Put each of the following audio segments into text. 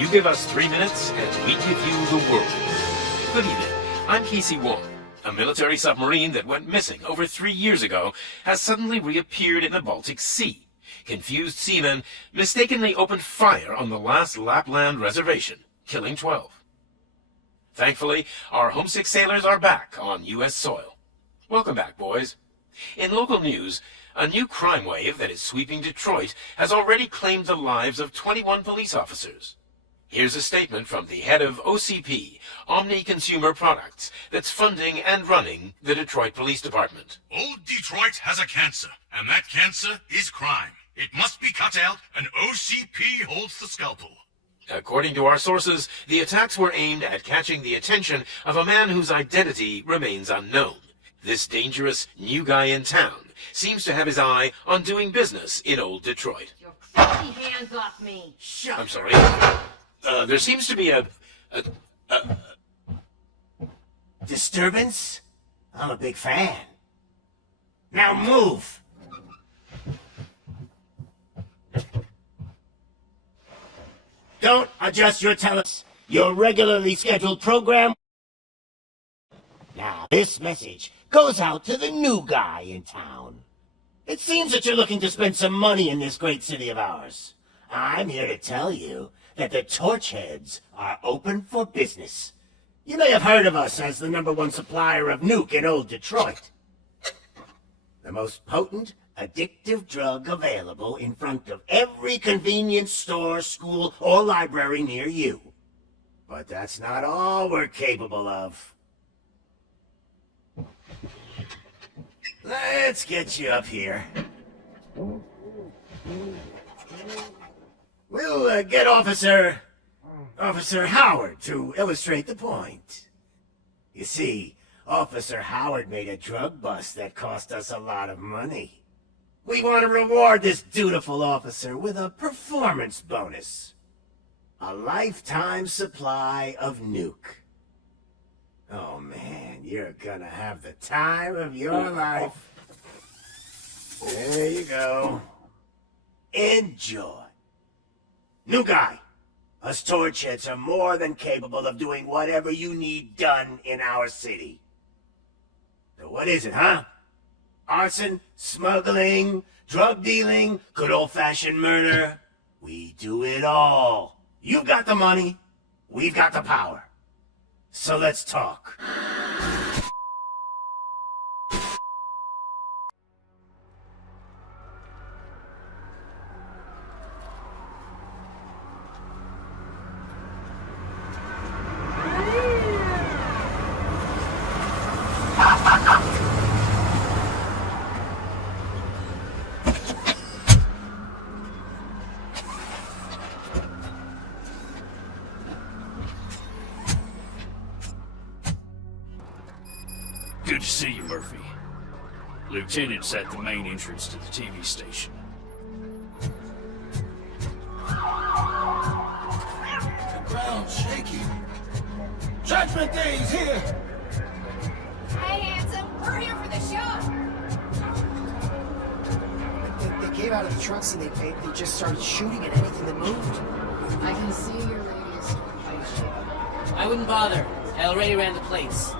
You give us 3 minutes, and we give you the world. Good evening. I'm Casey Wong. A military submarine that went missing over 3 years ago has suddenly reappeared in the Baltic Sea. Confused seamen mistakenly opened fire on the last Lapland reservation, killing 12. Thankfully, our homesick sailors are back on U.S. soil. Welcome back, boys. In local news, a new crime wave that is sweeping Detroit has already claimed the lives of 21 police officers. Here's a statement from the head of OCP, Omni Consumer Products, that's funding and running the Detroit Police Department. Old Detroit has a cancer, and that cancer is crime. It must be cut out, and OCP holds the scalpel. According to our sources, the attacks were aimed at catching the attention of a man whose identity remains unknown. This dangerous new guy in town seems to have his eye on doing business in old Detroit. Your filthy hands off me! Shut I'm sorry. There seems to be a disturbance? I'm a big fan. Now move! Don't adjust your your regularly scheduled program. Now, this message goes out to the new guy in town. It seems that you're looking to spend some money in this great city of ours. I'm here to tell you that the Torchheads are open for business. You may have heard of us as the #1 supplier of nuke in old Detroit. The most potent, addictive drug available in front of every convenience store, school, or library near you. But that's not all we're capable of. Let's get you up here. We'll get Officer Howard to illustrate the point. You see, Officer Howard made a drug bust that cost us a lot of money. We want to reward this dutiful officer with a performance bonus. A lifetime supply of nuke. Oh man, you're gonna have the time of your life. There you go. Enjoy. New guy, us Torchheads are more than capable of doing whatever you need done in our city. So what is it, huh? Arson, smuggling, drug dealing, good old-fashioned murder. We do it all. You've got the money, we've got the power. So let's talk. Good to see you, Murphy. Lieutenant's at the main entrance to the TV station. The ground's shaky. Judgment Day is here! Hey, handsome, we're here for the show! They gave out of the trucks and they just started shooting at anything that moved. I can see your radius. I wouldn't bother. I already ran the plates.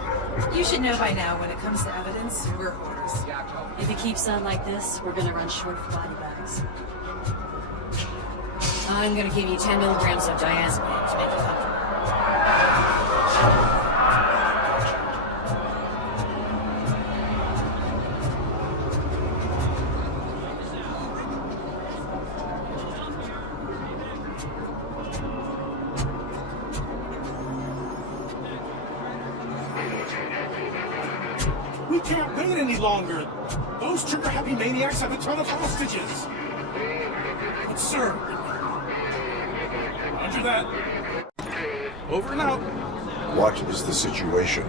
You should know by now, when it comes to evidence, we're whores. If it keeps on like this, we're gonna run short of body bags. I'm gonna give you 10 milligrams of diazepam to make you comfortable. We can't wait any longer. Those trigger-happy maniacs have a ton of hostages. But sir... Roger that. Over and out. What is the situation?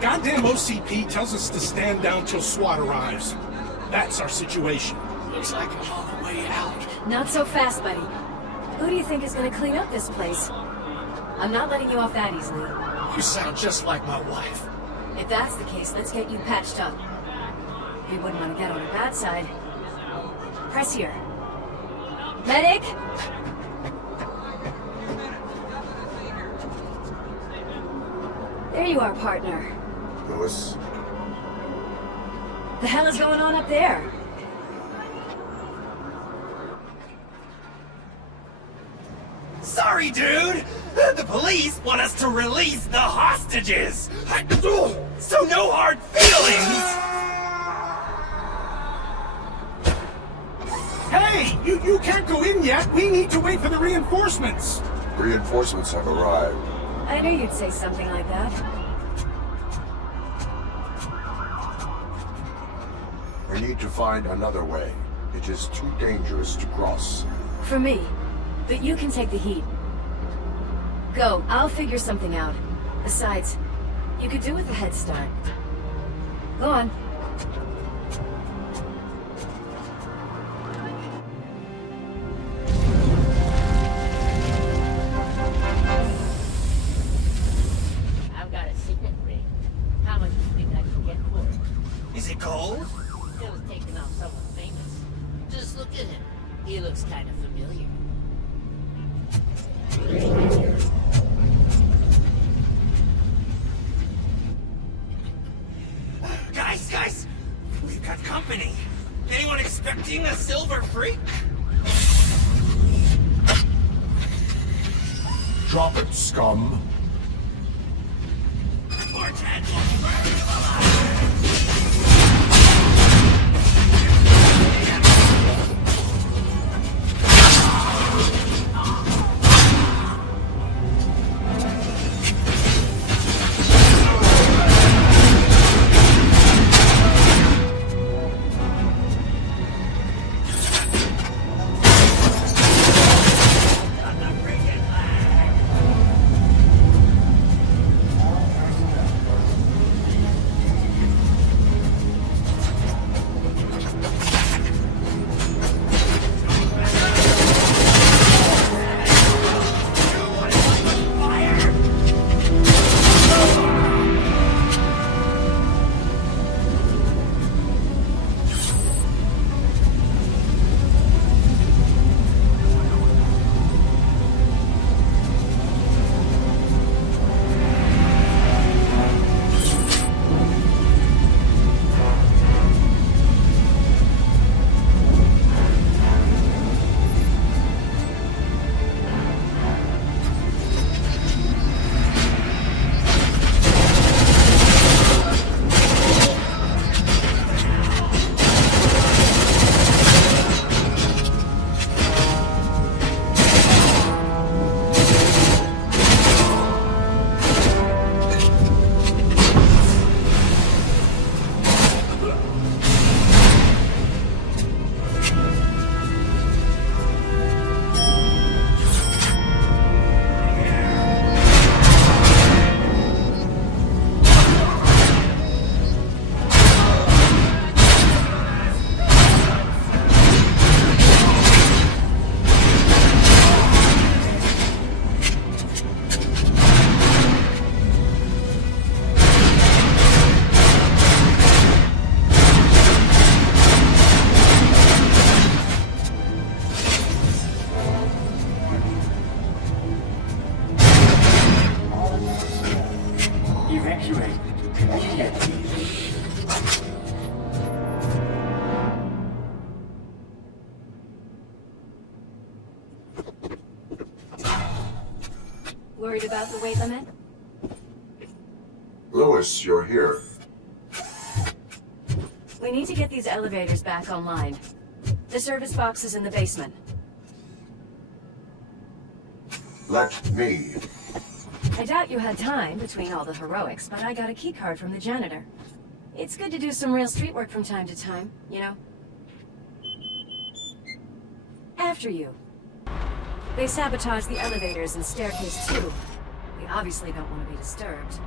Goddamn OCP tells us to stand down till SWAT arrives. That's our situation. Looks like I'm on the way out. Not so fast, buddy. Who do you think is gonna clean up this place? I'm not letting you off that easily. You sound just like my wife. If that's the case, let's get you patched up. You wouldn't want to get on the bad side. Press here. Medic! you are, partner. Lewis, The hell is going on up there? Sorry, dude! The police want us to release the hostages! So no hard feelings! Hey! You can't go in yet! We need to wait for the reinforcements! reinforcements have arrived. I knew you'd say something like that. We need to find another way. It is too dangerous to cross. For me. But you can take the heat. Go, I'll figure something out. Besides, you could do with a head start. Go on. I've got a secret ring. How much do you think I can get for it? Is it gold? It was taken off someone famous. Just look at him. He looks kind of familiar. Guys! We've got company. Anyone expecting a silver freak? Drop it, scum. Portent will burn you alive! Worried about the weight limit? Lewis, you're here. We need to get these elevators back online. The service box is in the basement. Let me. I doubt you had time between all the heroics, but I got a keycard from the janitor. It's good to do some real street work from time to time, you know? After you. They sabotaged the elevators and staircase too. We obviously don't want to be disturbed.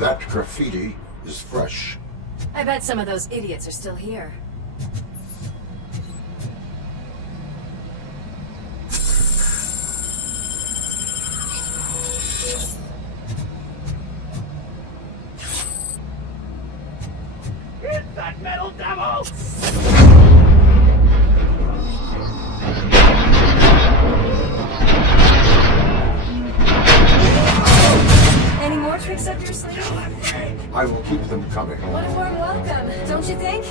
That graffiti is fresh. I bet some of those idiots are still here. I will keep them coming. What a warm welcome, don't you think?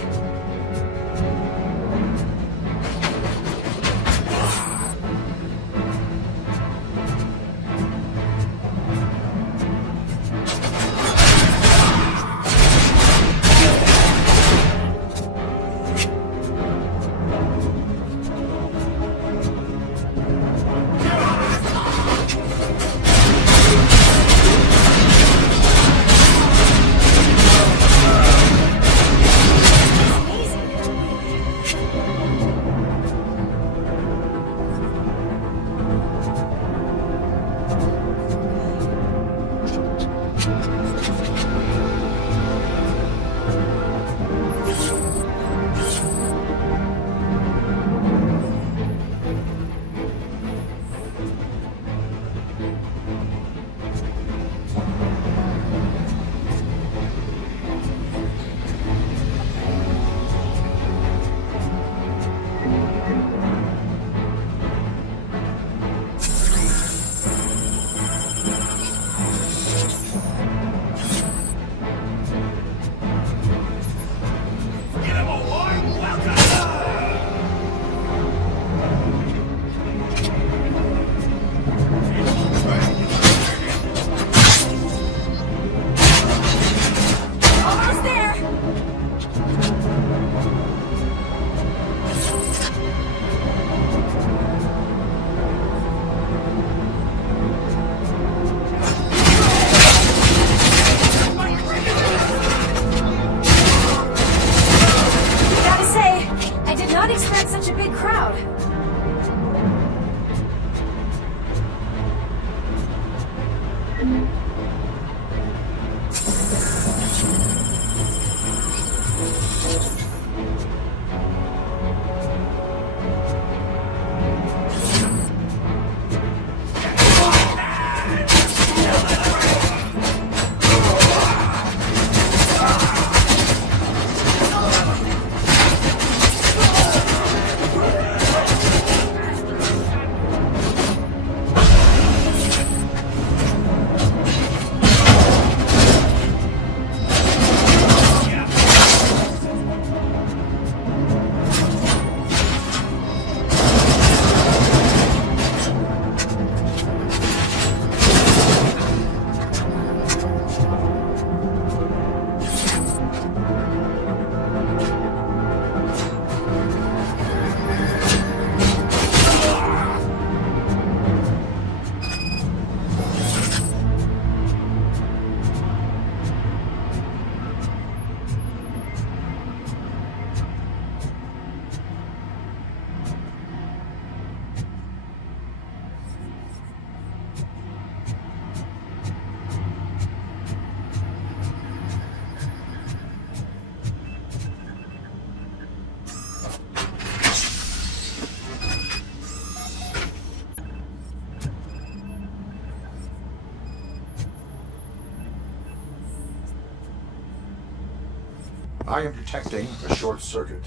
I am detecting a short circuit.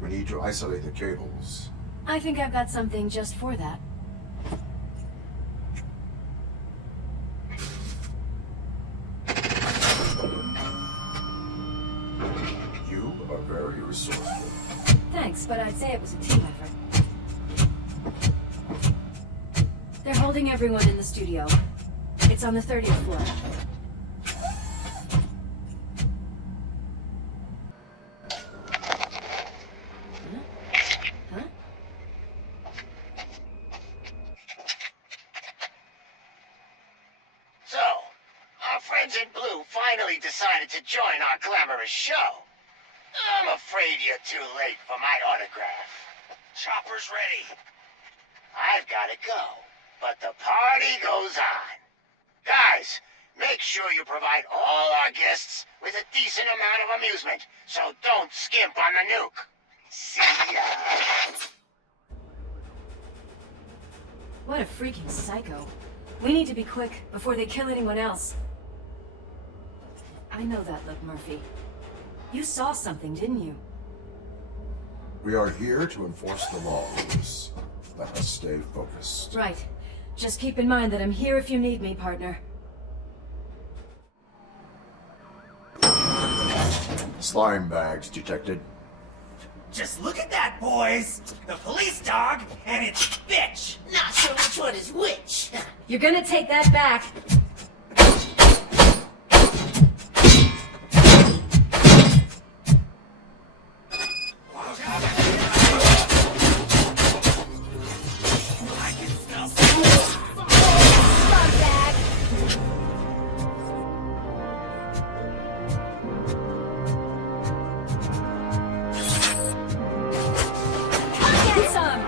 We need to isolate the cables. I think I've got something just for that. You are very resourceful. Thanks, but I'd say it was a team effort. They're holding everyone in the studio. It's on the 30th floor. Decided to join our glamorous show. I'm afraid you're too late for my autograph. Chopper's ready. I've got to go, but the party goes on. Guys, make sure you provide all our guests with a decent amount of amusement, so don't skimp on the nuke. See ya. What a freaking psycho. We need to be quick before they kill anyone else. I know that look, Murphy. You saw something, didn't you? We are here to enforce the laws. Let us stay focused. Right. Just keep in mind that I'm here if you need me, partner. Slime bags detected. Just look at that, boys! The police dog and its bitch! Not sure which one is which. You're gonna take that back. I can smell some Get some!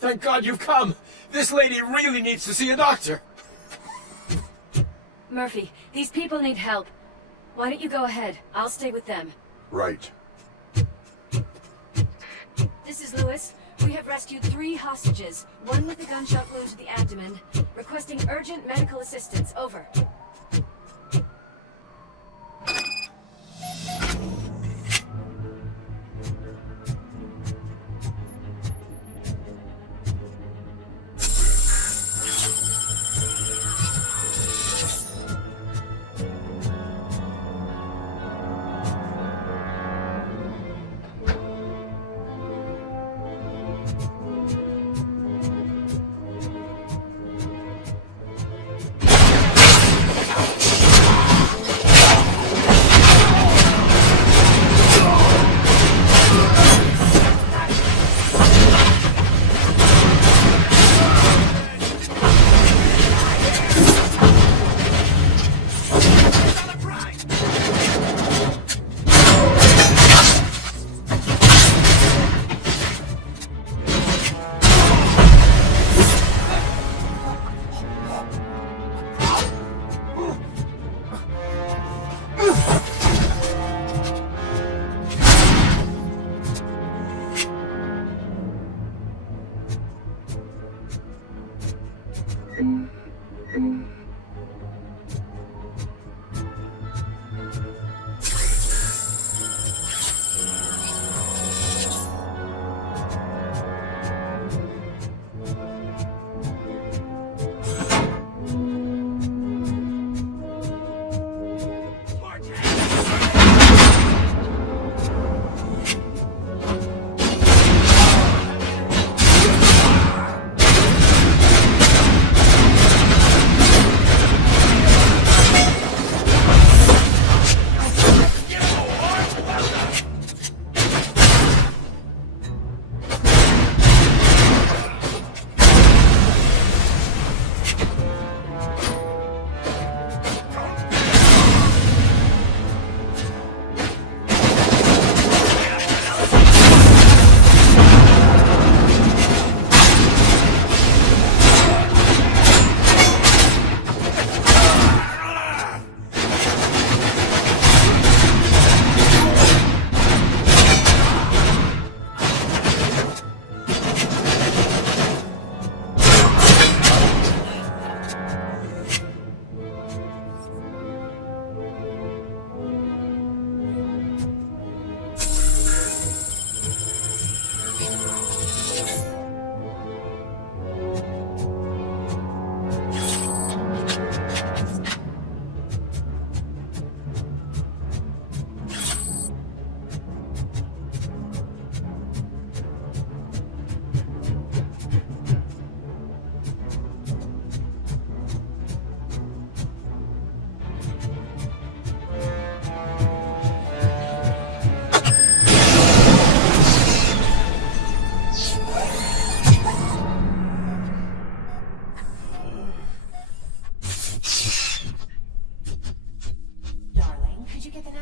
Thank God you've come! This lady really needs to see a doctor! Murphy, these people need help. Why don't you go ahead? I'll stay with them. Right. This is Lewis. We have rescued 3 hostages, one with a gunshot wound to the abdomen, requesting urgent medical assistance. Over.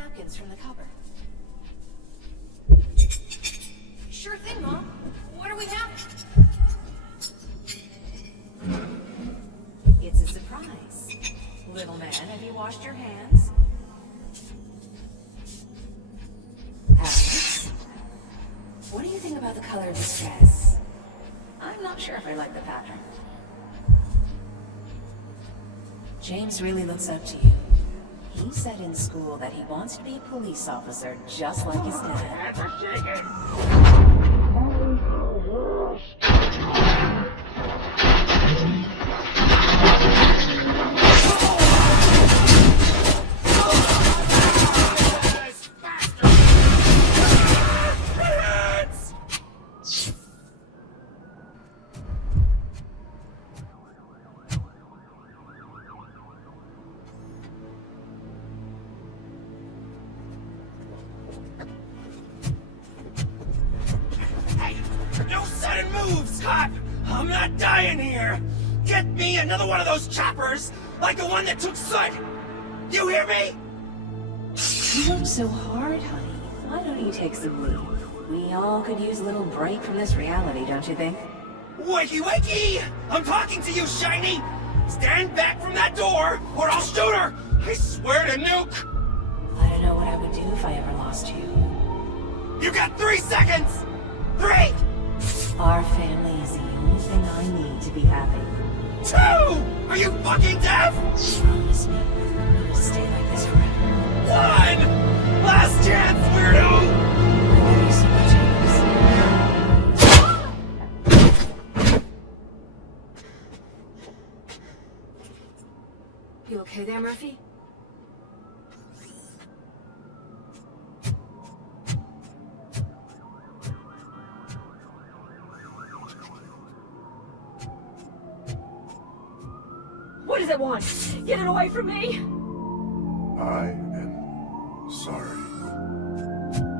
napkins from the cupboard. Sure thing, Mom. What do we have? It's a surprise. Little man, have you washed your hands? Alex, what do you think about the color of this dress? I'm not sure if I like the pattern. James really looks up to you. He said in school that he wants to be a police officer just like his dad. No sudden moves, cop! I'm not dying here! Get me another one of those choppers, like the one that took Soot! You hear me? You work so hard, honey. Why don't you take some leave? We all could use a little break from this reality, don't you think? Wakey wakey! I'm talking to you, Shiny! Stand back from that door, or I'll shoot her! I swear to nuke! I don't know what I would do if I ever lost you. You got 3 seconds! 3! Our family is the only thing I need to be happy. 2! Are you fucking deaf? Promise me you'll stay like this forever. 1! Last chance, weirdo! I love you so much, Alex. You okay there, Murphy? What does it want? Get it away from me! I am sorry.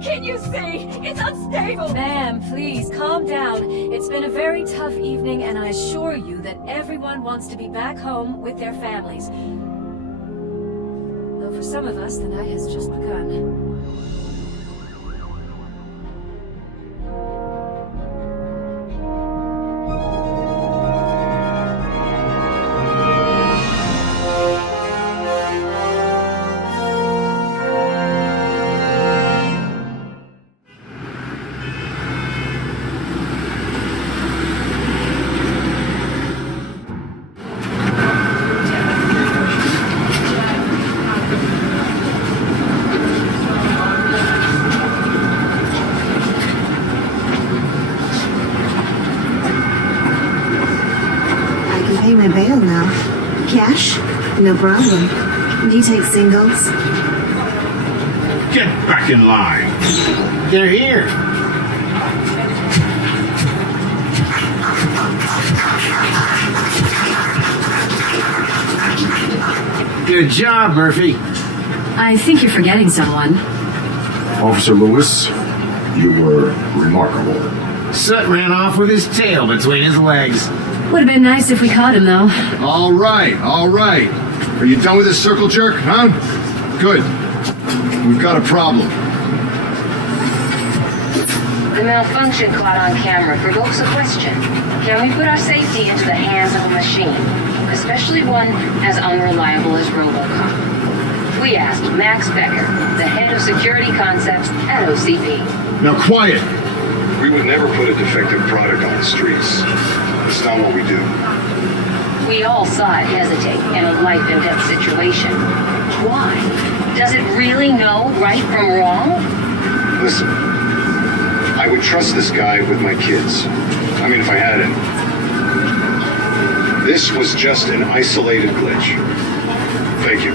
Can you see? It's unstable! Ma'am, please, calm down. It's been a very tough evening, and I assure you that everyone wants to be back home with their families. Though for some of us, the night has just begun. Bail now. Cash? No problem. Do you take singles? Get back in line. They're here. Good job, Murphy. I think you're forgetting someone. Officer Lewis, you were remarkable. Soot ran off with his tail between his legs. Would have been nice if we caught him, though. All right. Are you done with this circle jerk, huh? Good. We've got a problem. The malfunction caught on camera provokes a question. Can we put our safety into the hands of a machine, especially one as unreliable as RoboCop? We asked Max Becker, the head of security concepts at OCP. Now quiet! We would never put a defective product on the streets. It's not what we do. We all saw it hesitate in a life-and-death situation. Why? Does it really know right from wrong? Listen, I would trust this guy with my kids. I mean, if I had any. This was just an isolated glitch. Thank you.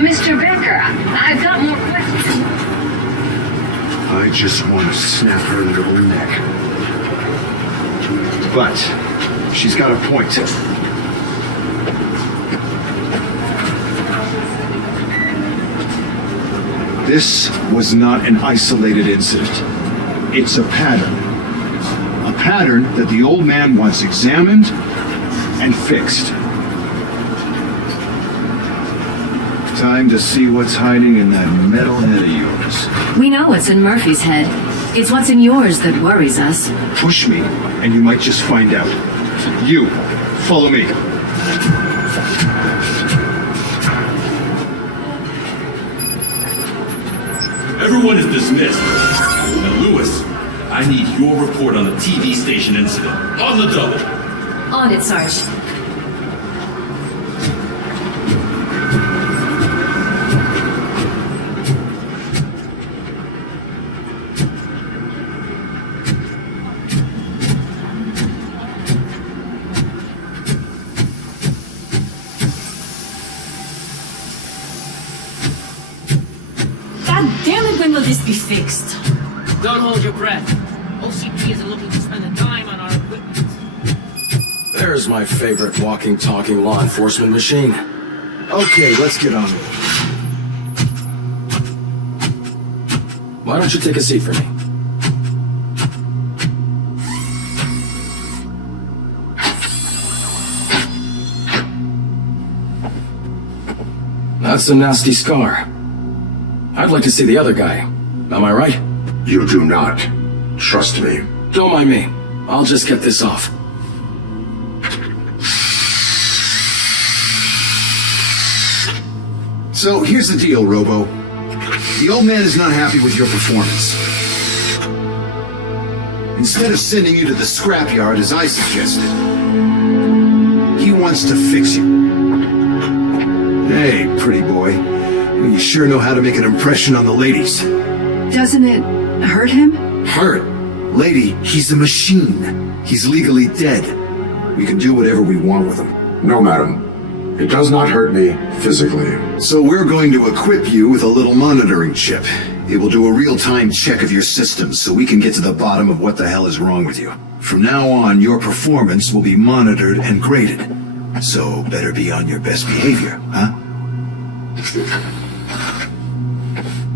Mr. Becker, I've got more questions. I just want to snap her little neck. But she's got a point. This was not an isolated incident. It's a pattern. A pattern that the old man wants examined and fixed. Time to see what's hiding in that metalhead We know what's in Murphy's head. It's what's in yours that worries us. Push me, and you might just find out. You, follow me. Everyone is dismissed. And Lewis, I need your report on the TV station incident. On the double. On it, Sarge. When will this be fixed? Don't hold your breath. OCP isn't looking to spend a dime on our equipment. There's my favorite walking, talking law enforcement machine. Okay, let's get on with it. Why don't you take a seat for me? That's a nasty scar. I'd like to see the other guy. Am I right? You do not. Trust me. Don't mind me. I'll just get this off. So, here's the deal, Robo. The old man is not happy with your performance. Instead of sending you to the scrapyard as I suggested, he wants to fix you. Hey, pretty boy. You sure know how to make an impression on the ladies. Doesn't it hurt him? Hurt? Lady, he's a machine. He's legally dead. We can do whatever we want with him. No, madam. It does not hurt me physically. So we're going to equip you with a little monitoring chip. It will do a real-time check of your systems so we can get to the bottom of what the hell is wrong with you. From now on, your performance will be monitored and graded. So better be on your best behavior, huh?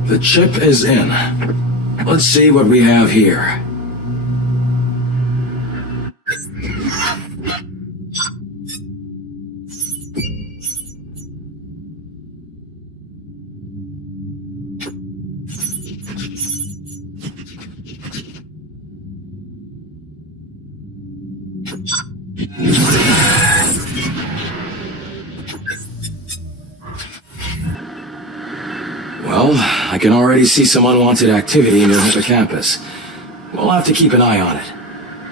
The chip is in. Let's see what we have here. Well, I can already see some unwanted activity in your hippocampus. We'll have to keep an eye on it.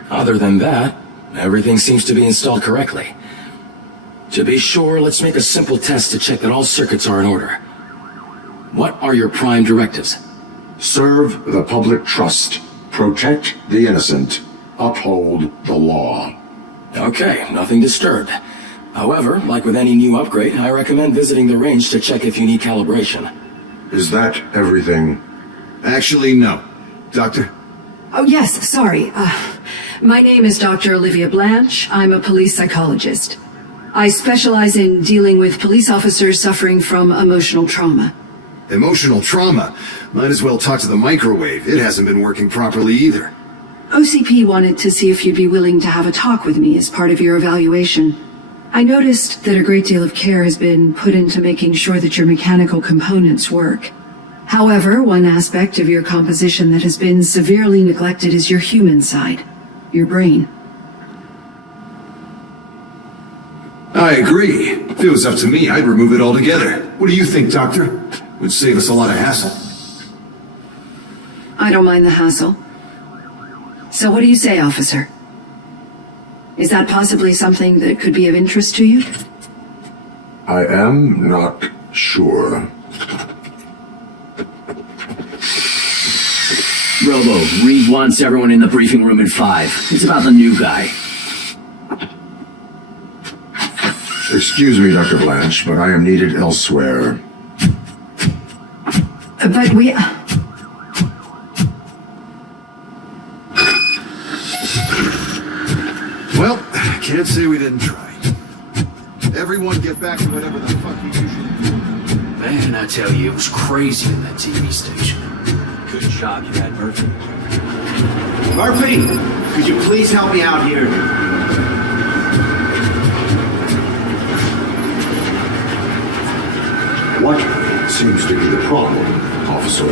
Other than that, everything seems to be installed correctly. To be sure, let's make a simple test to check that all circuits are in order. What are your prime directives? Serve the public trust. Protect the innocent. Uphold the law. Okay, nothing disturbed. However, like with any new upgrade, I recommend visiting the range to check if you need calibration. Is that everything? Actually, no. Doctor? Oh, yes, sorry. My name is Dr. Olivia Blanche. I'm a police psychologist. I specialize in dealing with police officers suffering from emotional trauma. Emotional trauma? Might as well talk to the microwave. It hasn't been working properly either. OCP wanted to see if you'd be willing to have a talk with me as part of your evaluation. I noticed that a great deal of care has been put into making sure that your mechanical components work. However, one aspect of your composition that has been severely neglected is your human side, your brain. I agree. If it was up to me, I'd remove it altogether. What do you think, Doctor? Would save us a lot of hassle. I don't mind the hassle. So what do you say, officer? Is that possibly something that could be of interest to you? I am not sure. Robo, Reed wants everyone in the briefing room at 5. It's about the new guy. Excuse me, Dr. Blanche, but I am needed elsewhere. But we... Well, can't say we didn't try. Everyone get back to whatever the fuck you usually do. Man, I tell you, it was crazy in that TV station. Good job you had Murphy. Murphy, could you please help me out here? What seems to be the problem, officer?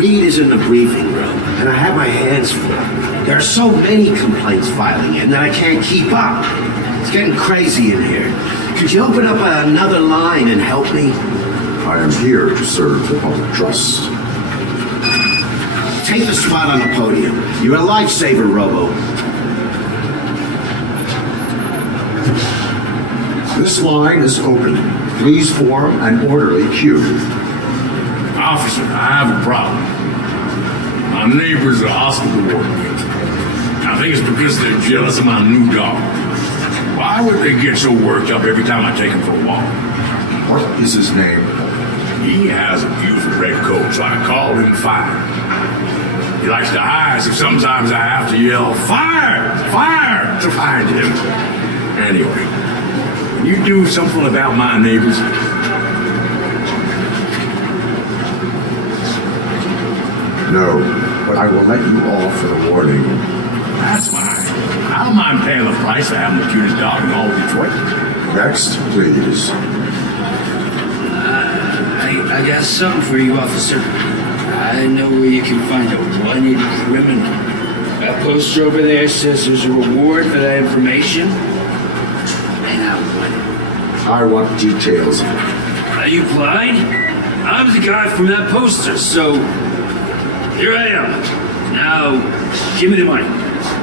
Reed is in the briefing room, and I have my hands full. There are so many complaints filing in that I can't keep up. It's getting crazy in here. Could you open up another line and help me? I am here to serve the public trust. Take the spot on the podium. You're a lifesaver, Robo. This line is open. Please form an orderly queue. Officer, I have a problem. My neighbor's a hospital warden. I think it's because they're jealous of my new dog. Why would they get so worked up every time I take him for a walk? What is his name? He has a beautiful red coat, so I called him Fire. He likes to hide, so sometimes I have to yell, Fire! Fire! to find him. Anyway, can you do something about my neighbors? No, but I will let you off for the warning. That's fine. I don't mind paying the price for having the cutest dog in all of Detroit. Next, please. I got something for you, officer. I know where you can find a wanted criminal. That poster over there says there's a reward for that information. And I want it. I want details. Are you blind? I'm the guy from that poster, so here I am. Now, give me the money.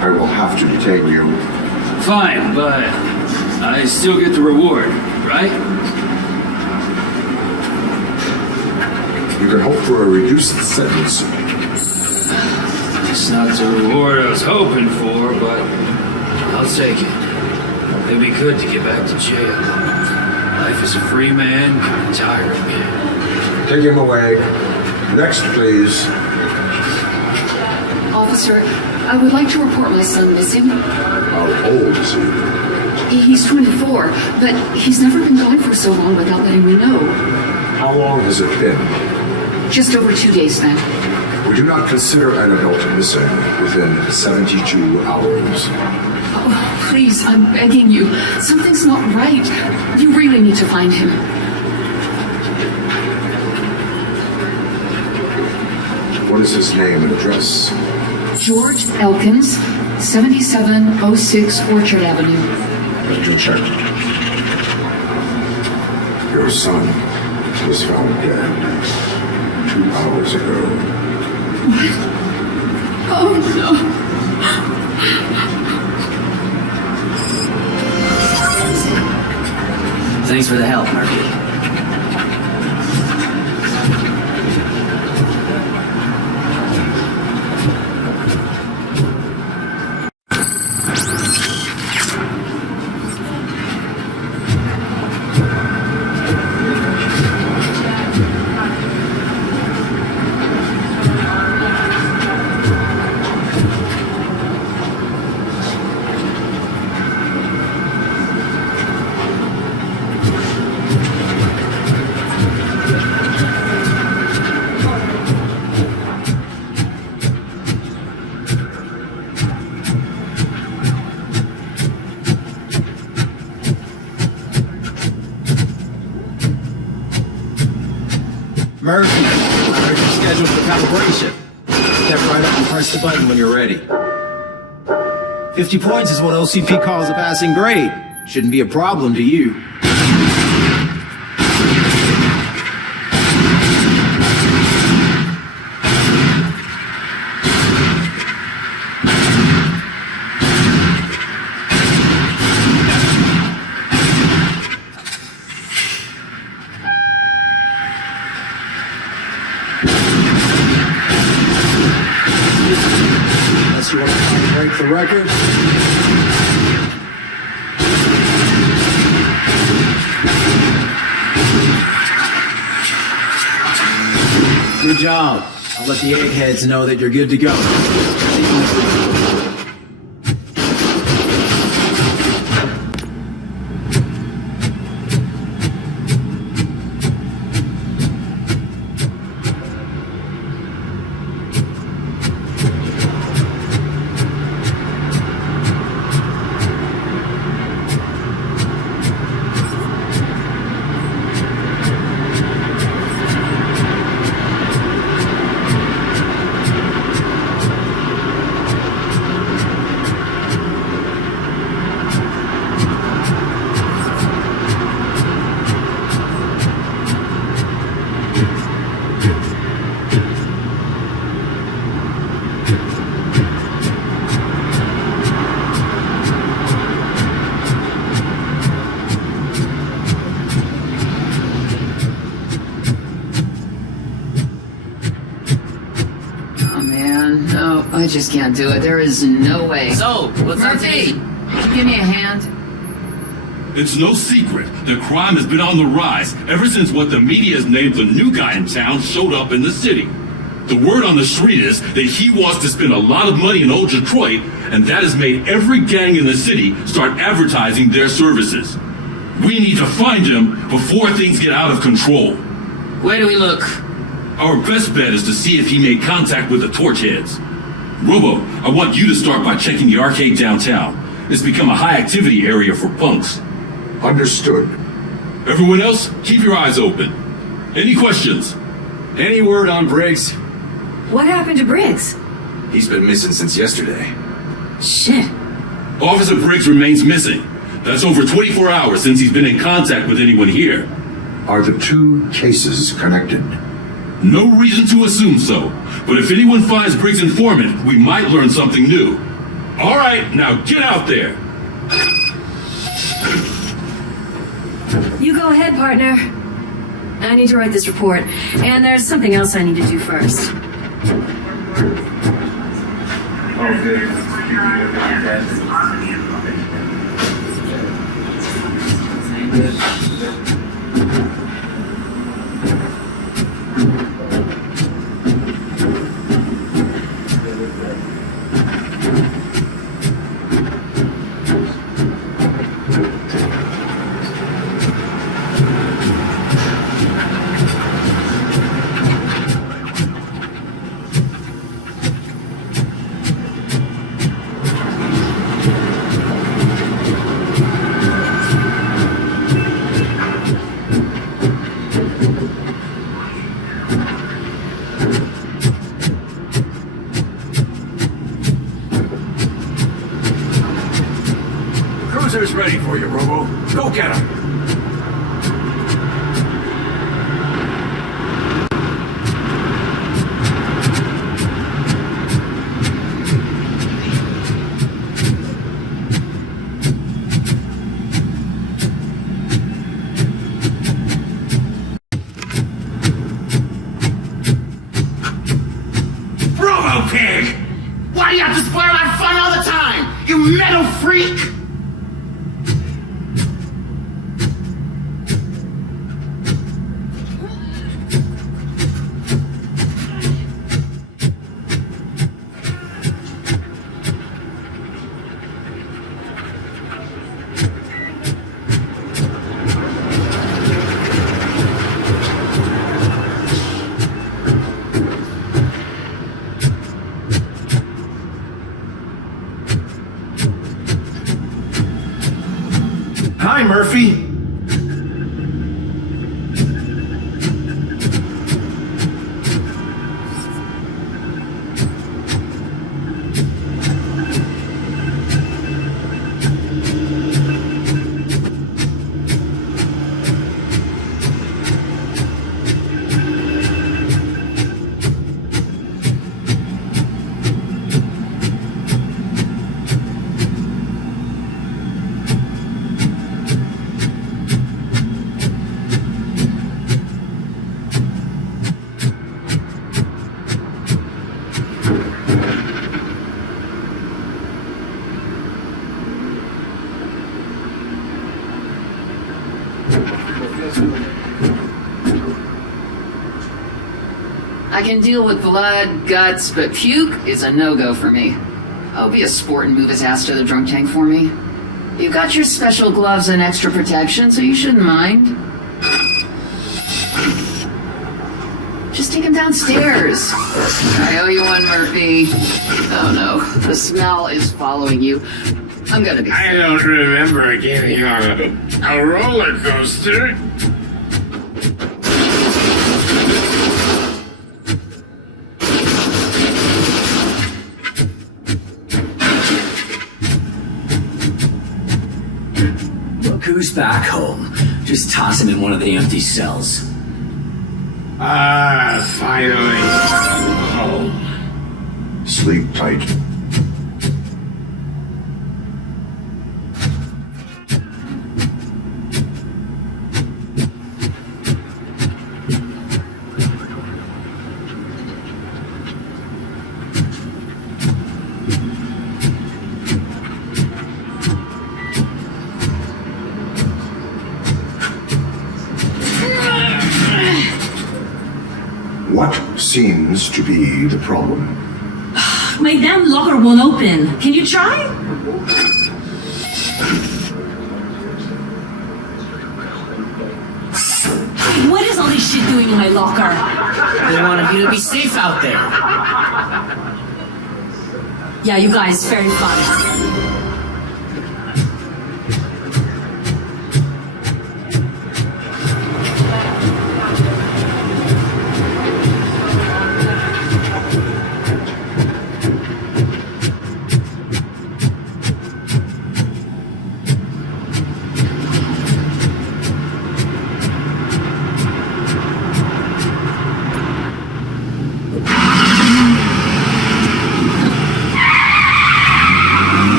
I will have to detain you. Fine, but I still get the reward, right? You can hope for a reduced sentence. It's not the reward I was hoping for, but I'll take it. It'd be good to get back to jail. Life as a free man, tiring man. Take him away. Next, please. Officer, I would like to report my son missing. How old is he? He's 24, but he's never been gone for so long without letting me know. How long has it been? Just over 2 days now. We do not consider an adult missing within 72 hours. Oh, please, I'm begging you. Something's not right. You really need to find him. What is his name and address? George Elkins, 7706 Orchard Avenue. Let me check. Your son was found dead 2 hours ago. Oh, no. Thanks for the help, Murphy. Murphy, I heard you're scheduled for calibration. Step right up and press the button when you're ready. 50 points is what OCP calls a passing grade. Shouldn't be a problem to you. You want to break the record? Good job. I'll let the eggheads know that you're good to go. man. No, I just can't do it. There is no way. So, what's up? Murphy, can you give me a hand? It's no secret that crime has been on the rise ever since what the media has named the new guy in town showed up in the city. The word on the street is that he wants to spend a lot of money in old Detroit, and that has made every gang in the city start advertising their services. We need to find him before things get out of control. Where do we look? Our best bet is to see if he made contact with the torch heads. Robo, I want you to start by checking the arcade downtown. It's become a high-activity area for punks. Understood. Everyone else, keep your eyes open. Any questions? Any word on Briggs? What happened to Brigs? He's been missing since yesterday. Shit. Officer Briggs remains missing. That's over 24 hours since he's been in contact with anyone here. Are the two cases connected? No reason to assume so, but if anyone finds Briggs' informant, we might learn something new. All right, now get out there. You go ahead, partner. I need to write this report, and there's something else I need to do first. Oh, good. Cruiser's ready for you, Robo. Go get him. Robo Pig! Why do you have to spoil my fun all the time? You metal freak! Hi, Murphy. I can deal with blood, guts, but puke is a no-go for me. I'll be a sport and move his ass to the drunk tank for me. You got your special gloves and extra protection, so you shouldn't mind. Just take him downstairs. I owe you one, Murphy. Oh no, the smell is following you. I'm gonna be... I don't remember getting on a roller coaster. Look who's back home. Just toss him in one of the empty cells. Ah, finally. Home. Sleep tight. seems to be the problem? My damn locker won't open. Can you try? What is all this shit doing in my locker? They wanted you to be safe out there. Yeah, you guys, very fun.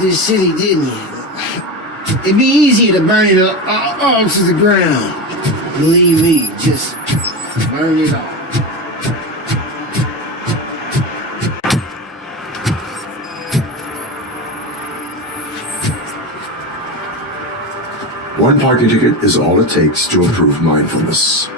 This city, didn't you? It'd be easier to burn it up all to the ground. Believe me, just burn it all. One parking ticket is all it takes to improve mindfulness.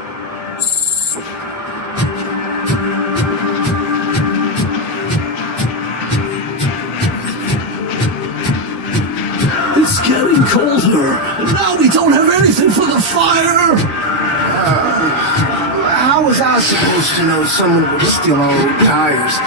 It's getting colder. Now we don't have anything for the fire. How was I supposed to know someone would steal our old tires?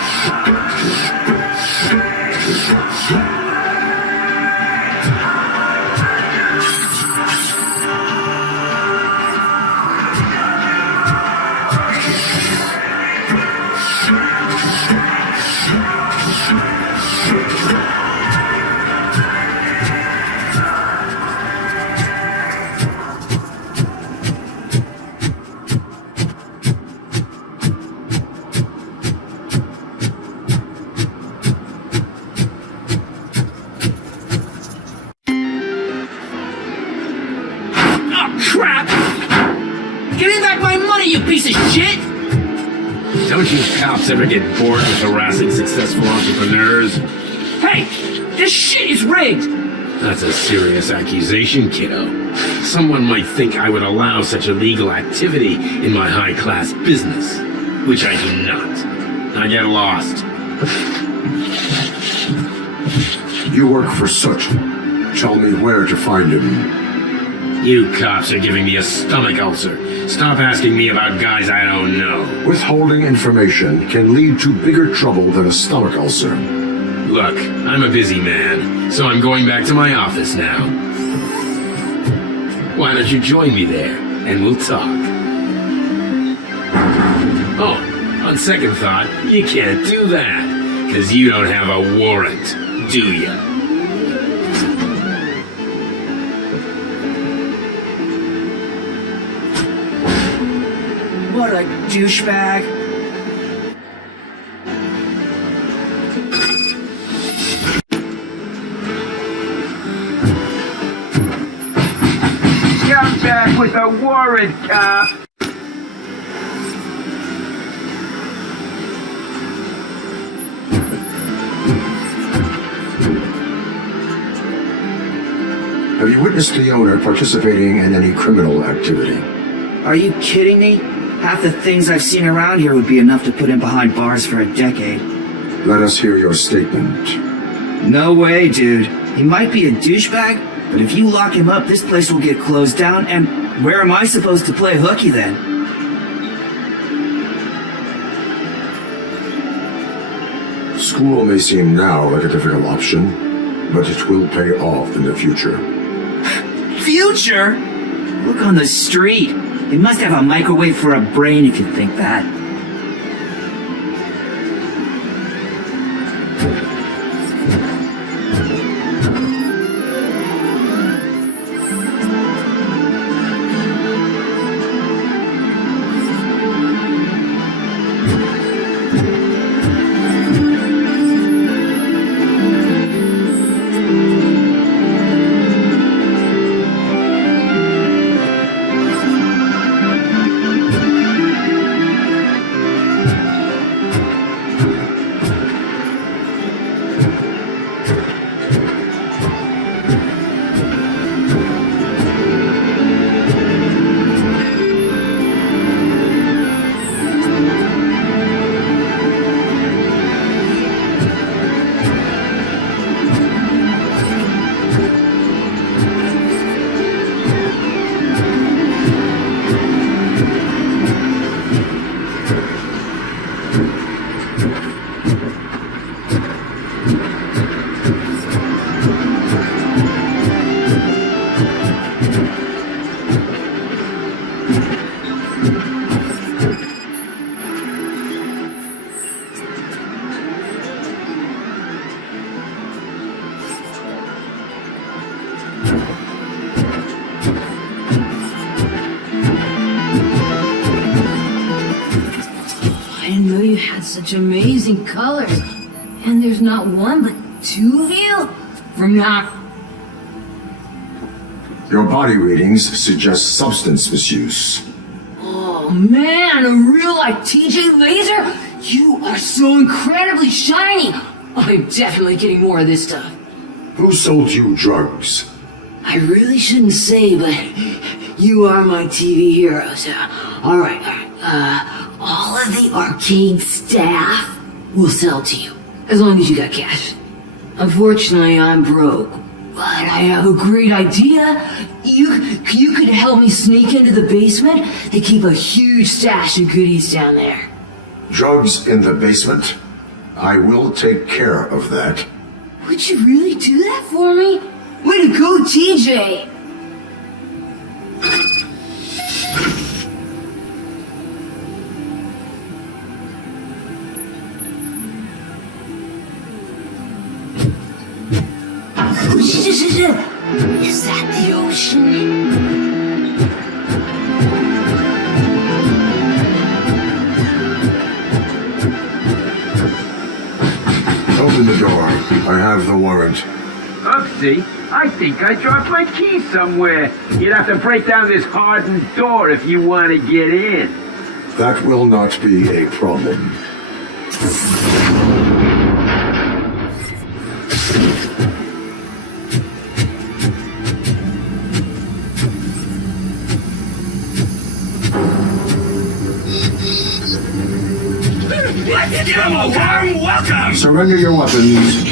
Don't you cops ever get bored with harassing successful entrepreneurs? Hey, this shit is rigged! That's a serious accusation, kiddo. Someone might think I would allow such illegal activity in my high-class business, which I do not. I get lost. You work for Soot. Tell me where to find him. You cops are giving me a stomach ulcer. Stop asking me about guys I don't know. Withholding information can lead to bigger trouble than a stomach ulcer. Look, I'm a busy man, so I'm going back to my office now. Why don't you join me there, and we'll talk. Oh, on second thought, you can't do that, because you don't have a warrant, do ya? What a douchebag. Come back with a warrant, cop. Have you witnessed the owner participating in any criminal activity? Are you kidding me? Half the things I've seen around here would be enough to put him behind bars for a decade. Let us hear your statement. No way, dude. He might be a douchebag, but if you lock him up, this place will get closed down, and where am I supposed to play hooky then? School may seem now like a difficult option, but it will pay off in the future. Future? Look on the street. They must have a microwave for a brain if you think that. such amazing colors. And there's not one but two of you? From now... Your body readings suggest substance misuse. Oh man, a real like TJ Laser? You are so incredibly shiny! I'm definitely getting more of this stuff. Who sold you drugs? I really shouldn't say, but you are my TV heroes. Alright. All of the arcade staff will sell to you, as long as you got cash. Unfortunately, I'm broke, but I have a great idea. You could help me sneak into the basement. They keep a huge stash of goodies down there. Drugs in the basement? I will take care of that. Would you really do that for me? Way to go, TJ! Is that the ocean? Open the door. I have the warrant. Oopsie, I think I dropped my key somewhere. You'd have to break down this hardened door if you want to get in. That will not be a problem. Let's give him a warm welcome! Surrender your weapons.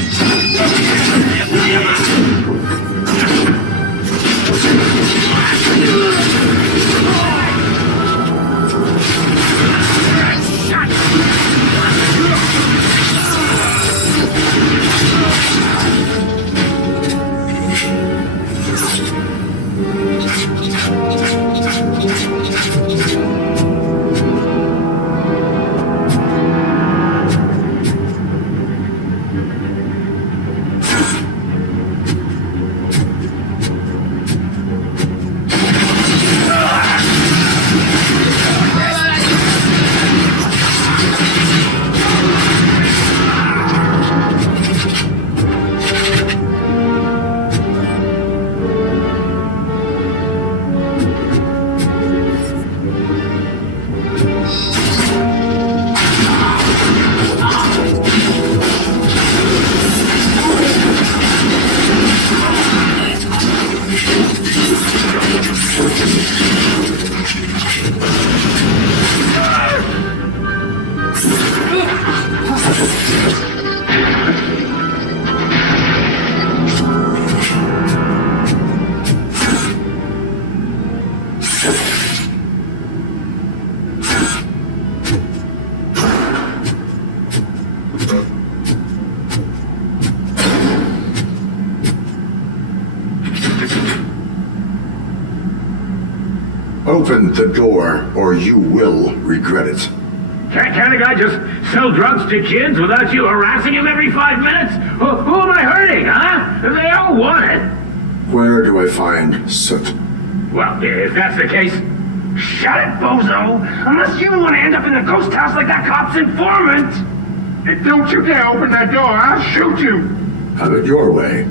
Open the door, or you will regret it. Can't a guy just sell drugs to kids without you harassing him every 5 minutes? Who am I hurting, huh? They all want it. Where do I find Soot? Well, if that's the case, shut it, bozo! Unless you want to end up in the ghost house like that cop's informant! And don't you dare open that door, I'll shoot you! Have it your way.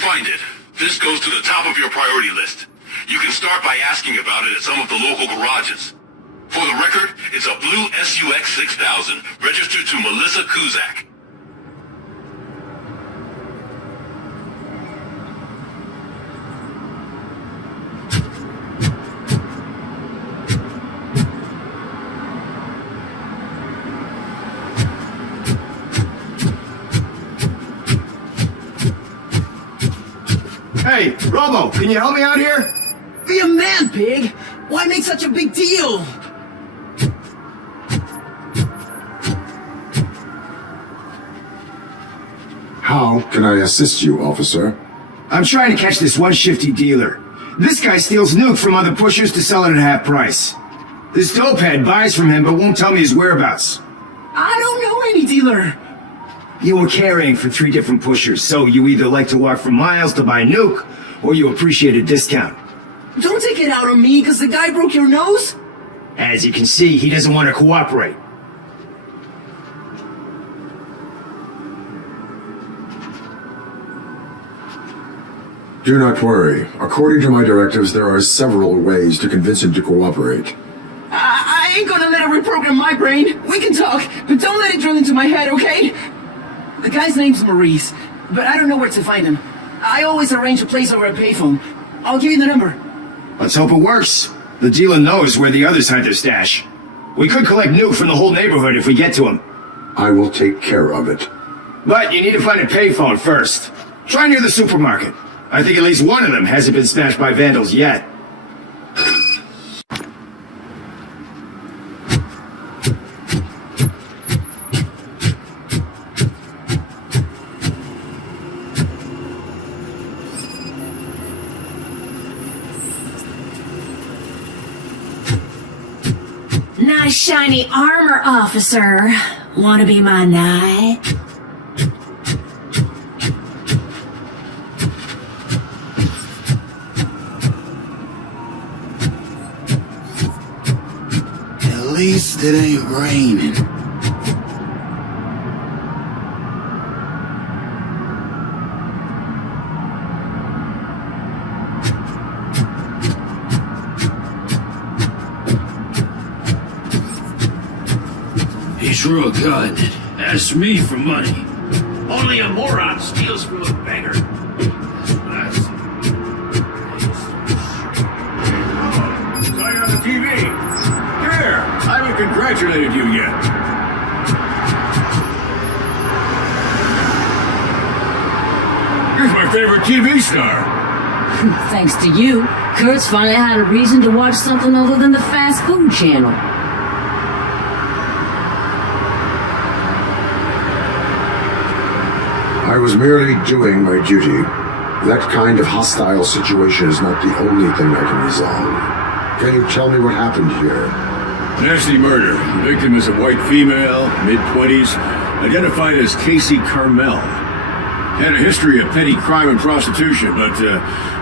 Find it. This goes to the top of your priority list. You can start by asking about it at some of the local garages. For the record, it's a blue SUX 6000, registered to Melissa Kuzak. Hey, Robo, can you help me out here? Be a man, pig! Why make such a big deal? How can I assist you, officer? I'm trying to catch this one shifty dealer. This guy steals nuke from other pushers to sell it at half price. This dopehead buys from him but won't tell me his whereabouts. I don't know any dealer. You were carrying for 3 different pushers, so you either like to walk for miles to buy nuke, or you appreciate a discount. Don't take it out on me because the guy broke your nose? As you can see, he doesn't want to cooperate. Do not worry. According to my directives, there are several ways to convince him to cooperate. I ain't gonna let it reprogram my brain. We can talk, but don't let it drill into my head, okay? The guy's name's Maurice, but I don't know where to find him. I always arrange a place over a payphone. I'll give you the number. Let's hope it works. The dealer knows where the others hide their stash. We could collect nuke from the whole neighborhood if we get to him. I will take care of it. But you need to find a payphone first. Try near the supermarket. I think at least one of them hasn't been smashed by vandals yet. Nice shiny armor, officer. Wanna be my knight? At least it ain't raining. He's real good. Asks me for money. Only a moron steals from a beggar. Guy on the TV. Here, I haven't congratulated you yet. Here's my favorite TV star. Thanks to you, Kurt's finally had a reason to watch something other than the fast food channel. I was merely doing my duty. That kind of hostile situation is not the only thing I can resolve. Can you tell me what happened here? Nasty murder. The victim is a white female, mid-20s, identified as Casey Carmel. Had a history of petty crime and prostitution, but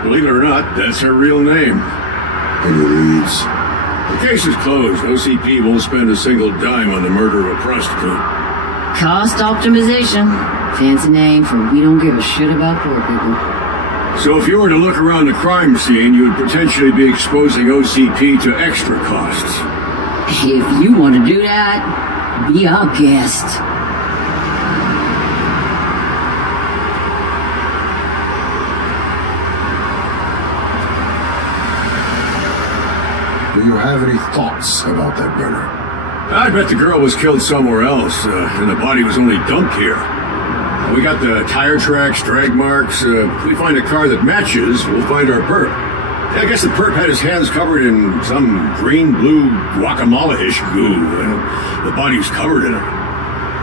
believe it or not, that's her real name. Any leads? The case is closed. OCP won't spend a single dime on the murder of a prostitute. Cost optimization. Fancy name for we don't give a shit about poor people. So if you were to look around the crime scene, you would potentially be exposing OCP to extra costs. If you want to do that, be our guest. Do you have any thoughts about that murder? I bet the girl was killed somewhere else, and the body was only dumped here. We got the tire tracks, drag marks. If we find a car that matches, we'll find our perp. I guess the perp had his hands covered in some green-blue guacamole-ish goo. The body was covered in it.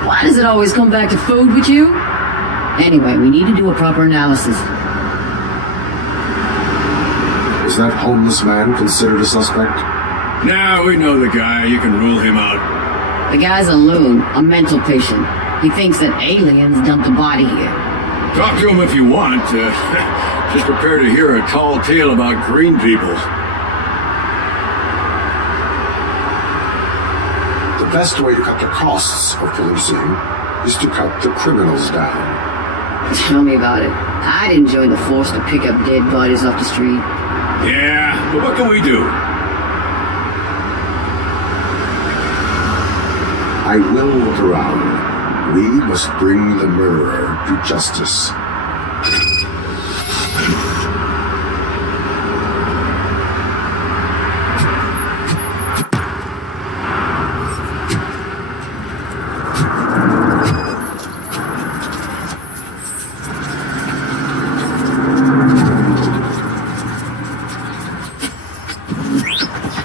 Why does it always come back to food with you? Anyway, we need to do a proper analysis. Is that homeless man considered a suspect? Nah, we know the guy. You can rule him out. The guy's a loon, a mental patient. He thinks that aliens dumped a body here. Talk to him if you want. Just prepare to hear a tall tale about green people. The best way to cut the costs of policing is to cut the criminals down. Tell me about it. I didn't join the force to pick up dead bodies off the street. Yeah, but what can we do? I will look around. We must bring the murderer to justice.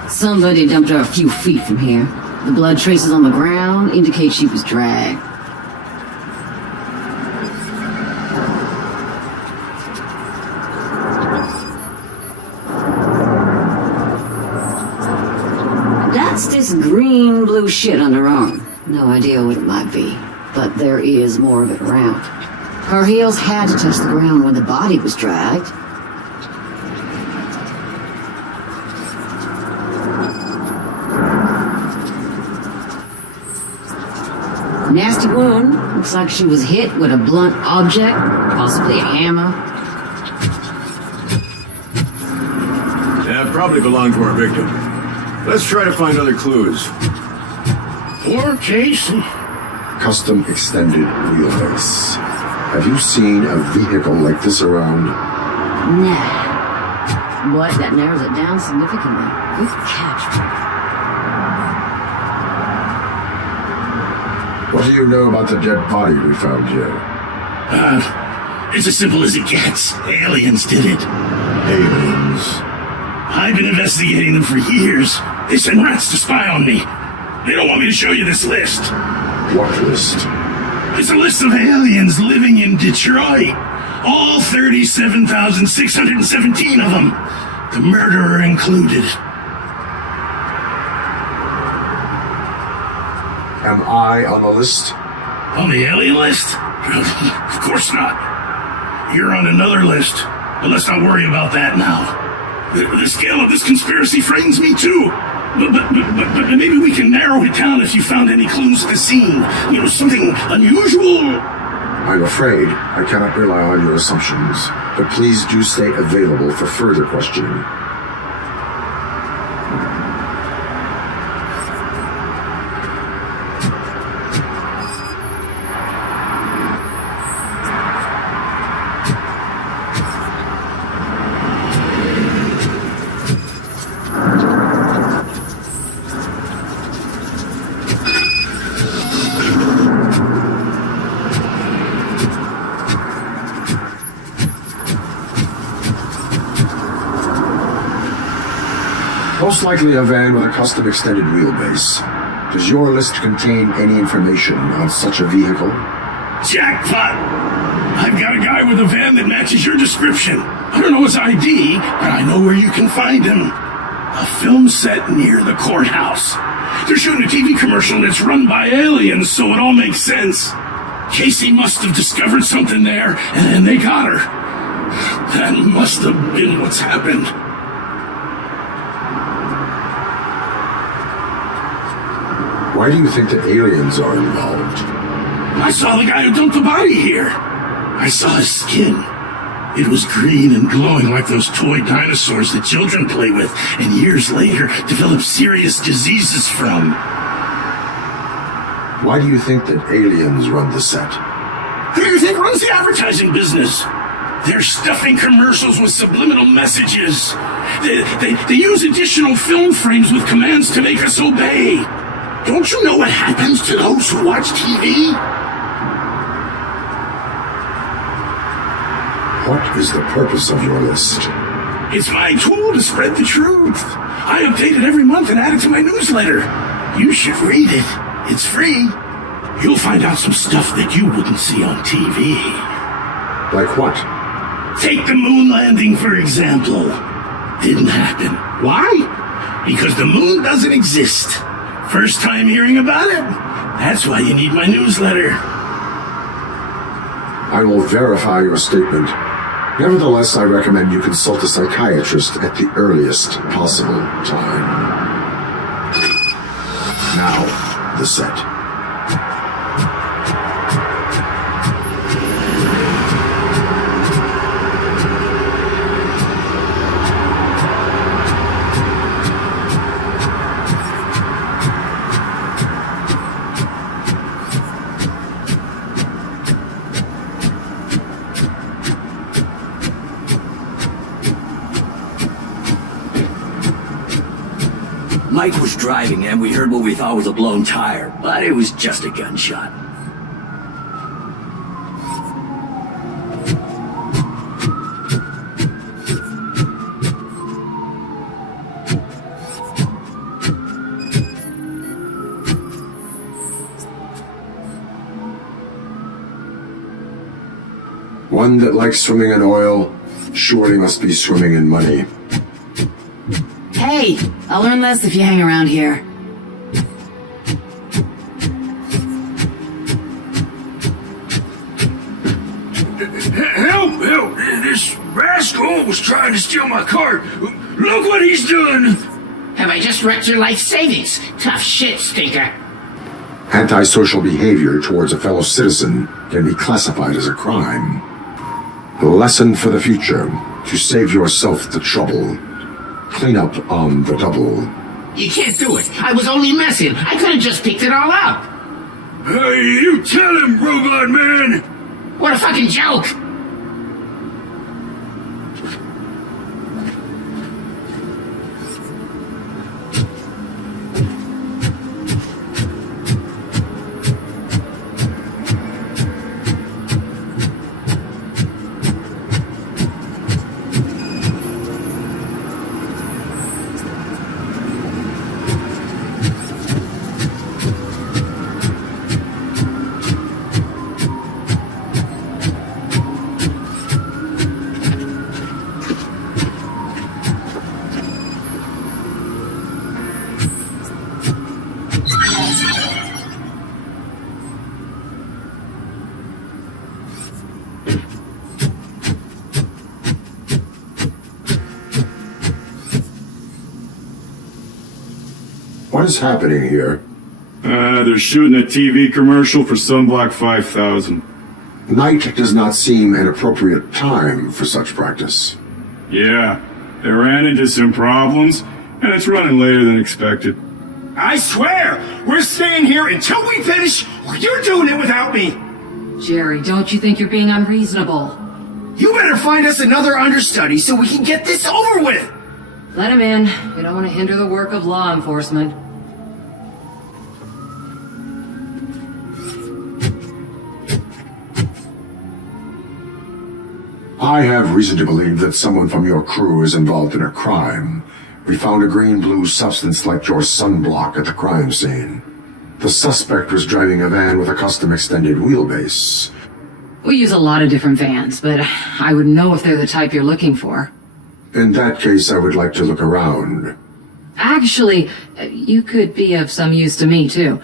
Somebody dumped her a few feet from here. The blood traces on the ground indicate she was dragged. That's this green-blue shit on her arm. No idea what it might be, but there is more of it around. Her heels had to touch the ground when the body was dragged. Nasty wound. Looks like she was hit with a blunt object, possibly a hammer. Yeah, probably belonged to our victim. Let's try to find other clues. 4k60. Custom extended wheelbase. Have you seen a vehicle like this around? Nah. But that narrows it down significantly. Good catch. What do you know about the dead body we found here? It's as simple as it gets. Aliens did it. Aliens? I've been investigating them for years. They sent rats to spy on me. They don't want me to show you this list. What list? It's a list of aliens living in Detroit. All 37,617 of them. The murderer included. Am I on the list? On the alien list? Of course not. You're on another list. But let's not worry about that now. The scale of this conspiracy frightens me too. But maybe we can narrow it down if you found any clues at the scene. You know, something unusual. I'm afraid I cannot rely on your assumptions, but please do stay available for further questioning. Most likely a van with a custom extended wheelbase. Does your list contain any information on such a vehicle? Jackpot! I've got a guy with a van that matches your description. I don't know his ID, but I know where you can find him. A film set near the courthouse. They're shooting a TV commercial and it's run by aliens, so it all makes sense. Casey must have discovered something there, and they got her. That must have been what's happened. Why do you think that aliens are involved? I saw the guy who dumped the body here. I saw his skin. It was green and glowing like those toy dinosaurs that children play with and years later develop serious diseases from. Why do you think that aliens run the set? Who do you think runs the advertising business? They're stuffing commercials with subliminal messages. They use additional film frames with commands to make us obey. Don't you know what happens to those who watch TV? What is the purpose of your list? It's my tool to spread the truth. I update it every month and add it to my newsletter. You should read it. It's free. You'll find out some stuff that you wouldn't see on TV. Like what? Take the moon landing, for example. Didn't happen. Why? Because the moon doesn't exist. First time hearing about it? That's why you need my newsletter. I will verify your statement. Nevertheless, I recommend you consult a psychiatrist at the earliest possible time. Now, the set. Mike was driving and we heard what we thought was a blown tire, but it was just a gunshot. One that likes swimming in oil surely must be swimming in money. Hey, I'll learn less if you hang around here. Help! Help! This rascal was trying to steal my car. Look what he's doing! Have I just wrecked your life savings? Tough shit, stinker. Antisocial behavior towards a fellow citizen can be classified as a crime. A lesson for the future: to save yourself the trouble. Clean up on the double. You can't do it. I was only messing. I could have just picked it all up. Hey, you tell him, Robot Man! What a fucking joke! What is happening here? They're shooting a TV commercial for Sunblock 5000. Night does not seem an appropriate time for such practice. Yeah, they ran into some problems, and it's running later than expected. I swear, we're staying here until we finish, or you're doing it without me! Jerry, don't you think you're being unreasonable? You better find us another understudy so we can get this over with! Let him in. We don't want to hinder the work of law enforcement. I have reason to believe that someone from your crew is involved in a crime. We found a green-blue substance like your sunblock at the crime scene. The suspect was driving a van with a custom extended wheelbase. We use a lot of different vans, but I wouldn't know if they're the type you're looking for. In that case, I would like to look around. Actually, you could be of some use to me, too.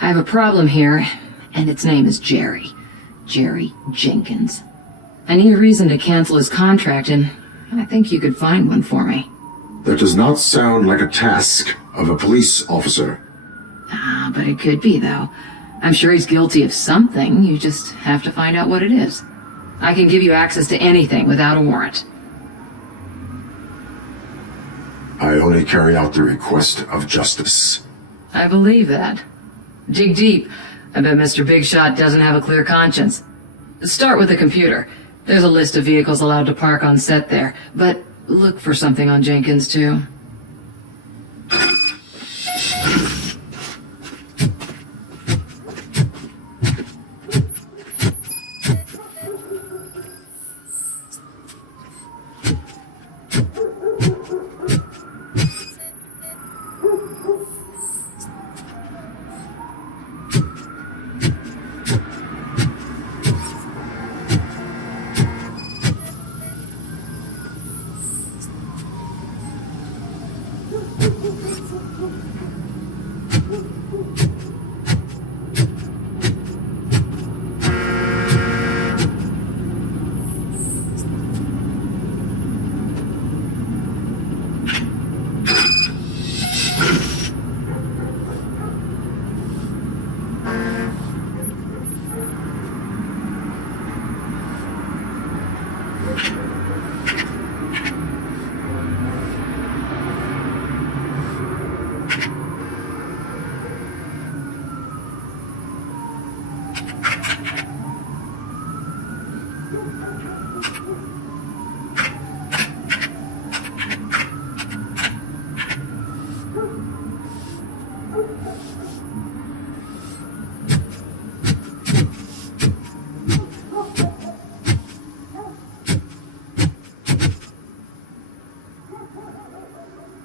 I have a problem here, and its name is Jerry. Jerry Jenkins. I need a reason to cancel his contract, and I think you could find one for me. That does not sound like a task of a police officer. But it could be, though. I'm sure he's guilty of something. You just have to find out what it is. I can give you access to anything without a warrant. I only carry out the request of justice. I believe that. Dig deep. I bet Mr. Big Shot doesn't have a clear conscience. Start with the computer. There's a list of vehicles allowed to park on set there, but look for something on Jenkins, too.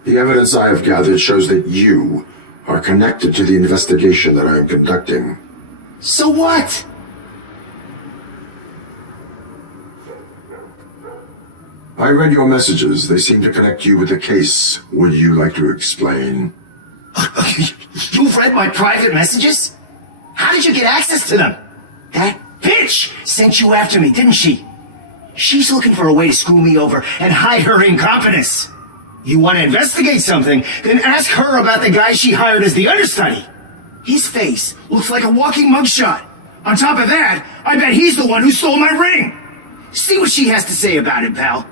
The evidence I have gathered shows that you are connected to the investigation that I am conducting. So what? I read your messages. They seem to connect you with the case. Would you like to explain? You've read my private messages? How did you get access to them? That bitch sent you after me, didn't she? She's looking for a way to screw me over and hide her incompetence. You want to investigate something, then ask her about the guy she hired as the understudy. His face looks like a walking mugshot. On top of that, I bet he's the one who stole my ring. See what she has to say about it, pal.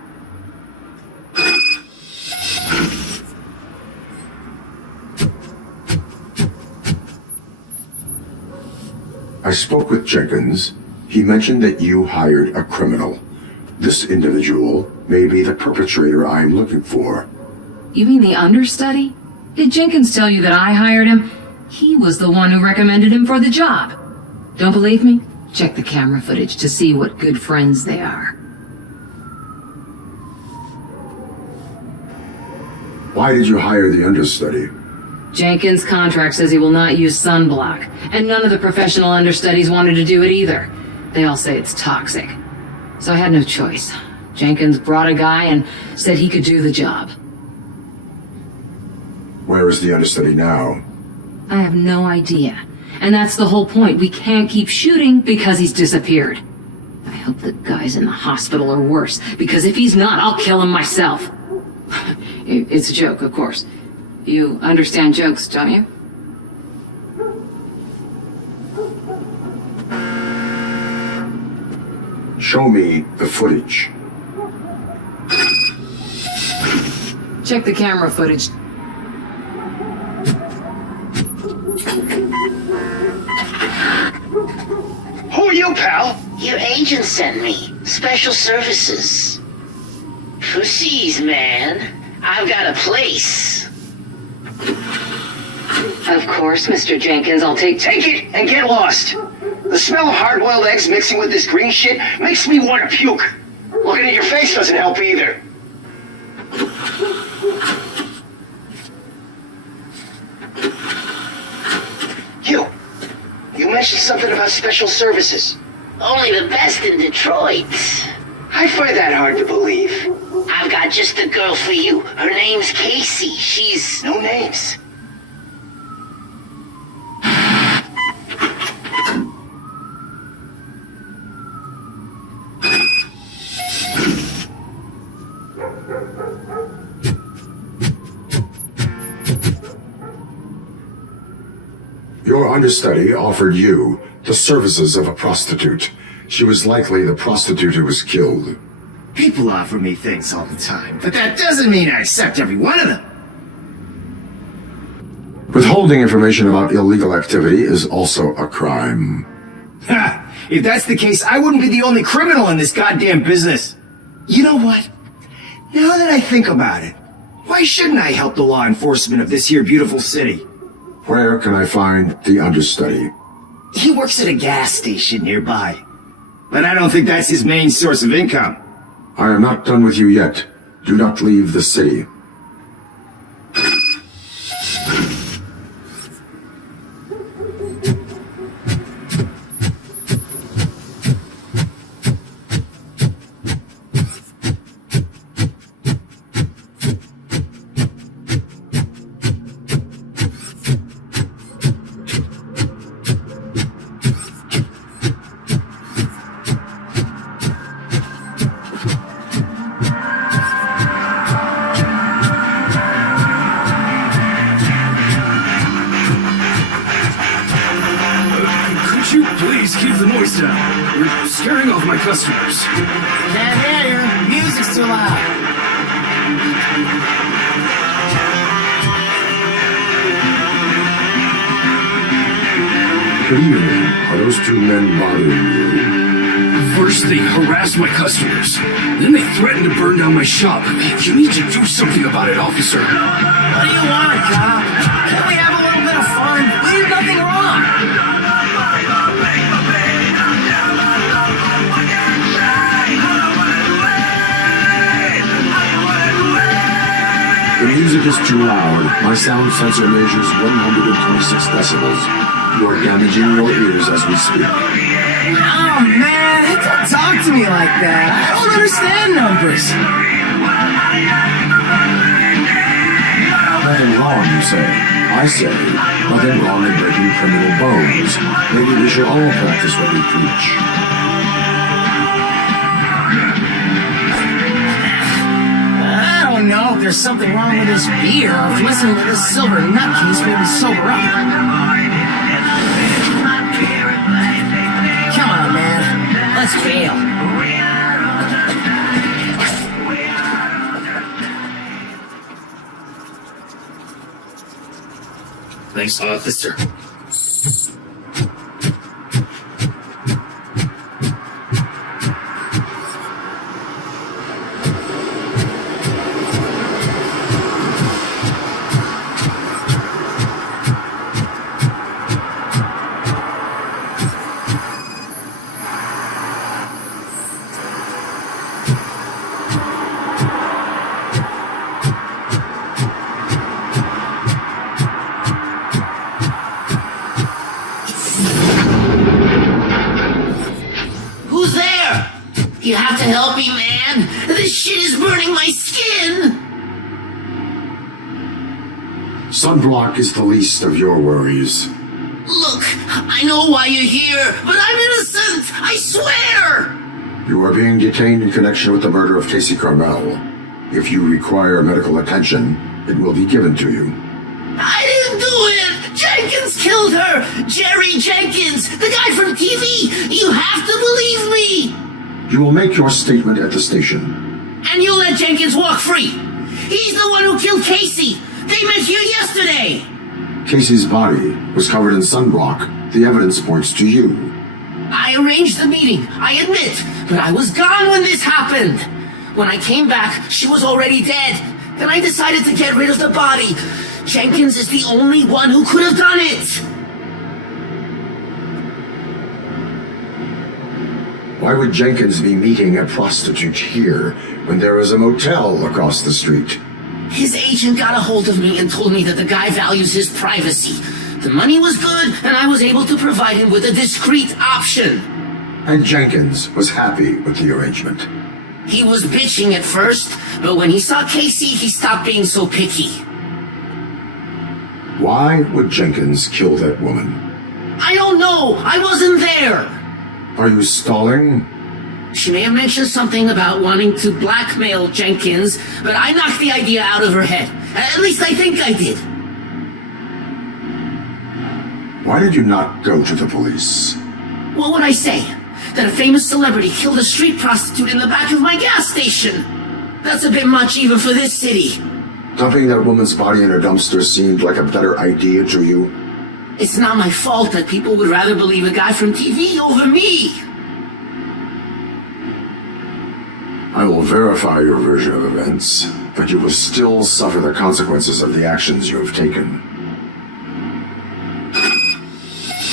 I spoke with Jenkins. He mentioned that you hired a criminal. This individual may be the perpetrator I am looking for. You mean the understudy? Did Jenkins tell you that I hired him? He was the one who recommended him for the job. Don't believe me? Check the camera footage to see what good friends they are. Why did you hire the understudy? Jenkins' contract says he will not use sunblock, and none of the professional understudies wanted to do it either. They all say it's toxic. So I had no choice. Jenkins brought a guy and said he could do the job. Where is the understudy now? I have no idea. And that's the whole point. We can't keep shooting because he's disappeared. I hope the guy's in the hospital or worse, because if he's not, I'll kill him myself. It's a joke, of course. You understand jokes, don't you? Show me the footage. Check the camera footage. Who are you, pal? Your agent sent me. Special services. Proceeds, man. I've got a place. Of course, Mr. Jenkins, I'll take it and get lost. The smell of hard-boiled eggs mixing with this green shit makes me want to puke. Looking at your face doesn't help either. You mentioned something about special services. Only the best in Detroit. I find that hard to believe. I've got just the girl for you. Her name's Casey. She's... No names. Your understudy offered you the services of a prostitute. She was likely the prostitute who was killed. People offer me things all the time, but that doesn't mean I accept every one of them. Withholding information about illegal activity is also a crime. Ha! If that's the case, I wouldn't be the only criminal in this goddamn business. You know what? Now that I think about it, why shouldn't I help the law enforcement of this here beautiful city? Where can I find the understudy? He works at a gas station nearby. But I don't think that's his main source of income. I am not done with you yet. Do not leave the city. You're scaring off my customers. Can't hear you. Music's too loud. Good evening. Are those two men bothering you? First, they harass my customers. Then they threaten to burn down my shop. You need to do something about it, officer. What do you want, cop? Can't we have a little bit of fun? We did nothing wrong. music is too loud. My sound sensor measures 126 decibels. You are damaging your ears as we speak. Oh man, don't talk to me like that. I don't understand numbers. Nothing wrong, you say. I say, nothing wrong in breaking criminal bones. Maybe we should all practice what we preach. I don't know if there's something wrong with this beer, or if listening to this silver nutcase made me sober up. Come on, man. Let's bail. Thanks, officer. You have to help me, man. This shit is burning my skin. Sunblock is the least of your worries. Look, I know why you're here, but I'm innocent. I swear. You are being detained in connection with the murder of Casey Carmel. If you require medical attention, it will be given to you. I didn't do it. Jenkins killed her. Jerry Jenkins, the guy from TV. You have to believe me. You will make your statement at the station. And you'll let Jenkins walk free. He's the one who killed Casey. They met here yesterday. Casey's body was covered in sunblock. The evidence points to you. I arranged the meeting, I admit, but I was gone when this happened. When I came back, she was already dead, and I decided to get rid of the body. Jenkins is the only one who could have done it. Why would Jenkins be meeting a prostitute here when there is a motel across the street? His agent got a hold of me and told me that the guy values his privacy. The money was good, and I was able to provide him with a discreet option. And Jenkins was happy with the arrangement. He was bitching at first, but when he saw Casey, he stopped being so picky. Why would Jenkins kill that woman? I don't know. I wasn't there. Are you stalling? She may have mentioned something about wanting to blackmail Jenkins, but I knocked the idea out of her head. At least I think I did. Why did you not go to the police? What would I say? That a famous celebrity killed a street prostitute in the back of my gas station? That's a bit much even for this city. Dumping that woman's body in a dumpster seemed like a better idea to you? It's not my fault that people would rather believe a guy from TV over me. I will verify your version of events, but you will still suffer the consequences of the actions you have taken.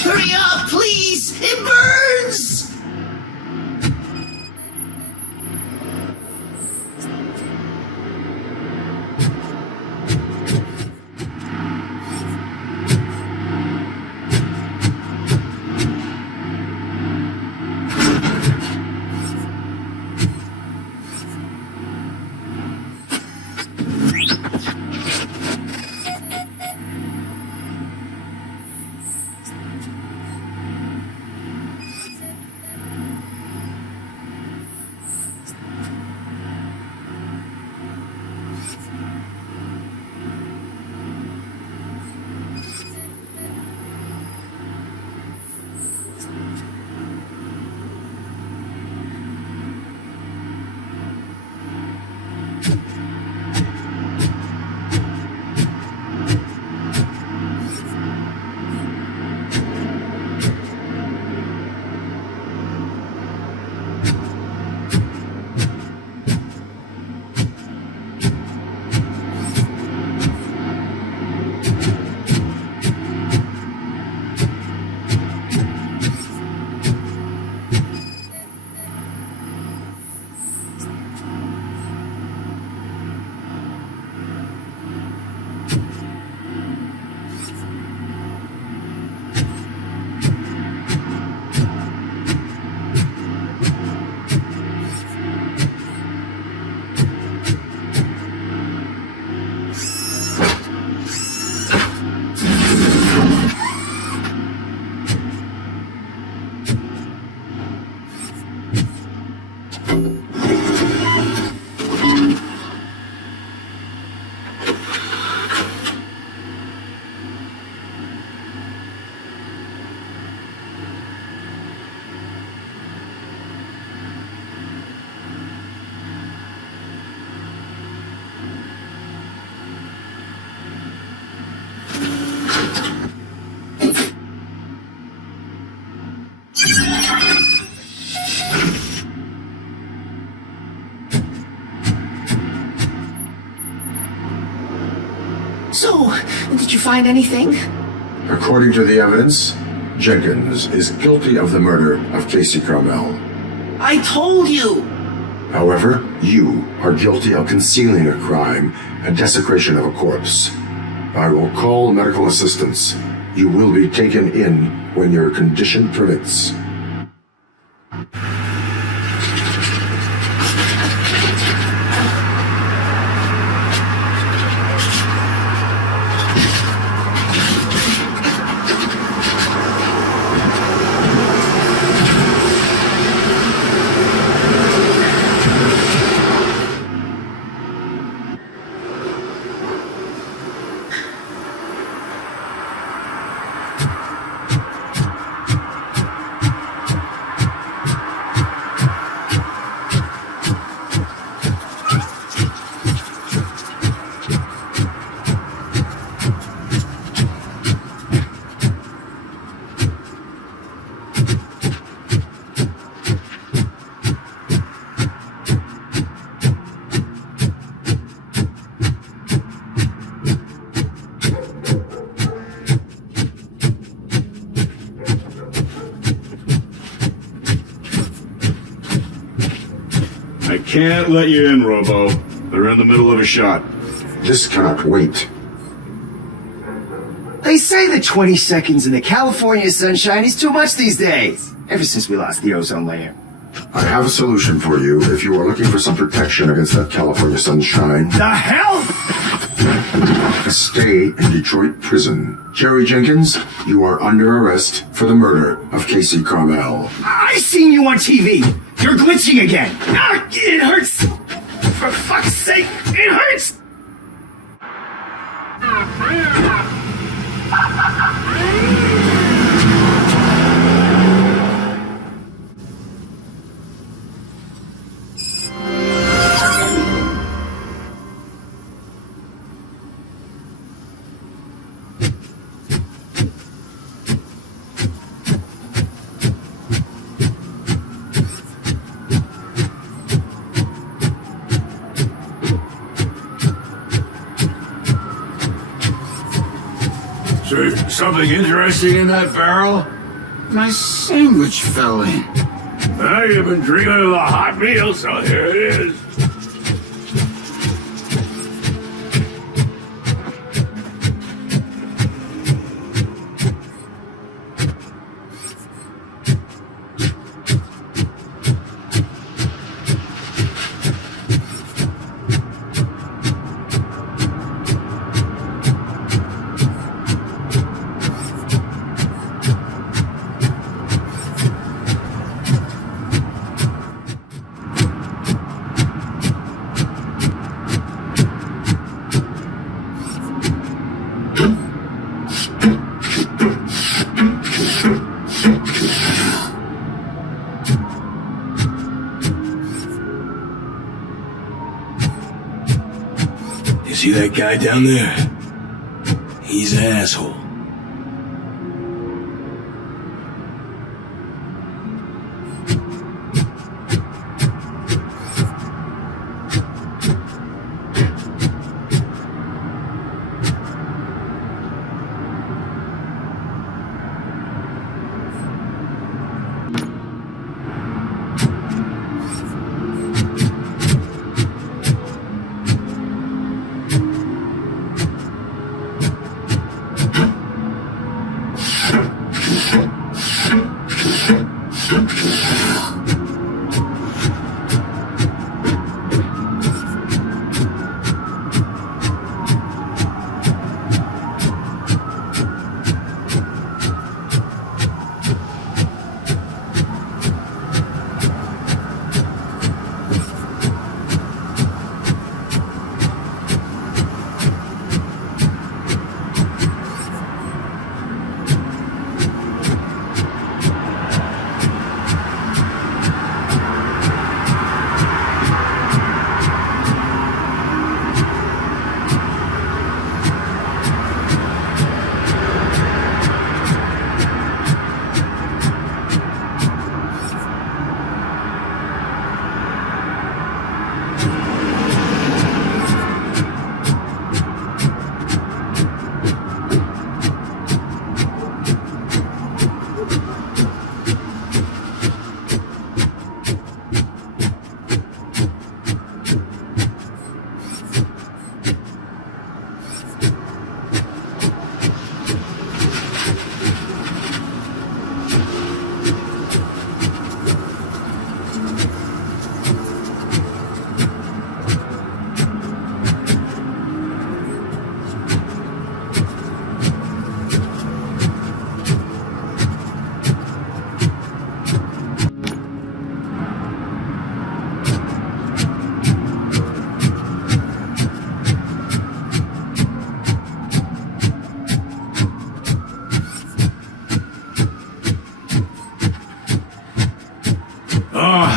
Hurry up, please! It burns! So, did you find anything? According to the evidence, Jenkins is guilty of the murder of Casey Carmel. I told you! However, you are guilty of concealing a crime and desecration of a corpse. I will call medical assistance. You will be taken in when your condition permits. Can't let you in, Robo. They're in the middle of a shot. This cannot wait. They say that 20 seconds in the California sunshine is too much these days. Ever since we lost the ozone layer. I have a solution for you if you are looking for some protection against that California sunshine. The hell? Stay in Detroit prison. Jerry Jenkins, you are under arrest for the murder of Casey Carmel. I seen you on TV. You're glitching again. Ah, it hurts. For fuck's sake, it hurts. Something interesting in that barrel? My sandwich fell in. Well, you've been dreaming of a hot meal, so here it is. See that guy down there? He's an asshole.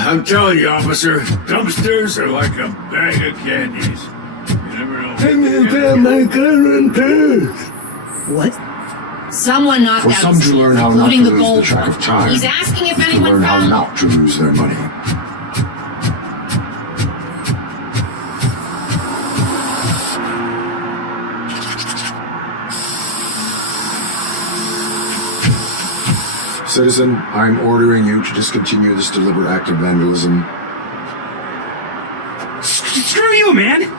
I'm telling you, officer, dumpsters are like a bag of candies. You never know. Hey man, found my car on purse. What? Someone knocked For out some to learn how not to including the lose the gold track of one. time. He's asking if To anyone learn how found... not to lose their money. Citizen, I'm ordering you to discontinue this deliberate act of vandalism. Screw you, man!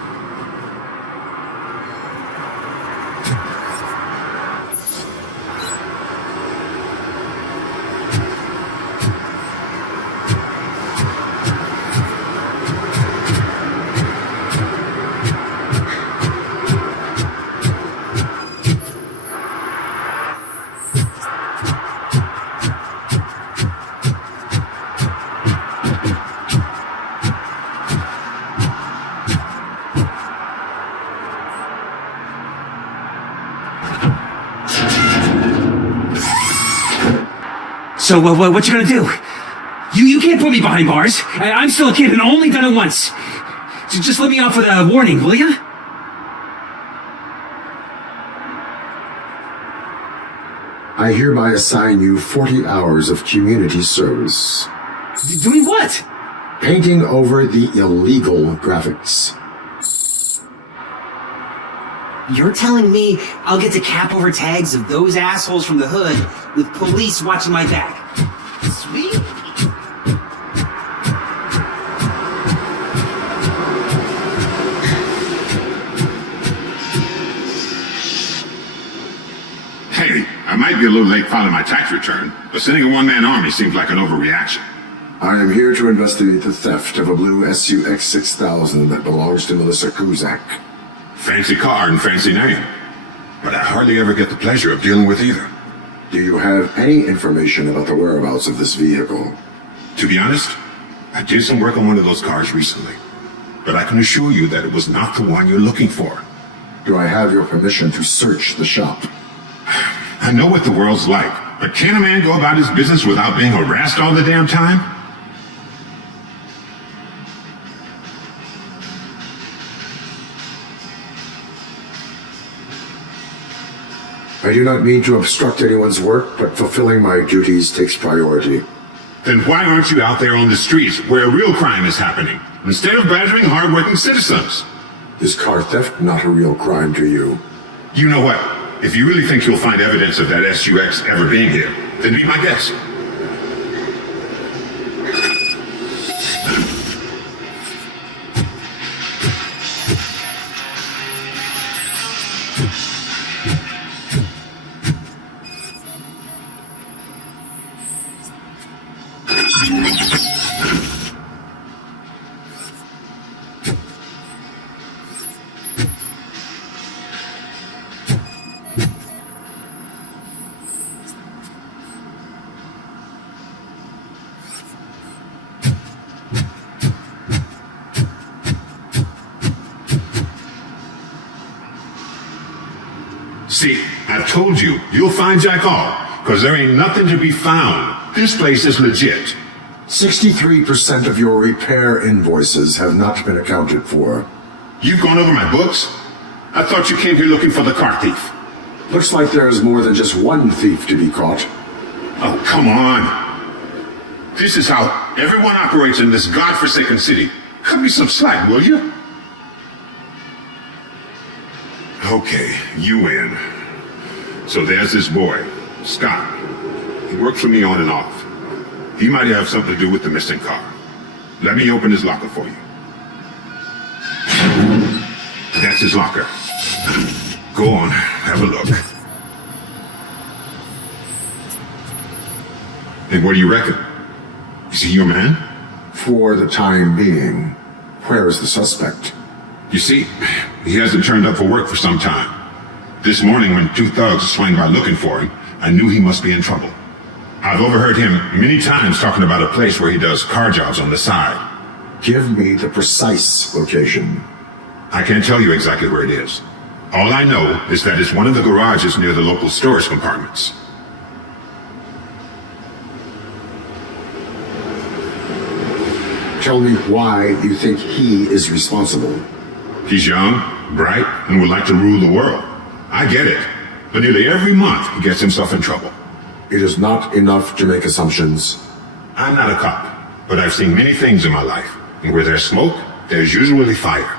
So, what you gonna do? You can't put me behind bars. I'm still a kid and only done it once. Just let me off with a warning, will ya? I hereby assign you 40 hours of community service. Doing what? Painting over the illegal graphics. You're telling me I'll get to cap over tags of those assholes from the hood with police watching my back? Sweet. Hey, I might be a little late filing my tax return, but sending a one-man army seems like an overreaction. I am here to investigate the theft of a blue SUX 6000 that belongs to Melissa Kuzak. Fancy car and fancy name, but I hardly ever get the pleasure of dealing with either. Do you have any information about the whereabouts of this vehicle? To be honest, I did some work on one of those cars recently, but I can assure you that it was not the one you're looking for. Do I have your permission to search the shop? I know what the world's like, but can a man go about his business without being harassed all the damn time? I do not mean to obstruct anyone's work, but fulfilling my duties takes priority. Then why aren't you out there on the streets where real crime is happening, instead of badgering hardworking citizens? Is car theft not a real crime to you? You know what? If you really think you'll find evidence of that SUX ever being here, then be my guest. See, I told you, you'll find Jack all, because there ain't nothing to be found. This place is legit. 63% of your repair invoices have not been accounted for. You've gone over my books? I thought you came here looking for the car thief. Looks like there's more than just one thief to be caught. Oh, come on. This is how everyone operates in this godforsaken city. Cut me some slack, will you? Okay, you win. So there's this boy, Scott. He worked for me on and off. He might have something to do with the missing car. Let me open his locker for you. That's his locker. Go on, have a look. And what do you reckon? Is he your man? For the time being. Where is the suspect? You see, he hasn't turned up for work for some time. This morning when two thugs swang by looking for him, I knew he must be in trouble. I've overheard him many times talking about a place where he does car jobs on the side. Give me the precise location. I can't tell you exactly where it is. All I know is that it's one of the garages near the local storage compartments. Tell me why you think he is responsible. He's young, bright, and would like to rule the world. I get it. But nearly every month he gets himself in trouble. It is not enough to make assumptions. I'm not a cop, but I've seen many things in my life. And where there's smoke, there's usually fire.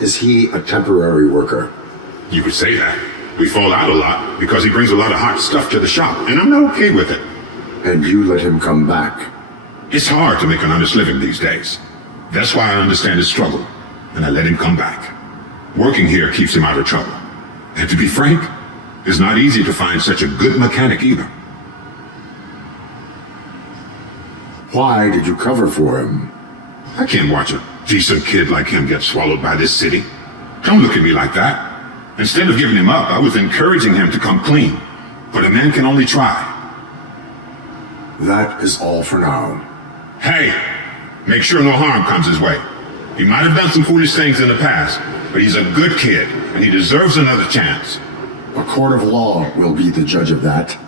Is he a temporary worker? You could say that. We fall out a lot because he brings a lot of hot stuff to the shop, and I'm not okay with it. And you let him come back? It's hard to make an honest living these days. That's why I understand his struggle, and I let him come back. Working here keeps him out of trouble. And to be frank, it's not easy to find such a good mechanic either. Why did you cover for him? I can't watch a decent kid like him get swallowed by this city. Don't look at me like that. Instead of giving him up, I was encouraging him to come clean. But a man can only try. That is all for now. Hey, make sure no harm comes his way. He might have done some foolish things in the past, but he's a good kid, and he deserves another chance. A court of law will be the judge of that.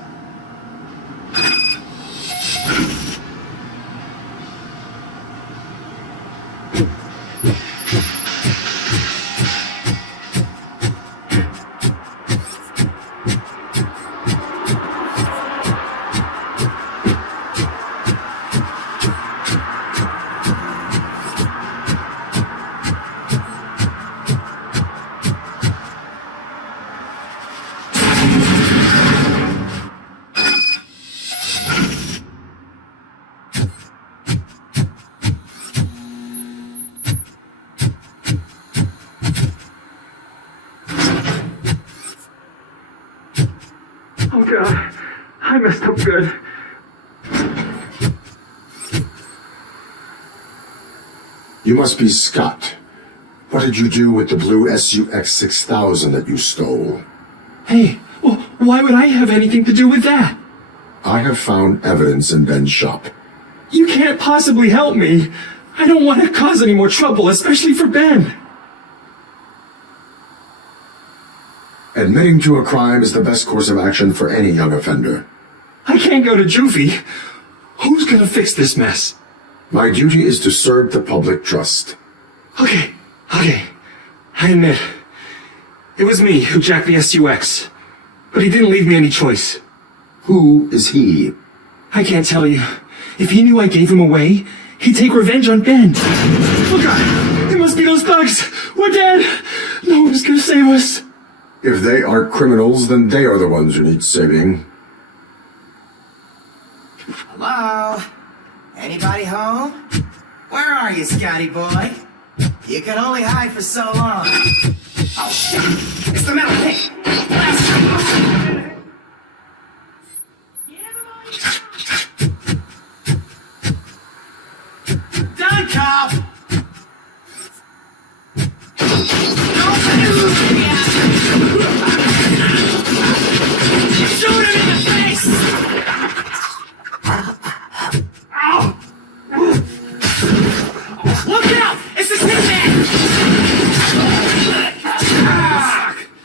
Oh God, I messed up good. You must be Scott. What did you do with the blue SUX 6000 that you stole? Hey, well, why would I have anything to do with that? I have found evidence in Ben's shop. You can't possibly help me. I don't want to cause any more trouble, especially for Ben. Admitting to a crime is the best course of action for any young offender. I can't go to juvie. Who's gonna fix this mess? My duty is to serve the public trust. Okay. I admit. It was me who jacked the SUX. But he didn't leave me any choice. Who is he? I can't tell you. If he knew I gave him away, he'd take revenge on Ben. Oh God! It must be those thugs! We're dead! No one's gonna save us. If they are criminals, then they are the ones who need saving. Hello? Anybody home? Where are you, Scotty boy? You can only hide for so long. Oh shit! It's the metal pig! Blast him! Done, cop! Shoot him in the face! Look out! It's the hitman!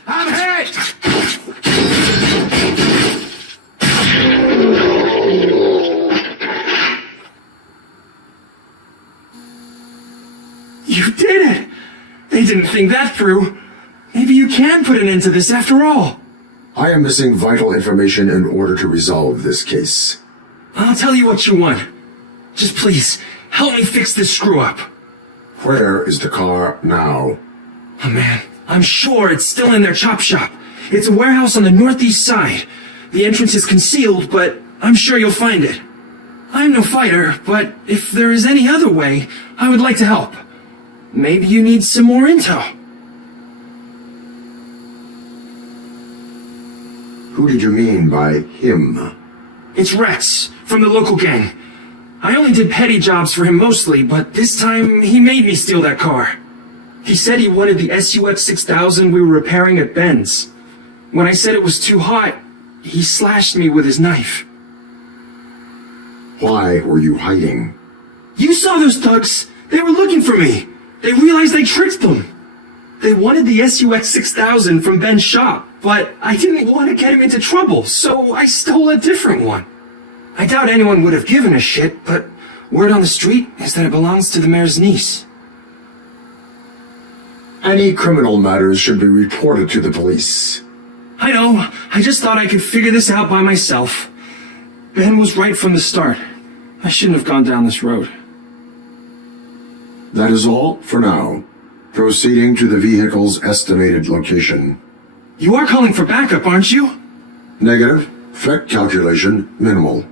I'm hit! You did it! They didn't think that through. Maybe you can put an end to this after all. I am missing vital information in order to resolve this case. I'll tell you what you want. Just please, help me fix this screw-up. Where is the car now? Oh man, I'm sure it's still in their chop shop. It's a warehouse on the northeast side. The entrance is concealed, but I'm sure you'll find it. I'm no fighter, but if there is any other way, I would like to help. Maybe you need some more intel. Who did you mean by him? It's Rex, from the local gang. I only did petty jobs for him mostly, but this time he made me steal that car. He said he wanted the SUX 6000 we were repairing at Ben's. When I said it was too hot, he slashed me with his knife. Why were you hiding? You saw those thugs! They were looking for me! They realized they tricked them! They wanted the SUX 6000 from Ben's shop, but I didn't want to get him into trouble, so I stole a different one. I doubt anyone would have given a shit, but word on the street is that it belongs to the mayor's niece. Any criminal matters should be reported to the police. I know. I just thought I could figure this out by myself. Ben was right from the start. I shouldn't have gone down this road. That is all for now. Proceeding to the vehicle's estimated location. You are calling for backup, aren't you? Negative. Threat calculation minimal.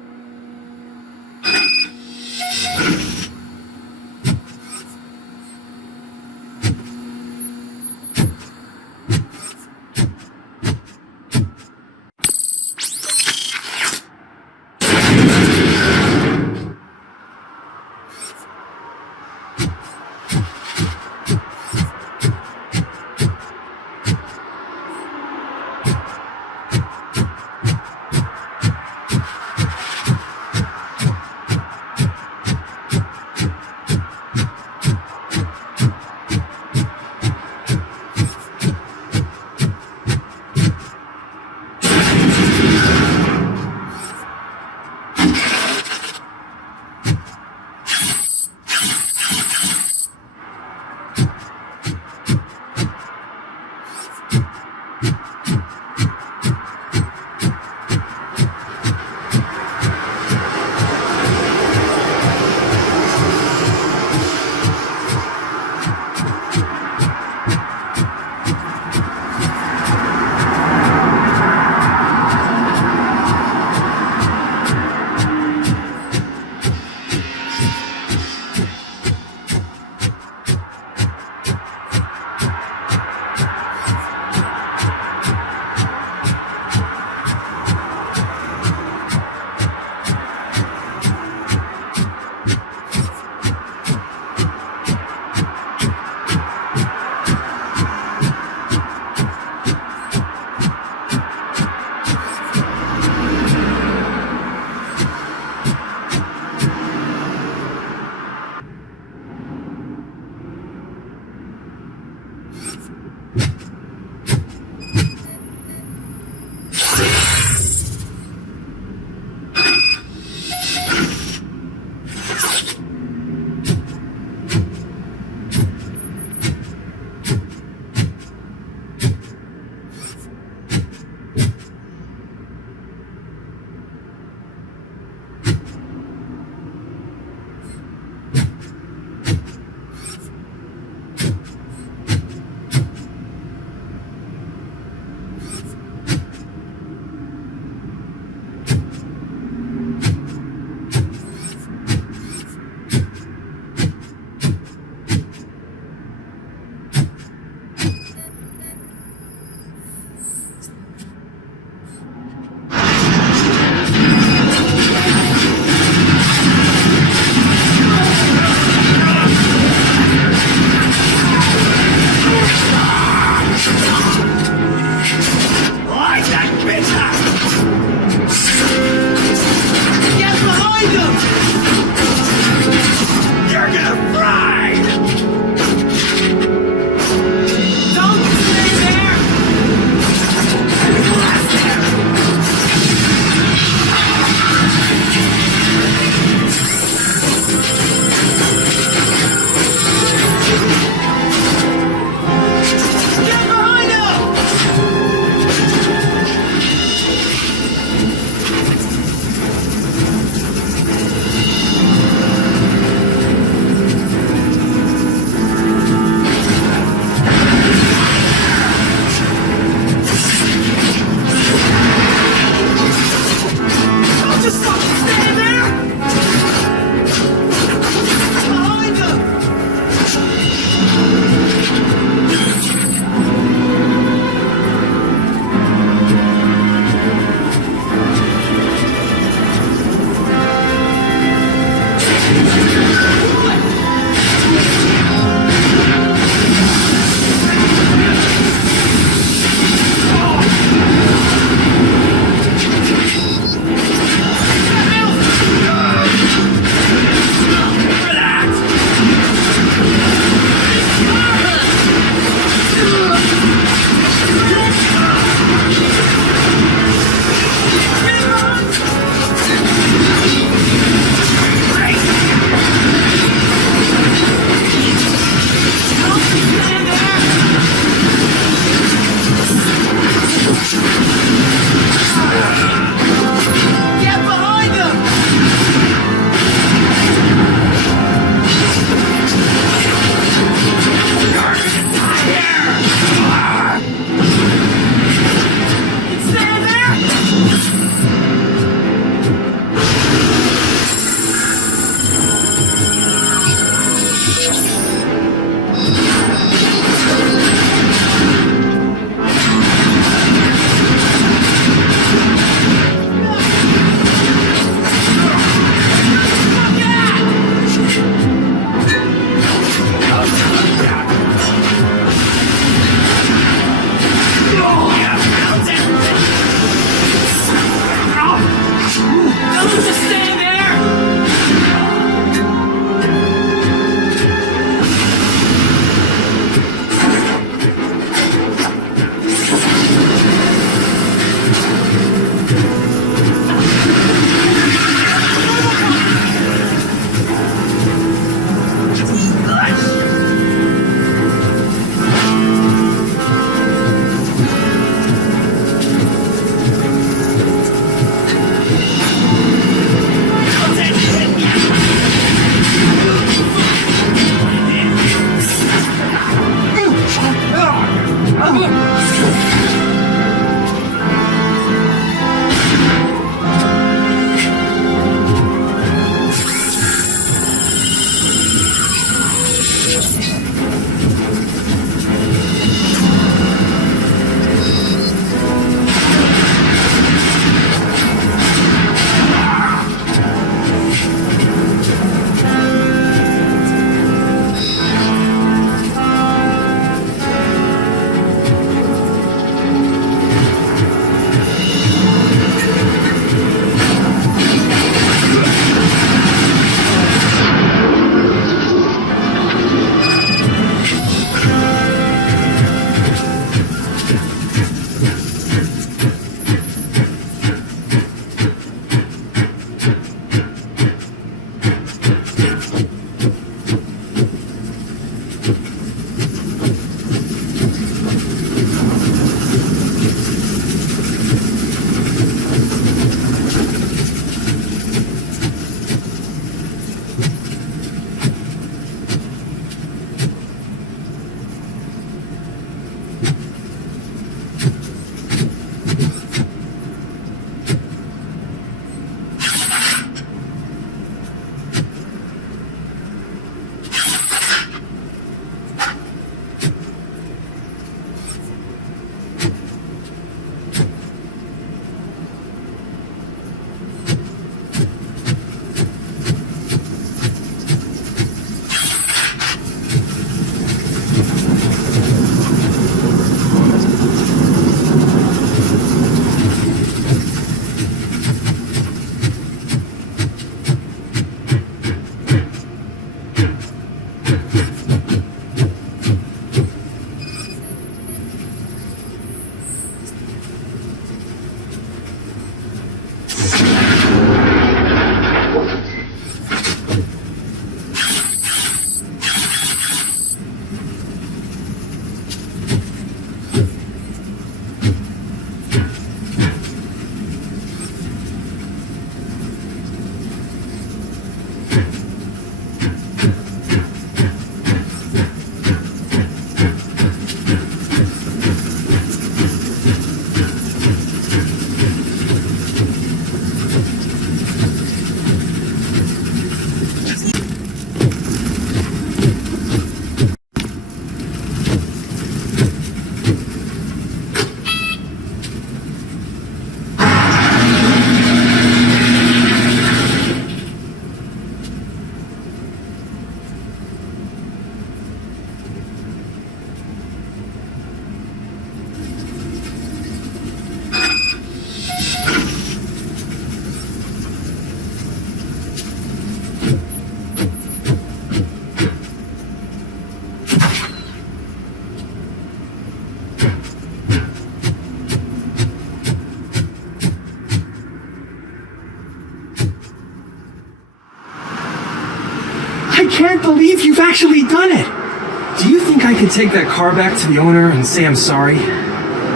I can't believe you've actually done it! Do you think I could take that car back to the owner and say I'm sorry?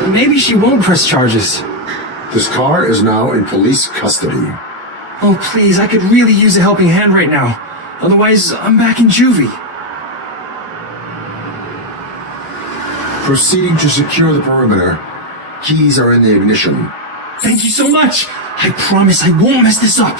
Maybe she won't press charges. This car is now in police custody. Oh, please, I could really use a helping hand right now. Otherwise, I'm back in juvie. Proceeding to secure the perimeter. Keys are in the ignition. Thank you so much! I promise I won't mess this up!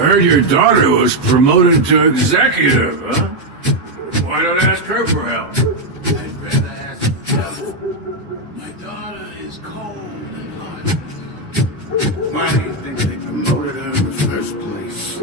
Heard your daughter was promoted to executive, huh? Why don't I ask her for help? I'd rather ask the devil. My daughter is cold and hot. Why do you think they promoted her in the first place?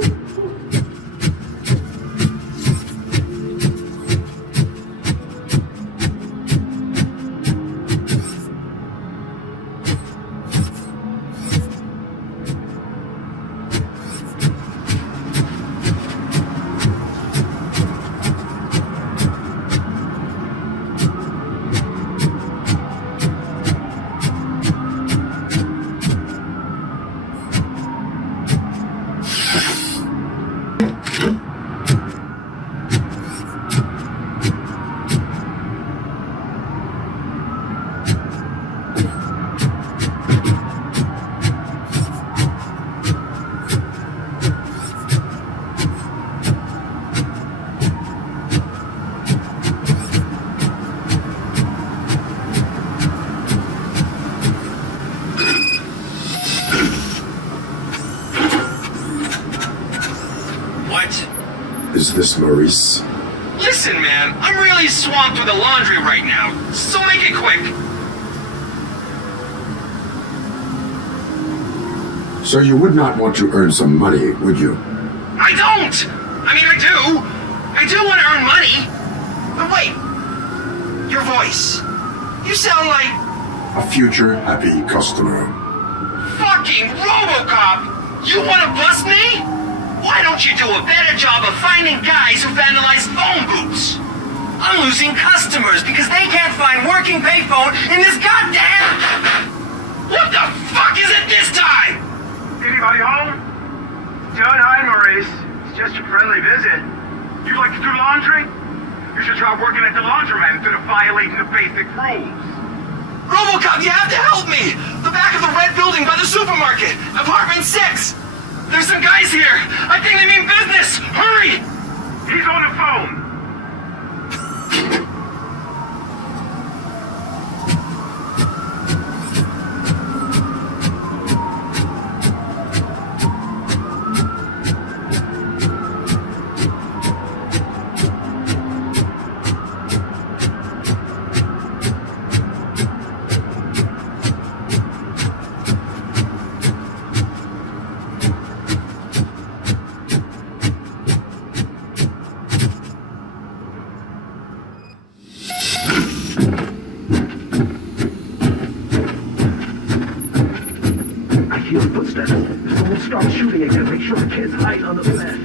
this, Maurice? Listen, man, I'm really swamped with the laundry right now, so make it quick. So you would not want to earn some money, would you? I don't! I mean, I do. I do want to earn money. But wait, your voice. You sound like... A future happy customer. Fucking RoboCop! You want to bust me? Why don't you do a better job of finding guys who vandalize phone booths? I'm losing customers because they can't find working payphone in this goddamn... What the fuck is it this time? Anybody home? John, hi, Maurice. It's just a friendly visit. You like to do laundry? You should try working at the laundromat instead of violating the basic rules. RoboCop, you have to help me! The back of the red building by the supermarket, apartment 6. There's some guys here. I think they mean business. Hurry! He's on the phone. Start shooting again. Make sure the kids hide on the bed.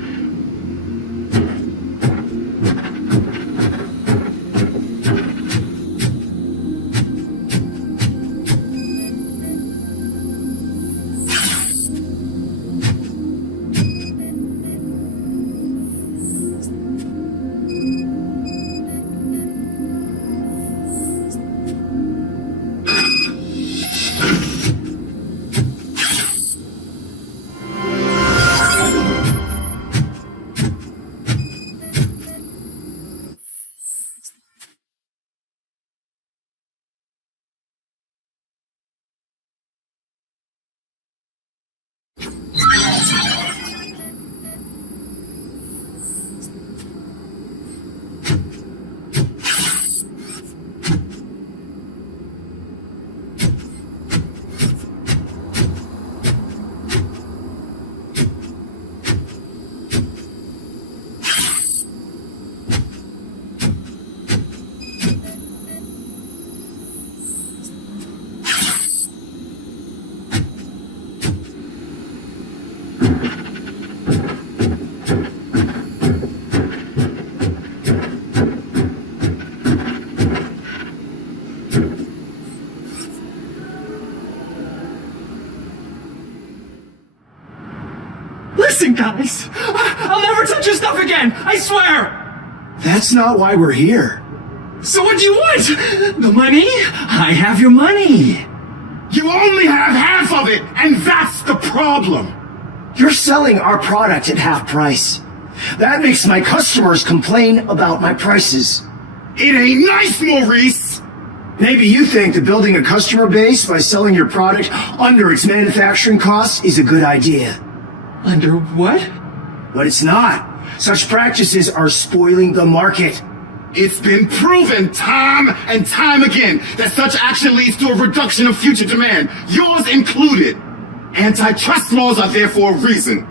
Listen, guys! I'll never touch your stuff again! I swear! That's not why we're here. So what do you want? The money? I have your money! You only have half of it, and that's the problem! You're selling our product at half price. That makes my customers complain about my prices. It ain't nice, Maurice! Maybe you think that building a customer base by selling your product under its manufacturing costs is a good idea. Under what? But it's not. Such practices are spoiling the market. It's been proven time and time again that such action leads to a reduction of future demand, yours included. Antitrust laws are there for a reason.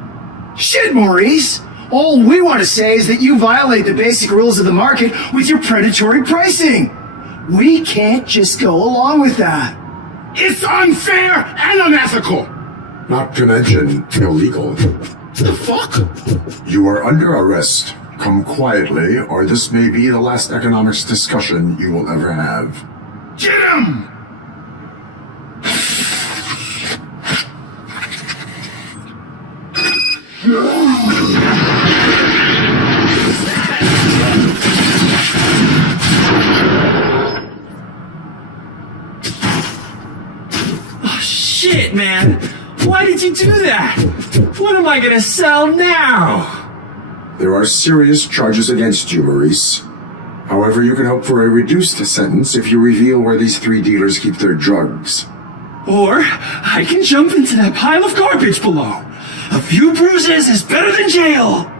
Shit, Maurice! All we want to say is that you violate the basic rules of the market with your predatory pricing. We can't just go along with that. It's unfair and unethical. Not to mention illegal. The fuck? You are under arrest. Come quietly, or this may be the last economics discussion you will ever have. Get him! Oh, shit, man! Why did you do that? What am I gonna sell now? There are serious charges against you, Maurice. However, you can hope for a reduced sentence if you reveal where these 3 dealers keep their drugs. Or I can jump into that pile of garbage below. A few bruises is better than jail.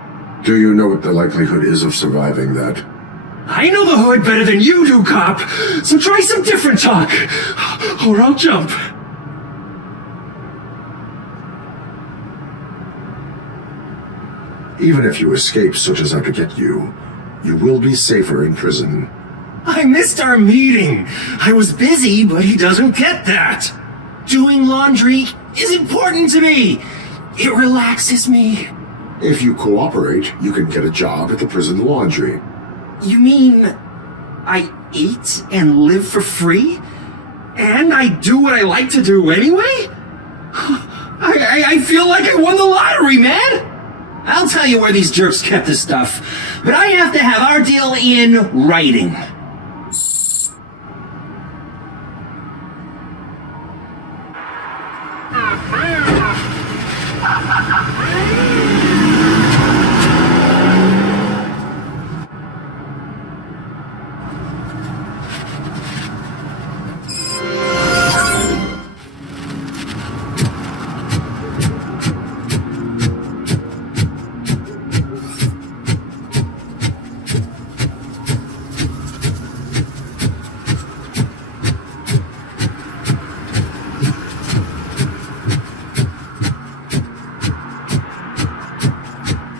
Do you know what the likelihood is of surviving that? I know the hood better than you do, cop. So try some different talk, or I'll jump. Even if you escape Soot is out to get you, you will be safer in prison. I missed our meeting. I was busy, but he doesn't get that. Doing laundry is important to me. It relaxes me. If you cooperate, you can get a job at the prison laundry. You mean I eat and live for free? And I do what I like to do anyway? I feel like I won the lottery, man! I'll tell you where these jerks kept this stuff, but I have to have our deal in writing.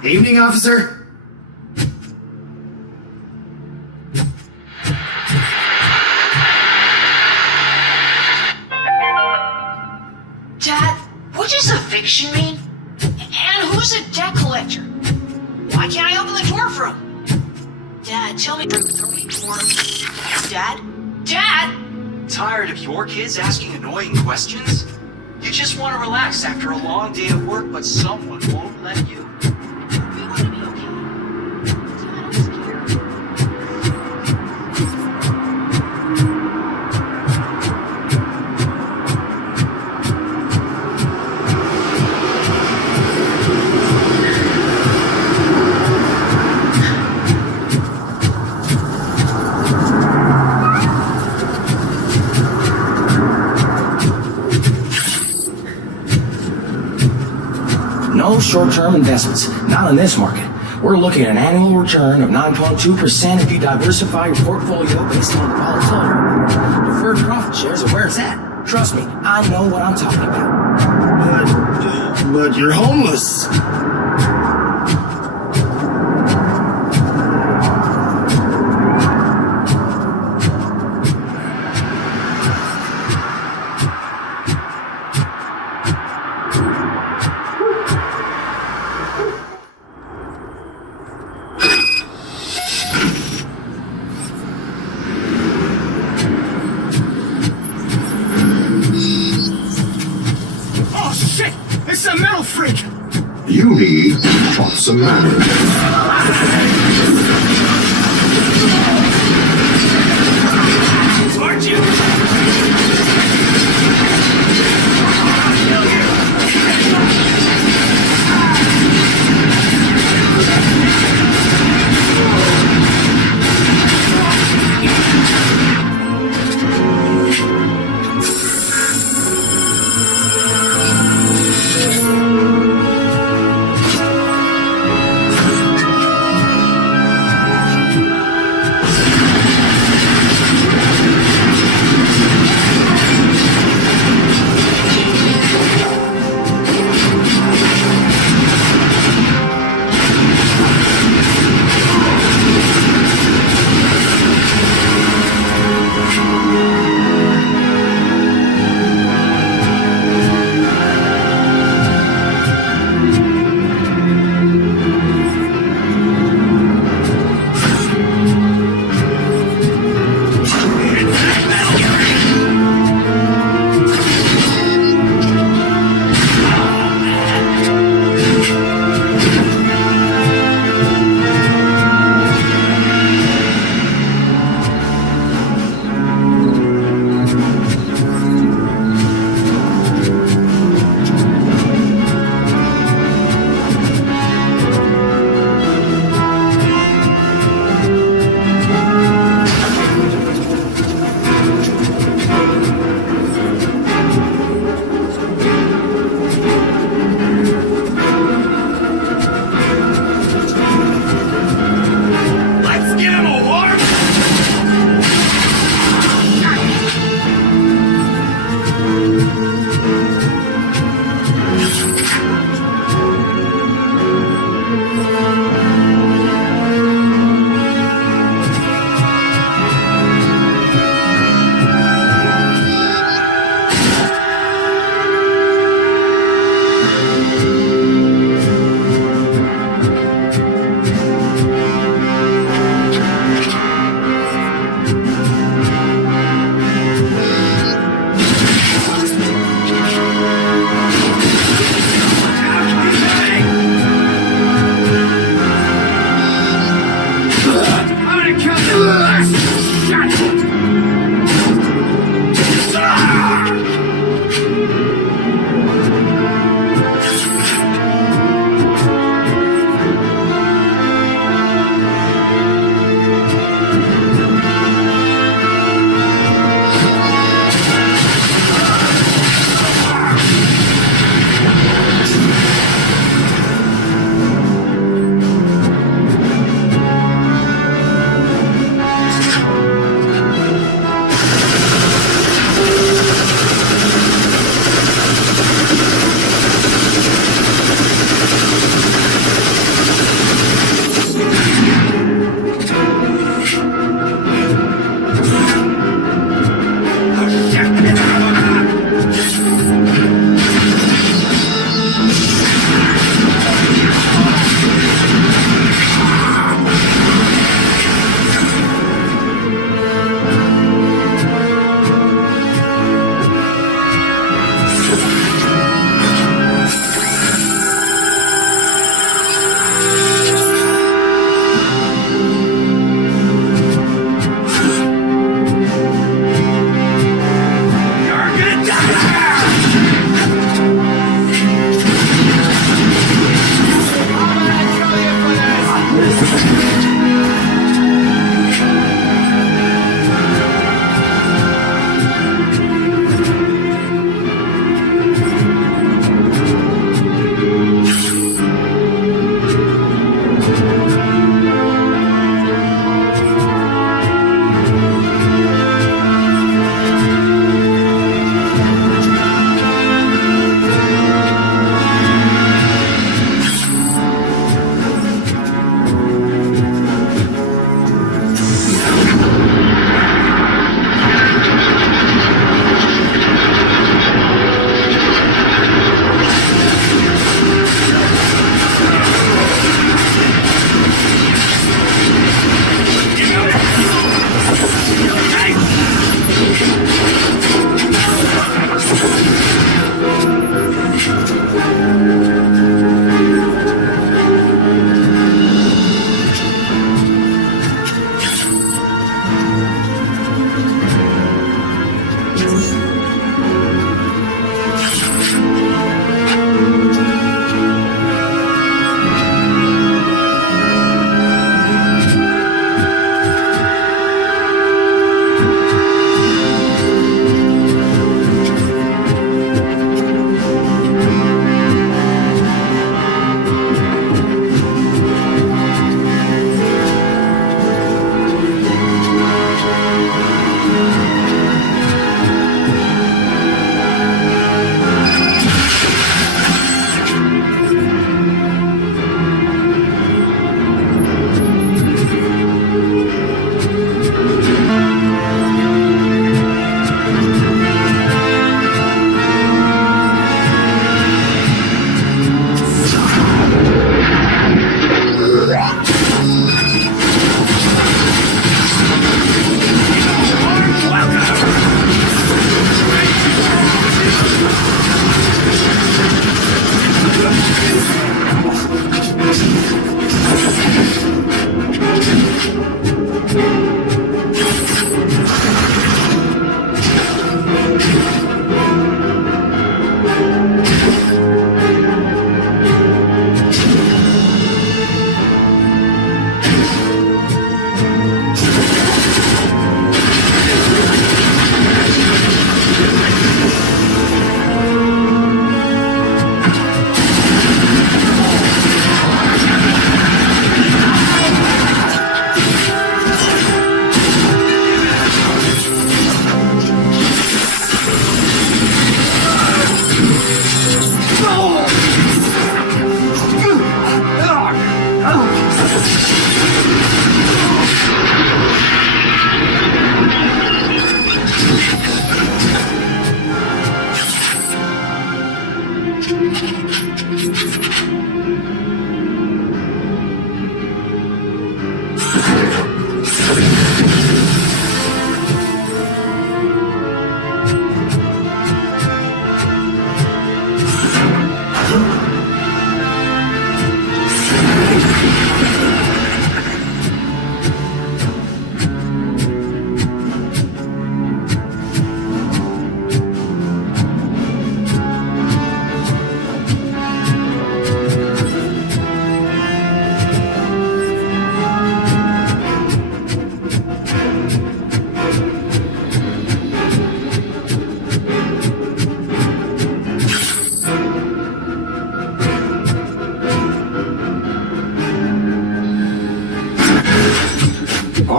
Evening, officer. Dad, what does eviction mean? And who's a debt collector? Why can't I open the door for him? Dad, tell me. Dad? Dad? Tired of your kids asking annoying questions? You just want to relax after a long day of work, but someone won't let you. No short-term investments, not in this market. We're looking at an annual return of 9.2% if you diversify your portfolio based on the volatility. Deferred profit shares, and where's that? Trust me, I know what I'm talking about. But you're homeless. You need to talk some manners. Aren't you?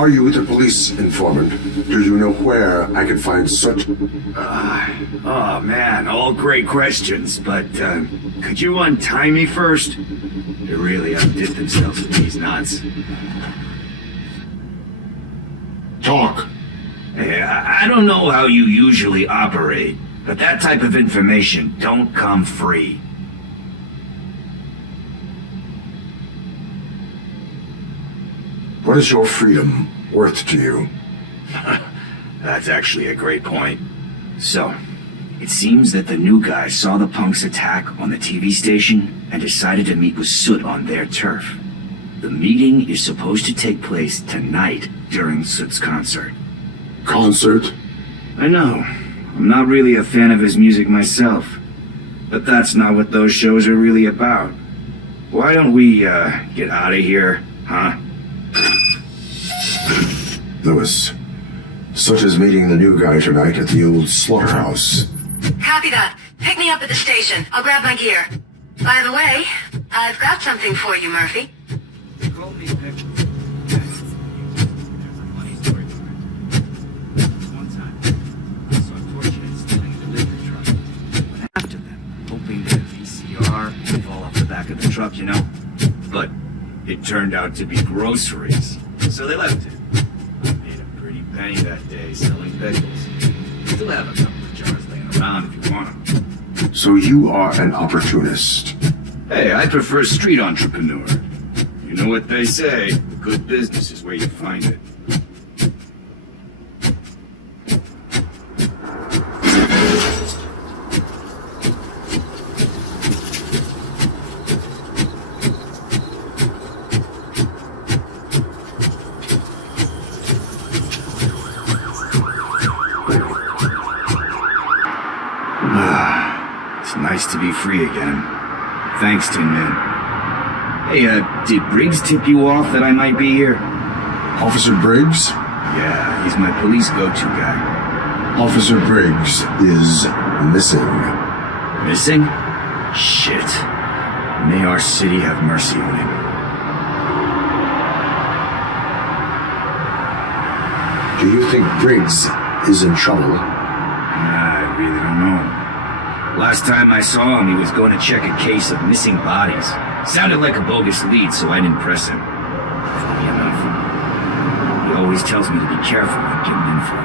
Are you the police informant? Do you know where I can find Soot? Oh man, all great questions, but could you untie me first? They really outdid themselves with these knots. Talk. Hey, I don't know how you usually operate, but that type of information don't come free. What is your freedom worth to you? That's actually a great point. So, it seems that the new guy saw the punks attack on the TV station and decided to meet with Soot on their turf. The meeting is supposed to take place tonight during Soot's concert. Concert? I know. I'm not really a fan of his music myself. But that's not what those shows are really about. Why don't we, get out of here, huh? Lewis, Soot is meeting the new guy tonight at the old slaughterhouse. Copy that. Pick me up at the station. I'll grab my gear. By the way, I've got something for you, Murphy. After them, hoping that VCR would fall off the back of the truck, you know? But it turned out to be groceries, so they left it. Made a pretty penny that day selling pickles. Still have a couple of jars laying around if you want them. So you are an opportunist. Hey, I prefer street entrepreneur. You know what they say, good business is where you find it. It's nice to be free again. Thanks, Tin Man. Hey, did Brigs tip you off that I might be here? Officer Briggs? Yeah, he's my police go-to guy. Officer Briggs is missing. Missing? Shit. May our city have mercy on him. Do you think Briggs is in trouble? I really don't know. Last time I saw him, he was going to check a case of missing bodies. Sounded like a bogus lead, so I didn't press him. Funny enough. He always tells me to be careful when getting info.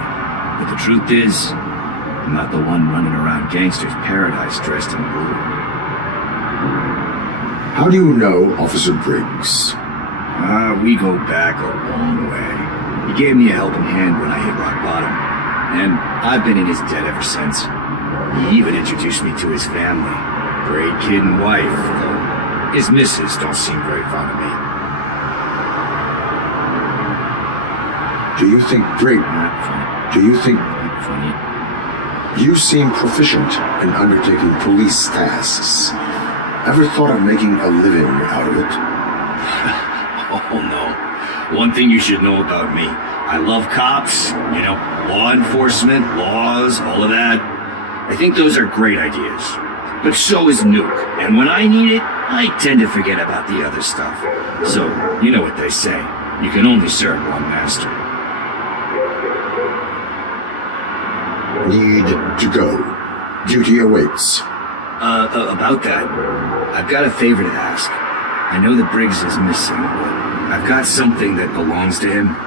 But the truth is, I'm not the one running around gangsters' paradise dressed in blue. How do you know Officer Briggs? We go back a long way. He gave me a helping hand when I hit rock bottom. And I've been in his debt ever since. He even introduced me to his family. Great kid and wife, though his missus don't seem very fond of me. Do you think Funny. You seem proficient in undertaking police tasks. Ever thought of making a living out of it? Oh no. One thing you should know about me. I love cops, you know, law enforcement, laws, all of that. I think those are great ideas. But so is Nuke, and when I need it, I tend to forget about the other stuff. So, you know what they say. You can only serve one master. Need to go. Duty awaits. About that, I've got a favor to ask. I know that Briggs is missing, but I've got something that belongs to him.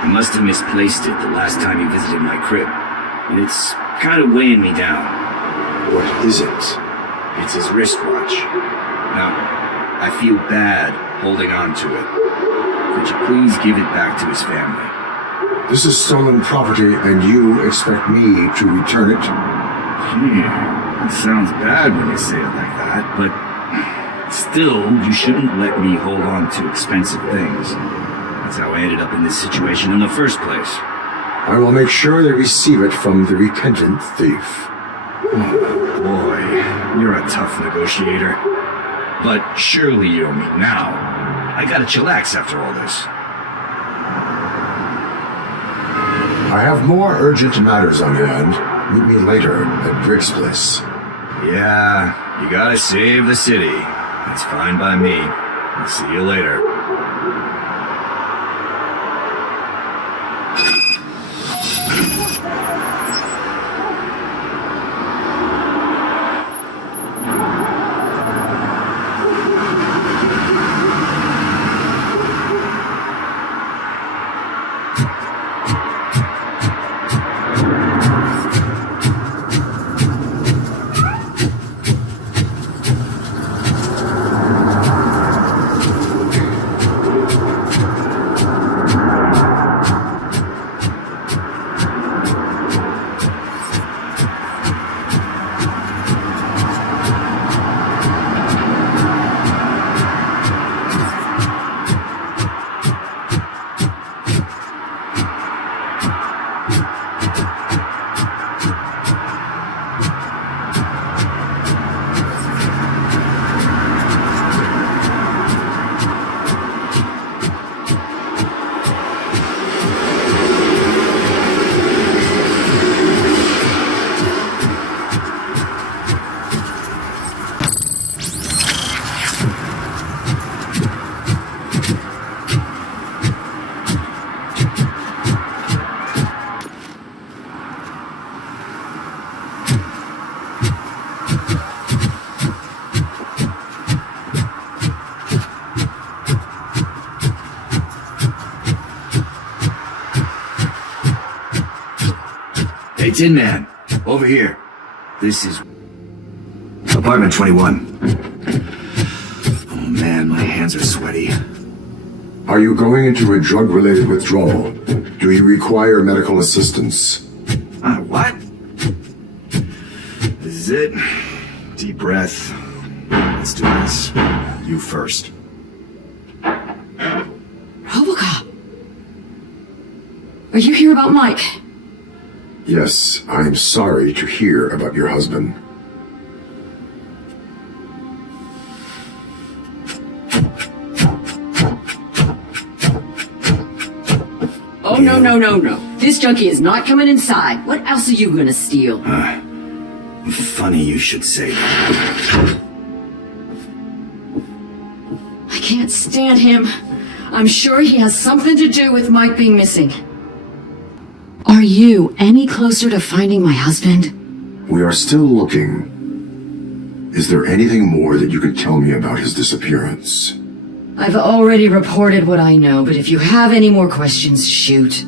He must have misplaced it the last time he visited my crib, and it's kind of weighing me down. What is it? It's his wristwatch. Now, I feel bad holding on to it. Could you please give it back to his family? This is stolen property, and you expect me to return it? It sounds bad when you say it like that, but still, you shouldn't let me hold on to expensive things. That's how I ended up in this situation in the first place. I will make sure they receive it from the repentant thief. Oh, boy, you're a tough negotiator. But surely you owe me now. I gotta chillax after all this. I have more urgent matters on hand. Meet me later at Briggs' place. Yeah, you gotta save the city. That's fine by me. I'll see you later. Hey, Tin Man, over here. This is apartment 21. Oh man, my hands are sweaty. Are you going into a drug-related withdrawal? Do you require medical assistance? What? This is it. Deep breath. Let's do this. You first. RoboCop! Are you here about Mike? Yes, I'm sorry to hear about your husband. Oh, no. This junkie is not coming inside. What else are you gonna steal? Funny you should say that. I can't stand him. I'm sure he has something to do with Mike being missing. Are you any closer to finding my husband? We are still looking. Is there anything more that you could tell me about his disappearance? I've already reported what I know, but if you have any more questions, shoot.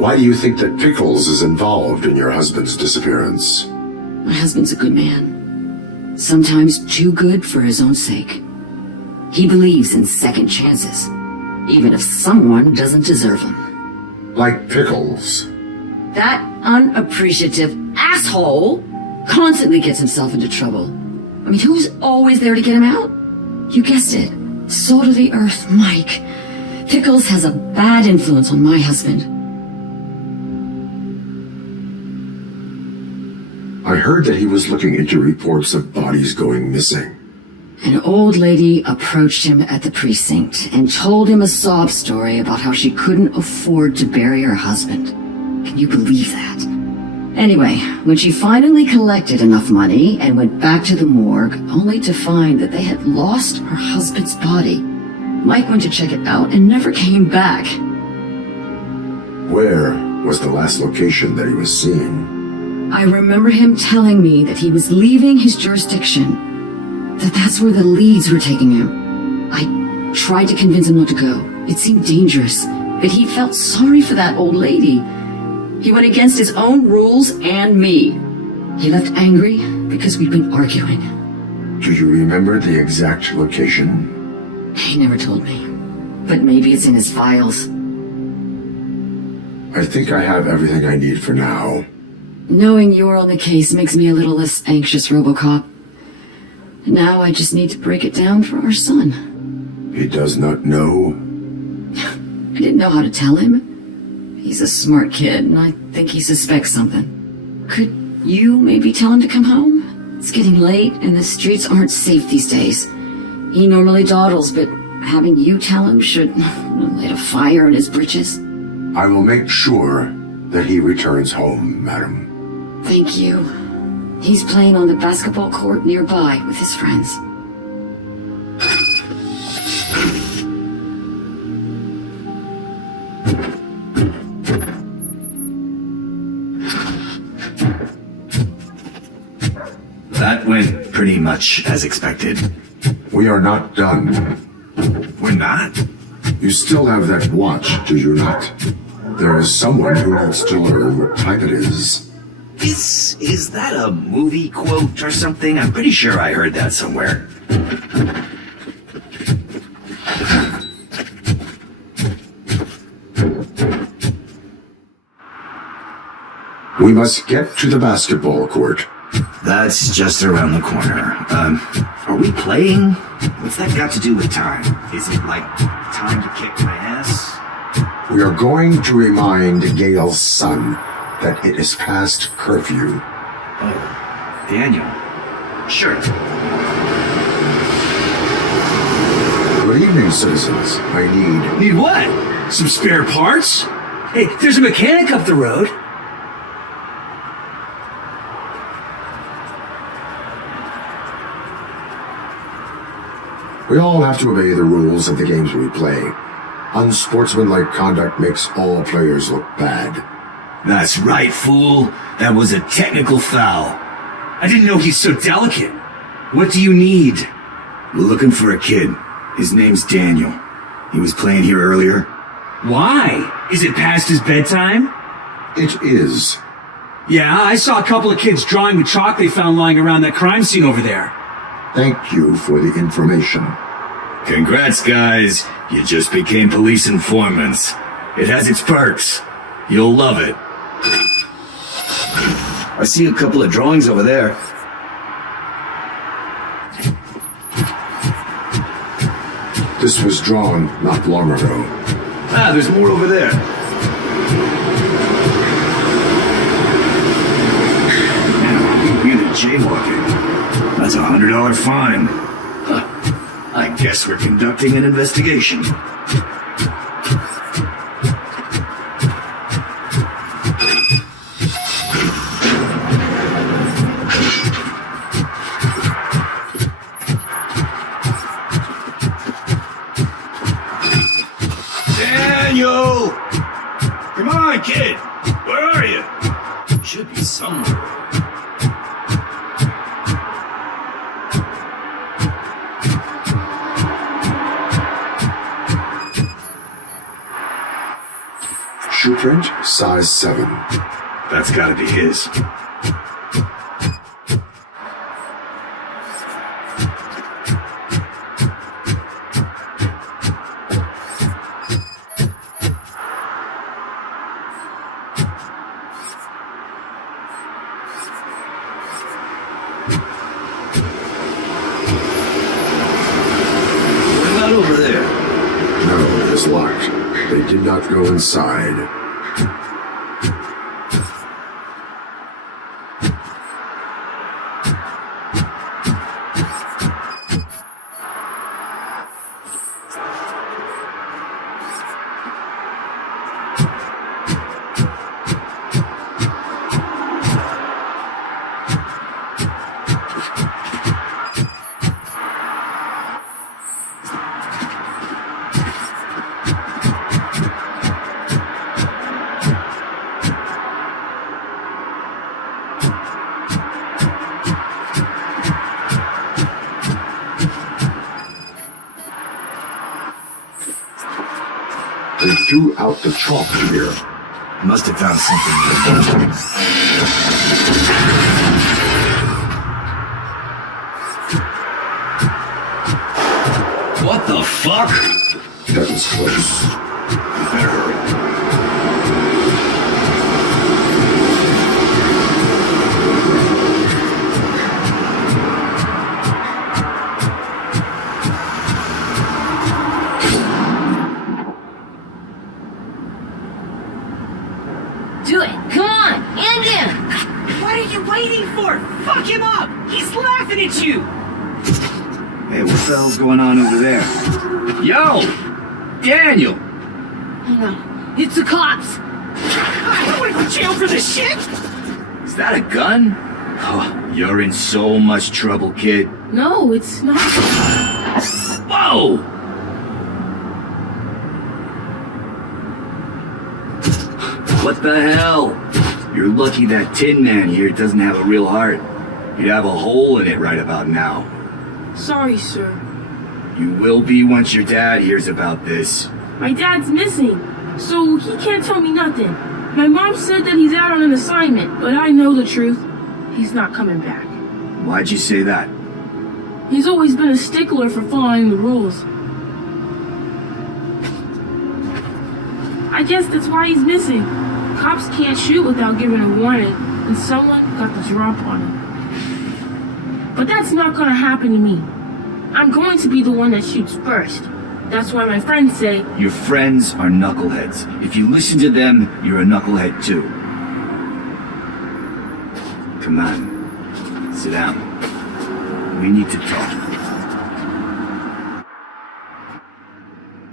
Why do you think that Pickles is involved in your husband's disappearance? My husband's a good man. Sometimes too good for his own sake. He believes in second chances, even if someone doesn't deserve them. Like Pickles. That unappreciative asshole constantly gets himself into trouble. I mean, who's always there to get him out? You guessed it. Salt of the earth, Mike. Pickles has a bad influence on my husband. I heard that he was looking into reports of bodies going missing. An old lady approached him at the precinct and told him a sob story about how she couldn't afford to bury her husband. Can you believe that? Anyway, when she finally collected enough money and went back to the morgue, only to find that they had lost her husband's body, Mike went to check it out and never came back. Where was the last location that he was seen? I remember him telling me that he was leaving his jurisdiction, that's where the leads were taking him. I tried to convince him not to go. It seemed dangerous, but he felt sorry for that old lady. He went against his own rules and me. He left angry because we'd been arguing. Do you remember the exact location? He never told me, but maybe it's in his files. I think I have everything I need for now. Knowing you're on the case makes me a little less anxious, RoboCop. Now I just need to break it down for our son. He does not know? I didn't know how to tell him. He's a smart kid, and I think he suspects something. Could you maybe tell him to come home? It's getting late, and the streets aren't safe these days. He normally dawdles, but having you tell him should light a fire in his britches. I will make sure that he returns home, madam. Thank you. He's playing on the basketball court nearby with his friends. That went pretty much as expected. We are not done. We're not? You still have that watch, do you not? There is someone who needs to learn what type it is. Is that a movie quote or something? I'm pretty sure I heard that somewhere. We must get to the basketball court. That's just around the corner. Are we playing? What's that got to do with time? Is it like time to kick my ass? We are going to remind Gale's son that it is past curfew. Oh, Daniel. Sure. Good evening, citizens. I need... Need what? Some spare parts? Hey, there's a mechanic up the road. We all have to obey the rules of the games we play. Unsportsmanlike conduct makes all players look bad. That's right, fool. That was a technical foul. I didn't know he's so delicate. What do you need? We're looking for a kid. His name's Daniel. He was playing here earlier. Why? Is it past his bedtime? It is. Yeah, I saw a couple of kids drawing with chalk they found lying around that crime scene over there. Thank you for the information. Congrats, guys. You just became police informants. It has its perks. You'll love it. I see a couple of drawings over there. This was drawn not long ago. Ah, there's more over there. Unit jaywalking. That's $100 fine. Huh. I guess we're conducting an investigation. Daniel! Come on, kid! Where are you? You should be somewhere. Shoe print, size 7. That's gotta be his. What about over there? No, it is locked. They did not go inside. They threw out the chalk here. Must have found something. What the fuck? That was close. You better hurry. Do it! Come on! End him! What are you waiting for? Fuck him up! He's laughing at you! Hey, what the hell's going on over there? Yo! Daniel! Hang on. It's the cops! I don't want to go to jail for this shit! Is that a gun? Oh, you're in so much trouble, kid. No, it's not. Whoa! What the hell? You're lucky that Tin Man here doesn't have a real heart. You'd have a hole in it right about now. Sorry, sir. You will be once your dad hears about this. My dad's missing, so he can't tell me nothing. My mom said that he's out on an assignment, but I know the truth. He's not coming back. Why'd you say that? He's always been a stickler for following the rules. I guess that's why he's missing. Cops can't shoot without giving a warning, and someone got the drop on him. But that's not gonna happen to me. I'm going to be the one that shoots first. That's why my friends say, Your friends are knuckleheads. If you listen to them, you're a knucklehead too. Come on. Sit down. We need to talk.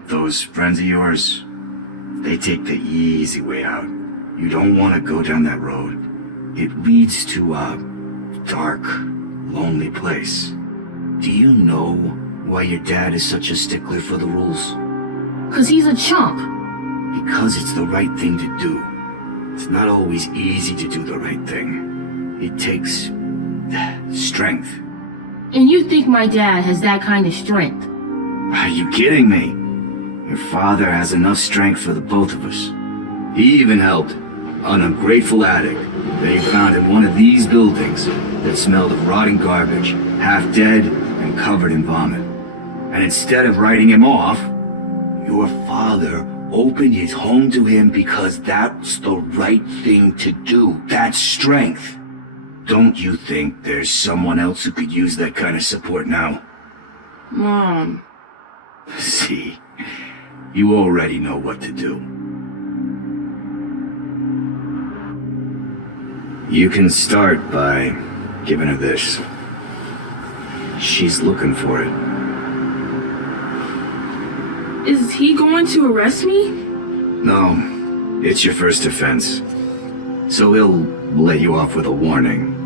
Those friends of yours, they take the easy way out. You don't want to go down that road. It leads to a dark, lonely place. Do you know why your dad is such a stickler for the rules? 'cause he's a chump. Because it's the right thing to do. It's not always easy to do the right thing. It takes strength. And you think my dad has that kind of strength? Are you kidding me? Your father has enough strength for the both of us. He even helped an ungrateful addict that he found in one of these buildings that smelled of rotting garbage, half dead and covered in vomit. And instead of writing him off, your father opened his home to him because that's the right thing to do. That's strength. Don't you think there's someone else who could use that kind of support now? Mom. See, you already know what to do. You can start by giving her this. She's looking for it. Is he going to arrest me? No, it's your first offense. So he'll let you off with a warning.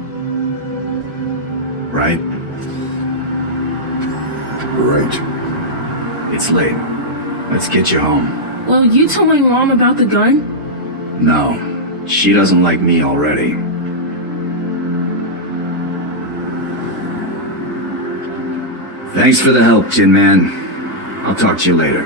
Right? Right. It's late. Let's get you home. Well, you told my mom about the gun? No, she doesn't like me already. Thanks for the help, Tin Man. I'll talk to you later.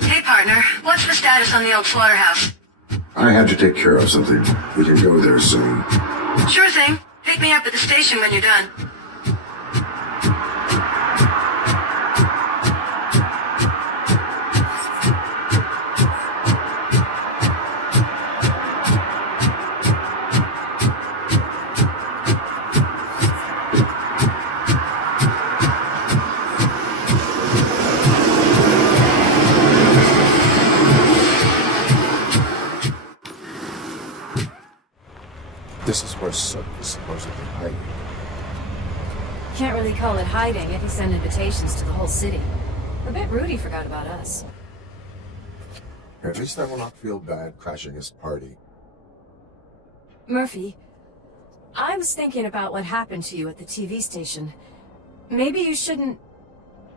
Hey, partner. What's the status on the old slaughterhouse? I had to take care of something. We can go there soon. Sure thing. Pick me up at the station when you're done. This is where Soot is supposedly hiding. Can't really call it hiding if he sent invitations to the whole city. A bit rude he forgot about us. At least I will not feel bad crashing his party. Murphy, I was thinking about what happened to you at the TV station. Maybe you shouldn't...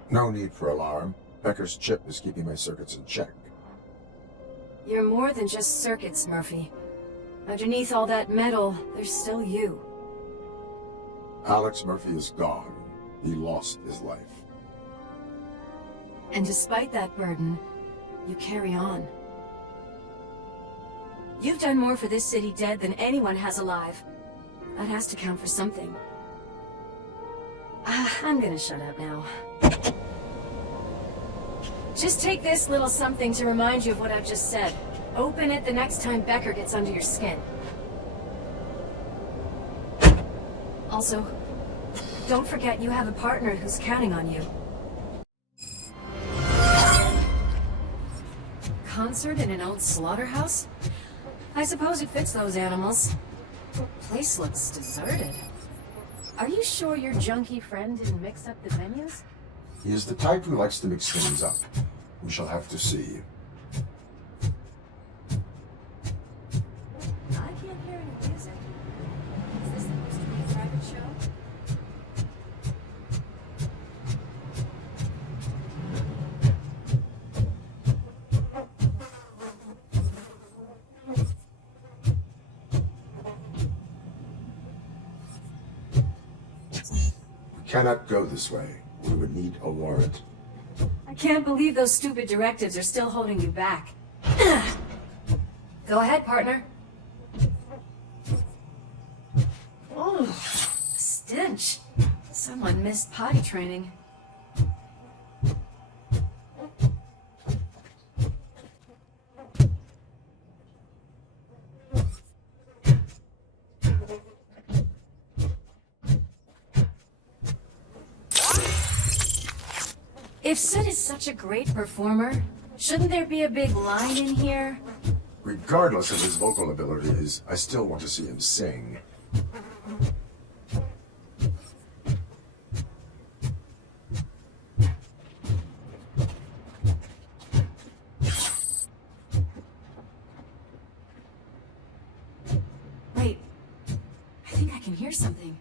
No need for alarm. Becker's chip is keeping my circuits in check. You're more than just circuits, Murphy. Underneath all that metal, there's still you. Alex Murphy is gone. He lost his life. And despite that burden, you carry on. You've done more for this city dead than anyone has alive. That has to count for something. I'm gonna shut up now. Just take this little something to remind you of what I've just said. Open it the next time Becker gets under your skin. Also, don't forget you have a partner who's counting on you. Concert in an old slaughterhouse? I suppose it fits those animals. Place looks deserted. Are you sure your junkie friend didn't mix up the venues? He is the type who likes to mix things up. We shall have to see. I can't hear any music. Is this supposed to be a private show? We cannot go this way. We would need a warrant. I can't believe those stupid directives are still holding you back. Go ahead, partner. Oh, stench. Someone missed potty training. If Soot is such a great performer, shouldn't there be a big line in here? Regardless of his vocal abilities, I still want to see him sing. Wait, I think I can hear something.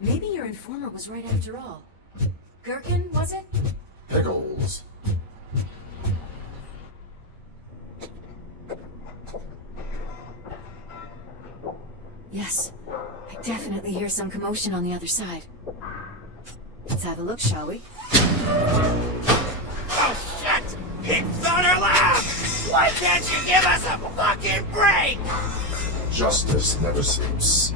Maybe your informer was right after all. Gherkin, was it? Pickles. Yes, I definitely hear some commotion on the other side. Let's have a look, shall we? Oh shit! Pigs on her lap! Why can't you give us a fucking break? Justice never sleeps.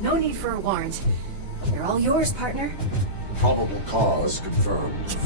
No need for a warrant. They're all yours, partner. Probable cause confirmed.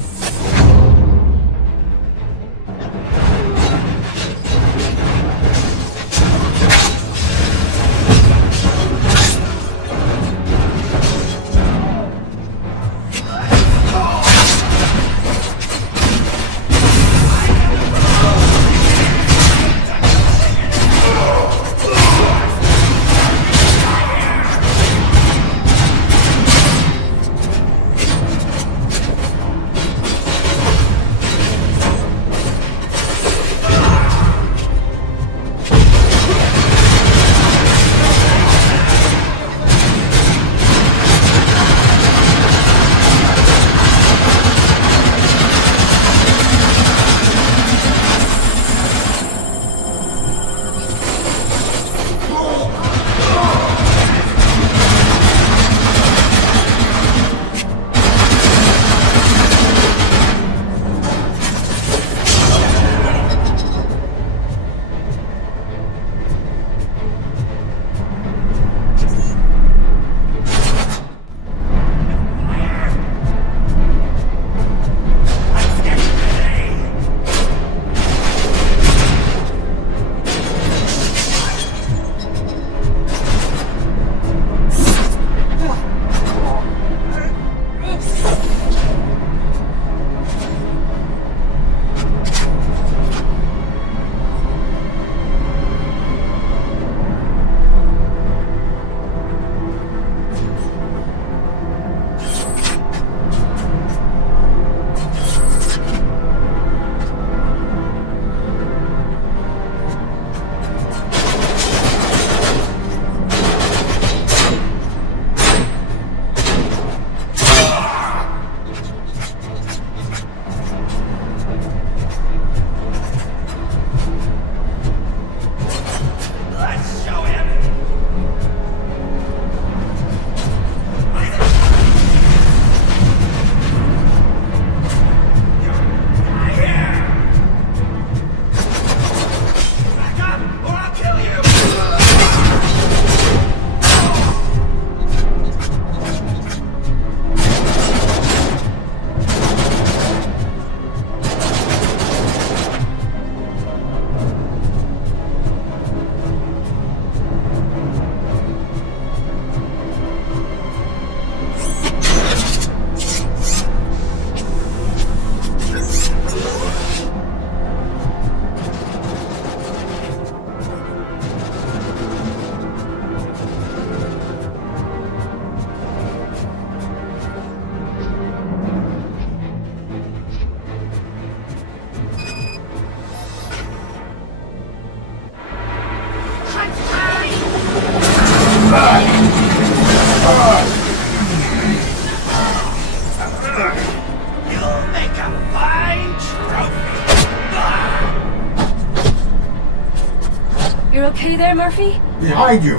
You okay there, Murphy? Behind you!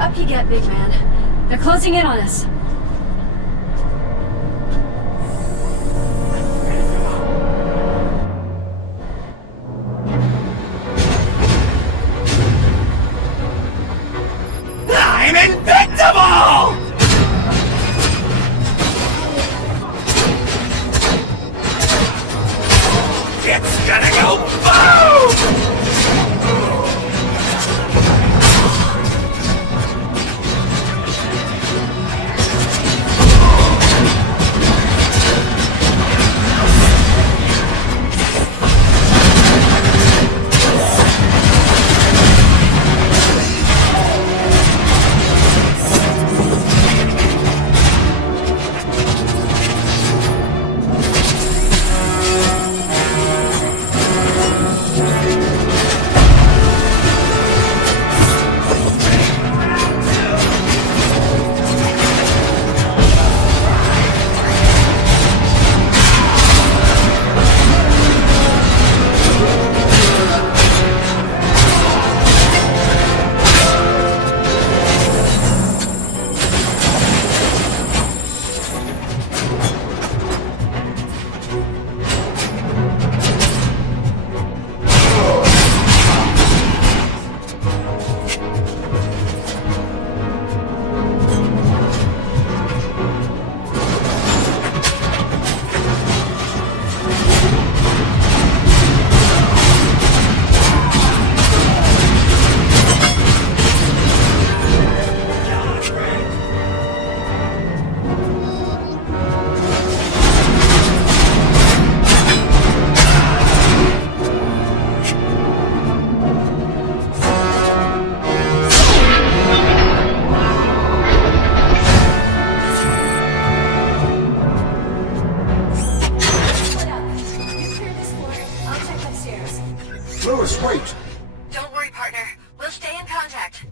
Up you get, big man. They're closing in on us. I'm invincible! It's gonna go boom! Wait! Don't worry, partner. We'll stay in contact.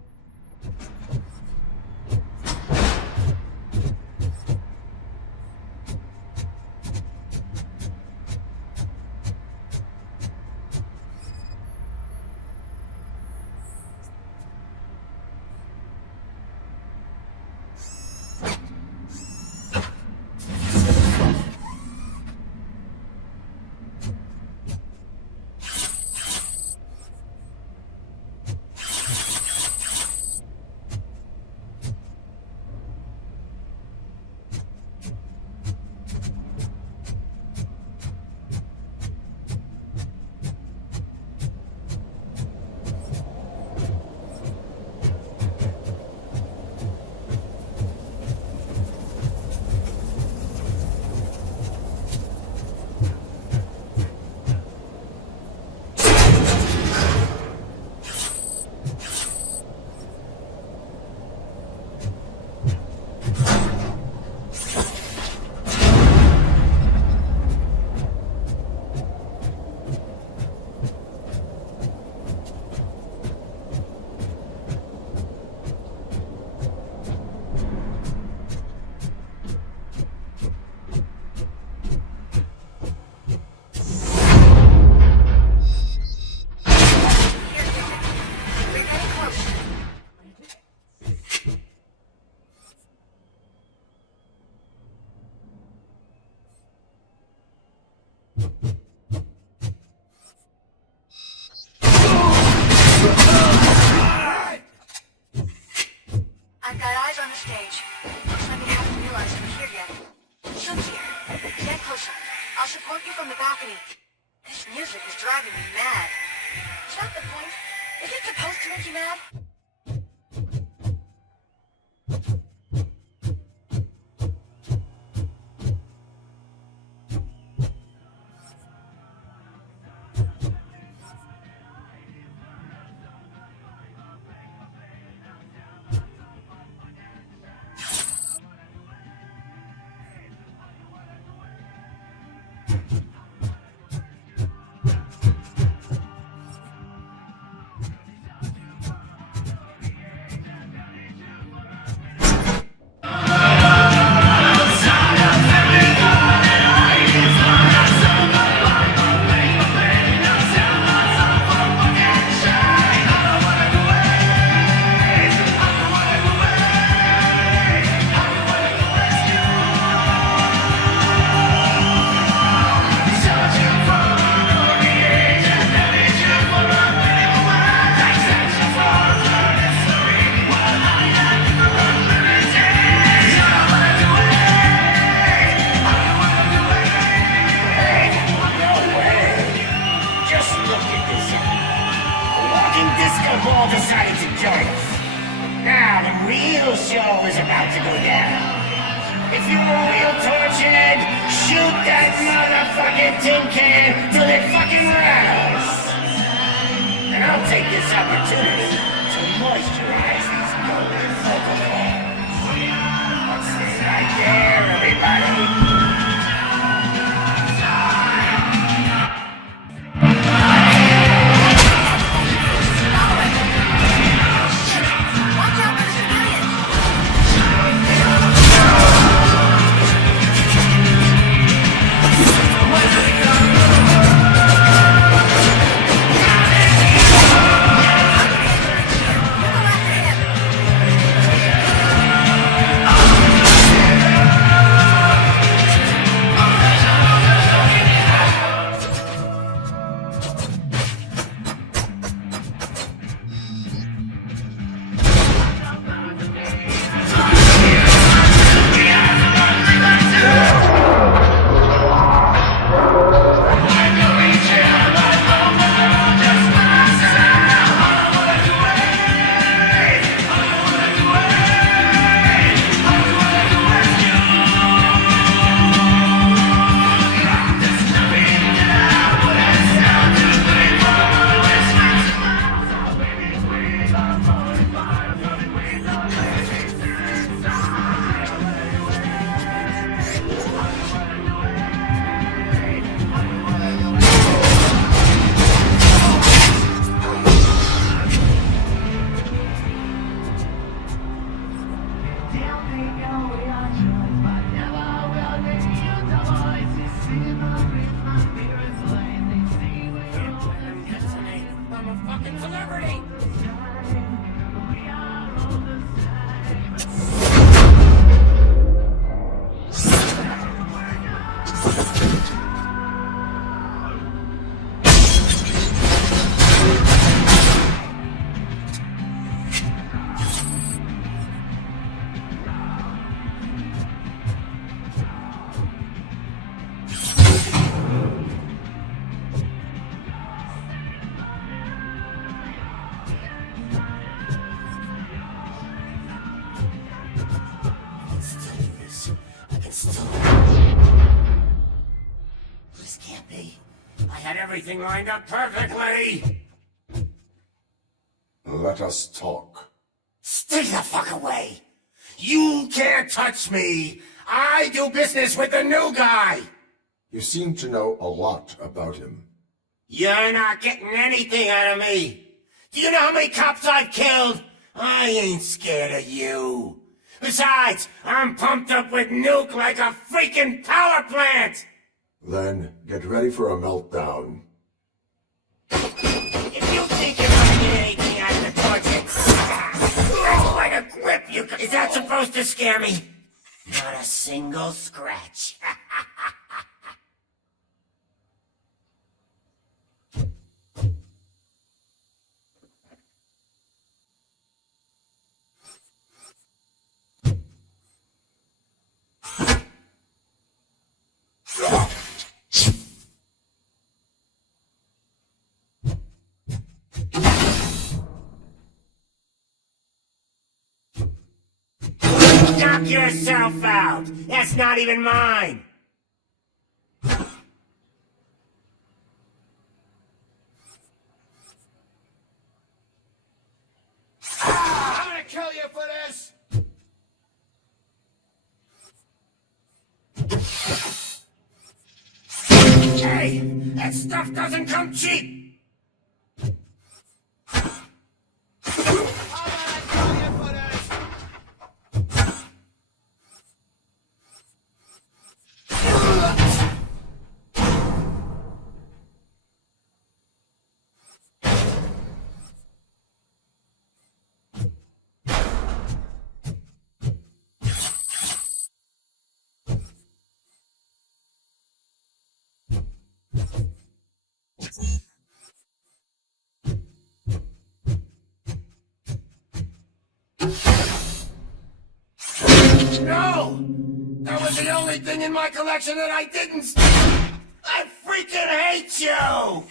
I've got eyes on the stage. Looks like we haven't realized we're here yet. Soot's here. Get closer. I'll support you from the balcony. This music is driving me mad. Is that the point? Is it supposed to make you mad? to go down. If you're a real torchhead, shoot that motherfucking tin can till it fucking rattles. And I'll take this opportunity to moisturize these golden vocal cords. What's this right there, everybody? Everything lined up perfectly! Let us talk. Stay the fuck away! You can't touch me! I do business with the new guy! You seem to know a lot about him. You're not getting anything out of me! Do you know how many cops I've killed? I ain't scared of you! Besides, I'm pumped up with nuke like a freaking power plant! Then get ready for a meltdown. If you think you're gonna get anything out of the torture, that's quite a grip you can... Is that supposed to scare me? Not a single scratch. Knock yourself out! That's not even mine! I'm gonna kill you for this! Hey, that stuff doesn't come cheap! No! That was the only thing in my collection that I didn't steal! I freaking hate you!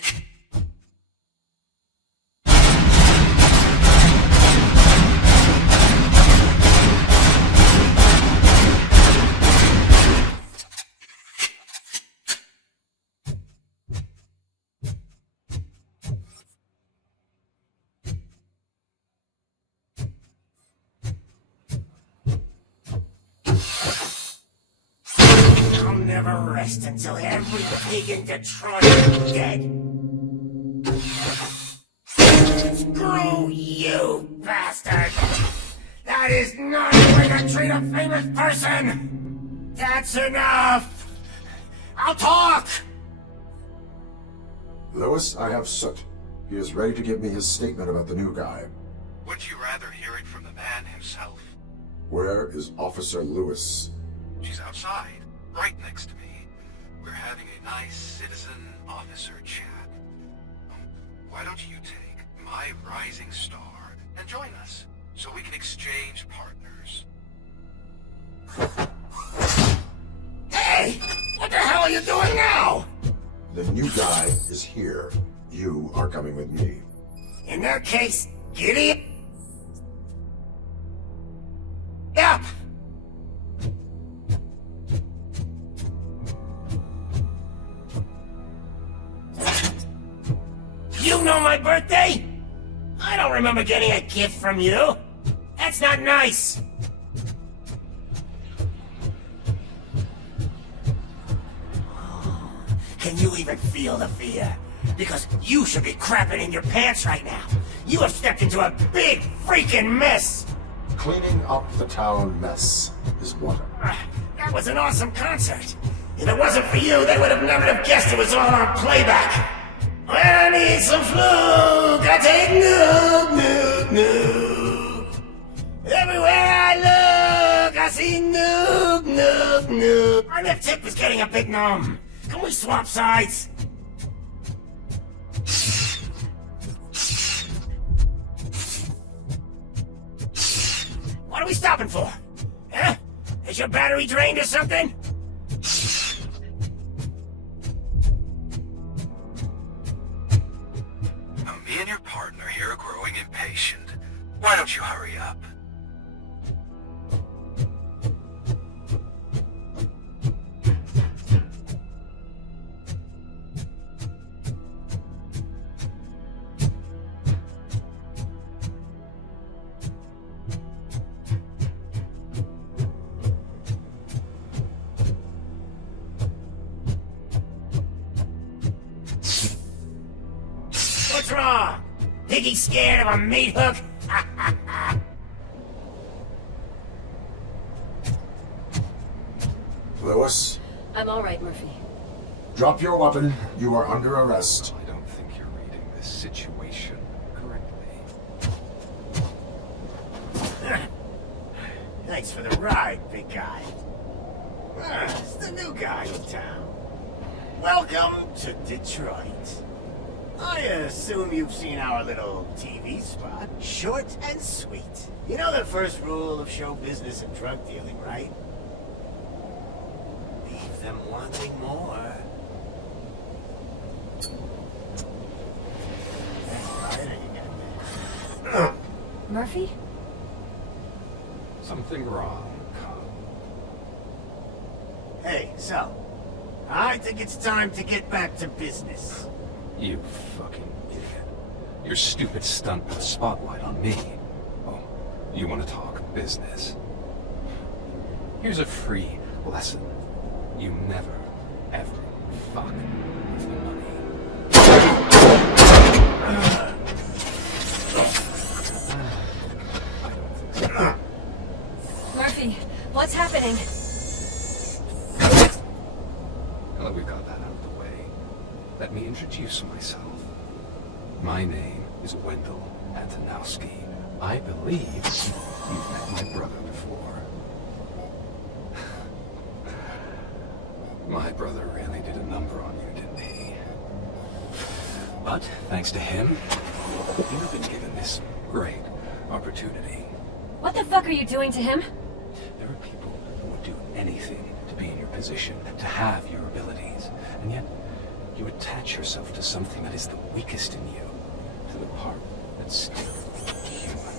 never rest until every pig in Detroit is dead. Screw you, bastard! That is not the way to treat a famous person! That's enough! I'll talk! Lewis, I have Soot. He is ready to give me his statement about the new guy. Would you rather hear it from the man himself? Where is Officer Lewis? She's outside, right next to me. We're having a nice citizen-officer chat. Why don't you take my rising star and join us, so we can exchange partners? Hey! What the hell are you doing now? The new guy is here. You are coming with me. In that case, giddy up! You know my birthday? I don't remember getting a gift from you. That's not nice. Can you even feel the fear? Because you should be crapping in your pants right now. You have stepped into a big freaking mess. Cleaning up the town mess is what? That was an awesome concert. If it wasn't for you, they would have never have guessed it was all on playback. When I need some fluke, I take nuke. Everywhere I look, I see nuke. My left tip is getting a bit numb. Can we swap sides? What are we stopping for? Huh? Is your battery drained or something? Me and your partner here are growing impatient. Why don't you hurry up? What's wrong? Piggy scared of a meat hook? Lewis? I'm all right, Murphy. Drop your weapon. You are under arrest. I don't think you're reading this situation correctly. Thanks for the ride, big guy. It's the new guy in town. Welcome to Detroit. I assume you've seen our little TV spot. Short and sweet. You know the first rule of show business and drug dealing, right? Leave them wanting more. Murphy? Something wrong. Hey, so, I think it's time to get back to business. You fucking idiot. Your stupid stunt put a spotlight on me. Oh, you want to talk business? Here's a free lesson. You never, ever fuck with the money. Murphy, what's happening? Now that we've got that out of the way, let me introduce myself. My name is Wendell Antonowski. I believe you've met my brother before. My brother really did a number on you, didn't he? But thanks to him, you've been given this great opportunity. What the fuck are you doing to him? There are people who would do anything to be in your position, to have your abilities, and yet you attach yourself to something that is the weakest in you, to the part that's still human.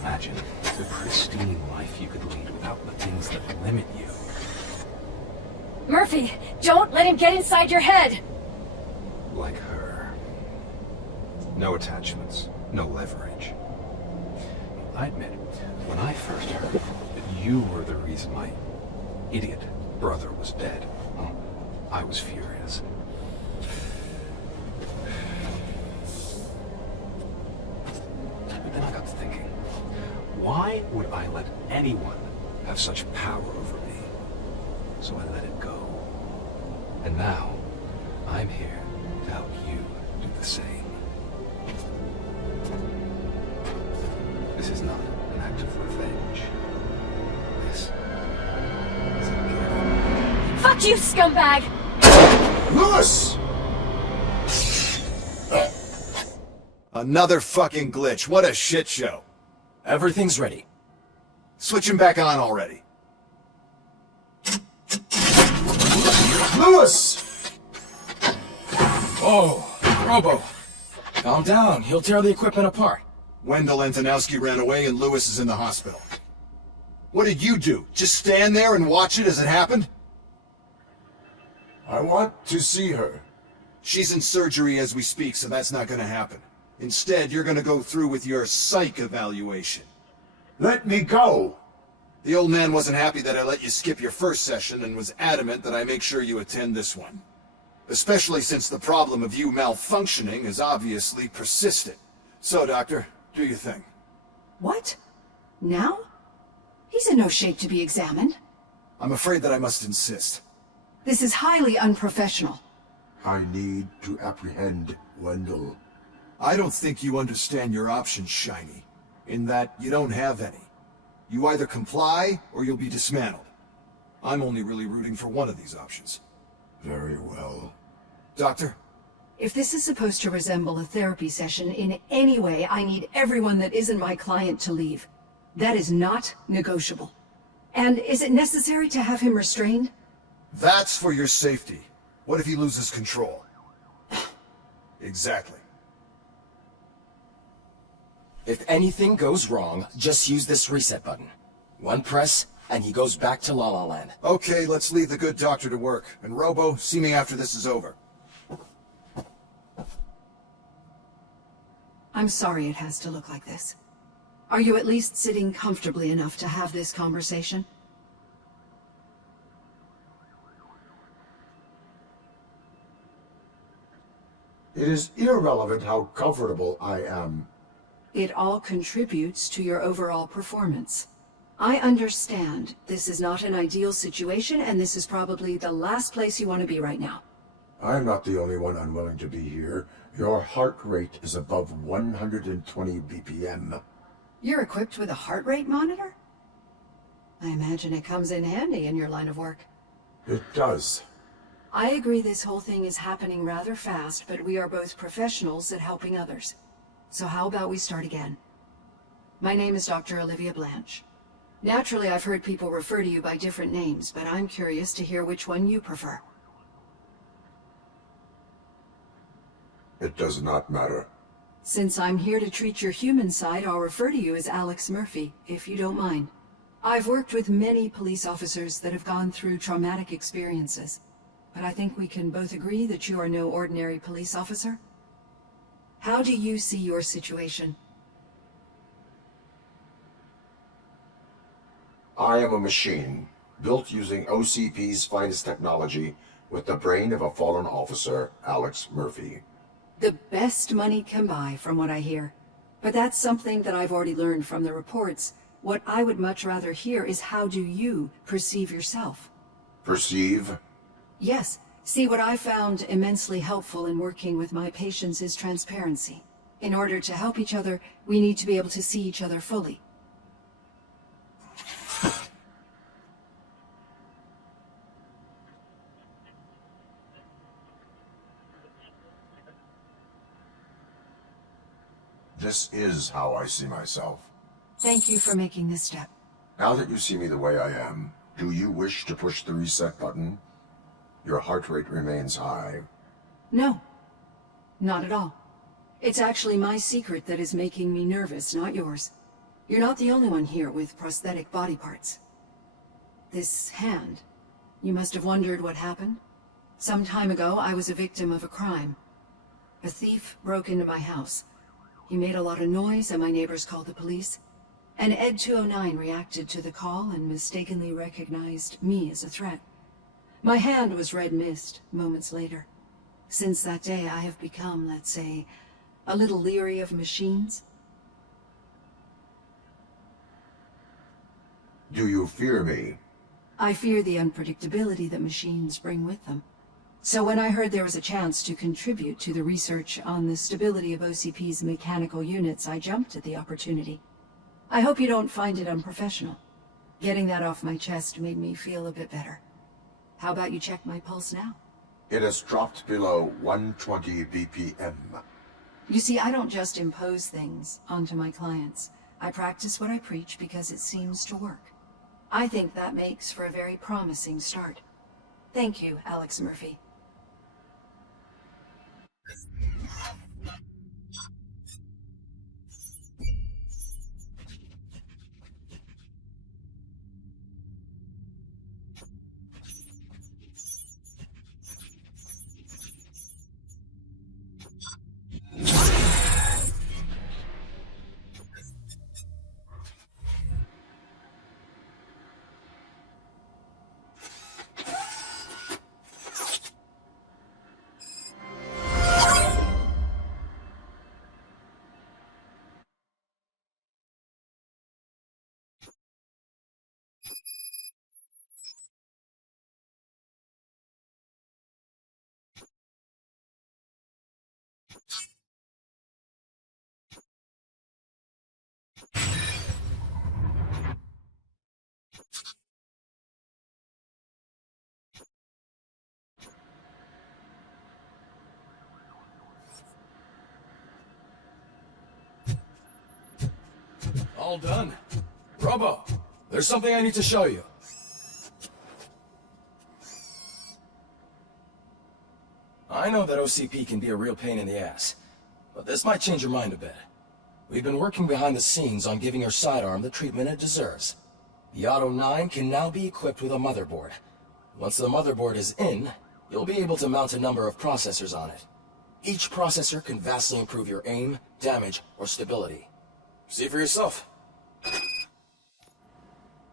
Imagine the pristine life you could lead without the things that limit you. Murphy, don't let him get inside your head! Like her. No attachments, no leverage. I admit, when I first heard that you were the reason my idiot brother was dead. I was furious. But then I got to thinking, why would I let anyone have such power over me? So I let it go. And now, I'm here to help you do the same. This is not an act of revenge. This is a gift. Fuck you, scumbag! Lewis! Another fucking glitch. What a shit show. Everything's ready. Switch him back on already. Lewis! Oh, Robo. Calm down. He'll tear the equipment apart. Wendell Antonowski ran away and Lewis is in the hospital. What did you do? Just stand there and watch it as it happened? I want to see her. She's in surgery as we speak, so that's not gonna happen. Instead, you're gonna go through with your psych evaluation. Let me go! The old man wasn't happy that I let you skip your first session and was adamant that I make sure you attend this one. Especially since the problem of you malfunctioning is obviously persistent. So, Doctor, do your thing. What? Now? He's in no shape to be examined. I'm afraid that I must insist. This is highly unprofessional. I need to apprehend Wendell. I don't think you understand your options, Shiny, in that you don't have any. You either comply, or you'll be dismantled. I'm only really rooting for one of these options. Very well. Doctor? If this is supposed to resemble a therapy session in any way, I need everyone that isn't my client to leave. That is not negotiable. And is it necessary to have him restrained? That's for your safety. What if he loses control? Exactly. If anything goes wrong, just use this reset button. One press, and he goes back to La La Land. Okay, let's leave the good doctor to work. And Robo, see me after this is over. I'm sorry it has to look like this. Are you at least sitting comfortably enough to have this conversation? It is irrelevant how comfortable I am. It all contributes to your overall performance. I understand this is not an ideal situation, and this is probably the last place you want to be right now. I'm not the only one unwilling to be here. Your heart rate is above 120 BPM. You're equipped with a heart rate monitor? I imagine it comes in handy in your line of work. It does. I agree this whole thing is happening rather fast, but we are both professionals at helping others. So how about we start again? My name is Dr. Olivia Blanche. Naturally, I've heard people refer to you by different names, but I'm curious to hear which one you prefer. It does not matter. Since I'm here to treat your human side, I'll refer to you as Alex Murphy, if you don't mind. I've worked with many police officers that have gone through traumatic experiences, but I think we can both agree that you are no ordinary police officer. How do you see your situation? I am a machine, built using OCP's finest technology, with the brain of a fallen officer, Alex Murphy. The best money can buy, from what I hear. But that's something that I've already learned from the reports. What I would much rather hear is how do you perceive yourself? Perceive? Yes. See, what I found immensely helpful in working with my patients is transparency. In order to help each other, we need to be able to see each other fully. This is how I see myself. Thank you for making this step. Now that you see me the way I am, do you wish to push the reset button? Your heart rate remains high. No, not at all. It's actually my secret that is making me nervous, not yours. You're not the only one here with prosthetic body parts. This hand, you must have wondered what happened. Some time ago, I was a victim of a crime. A thief broke into my house. He made a lot of noise and my neighbors called the police. An Ed 209 reacted to the call and mistakenly recognized me as a threat. My hand was red mist moments later. Since that day, I have become, let's say, a little leery of machines. Do you fear me? I fear the unpredictability that machines bring with them. So when I heard there was a chance to contribute to the research on the stability of OCP's mechanical units, I jumped at the opportunity. I hope you don't find it unprofessional. Getting that off my chest made me feel a bit better. How about you check my pulse now? It has dropped below 120 BPM. You see, I don't just impose things onto my clients. I practice what I preach because it seems to work. I think that makes for a very promising start. Thank you, Alex Murphy. All done. Robo, there's something I need to show you. I know that OCP can be a real pain in the ass, but this might change your mind a bit. We've been working behind the scenes on giving your sidearm the treatment it deserves. The Auto 9 can now be equipped with a motherboard. Once the motherboard is in, you'll be able to mount a number of processors on it. Each processor can vastly improve your aim, damage, or stability. See for yourself.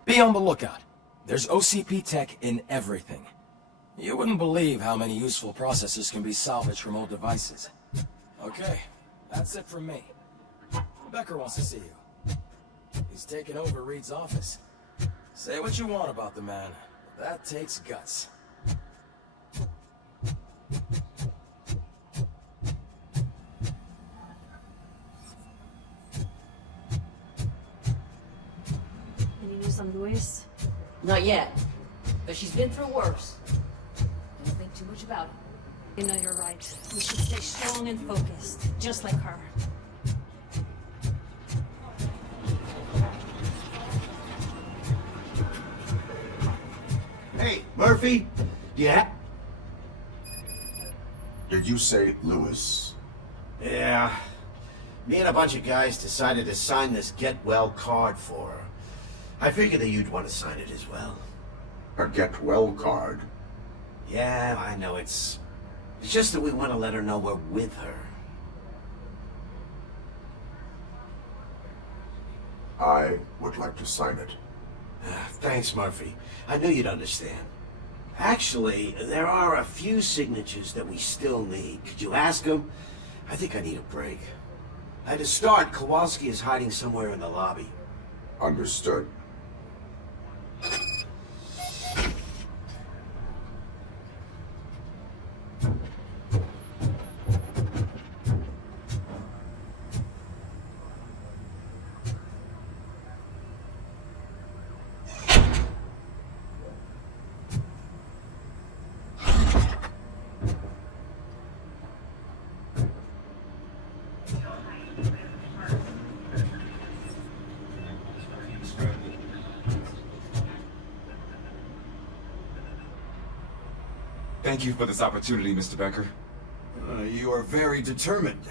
Be on the lookout. There's OCP tech in everything. You wouldn't believe how many useful processors can be salvaged from old devices. Okay, that's it from me. Becker wants to see you. He's taken over Reed's office. Say what you want about the man, but that takes guts. Any news on Luis? Not yet, but she's been through worse. Don't think too much about it. You know you're right. We should stay strong and focused, just like her. Hey, Murphy, yeah? Did you say Lewis? Yeah. Me and a bunch of guys decided to sign this get well card for her. I figured that you'd want to sign it as well. A get well card? Yeah, I know it's just that we want to let her know we're with her. I would like to sign it. Thanks, Murphy. I knew you'd understand. Actually, there are a few signatures that we still need. Could you ask them? I think I need a break. To start, Kowalski is hiding somewhere in the lobby. Understood. Thank you for this opportunity, Mr. Becker. You are very determined.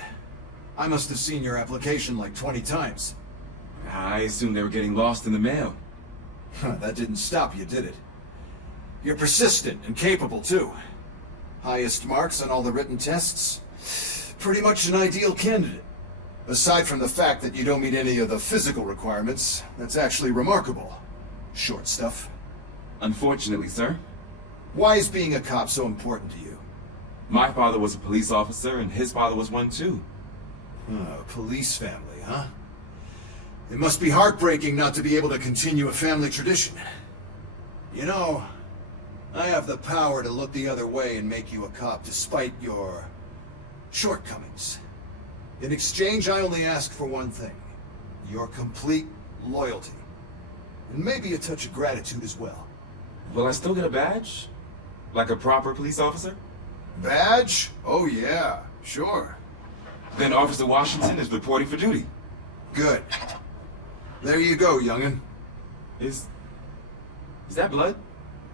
I must have seen your application like 20 times. I assumed they were getting lost in the mail. That didn't stop you, did it? You're persistent and capable, too. Highest marks on all the written tests. Pretty much an ideal candidate. Aside from the fact that you don't meet any of the physical requirements, that's actually remarkable. Short stuff. Unfortunately, sir. Why is being a cop so important to you? My father was a police officer, and his father was one too. Police family, huh? It must be heartbreaking not to be able to continue a family tradition. You know, I have the power to look the other way and make you a cop despite your shortcomings. In exchange, I only ask for one thing. Your complete loyalty. And maybe a touch of gratitude as well. Will I still get a badge? Like a proper police officer? Badge? Oh yeah, sure. Then Officer Washington is reporting for duty. Good. There you go, young'un. Is that blood?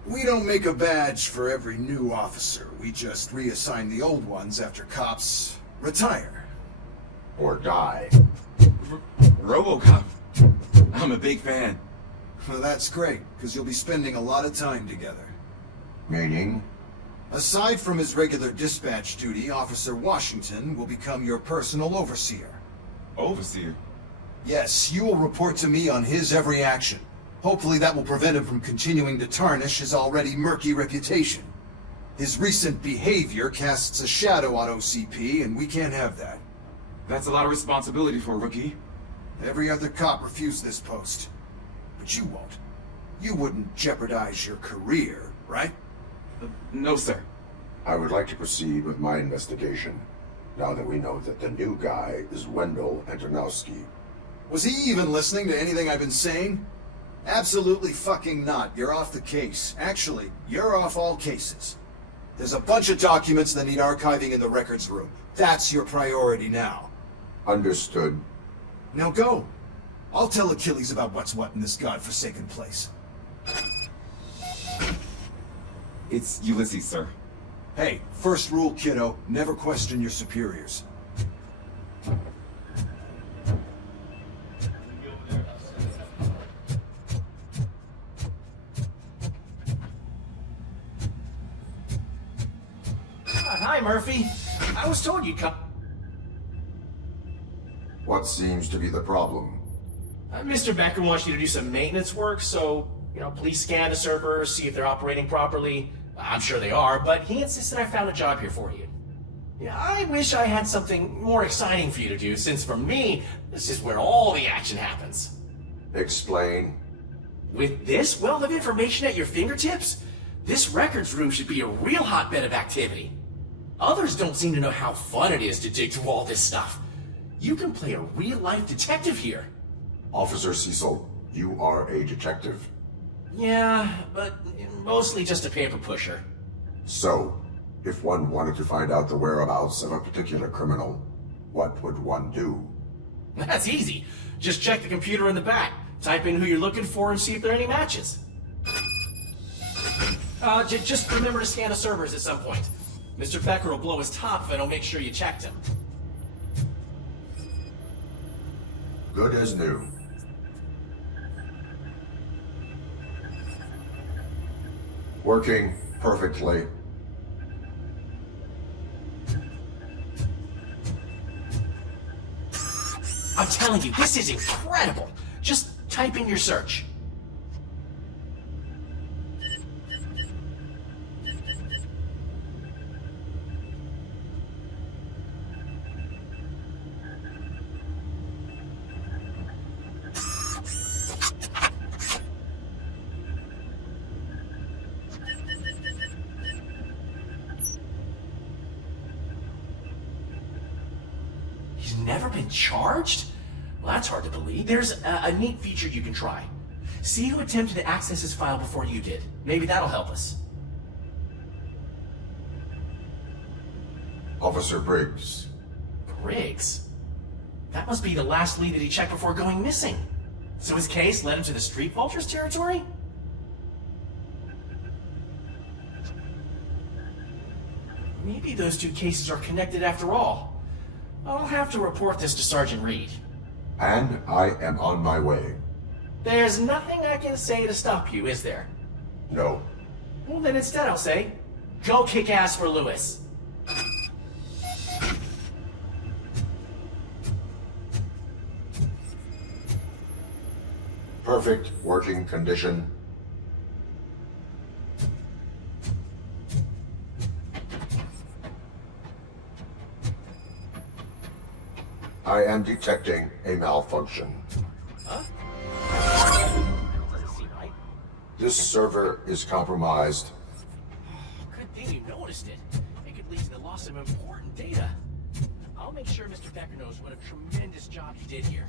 We don't make a badge for every new officer. We just reassign the old ones after cops retire. Or die. RoboCop. I'm a big fan. Well, that's great, because you'll be spending a lot of time together. Meaning? Aside from his regular dispatch duty, Officer Washington will become your personal overseer. Overseer? Yes, you will report to me on his every action. Hopefully that will prevent him from continuing to tarnish his already murky reputation. His recent behavior casts a shadow on OCP, and we can't have that. That's a lot of responsibility for a rookie. Every other cop refused this post. But you won't. You wouldn't jeopardize your career, right? No, sir. I would like to proceed with my investigation, now that we know that the new guy is Wendell Antonowski. Was he even listening to anything I've been saying? Absolutely fucking not. You're off the case. Actually, you're off all cases. There's a bunch of documents that need archiving in the records room. That's your priority now. Understood. Now go. I'll tell Achilles about what's what in this godforsaken place. It's Ulysses, sir. Hey, first rule, kiddo, never question your superiors. Hi, Murphy. I was told you'd come. What seems to be the problem? Mr. Becker wants you to do some maintenance work, so, please scan the servers, see if they're operating properly. I'm sure they are, but he insisted I found a job here for you. Yeah, I wish I had something more exciting for you to do, since for me, this is where all the action happens. Explain. With this wealth of information at your fingertips, this records room should be a real hotbed of activity. Others don't seem to know how fun it is to dig through all this stuff. You can play a real-life detective here. Officer Cecil, you are a detective. Yeah, but mostly just a paper pusher. So, if one wanted to find out the whereabouts of a particular criminal, what would one do? That's easy. Just check the computer in the back, type in who you're looking for, and see if there are any matches. Just remember to scan the servers at some point. Mr. Becker will blow his top if I don't make sure you checked him. Good as new. Working perfectly. I'm telling you, this is incredible. Just type in your search. Never been charged? Well, that's hard to believe. There's a neat feature you can try. See who attempted to access his file before you did. Maybe that'll help us. Officer Briggs. Briggs? That must be the last lead that he checked before going missing. So his case led him to the Street Vultures territory? Maybe those two cases are connected after all. I'll have to report this to Sergeant Reed. And I am on my way. There's nothing I can say to stop you, is there? No. Well, then instead I'll say, go kick ass for Lewis. perfect working condition? I am detecting a malfunction. Huh? Doesn't seem right. This server is compromised. Good thing you noticed it. It could lead to the loss of important data. I'll make sure Mr. Becker knows what a tremendous job you did here.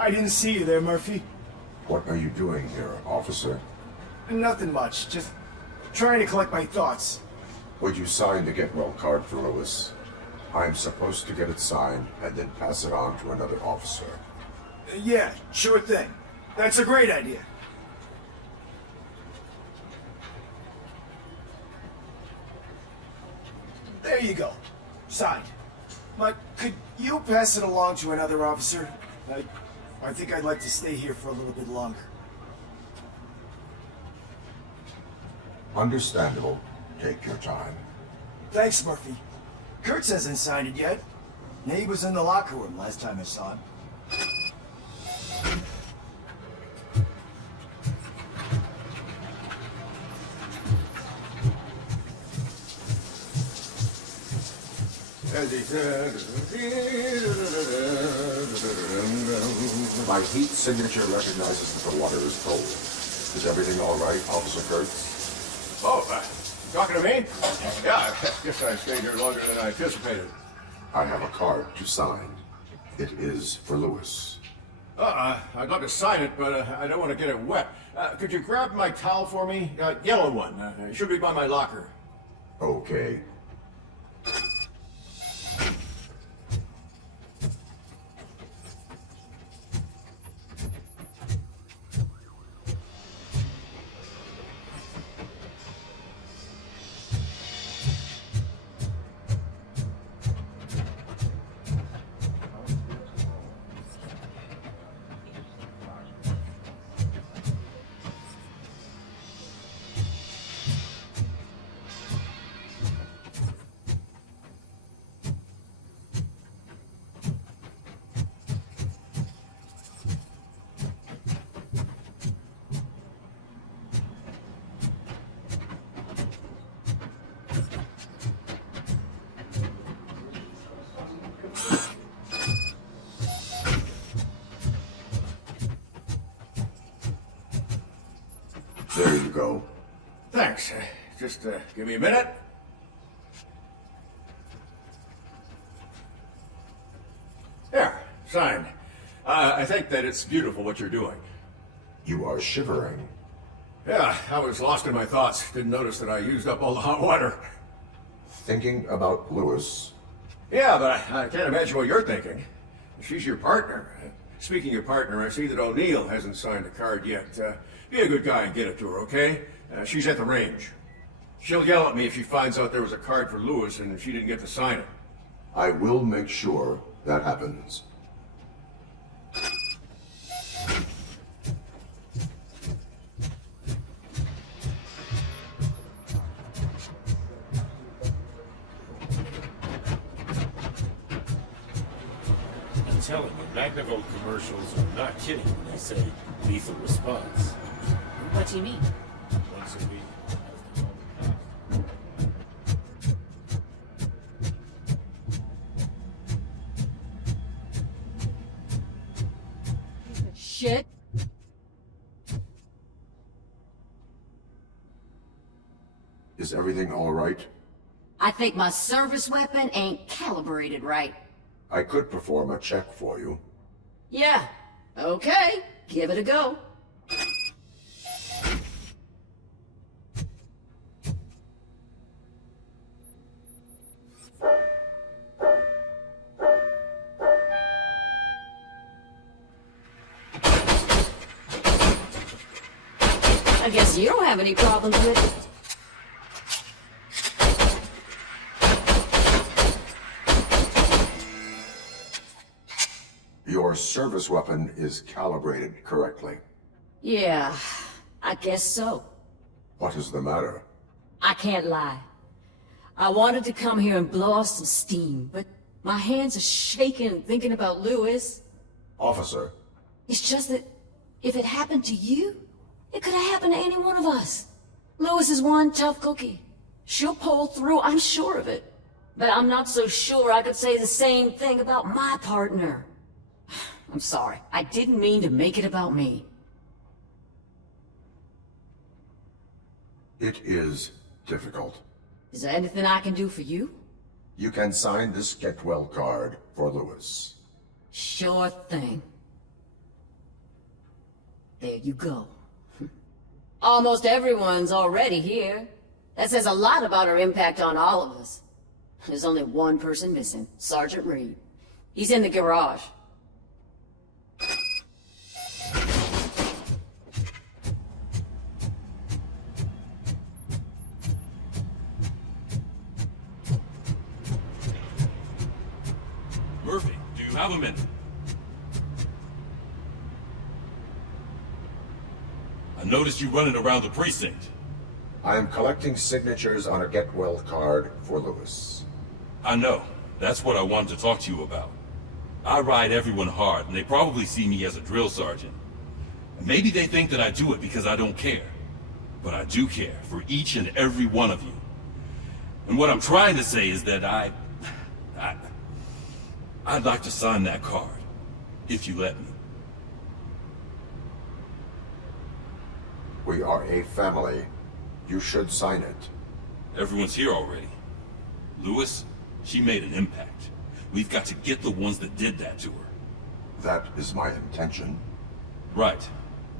I didn't see you there, Murphy. What are you doing here, officer? Nothing much, just trying to collect my thoughts. Would you sign the get well card for Lewis? I'm supposed to get it signed and then pass it on to another officer. Yeah, sure thing. That's a great idea. There you go. Signed. But could you pass it along to another officer? I think I'd like to stay here for a little bit longer. Understandable. Take your time. Thanks, Murphy. Kurtz hasn't signed it yet. He was in the locker room last time I saw him. My heat signature recognizes that the water is cold. Is everything all right, Officer Kurtz? Oh, talking to me? Yeah, I guess I stayed here longer than I anticipated. I have a card to sign. It is for Lewis. I'd love to sign it, but I don't want to get it wet. Could you grab my towel for me? Yellow one. It should be by my locker. Okay. There you go. Thanks. Just give me a minute. There, signed. I think that it's beautiful what you're doing. You are shivering. Yeah, I was lost in my thoughts. Didn't notice that I used up all the hot water. Thinking about Lewis. Yeah, but I can't imagine what you're thinking. She's your partner. Speaking of partner, I see that O'Neill hasn't signed a card yet. Be a good guy and get it to her, okay? She's at the range. She'll yell at me if she finds out there was a card for Lewis and she didn't get to sign it. I will make sure that happens. I'm telling you, Magnavolt commercials are not kidding when they say lethal response. What do you mean? Once a week. Shit. Is everything all right? I think my service weapon ain't calibrated right. I could perform a check for you. Yeah. Okay. Give it a go. I guess you don't have any problems with it. Your service weapon is calibrated correctly. Yeah, I guess so. What is the matter? I can't lie. I wanted to come here and blow off some steam, but my hands are shaking thinking about Lewis. Officer. It's just that if it happened to you, it could have happened to any one of us. Lewis is one tough cookie. She'll pull through, I'm sure of it. But I'm not so sure I could say the same thing about my partner. I'm sorry. I didn't mean to make it about me. It is difficult. Is there anything I can do for you? You can sign this Get Well card for Lewis. Sure thing. There you go. Almost everyone's already here. That says a lot about her impact on all of us. There's only one person missing, Sergeant Reed. He's in the garage. Murphy, do you have a minute? I noticed you running around the precinct. I am collecting signatures on a Get Well card for Lewis. I know. That's what I wanted to talk to you about. I ride everyone hard, and they probably see me as a drill sergeant. And maybe they think that I do it because I don't care. But I do care for each and every one of you. And what I'm trying to say is that I'd like to sign that card, if you let me. We are a family. You should sign it. Everyone's here already. Lewis, she made an impact. We've got to get the ones that did that to her. That is my intention. Right.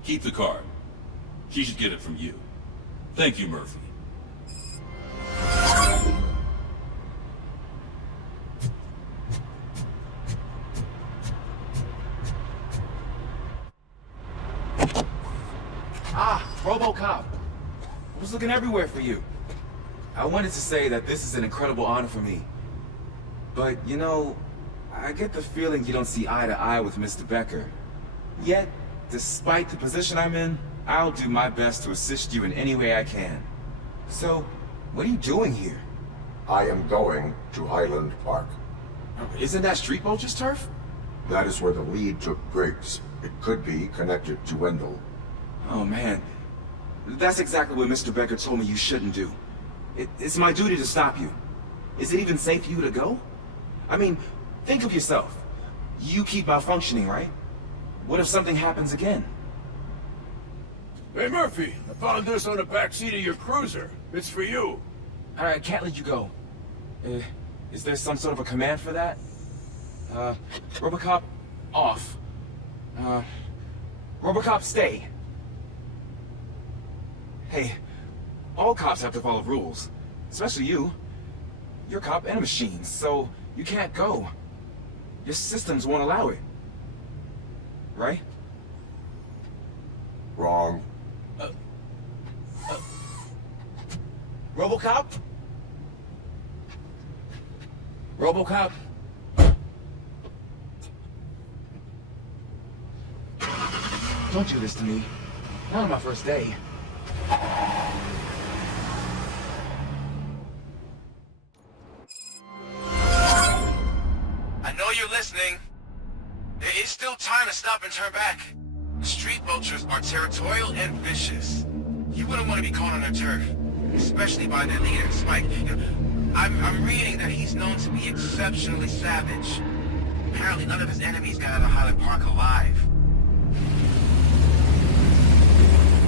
Keep the card. She should get it from you. Thank you, Murphy. RoboCop! I was looking everywhere for you. I wanted to say that this is an incredible honor for me. But, you know, I get the feeling you don't see eye to eye with Mr. Becker. Yet, despite the position I'm in, I'll do my best to assist you in any way I can. So, what are you doing here? I am going to Highland Park. Isn't that Street Vultures turf? That is where the lead took Brigs. It could be connected to Wendell. Oh man, that's exactly what Mr. Becker told me you shouldn't do. It's my duty to stop you. Is it even safe for you to go? I mean, think of yourself. You keep malfunctioning, right? What if something happens again? Hey Murphy, I found this on the back seat of your cruiser. It's for you. I can't let you go. Is there some sort of a command for that? RoboCop, off. RoboCop, stay. Hey, all cops have to follow rules. Especially you. You're a cop and a machine, so you can't go. Your systems won't allow it. Right? Wrong. RoboCop? RoboCop? Don't do this to me. Not on my first day. I know you're listening. There is still time to stop and turn back. The street vultures are territorial and vicious. You wouldn't want to be caught on their turf, especially by their leader, Spike. You know, I'm reading that he's known to be exceptionally savage. Apparently none of his enemies got out of Highland Park alive.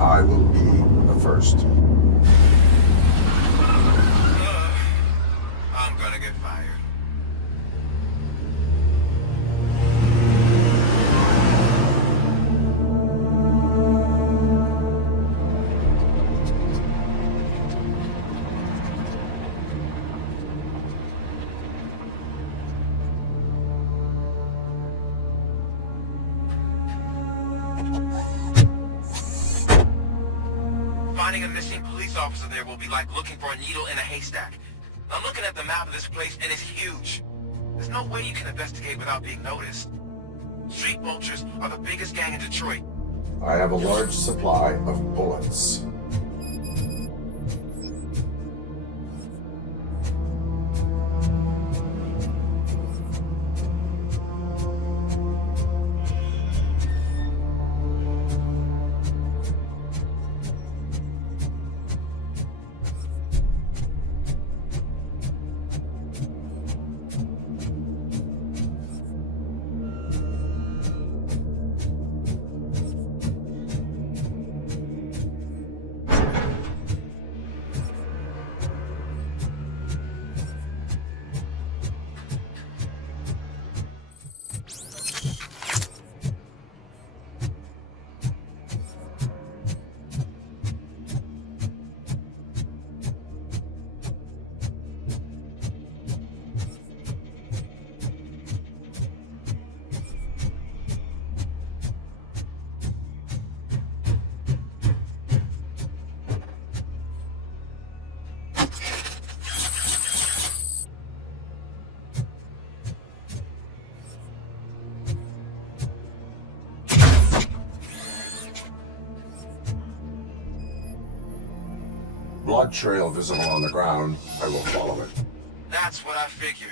I will be the first. I'm gonna get fired. Finding a missing police officer there will be like looking for a needle in a haystack. I'm looking at the map of this place and it's huge. There's no way you can investigate without being noticed. Street Vultures are the biggest gang in Detroit. I have a large supply of bullets. Blood trail visible on the ground. I will follow it. That's what I figured.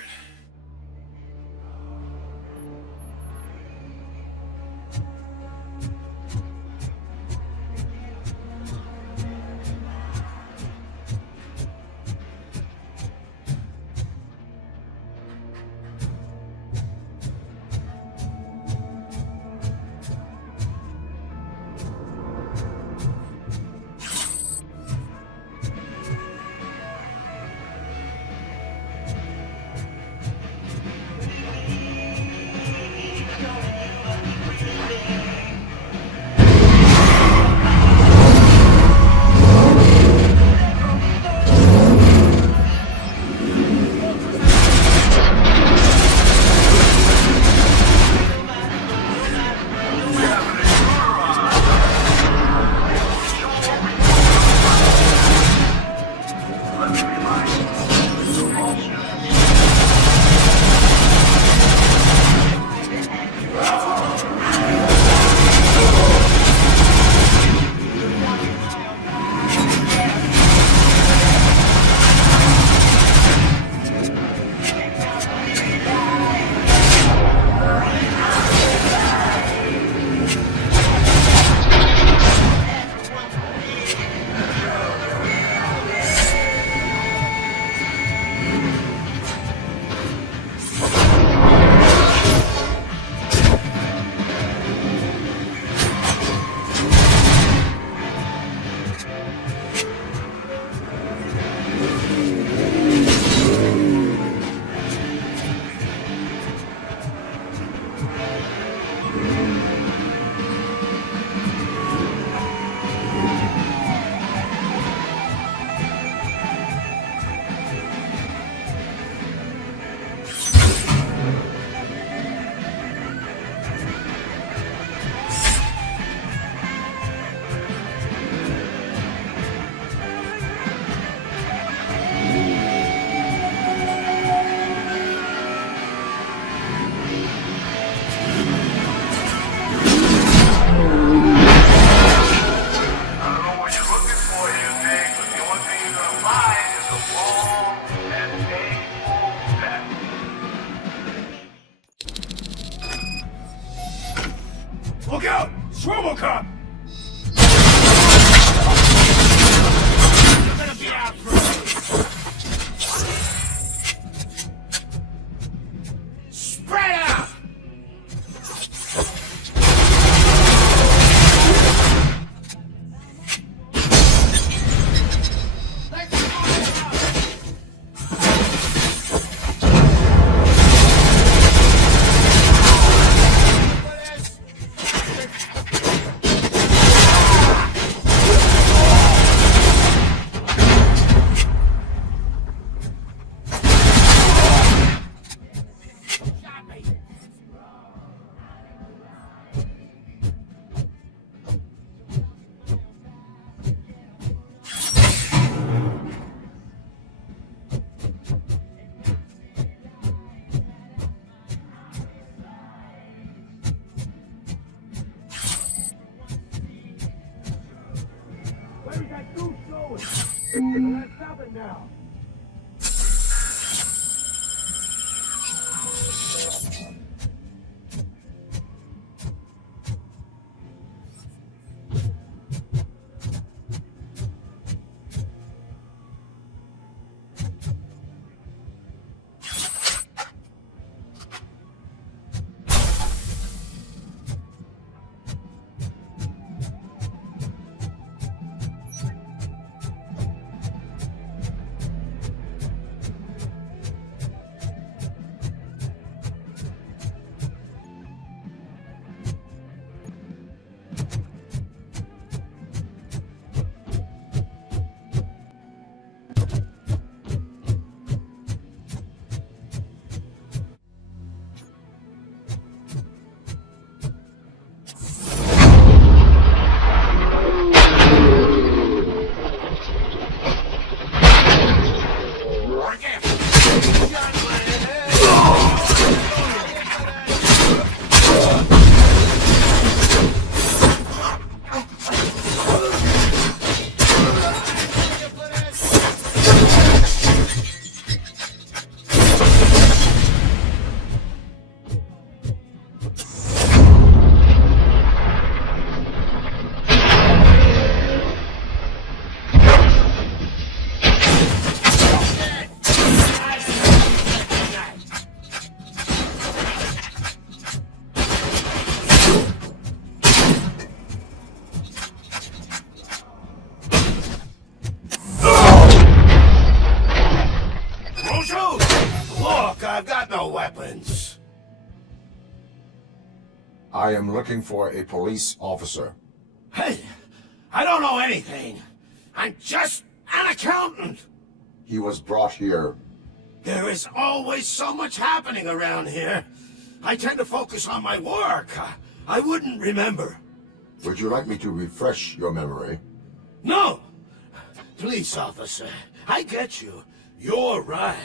Do show it. Let's stop it now. I am looking for a police officer. Hey, I don't know anything. I'm just an accountant. He was brought here. There is always so much happening around here. I tend to focus on my work. I wouldn't remember. Would you like me to refresh your memory? No! Police officer, I get you. You're right.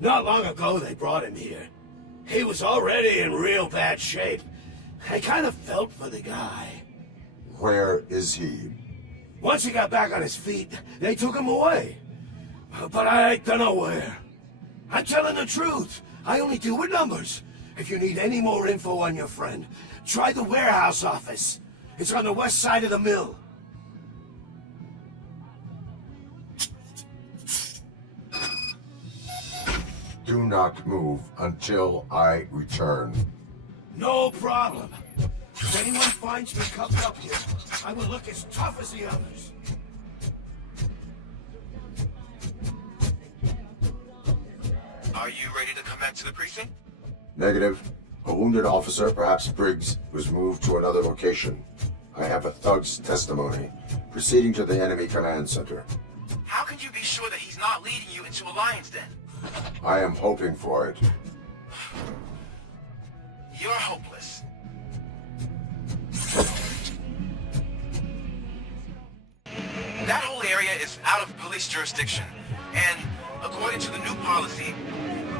Not long ago they brought him here. He was already in real bad shape. I kind of felt for the guy. Where is he? Once he got back on his feet, they took him away. But I don't know where. I'm telling the truth. I only deal with numbers. If you need any more info on your friend, try the warehouse office. It's on the west side of the mill. Do not move until I return. No problem. If anyone finds me cuffed up here, I will look as tough as the others. Are you ready to come back to the precinct? Negative. A wounded officer, perhaps Briggs, was moved to another location. I have a thug's testimony. Proceeding to the enemy command center. How can you be sure that he's not leading you into Alliance then? I am hoping for it. You're hopeless. That whole area is out of police jurisdiction, and according to the new policy,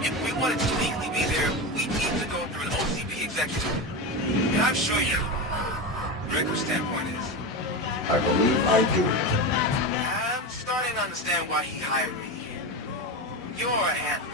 if we wanted to legally be there, we'd need to go through an OCP executive. And I'm sure you know what Gregor's standpoint is. I believe I do. I'm starting to understand why he hired me. You're a handful.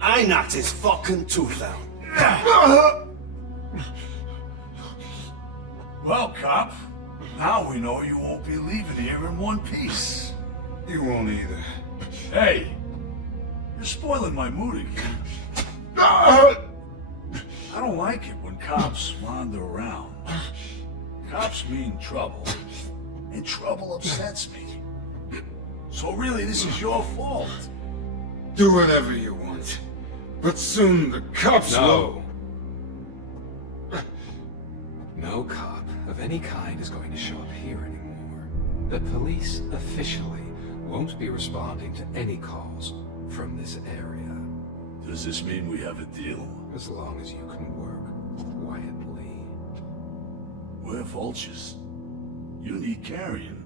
I knocked his fucking tooth out. Well, cop, now we know you won't be leaving here in one piece. You won't either. Hey, you're spoiling my mood again. I don't like it when cops wander around. Cops mean trouble, and trouble upsets me. So really, this is your fault. Do whatever you want, but soon the cops will. no cop of any kind is going to show up here anymore. The police officially won't be responding to any calls from this area. Does this mean we have a deal? As long as you can work quietly. We're Vultures. You need carrying.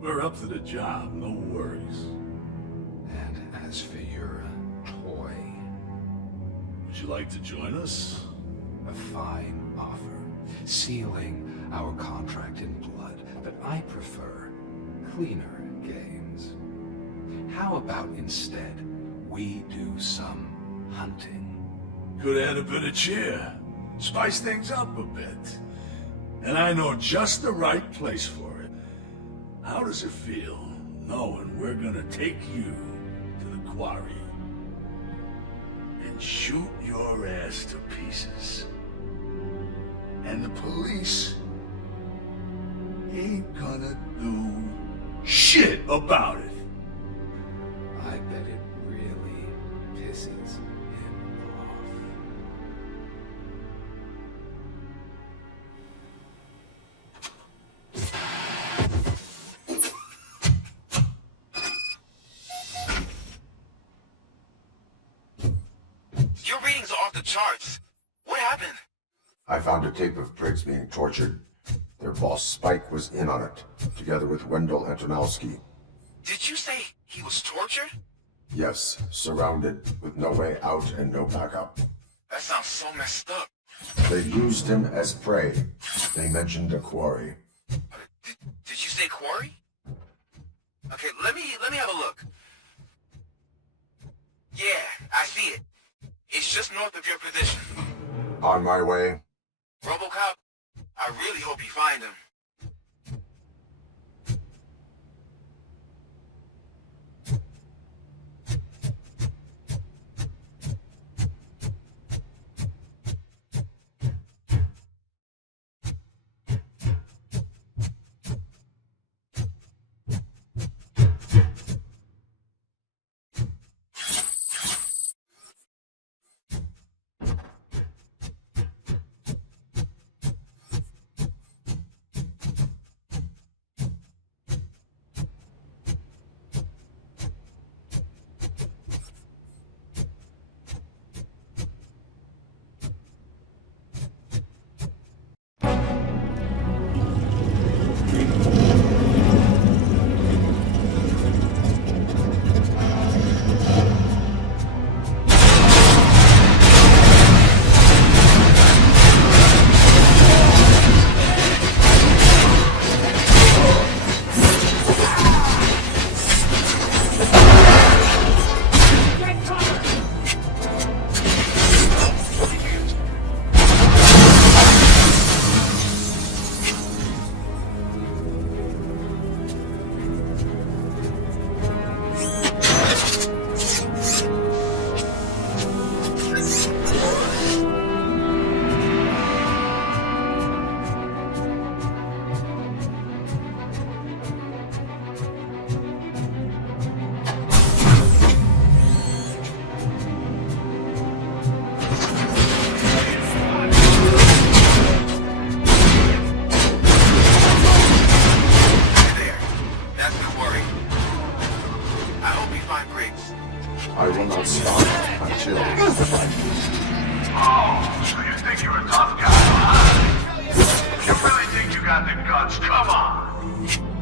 We're up to the job, no worries. And as for your toy... Would you like to join us? A fine offer. Sealing our contract in blood, but I prefer cleaner games. How about instead we do some hunting? Could add a bit of cheer. Spice things up a bit. And I know just the right place for it. How does it feel, knowing we're gonna take you to the quarry and shoot your ass to pieces? And the police ain't gonna do shit about it. I bet it really pisses him off. Your readings are off the charts. What happened? I found a tape of Brigs being tortured. Their boss Spike was in on it, together with Wendell Antonowski. Did you say he was tortured? Yes, surrounded, with no way out and no backup. That sounds so messed up. They used him as prey. They mentioned a quarry. Did you say quarry? Okay, let me have a look. Yeah, I see it. It's just north of your position. On my way. RoboCop, I really hope you find him. I will not stop until... Oh, so you think you're a tough guy, huh? You really think you got the guts? Come on.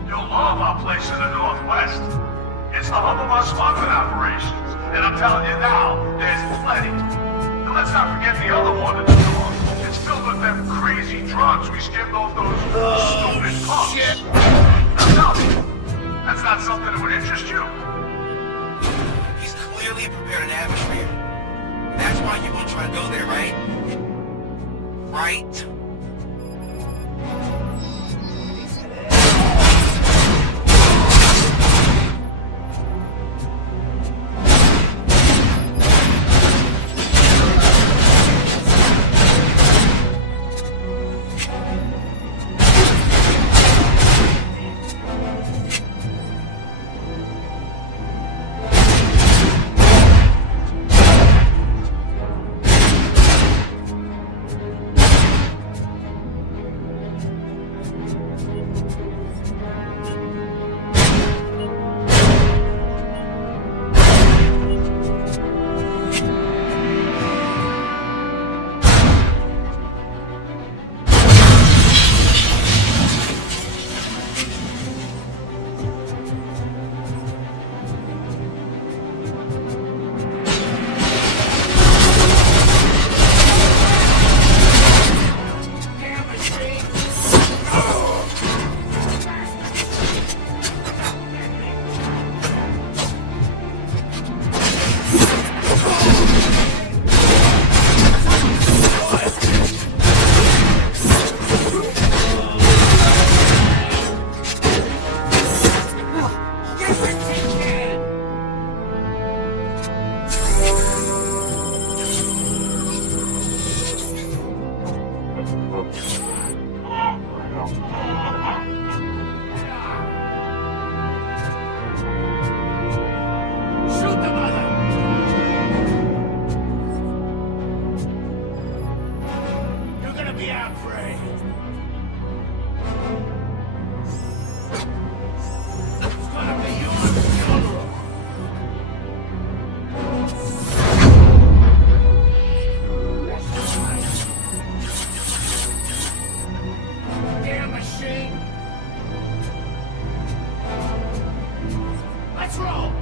You'll love our place in the Northwest. It's the hub of our smuggling operations. And I'm telling you now, there's plenty. And let's not forget the other one in the north. It's filled with them crazy drugs we skimmed off those stupid punks. Shit. Now tell me, that's not something that would interest you? He's clearly prepared an ambush for you. That's why you won't try to go there, right? Right? out, Bray. It's gonna be you and the funeral. Damn machine. Let's roll.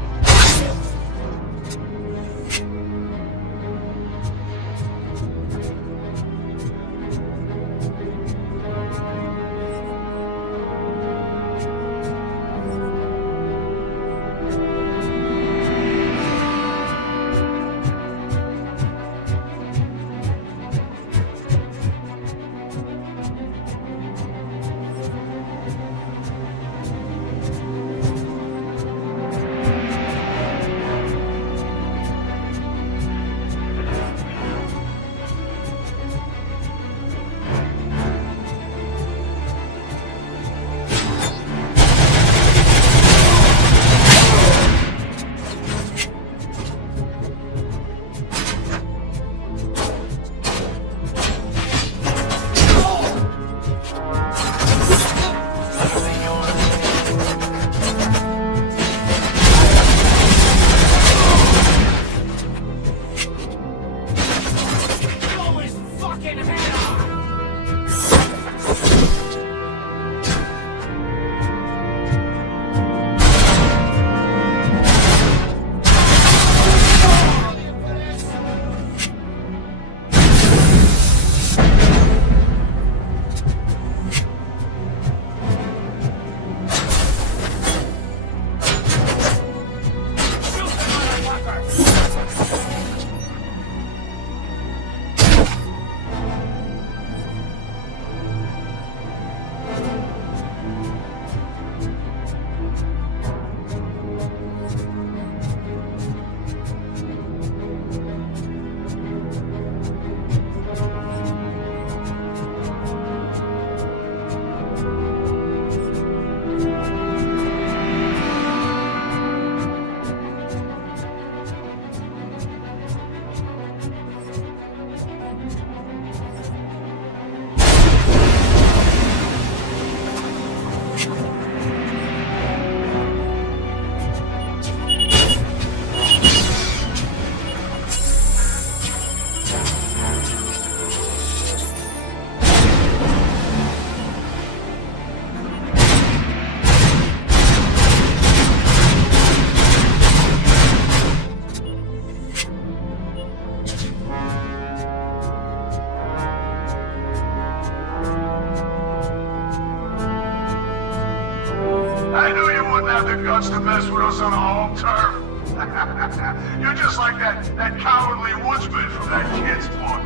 I knew you wouldn't have the guts to mess with us on a home turf. You're just like that cowardly woodsman from that kid's book.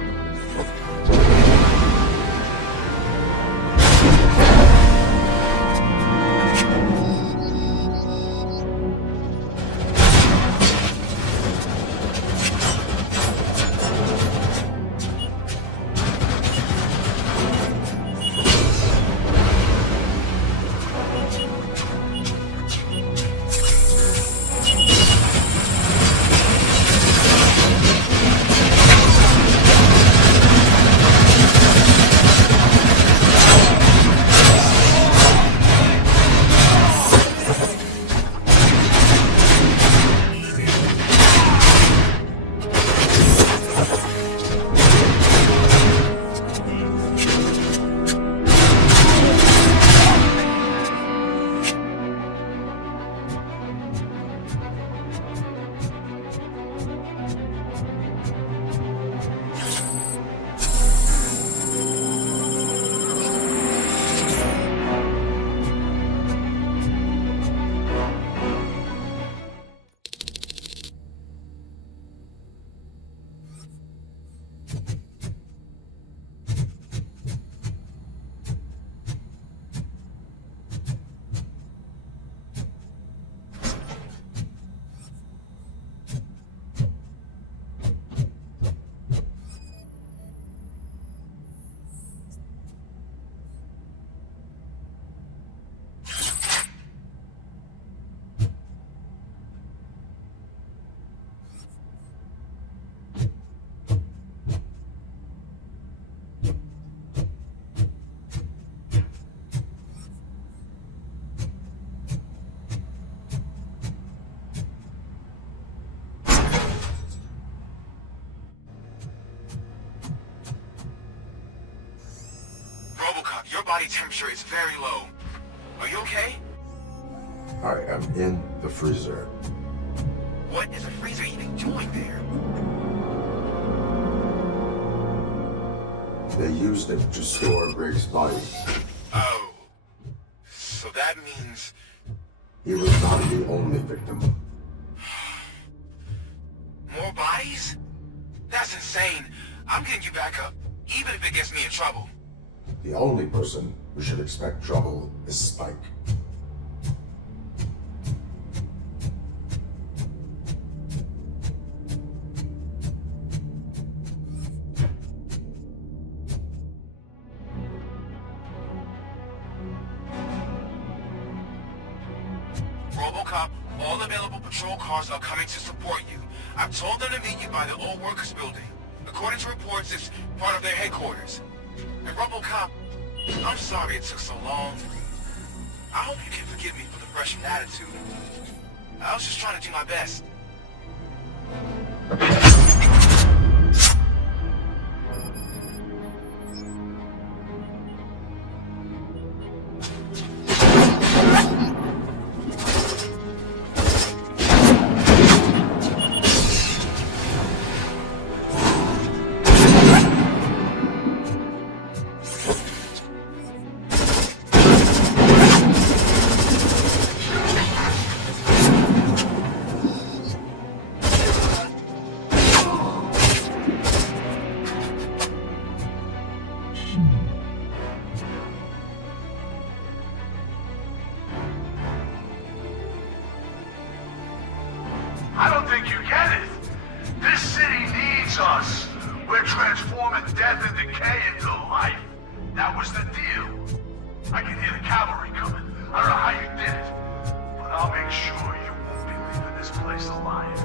Your body temperature is very low. Are you okay? I am in the freezer. What is a freezer even doing there? They used it to store Briggs' body. Oh. So that means... He was not the only victim. More bodies? That's insane. I'm getting you back up, even if it gets me in trouble. The only person who should expect trouble is Spike. RoboCop, all available patrol cars are coming to support you. I've told them to meet you by the old workers building. According to reports, it's part of their headquarters. And RoboCop, I'm sorry it took so long. I hope you can forgive me for the Russian attitude. I was just trying to do my best. I don't think you get it. This city needs us. We're transforming death and decay into life. That was the deal. I can hear the cavalry coming. I don't know how you did it, but I'll make sure you won't be leaving this place alive.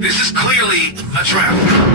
This is clearly a trap.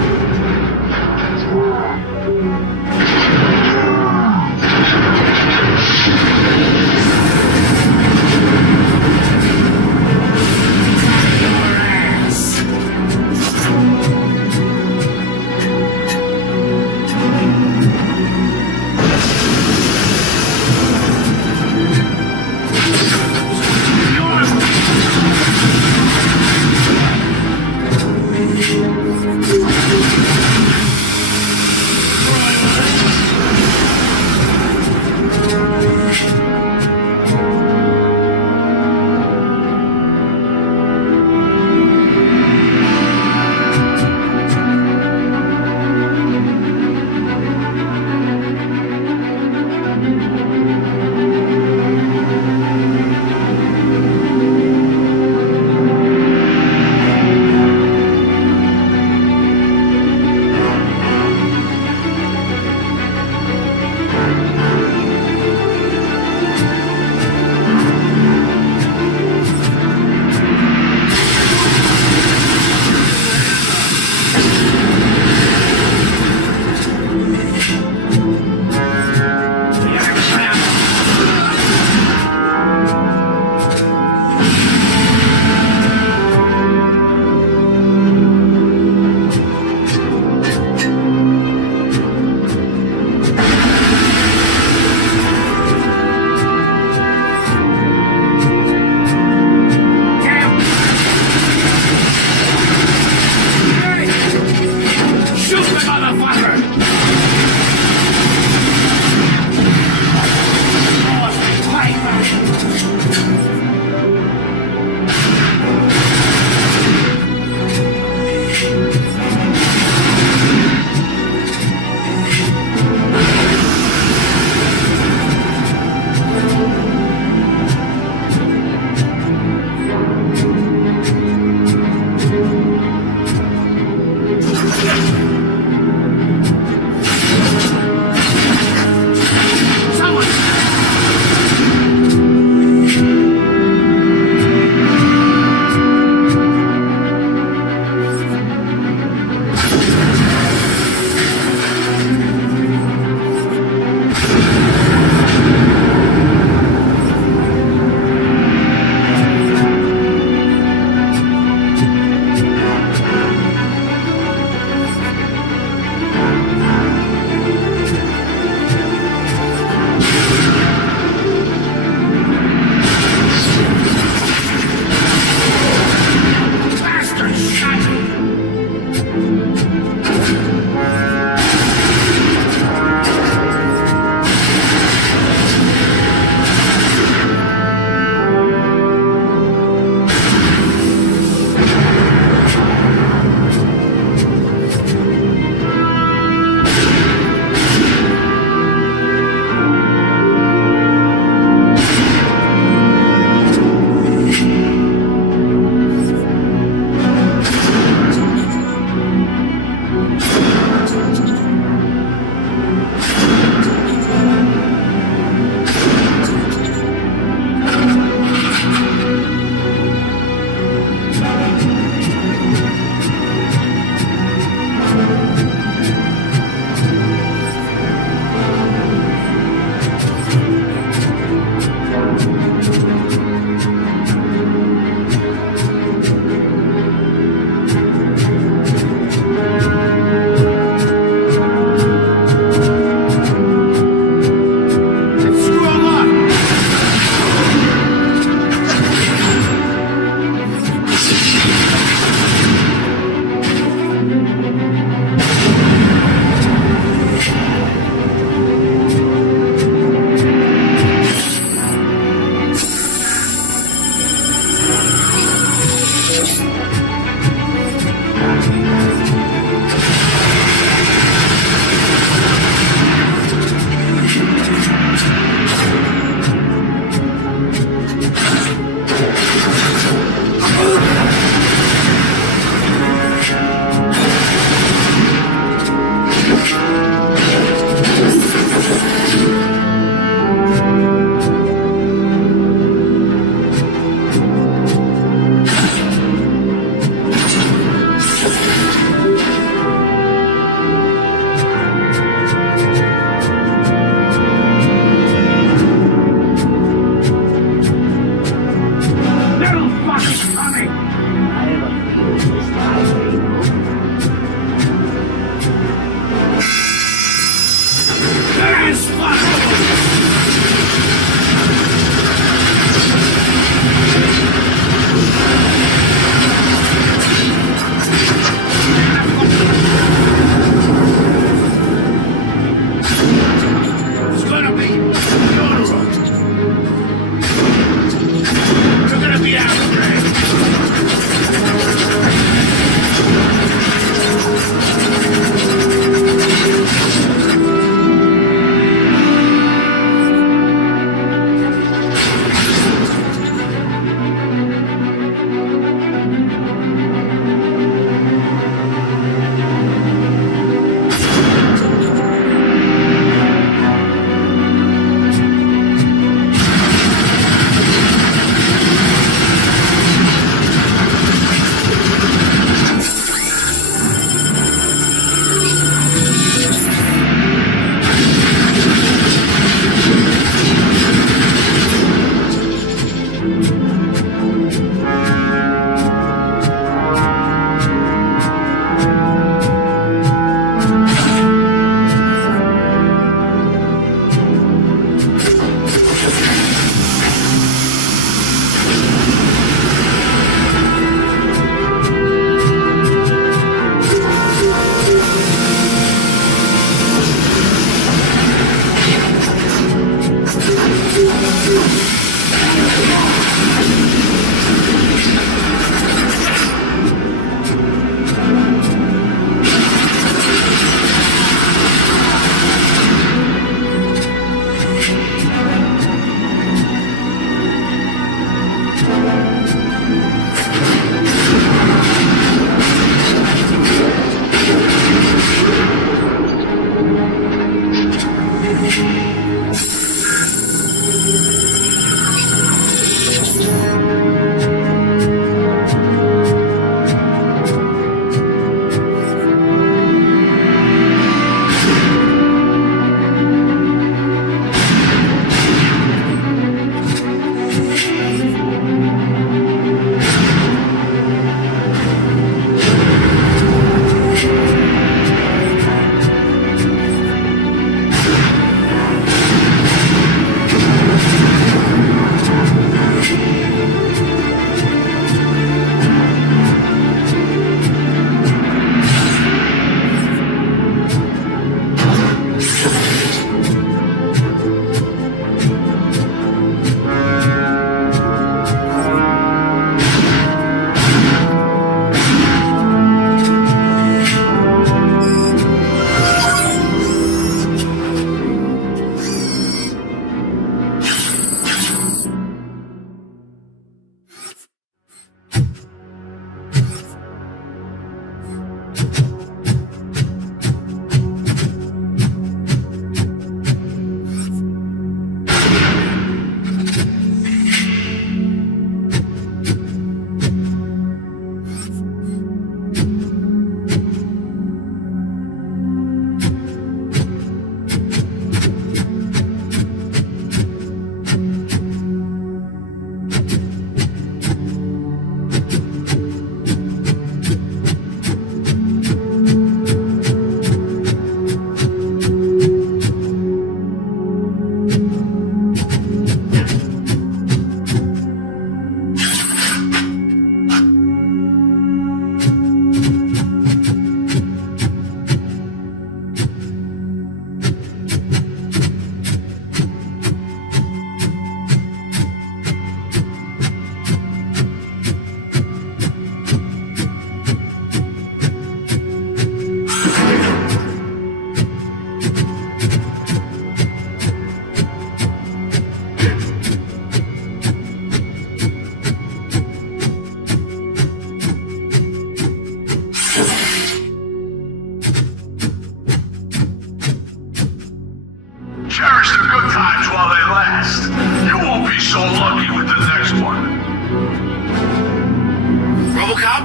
RoboCop?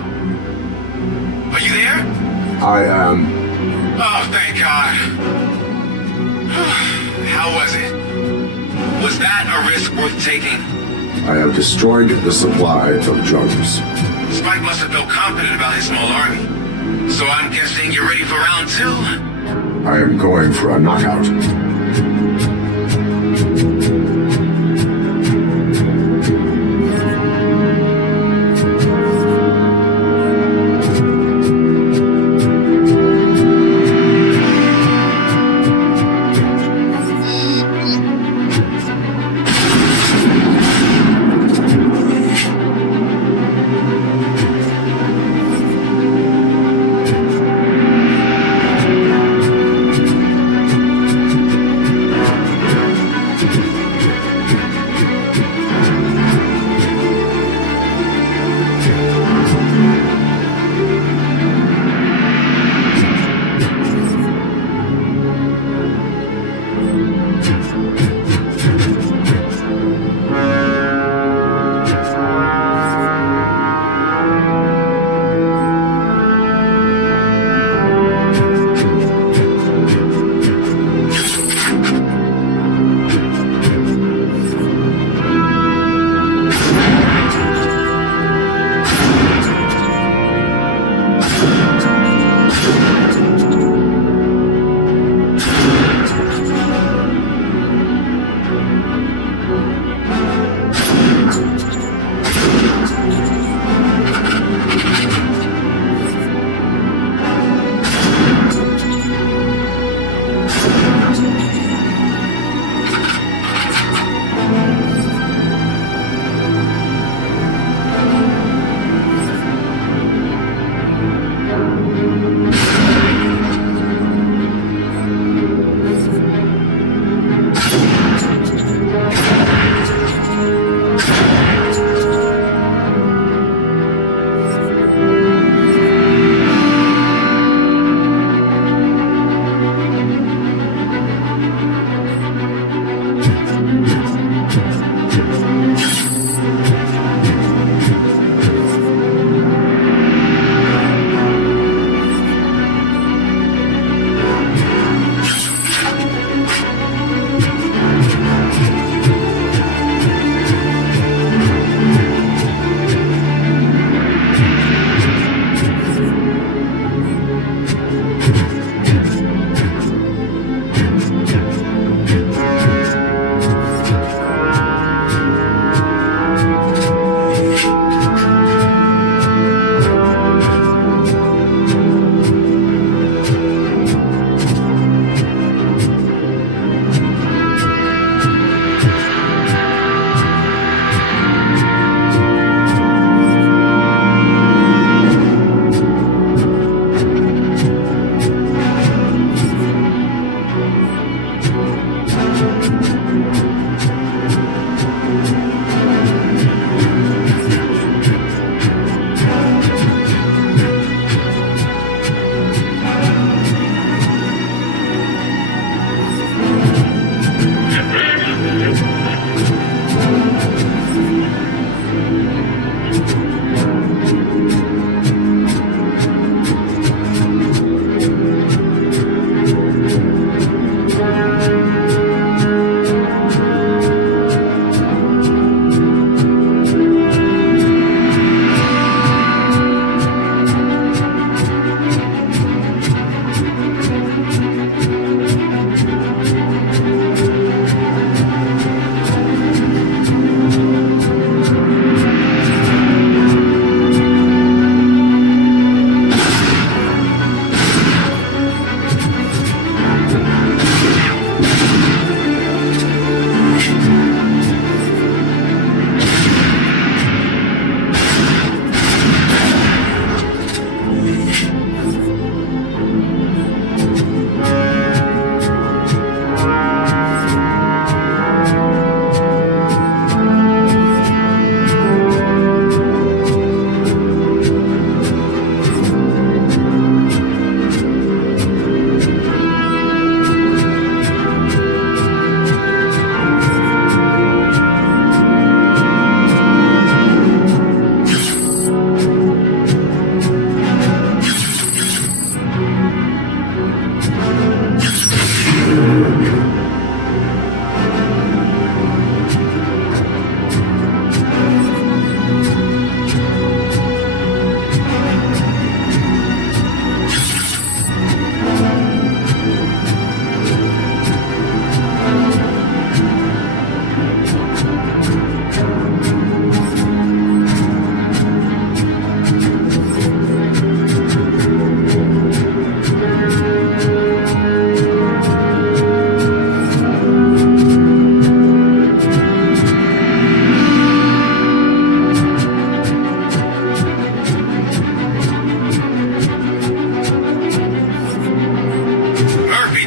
Are you there? I am. Oh, thank God. How was it? Was that a risk worth taking? I have destroyed the supply of drugs. Spike must have felt confident about his small army. So I'm guessing you're ready for round 2? I am going for a knockout.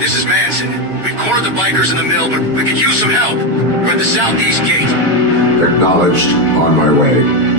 this is Manson. We've cornered the bikers in the mill, but we could use some help. We're at the southeast gate. Acknowledged. On my way.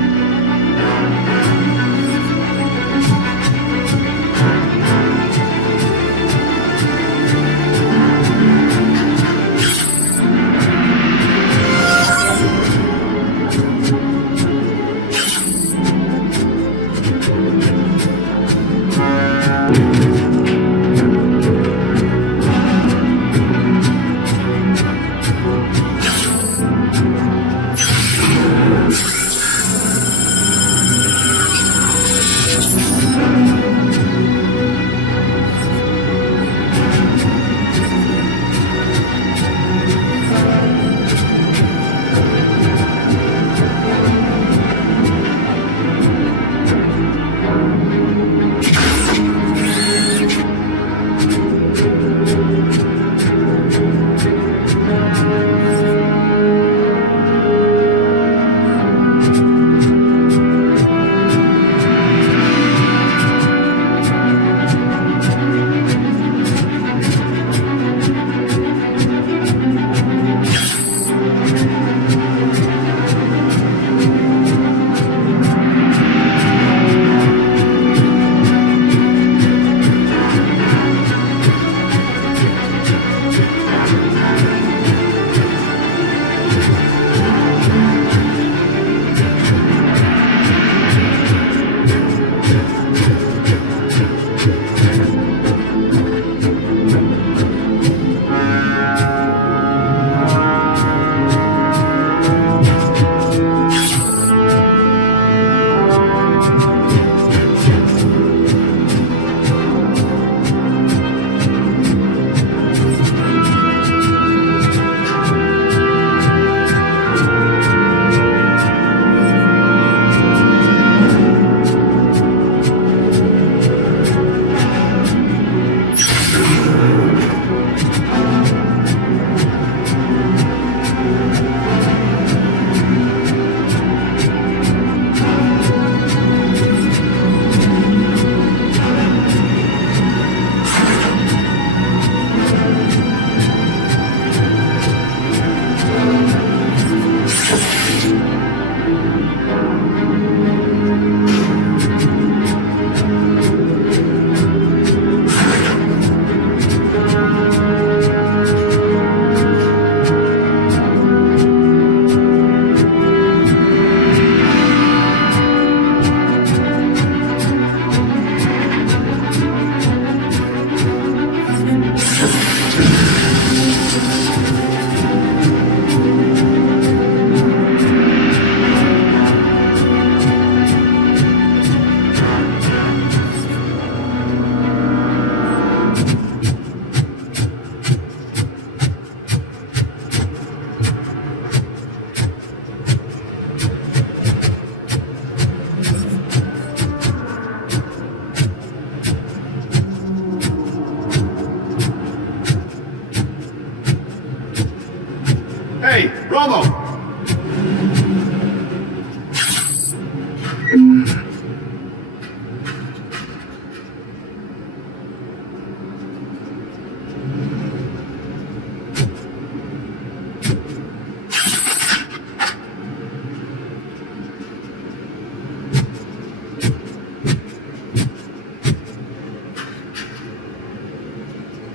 Hey, Robo!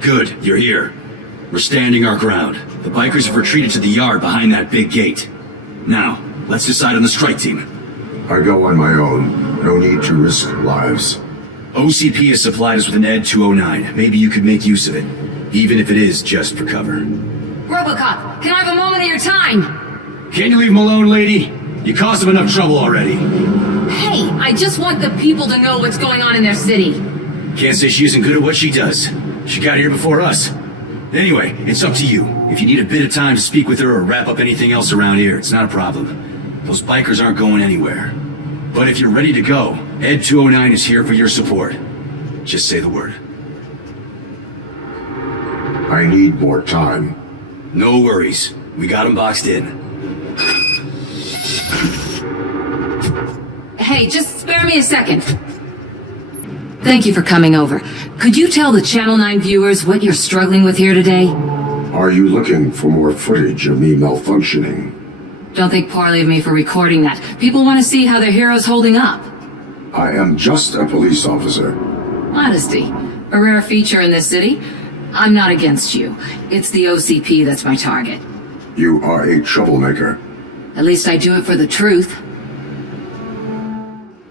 Good, you're here. We're standing our ground. The bikers have retreated to the yard behind that big gate. Now, let's decide on the strike team. I go on my own. No need to risk lives. OCP has supplied us with an ED 209. Maybe you could make use of it, even if it is just for cover. RoboCop, can I have a moment of your time? Can't you leave him alone, lady? You caused him enough trouble already. Hey, I just want the people to know what's going on in their city. Can't say she isn't good at what she does. She got here before us. Anyway, it's up to you. If you need a bit of time to speak with her or wrap up anything else around here, it's not a problem. Those bikers aren't going anywhere. But if you're ready to go, Ed 209 is here for your support. Just say the word. I need more time. No worries. We got him boxed in. Hey, just spare me a second. Thank you for coming over. Could you tell the Channel 9 viewers what you're struggling with here today? Are you looking for more footage of me malfunctioning? Don't think poorly of me for recording that. People want to see how their hero's holding up. I am just a police officer. Modesty. A rare feature in this city. I'm not against you. It's the OCP that's my target. You are a troublemaker. At least I do it for the truth.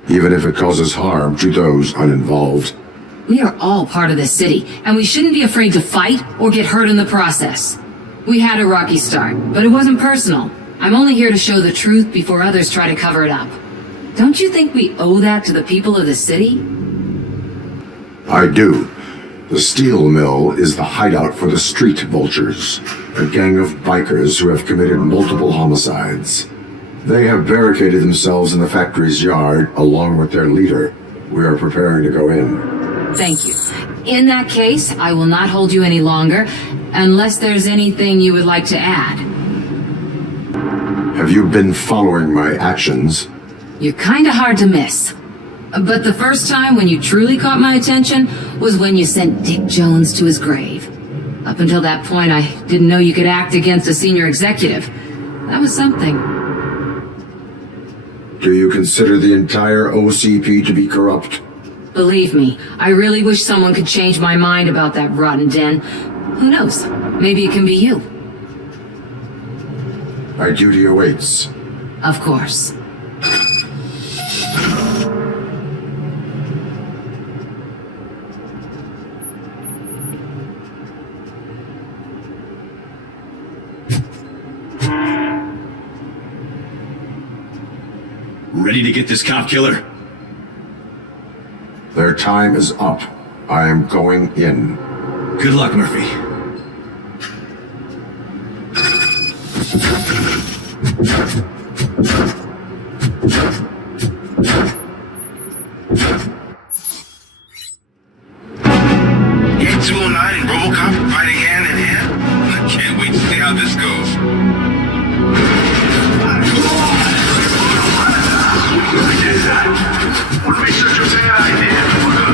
Even if it causes harm to those uninvolved. We are all part of this city, and we shouldn't be afraid to fight or get hurt in the process. We had a rocky start, but it wasn't personal. I'm only here to show the truth before others try to cover it up. Don't you think we owe that to the people of the city? I do. The steel mill is the hideout for the street vultures, a gang of bikers who have committed multiple homicides. They have barricaded themselves in the factory's yard along with their leader. We are preparing to go in. Thank you. In that case, I will not hold you any longer, unless there's anything you would like to add. Have you been following my actions? You're kinda hard to miss. But the first time when you truly caught my attention was when you sent Dick Jones to his grave. Up until that point, I didn't know you could act against a senior executive. That was something. Do you consider the entire OCP to be corrupt? Believe me, I really wish someone could change my mind about that rotten den. Who knows? Maybe it can be you. My duty awaits. Of course. Ready to get this cop killer? Their time is up. I am going in. Good luck, Murphy. Get 209 and RoboCop fighting hand in hand? I can't wait to see how this goes. Who did that? Would be such a bad idea for the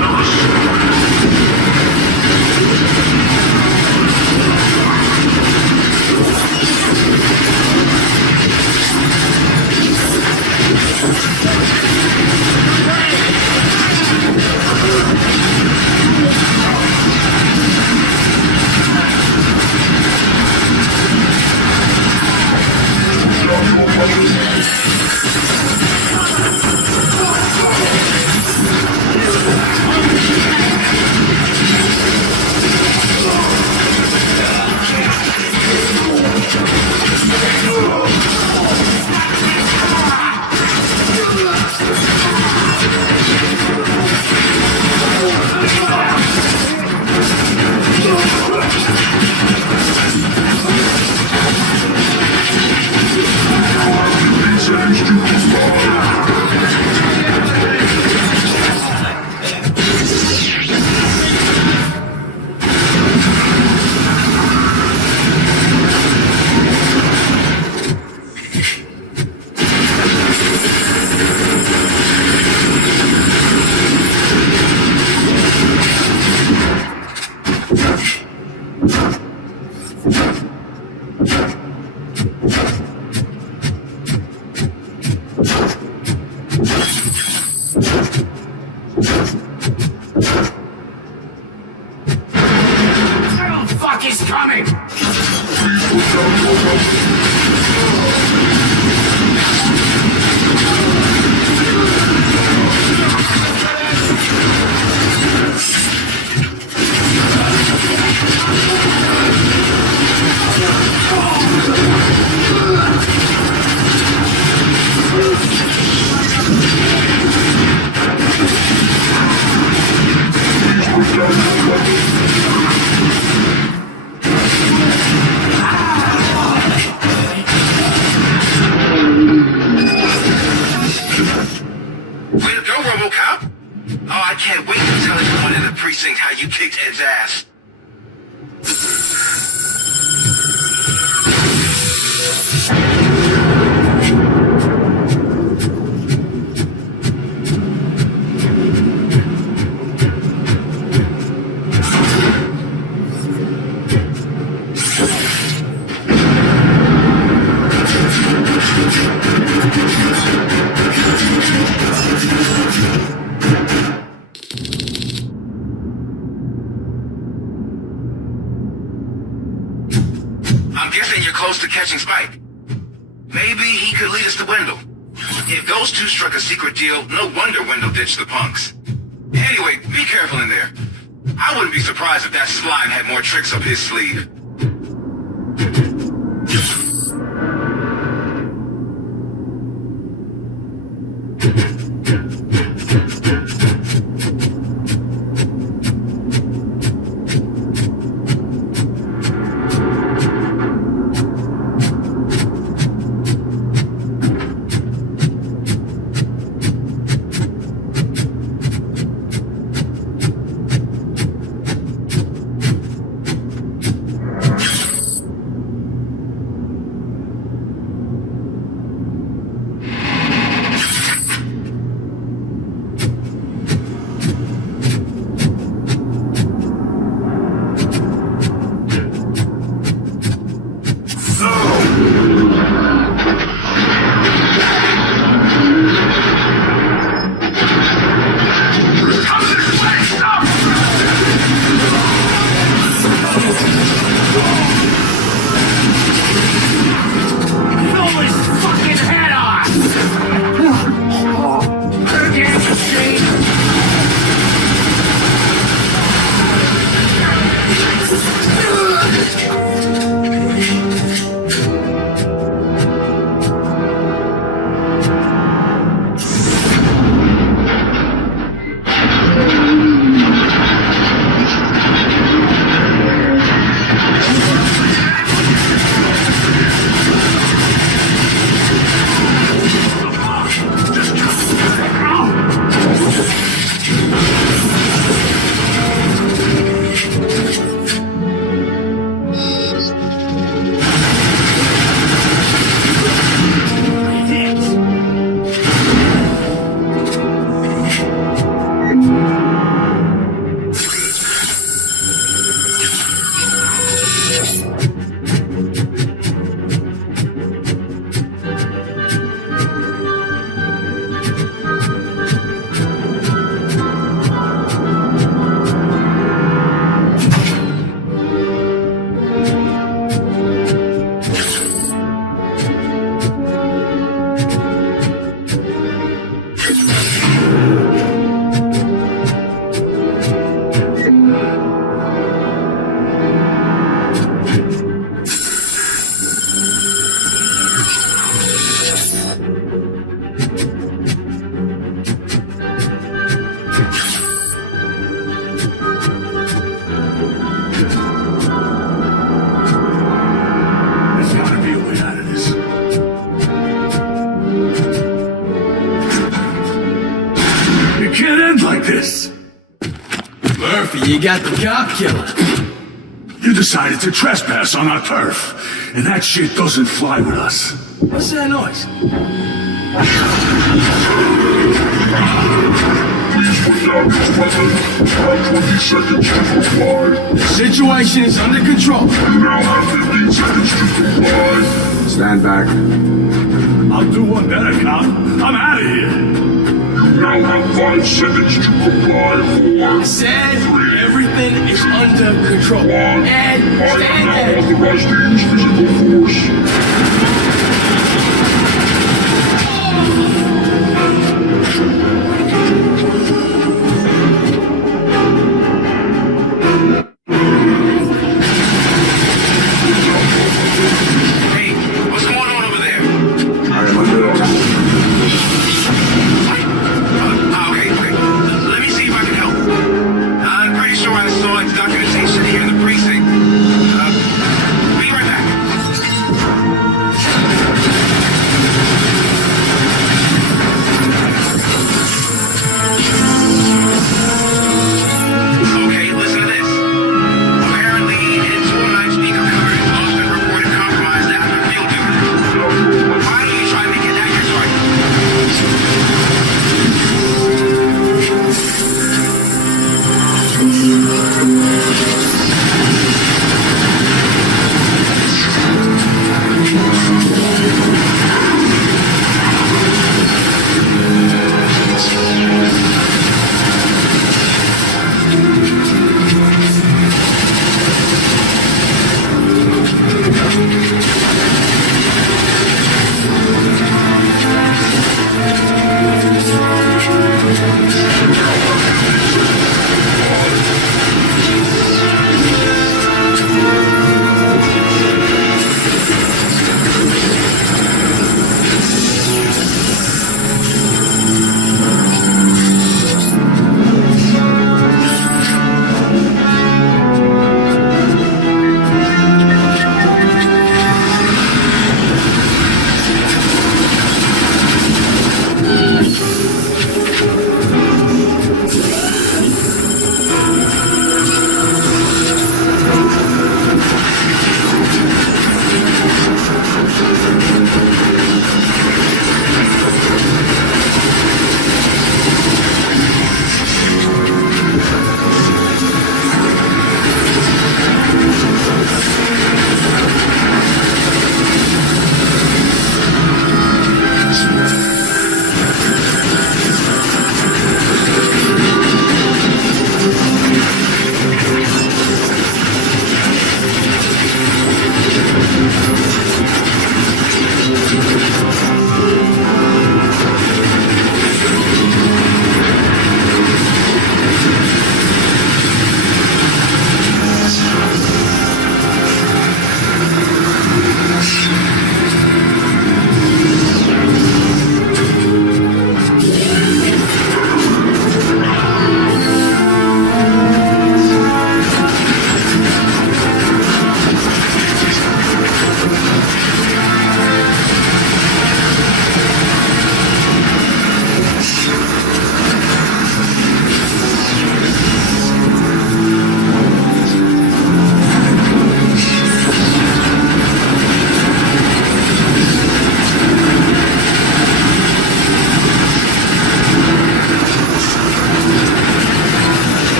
I'm guessing you're close to catching Spike. Maybe he could lead us to Wendell. If those two struck a secret deal, no wonder Wendell ditched the punks. Anyway, be careful in there. I wouldn't be surprised if that slime had more tricks up his sleeve. You got the cop killer. You decided to trespass on our turf, and that shit doesn't fly with us. What's that noise? The situation is under control. You now have 15 seconds to comply. Stand back. I'll do one better, cop. I'm out of here. You now have 5 seconds to comply. 4, I said everything is under control. 1. And stand there. Authorized to use physical force.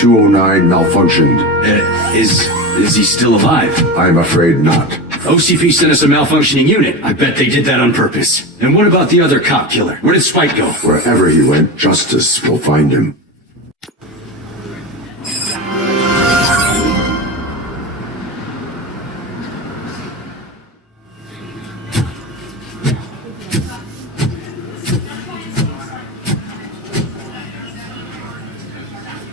209 malfunctioned. Is he still alive? I'm afraid not. OCP sent us a malfunctioning unit. I bet they did that on purpose. And what about the other cop killer? Where did Spike go? Wherever he went, justice will find him.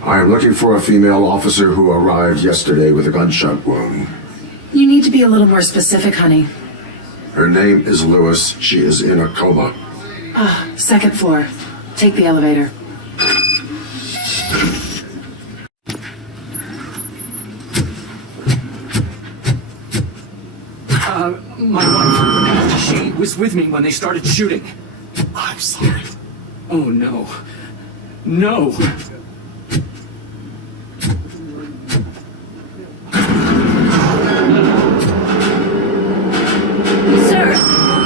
I am looking for a female officer who arrived yesterday with a gunshot wound. You need to be a little more specific, honey. Her name is Lewis. She is in a coma. Second floor. Take the elevator. My wife, she was with me when they started shooting. I'm sorry. Oh, no. No!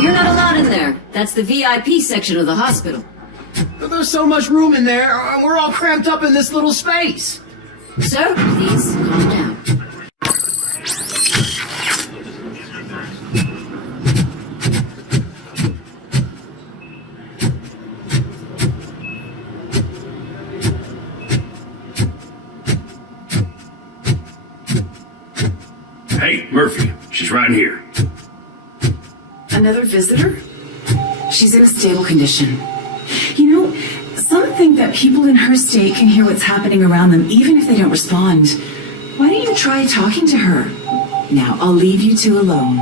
You're not allowed in there. That's the VIP section of the hospital. But there's so much room in there, and we're all cramped up in this little space. Sir, please calm down. Hey, Murphy. She's right here. Another visitor? She's in a stable condition. You know, some think that people in her state can hear what's happening around them even if they don't respond. Why don't you try talking to her? Now, I'll leave you two alone.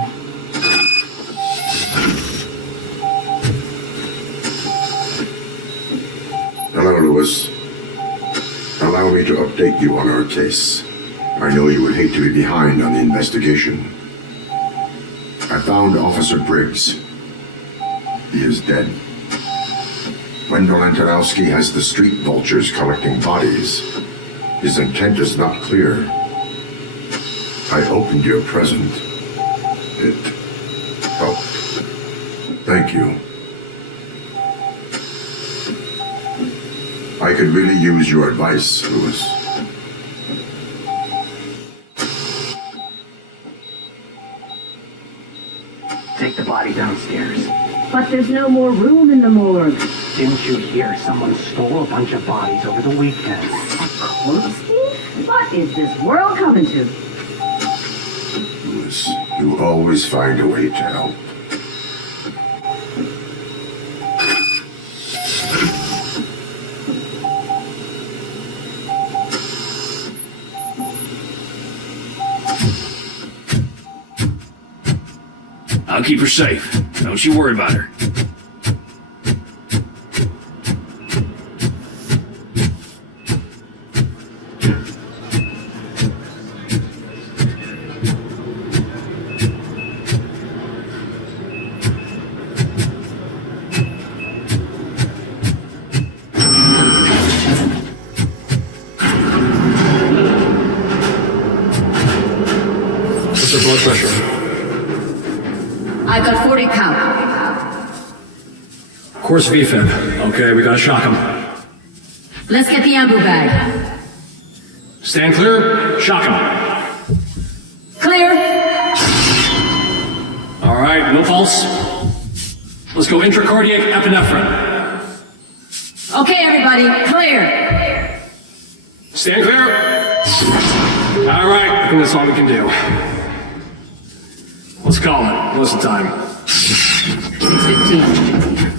Hello, Lewis. Allow me to update you on our case. I know you would hate to be behind on the investigation. I found Officer Briggs. He is dead. Wendell Antonowski has the street vultures collecting bodies. His intent is not clear. I opened your present. It helped. Thank you. I could really use your advice, Lewis. Take the body downstairs. But there's no more room in the morgue. Didn't you hear someone stole a bunch of bodies over the weekend? Corpse thief? What is this world coming to? Lewis, you always find a way to help. I'll keep her safe. Don't you worry about her. What's her blood pressure? I've got 40 count. Course VFib. Okay, we gotta shock him. Let's get the ambu bag. Stand clear. Shock him. Clear. All right, no pulse. Let's go intracardiac epinephrine. Okay, everybody, clear. Stand clear. All right, I think that's all we can do. Let's call it. What's the time? 6:15.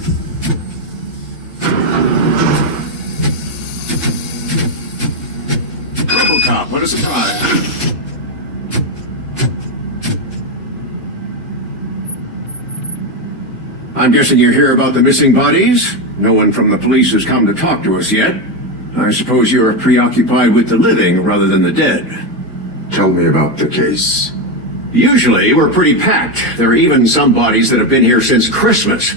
RoboCop, what a surprise. I'm guessing you're here about the missing bodies? No one from the police has come to talk to us yet. I suppose you're preoccupied with the living rather than the dead. Tell me about the case. Usually, we're pretty packed. There are even some bodies that have been here since Christmas.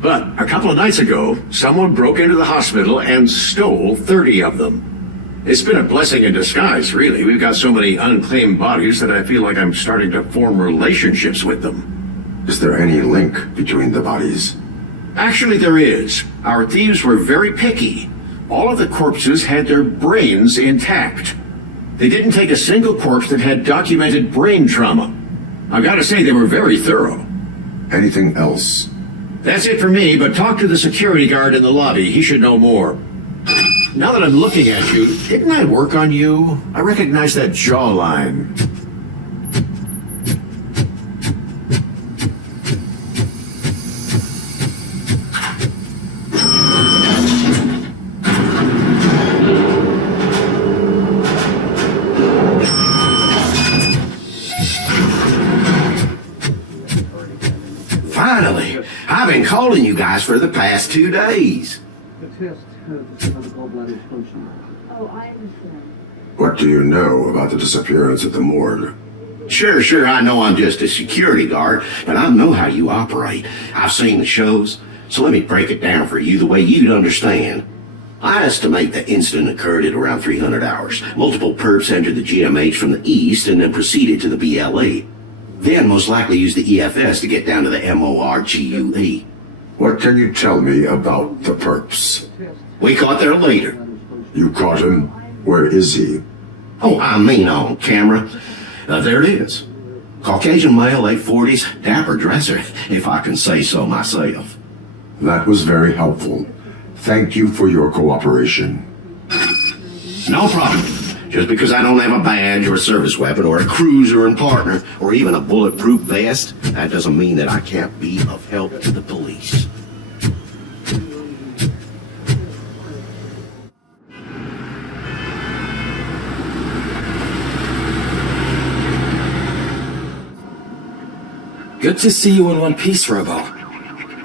But a couple of nights ago, someone broke into the hospital and stole 30 of them. It's been a blessing in disguise, really. We've got so many unclaimed bodies that I feel like I'm starting to form relationships with them. Is there any link between the bodies? Actually, there is. Our thieves were very picky. All of the corpses had their brains intact. They didn't take a single corpse that had documented brain trauma. I gotta say, they were very thorough. Anything else? That's it for me, but talk to the security guard in the lobby. He should know more. Now that I'm looking at you, didn't I work on you? I recognize that jawline. Finally! I've been calling you guys for the past 2 days. Oh, I understand. What do you know about the disappearance at the morgue? Sure, I know I'm just a security guard, but I know how you operate. I've seen the shows, so let me break it down for you the way you'd understand. I estimate the incident occurred at around 300 hours. Multiple perps entered the GMH from the east and then proceeded to the BLE. Then most likely used the EFS to get down to the MORGUE. What can you tell me about the perps? We caught their leader. You caught him? Where is he? Oh, I mean on camera. There it is. Caucasian male, late 40s, dapper dresser, if I can say so myself. That was very helpful. Thank you for your cooperation. No problem. Just because I don't have a badge or a service weapon or a cruiser and partner or even a bulletproof vest, that doesn't mean that I can't be of help to the police. Good to see you in one piece, Robo.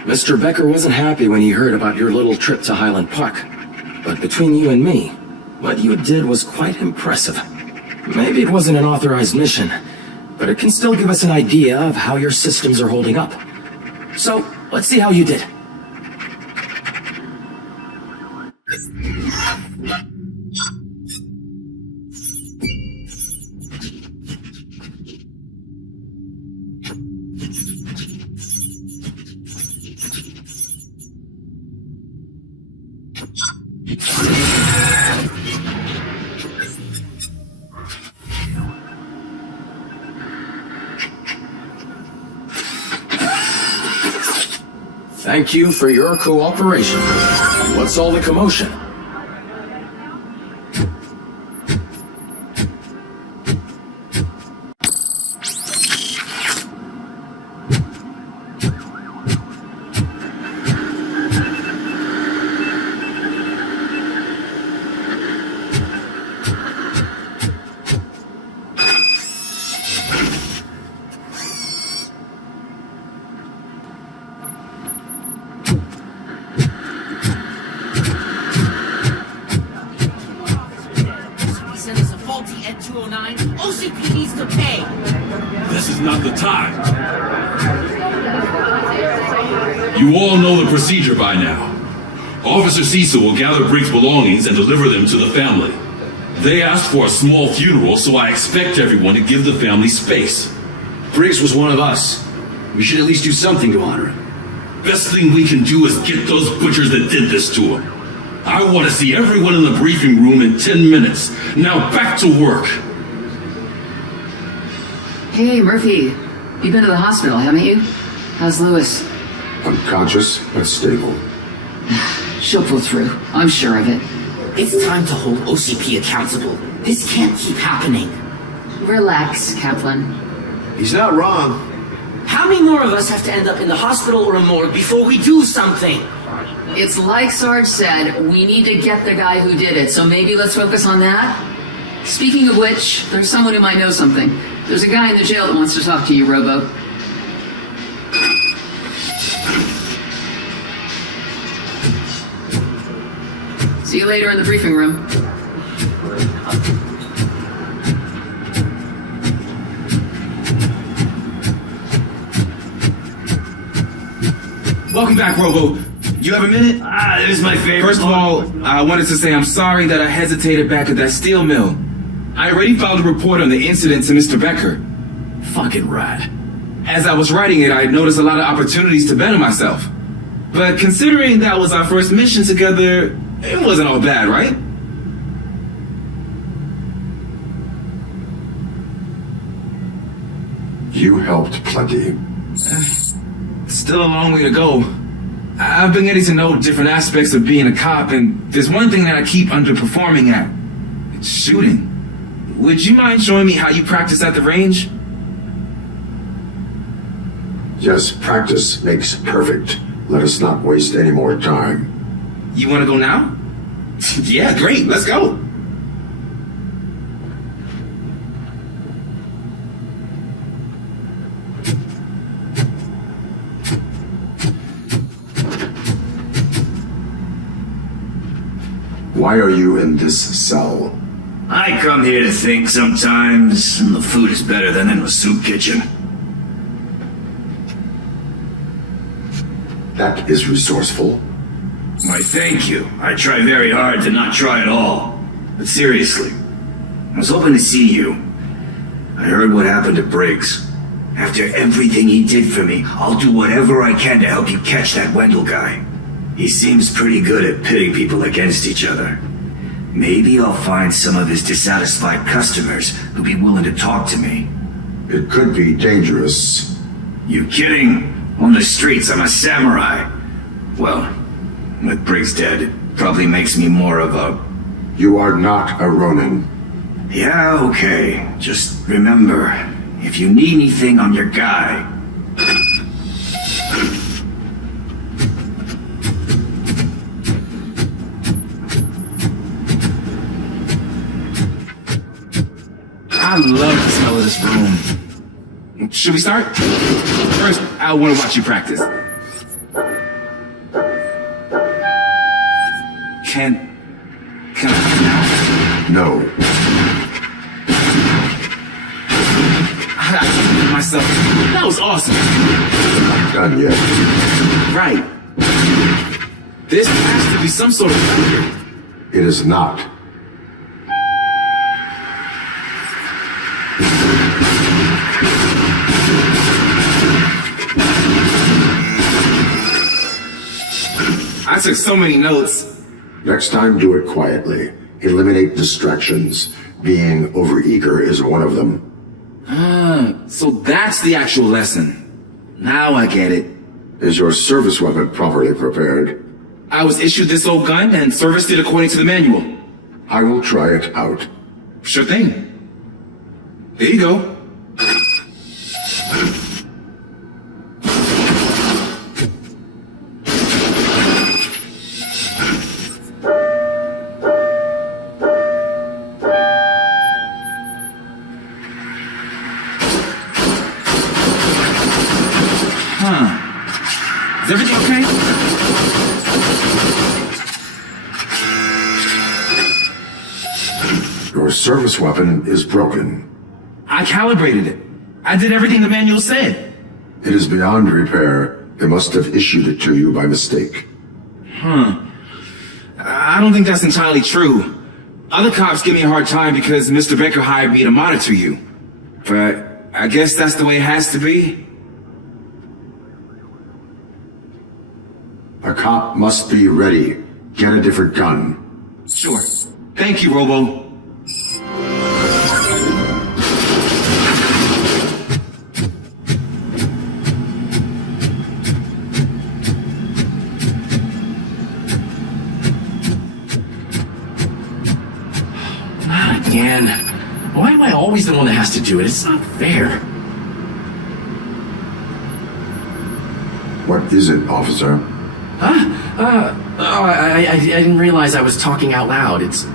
Mr. Becker wasn't happy when he heard about your little trip to Highland Park. But between you and me, what you did was quite impressive. Maybe it wasn't an authorized mission, but it can still give us an idea of how your systems are holding up. So, let's see how you did. Thank you for your cooperation. What's all the commotion? You all know the procedure by now. Officer Cecil will gather Briggs' belongings and deliver them to the family. They asked for a small funeral, so I expect everyone to give the family space. Briggs was one of us. We should at least do something to honor him. Best thing we can do is get those butchers that did this to him. I want to see everyone in the briefing room in 10 minutes. Now back to work. Hey, Murphy. You've been to the hospital, haven't you? How's Lewis? Unconscious, but stable. She'll pull through. I'm sure of it. It's time to hold OCP accountable. This can't keep happening. Relax, Kaplan. He's not wrong. How many more of us have to end up in the hospital or a morgue before we do something? It's like Sarge said, we need to get the guy who did it, so maybe let's focus on that? Speaking of which, there's someone who might know something. There's a guy in the jail that wants to talk to you, Robo. See you later in the briefing room. Welcome back, Robo. You have a minute? This is my favorite. First of all, I wanted to say I'm sorry that I hesitated back at that steel mill. I already filed a report on the incident to Mr. Becker. Fucking rat. As I was writing it, I noticed a lot of opportunities to better myself. But considering that was our first mission together, It wasn't all bad, right? You helped plenty. Still a long way to go. I've been getting to know different aspects of being a cop, and there's one thing that I keep underperforming at. It's shooting. Would you mind showing me how you practice at the range? Yes, practice makes perfect. Let us not waste any more time. You want to go now? Yeah, great, let's go. Why are you in this cell? I come here to think sometimes, and the food is better than in the soup kitchen. That is resourceful. Why, thank you. I try very hard to not try at all. But seriously, I was hoping to see you. I heard what happened to Briggs. After everything he did for me, I'll do whatever I can to help you catch that Wendell guy. He seems pretty good at pitting people against each other. Maybe I'll find some of his dissatisfied customers who'd be willing to talk to me. It could be dangerous. You kidding? On the streets, I'm a samurai. Well, with Briggs dead, it probably makes me more of a... You are not a Ronin. Yeah, okay. Just remember, if you need anything, I'm your guy. I love the smell of this room. Should we start? First, I want to watch you practice. Can I No. I did myself. That was awesome. Not done yet. Right. This has to be some sort of record. It is not. I took so many notes. Next time, do it quietly. Eliminate distractions. Being overeager is one of them. So that's the actual lesson. Now I get it. Is your service weapon properly prepared? I was issued this old gun and serviced it according to the manual. I will try it out. Sure thing. There you go. Is everything okay? Your service weapon is broken. I calibrated it. I did everything the manual said. It is beyond repair. They must have issued it to you by mistake. I don't think that's entirely true. Other cops give me a hard time because Mr. Baker hired me to monitor you. But I guess that's the way it has to be. A cop must be ready. Get a different gun. Sure. Thank you, Robo. Not again. Why am I always the one that has to do it? It's not fair. What is it, officer? I didn't realize I was talking out loud. It's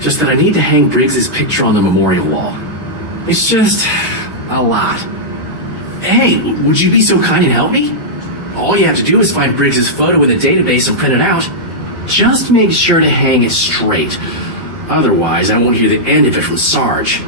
just that I need to hang Briggs's picture on the memorial wall. It's just a lot. Hey, would you be so kind and help me? All you have to do is find Briggs's photo in the database and print it out. Just make sure to hang it straight. Otherwise, I won't hear the end of it from Sarge.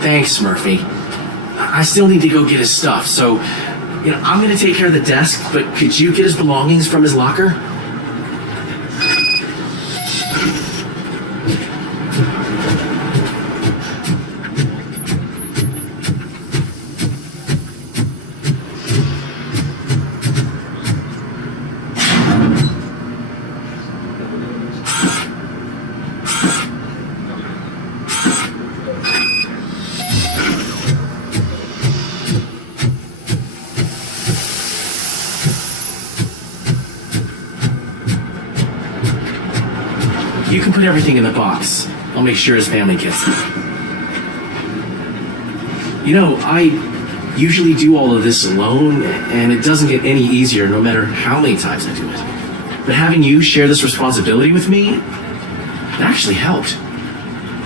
Thanks, Murphy. I still need to go get his stuff, so, I'm gonna take care of the desk, but could you get his belongings from his locker? You can put everything in the box. I'll make sure his family gets it. I usually do all of this alone, and it doesn't get any easier no matter how many times I do it. But having you share this responsibility with me, it actually helped.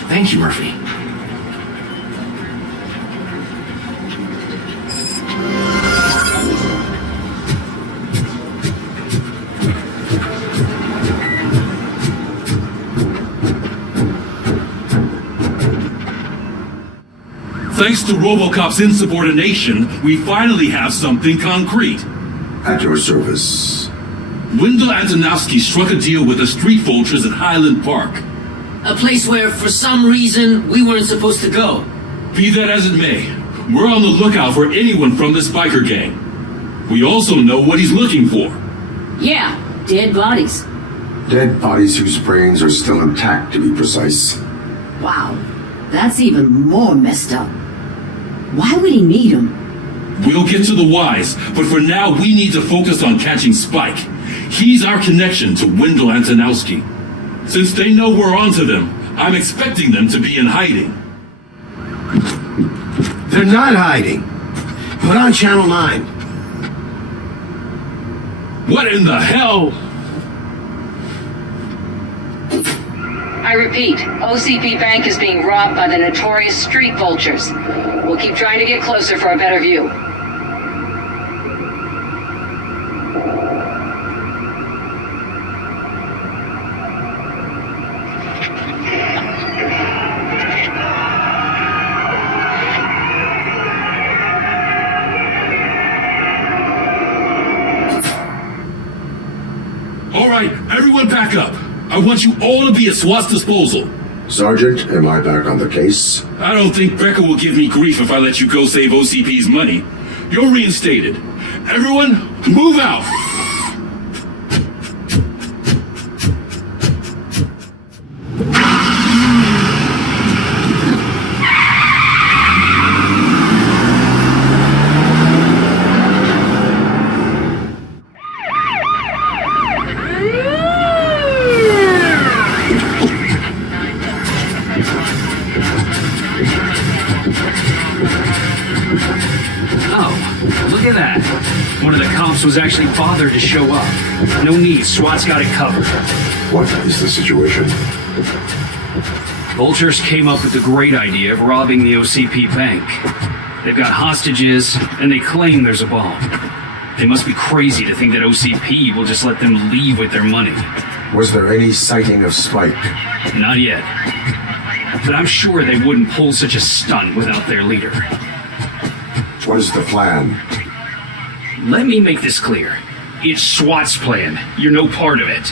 Thank you, Murphy. Thanks to RoboCop's insubordination, we finally have something concrete. At your service. Wendell Antonowski struck a deal with the street vultures at Highland Park. A place where, for some reason, we weren't supposed to go. Be that as it may, we're on the lookout for anyone from this biker gang. We also know what he's looking for. Yeah, dead bodies. Dead bodies whose brains are still intact, to be precise. Wow, that's even more messed up. Why would he need him? We'll get to the whys, but for now we need to focus on catching Spike. He's our connection to Wendell Antonowski. Since they know we're onto them, I'm expecting them to be in hiding. They're not hiding. Put on Channel 9. What in the hell? I repeat, OCP Bank is being robbed by the notorious street vultures. We'll keep trying to get closer for a better view. All right, everyone back up. I want you all to be at SWAT's disposal. Sergeant, am I back on the case? I don't think Becca will give me grief if I let you go save OCP's money. You're reinstated. Everyone, move out! Was actually bothered to show up. No need, SWAT's got it covered. What is the situation? Vultures came up with the great idea of robbing the OCP bank. They've got hostages, and they claim there's a bomb. They must be crazy to think that OCP will just let them leave with their money. Was there any sighting of Spike? Not yet. But I'm sure they wouldn't pull such a stunt without their leader. What is the plan? Let me make this clear. It's SWAT's plan. You're no part of it.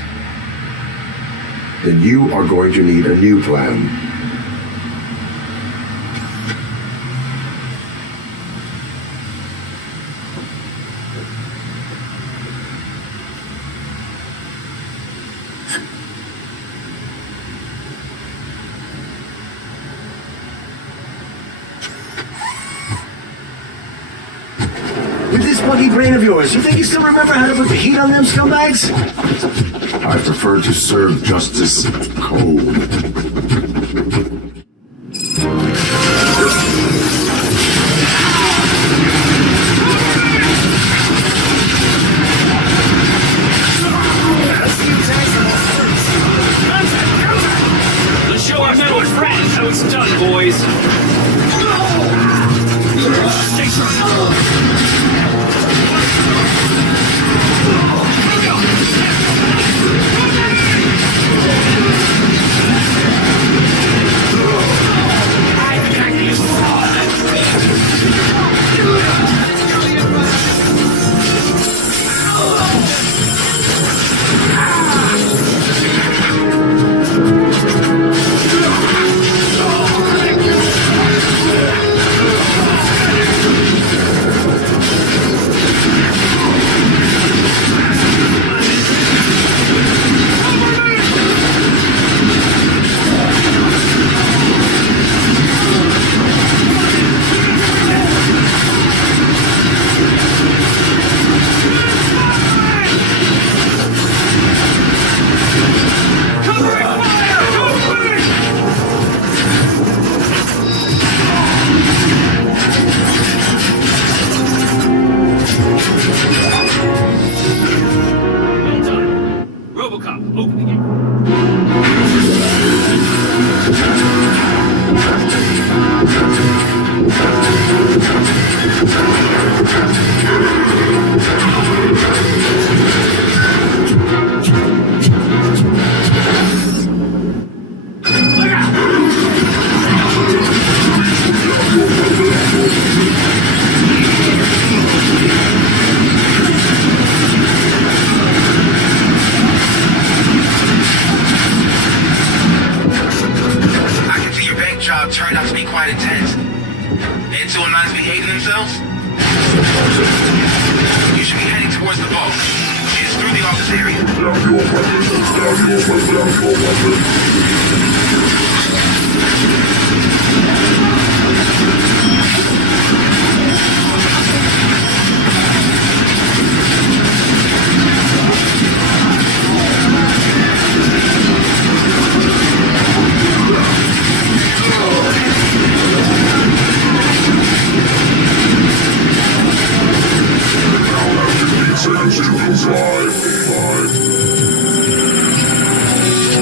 Then you are going to need a new plan. With this buggy brain of yours, you think you still remember how to put the heat on them scumbags? I prefer to serve justice cold. Let's show our metal friends how it's done, boys. Stay sharp. Until man's behaving themselves? You should be heading towards the vault. It's through the office area.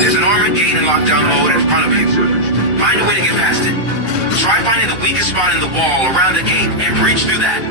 There's an armored gate and lockdown mode in front of you. Find a way to get past it. Try finding the weakest spot in the wall around the gate and breach through that.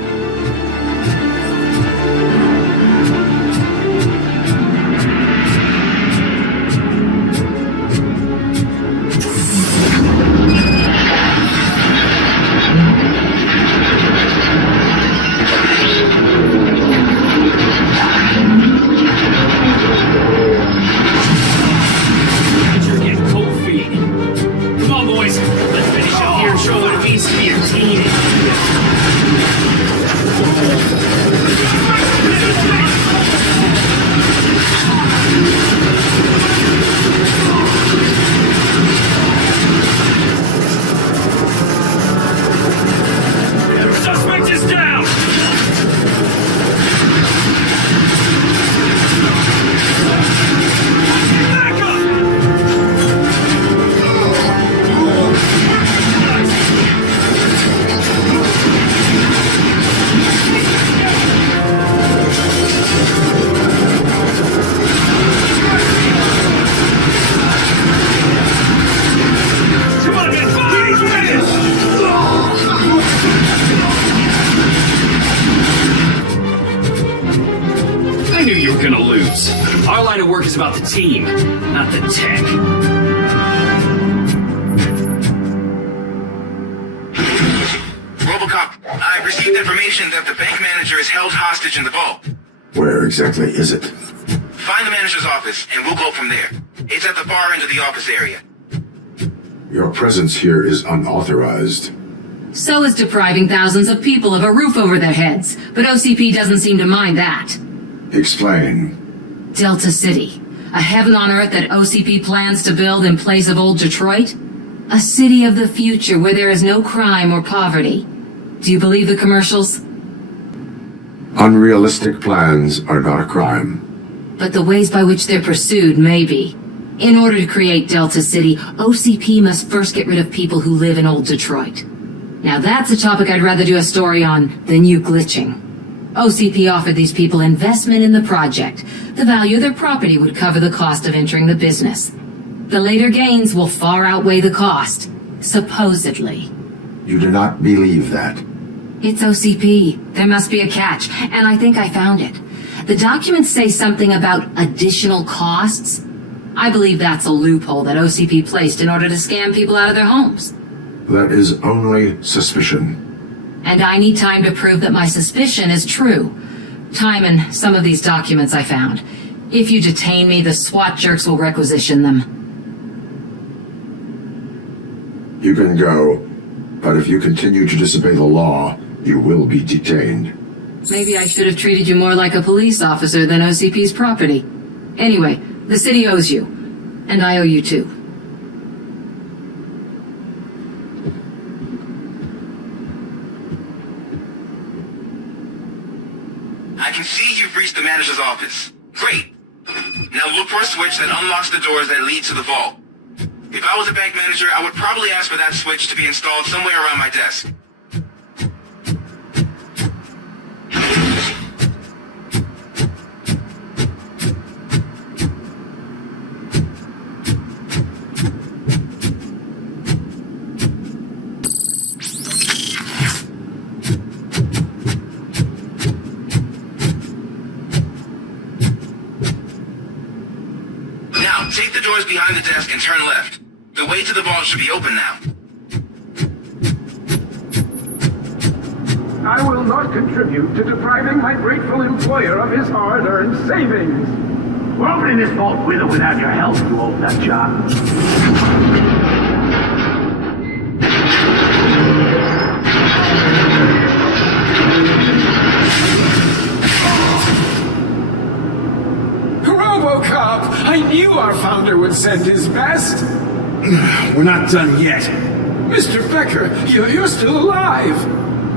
Is about the team, not the tech. RoboCop, I've received information that the bank manager is held hostage in the vault. Where exactly is it? Find the manager's office, and we'll go from there. It's at the far end of the office area. Your presence here is unauthorized. So is depriving thousands of people of a roof over their heads, but OCP doesn't seem to mind that. Explain. Delta City, a heaven on earth that OCP plans to build in place of old Detroit? A city of the future where there is no crime or poverty. Do you believe the commercials? Unrealistic plans are not a crime. But the ways by which they're pursued may be. In order to create Delta City, OCP must first get rid of people who live in old Detroit. Now that's a topic I'd rather do a story on than you glitching. OCP offered these people investment in the project. The value of their property would cover the cost of entering the business. The later gains will far outweigh the cost, supposedly. You do not believe that? It's OCP. There must be a catch, and I think I found it. The documents say something about additional costs. I believe that's a loophole that OCP placed in order to scam people out of their homes. That is only suspicion. And I need time to prove that my suspicion is true. Time and some of these documents I found. If you detain me, the SWAT jerks will requisition them. You can go, but if you continue to disobey the law, you will be detained. Maybe I should have treated you more like a police officer than OCP's property. Anyway, the city owes you. And I owe you too. I can see you've reached the manager's office. Great. Now look for a switch that unlocks the doors that lead to the vault. If I was a bank manager, I would probably ask for that switch to be installed somewhere around my desk. Take the doors behind the desk and turn left. The way to the vault should be open now. I will not contribute to depriving my grateful employer of his hard-earned savings. We're opening this vault with or without your help, you old nut job. founder would send his best. We're not done yet. Mr. Becker, you're still alive.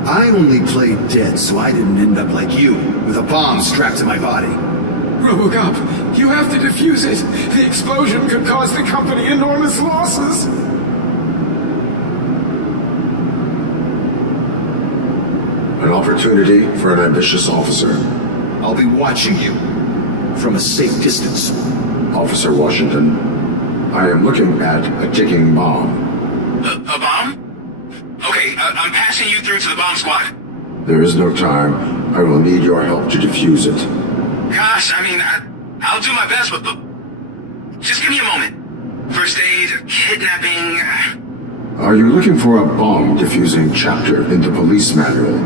I only played dead so I didn't end up like you, with a bomb strapped to my body. RoboCop, you have to defuse it. The explosion could cause the company enormous losses. An opportunity for an ambitious officer. I'll be watching you from a safe distance. Officer Washington, I am looking at a ticking bomb. A bomb? Okay, I'm passing you through to the bomb squad. There is no time. I will need your help to defuse it. Gosh, I mean, I'll do my best, but just give me a moment. First aid, kidnapping... Are you looking for a bomb defusing chapter in the police manual?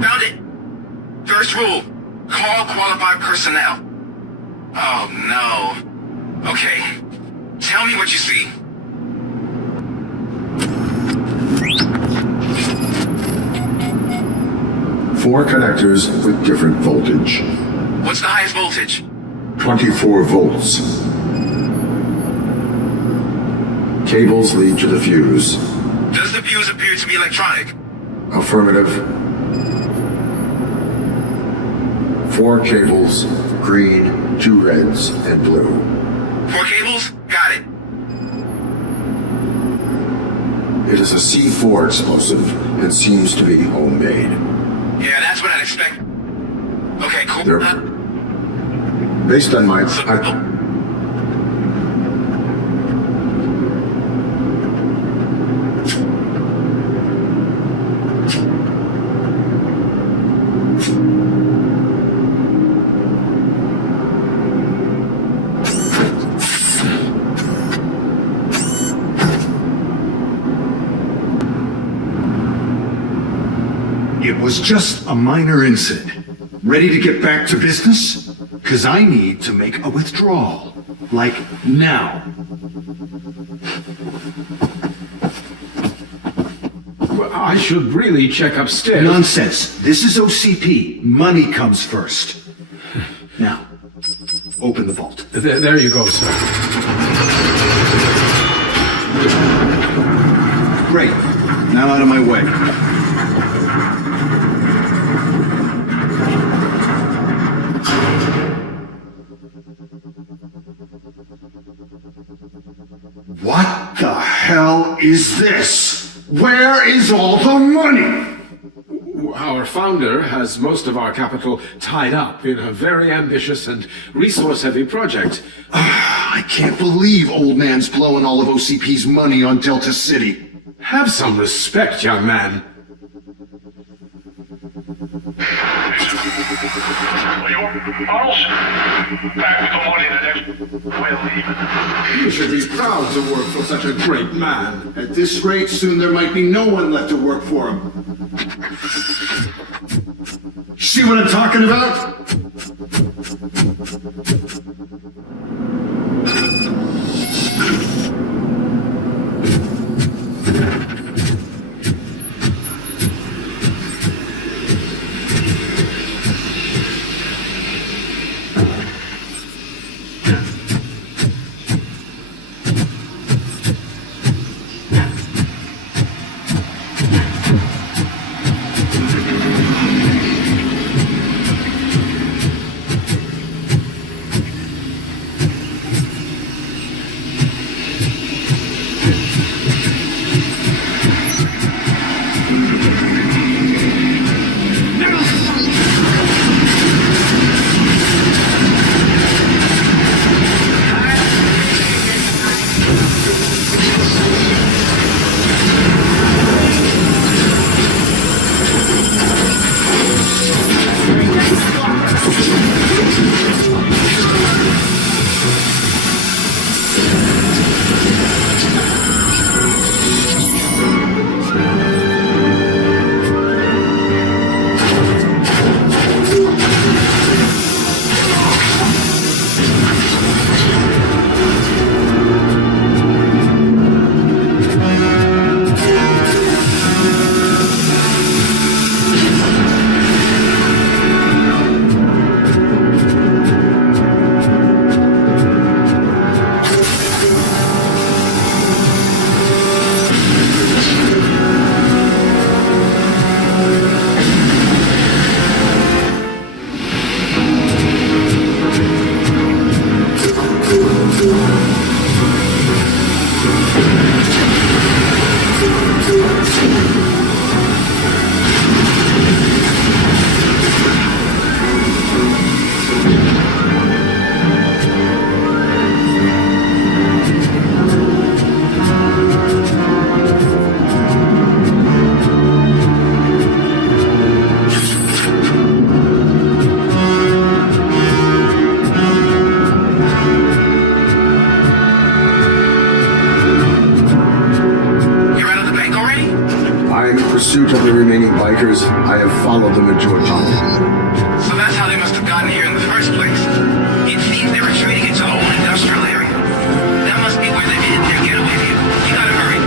Found it! First rule, call qualified personnel. Oh no. Okay, tell me what you see. Four connectors with different voltage. What's the highest voltage? 24 volts. Cables lead to the fuse. Does the fuse appear to be electronic? Affirmative. 4 cables, green, 2 reds, and blue. 4 cables? Got it. It is a C4 explosive and seems to be homemade. Yeah, that's what I'd expect. Okay, cool. Based on my... It was just a minor incident. Ready to get back to business? Because I need to make a withdrawal. Like now. Well, I should really check upstairs. Nonsense. This is OCP. Money comes first. Now, open the vault. There you go, sir. Great. Now out of my way. What the hell is this? Where is all the money? Our founder has most of our capital tied up in a very ambitious and resource-heavy project. I can't believe old man's blowing all of OCP's money on Delta City. Have some respect, young man. Bottles? Back with the money the next... Well, even. You should be proud to work for such a great man. At this rate, soon there might be no one left to work for him. See what I'm talking about? remaining bikers, I have followed them into a tunnel. So that's how they must have gotten here in the first place. It seems they're retreating into a whole industrial area. That must be where they've hidden their getaway vehicle. You gotta hurry.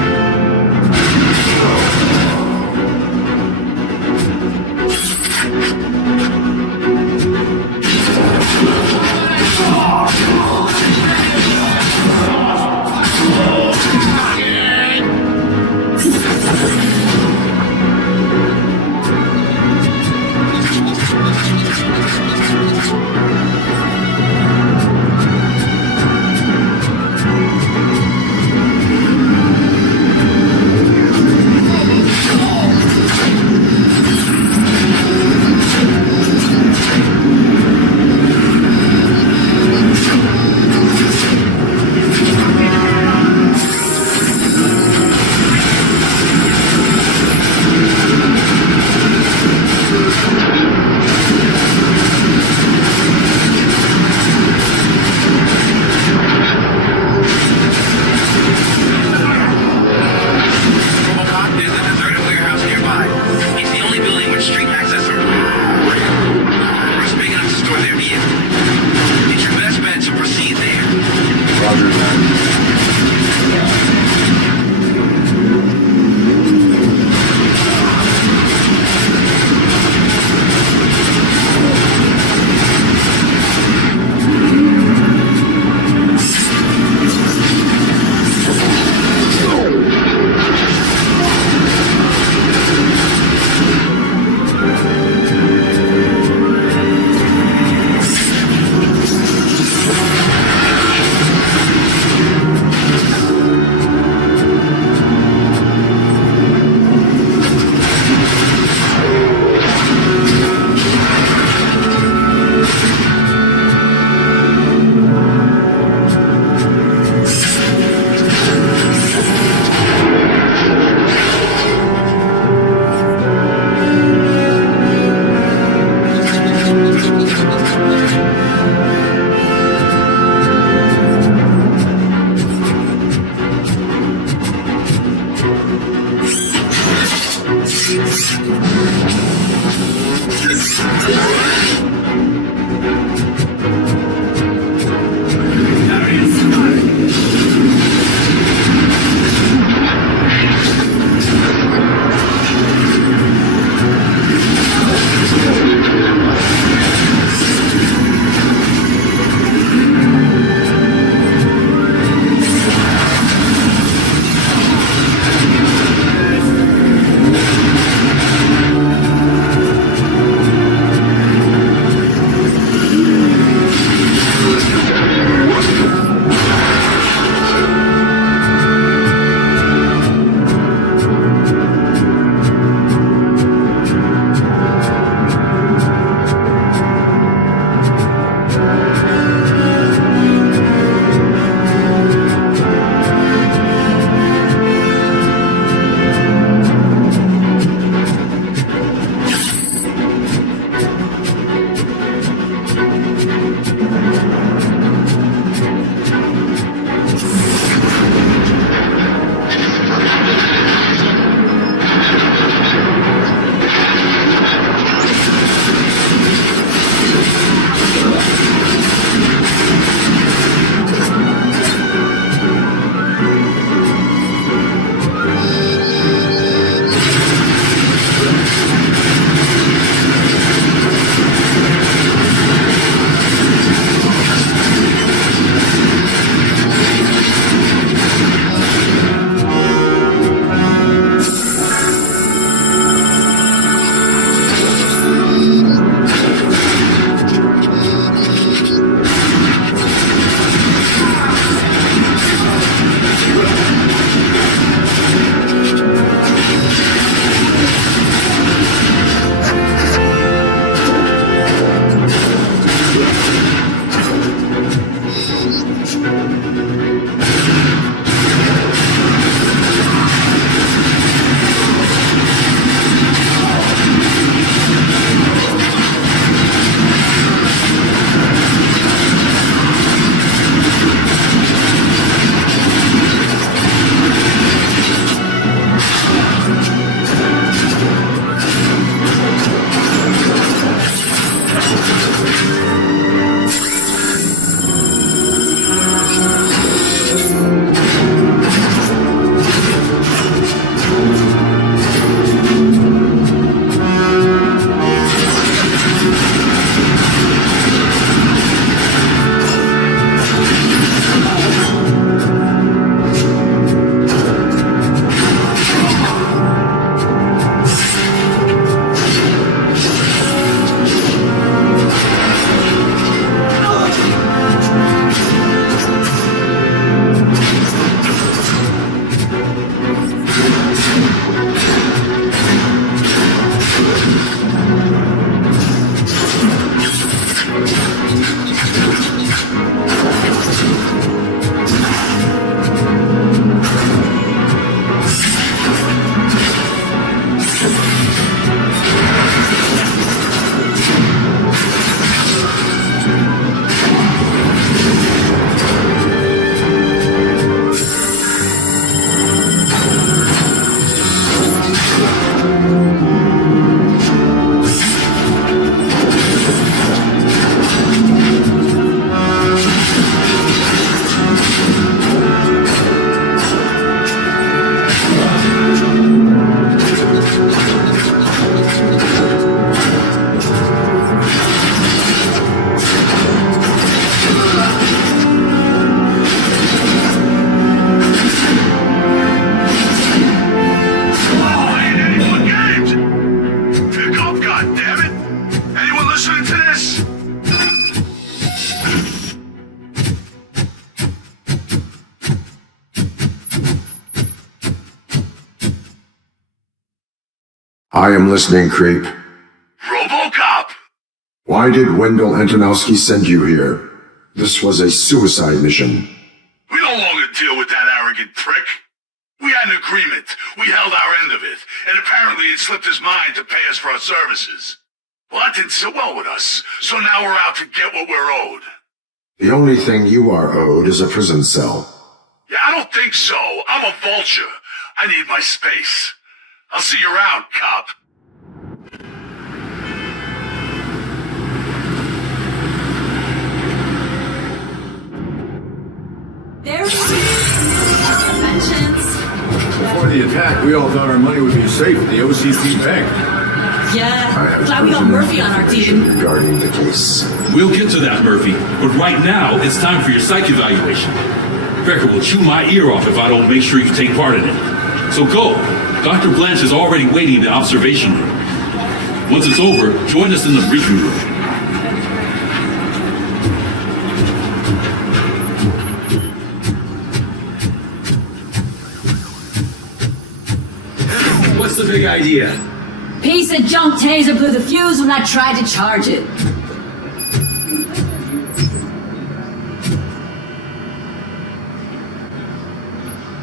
I am listening, creep. RoboCop! Why did Wendell Antonowski send you here? This was a suicide mission. We no longer deal with that arrogant prick. We had an agreement. We held our end of it, and apparently it slipped his mind to pay us for our services. Well, that didn't sit well with us, so now we're out to get what we're owed. The only thing you are owed is a prison cell. Yeah, I don't think so. I'm a vulture. I need my space. I'll see you around, cop. There we go. Conventions. Before the attack, we all thought our money would be safe at the OCP bank. Yeah, glad we got Murphy on our team. Regarding the case. We'll get to that, Murphy. But right now, it's time for your psych evaluation. Becker will chew my ear off if I don't make sure you take part in it. So go. Dr. Blanche is already waiting in the observation room. Once it's over, join us in the briefing room. What's the big idea? Piece of junk taser blew the fuse when I tried to charge it.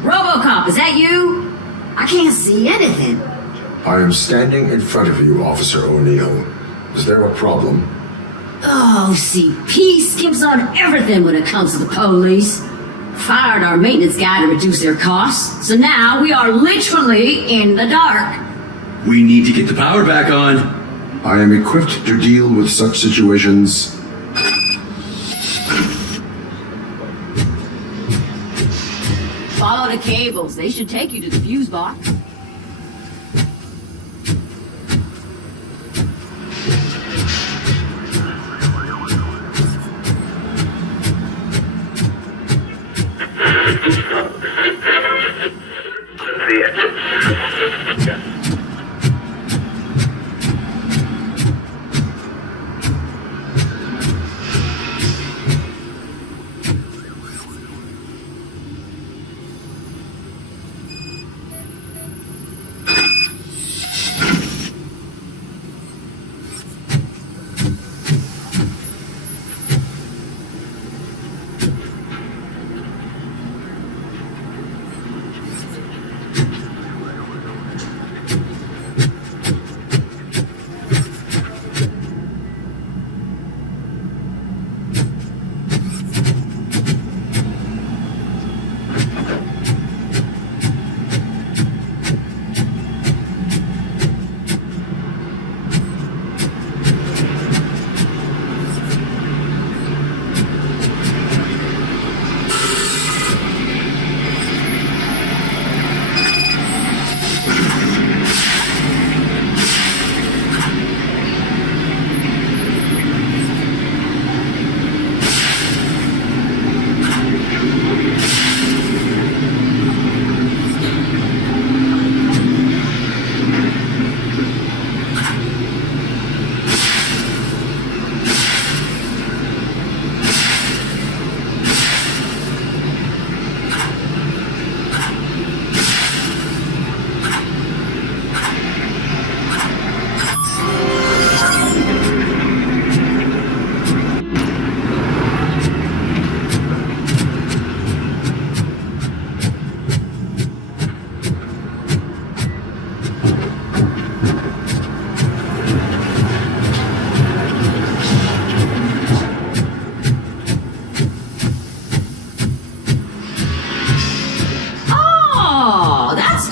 RoboCop, is that you? I can't see anything. I am standing in front of you, Officer O'Neill. Is there a problem? Oh, CP skips on everything when it comes to the police. Fired our maintenance guy to reduce their costs, so now we are literally in the dark. We need to get the power back on. I am equipped to deal with such situations. Follow the cables. They should take you to the fuse box.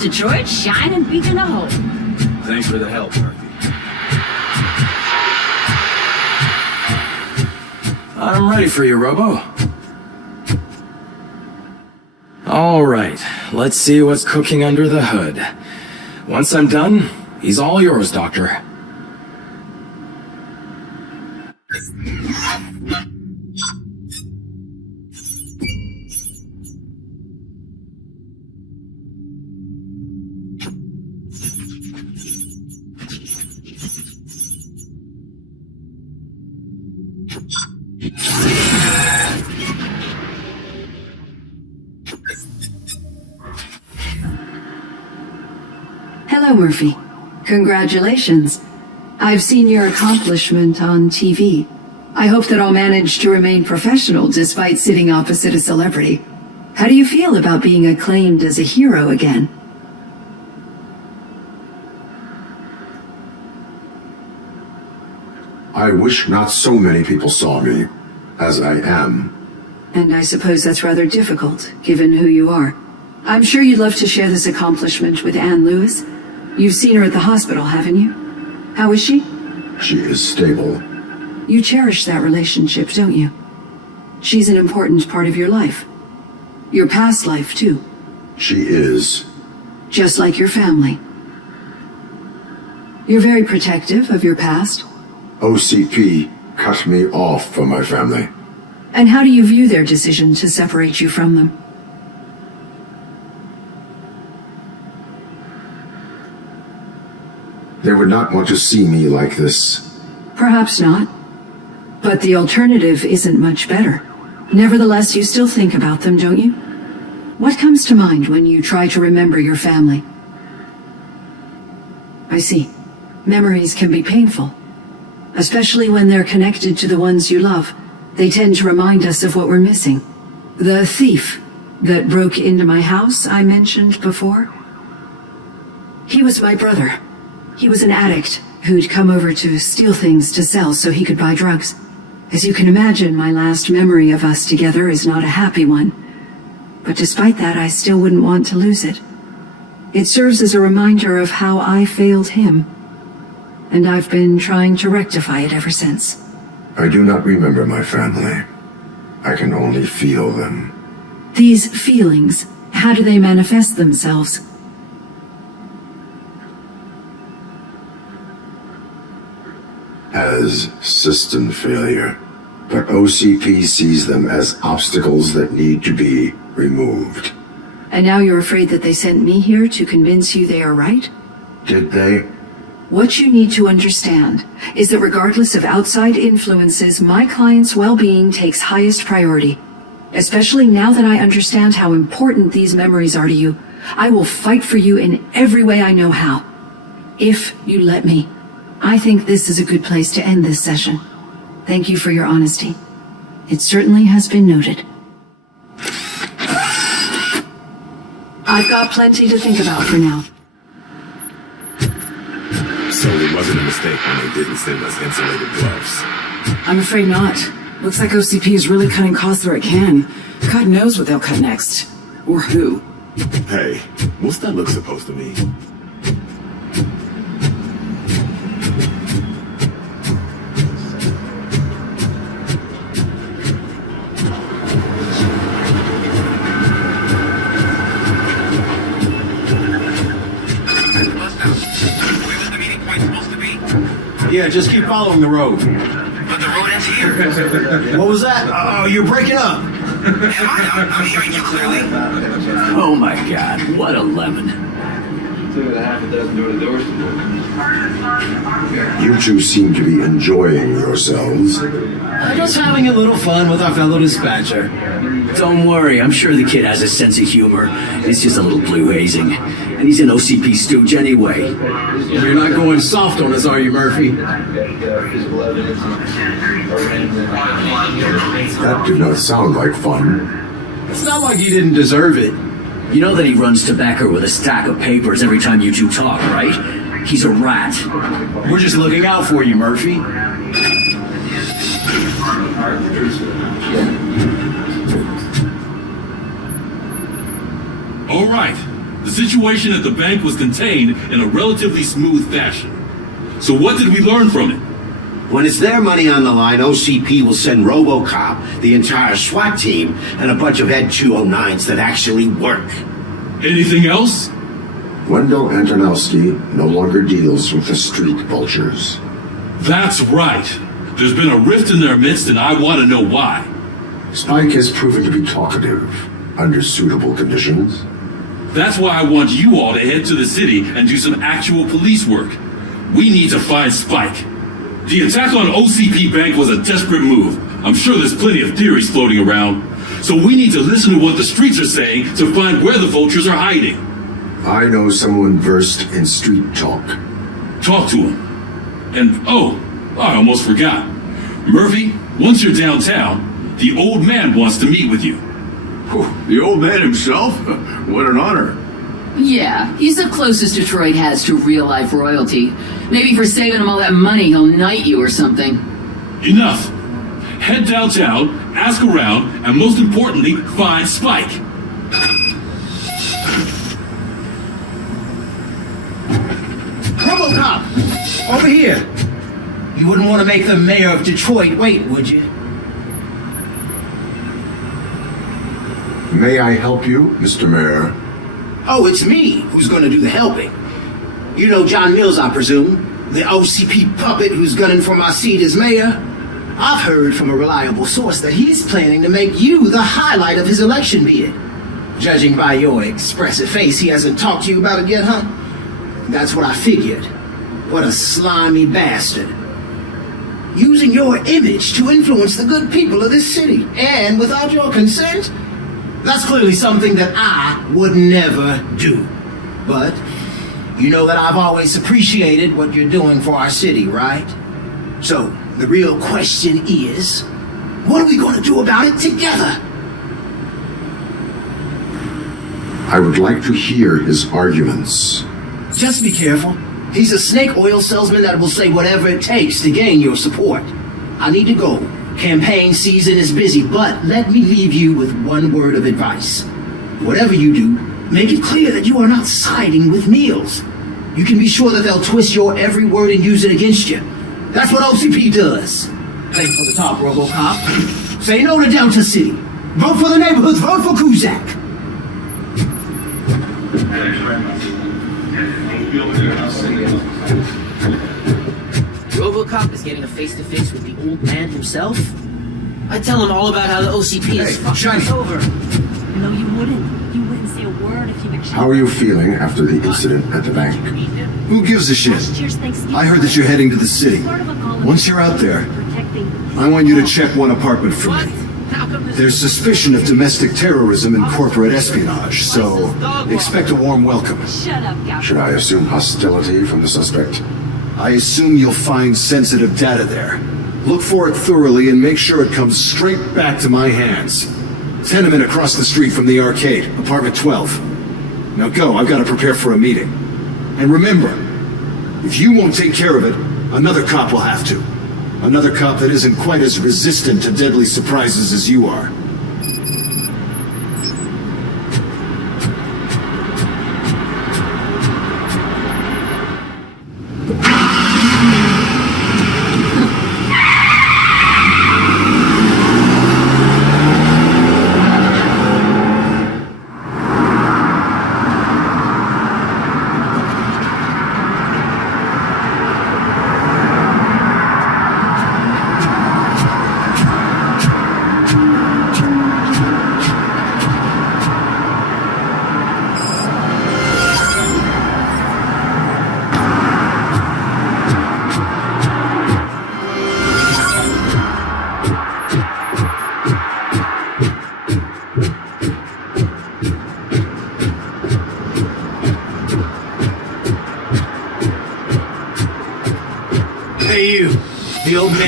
Detroit shining beacon of hope. Thanks for the help, Murphy. I'm ready for you, Robo. All right, let's see what's cooking under the hood. Once I'm done, he's all yours, Doctor. Hello, Murphy. Congratulations. I've seen your accomplishment on TV. I hope that I'll manage to remain professional despite sitting opposite a celebrity. How do you feel about being acclaimed as a hero again? I wish not so many people saw me as I am. And I suppose that's rather difficult, given who you are. I'm sure you'd love to share this accomplishment with Anne Lewis. You've seen her at the hospital, haven't you? How is she? She is stable. You cherish that relationship, don't you? She's an important part of your life. Your past life, too. She is. Just like your family. You're very protective of your past. OCP cut me off from my family. And how do you view their decision to separate you from them? They would not want to see me like this. Perhaps not. But the alternative isn't much better. Nevertheless, you still think about them, don't you? What comes to mind when you try to remember your family? I see. Memories can be painful. Especially when they're connected to the ones you love. They tend to remind us of what we're missing. The thief that broke into my house I mentioned before? He was my brother. He was an addict who'd come over to steal things to sell so he could buy drugs. As you can imagine, my last memory of us together is not a happy one. But despite that, I still wouldn't want to lose it. It serves as a reminder of how I failed him. And I've been trying to rectify it ever since. I do not remember my family. I can only feel them. These feelings, how do they manifest themselves? As system failure. But OCP sees them as obstacles that need to be removed. And now you're afraid that they sent me here to convince you they are right? Did they? What you need to understand is that regardless of outside influences, my client's well-being takes highest priority. Especially now that I understand how important these memories are to you, I will fight for you in every way I know how. If you let me. I think this is a good place to end this session. Thank you for your honesty. It certainly has been noted. I've got plenty to think about for now. So it wasn't a mistake when they didn't send us insulated gloves. I'm afraid not. Looks like OCP is really cutting costs where it can. God knows what they'll cut next. Or who. Hey, what's that look supposed to mean? Yeah, just keep following the road. But the road ends here. What was that? Oh, you're breaking up. I'm hearing you clearly. Oh my God, what a lemon. You two seem to be enjoying yourselves. Just having a little fun with our fellow dispatcher. Don't worry, I'm sure the kid has a sense of humor. It's just a little blue hazing. And he's an OCP stooge anyway. You're not going soft on us, are you, Murphy? That did not sound like fun. It's not like he didn't deserve it. You know that he runs tobacco with a stack of papers every time you two talk, right? He's a rat. We're just looking out for you, Murphy. All right. The situation at the bank was contained in a relatively smooth fashion. So what did we learn from it? When it's their money on the line, OCP will send RoboCop, the entire SWAT team, and a bunch of Ed 209s that actually work. Anything else? Wendell Antonowski no longer deals with the street vultures. That's right. There's been a rift in their midst, and I want to know why. Spike has proven to be talkative, under suitable conditions. That's why I want you all to head to the city and do some actual police work. We need to find Spike. The attack on OCP Bank was a desperate move. I'm sure there's plenty of theories floating around. So we need to listen to what the streets are saying to find where the vultures are hiding. I know someone versed in street talk. Talk to him. And, oh, I almost forgot. Murphy, once you're downtown, the old man wants to meet with you. The old man himself? What an honor. Yeah, he's the closest Detroit has to real-life royalty. Maybe for saving him all that money, he'll knight you or something. Enough. Head downtown, ask around, and most importantly, find Spike. RoboCop! Over here! You wouldn't want to make the mayor of Detroit wait, would you? May I help you, Mr. Mayor? Oh, it's me who's going to do the helping. You know John Mills, I presume? The OCP puppet who's gunning for my seat as mayor? I've heard from a reliable source that he's planning to make you the highlight of his election bid. Judging by your expressive face, he hasn't talked to you about it yet, huh? That's what I figured. What a slimy bastard. Using your image to influence the good people of this city, and without your consent? That's clearly something that I would never do. But you know that I've always appreciated what you're doing for our city, right? So, the real question is, what are we going to do about it together? I would like to hear his arguments. Just be careful. He's a snake oil salesman that will say whatever it takes to gain your support. I need to go. Campaign season is busy, but let me leave you with one word of advice. Whatever you do, make it clear that you are not siding with Mills. You can be sure that they'll twist your every word and use it against you. That's what OCP does. Play for the top, RoboCop. Say no to Delta City. Vote for the neighborhoods. Vote for Kuzak. RoboCop is getting a face-to-face with the old man himself? I tell him all about how the OCP is fucking us over. No, you wouldn't. You wouldn't say a word if you actually... How are you feeling after the incident at the bank? Who gives a shit? I heard that you're heading to the city. Once you're out there, I want you to check one apartment for me. There's suspicion of domestic terrorism and corporate espionage, so expect a warm welcome. Shut up, Gap. Should I assume hostility from the suspect? I assume you'll find sensitive data there. Look for it thoroughly and make sure it comes straight back to my hands. Tenement across the street from the arcade, apartment 12. Now go, I've got to prepare for a meeting. And remember, if you won't take care of it, another cop will have to. Another cop that isn't quite as resistant to deadly surprises as you are.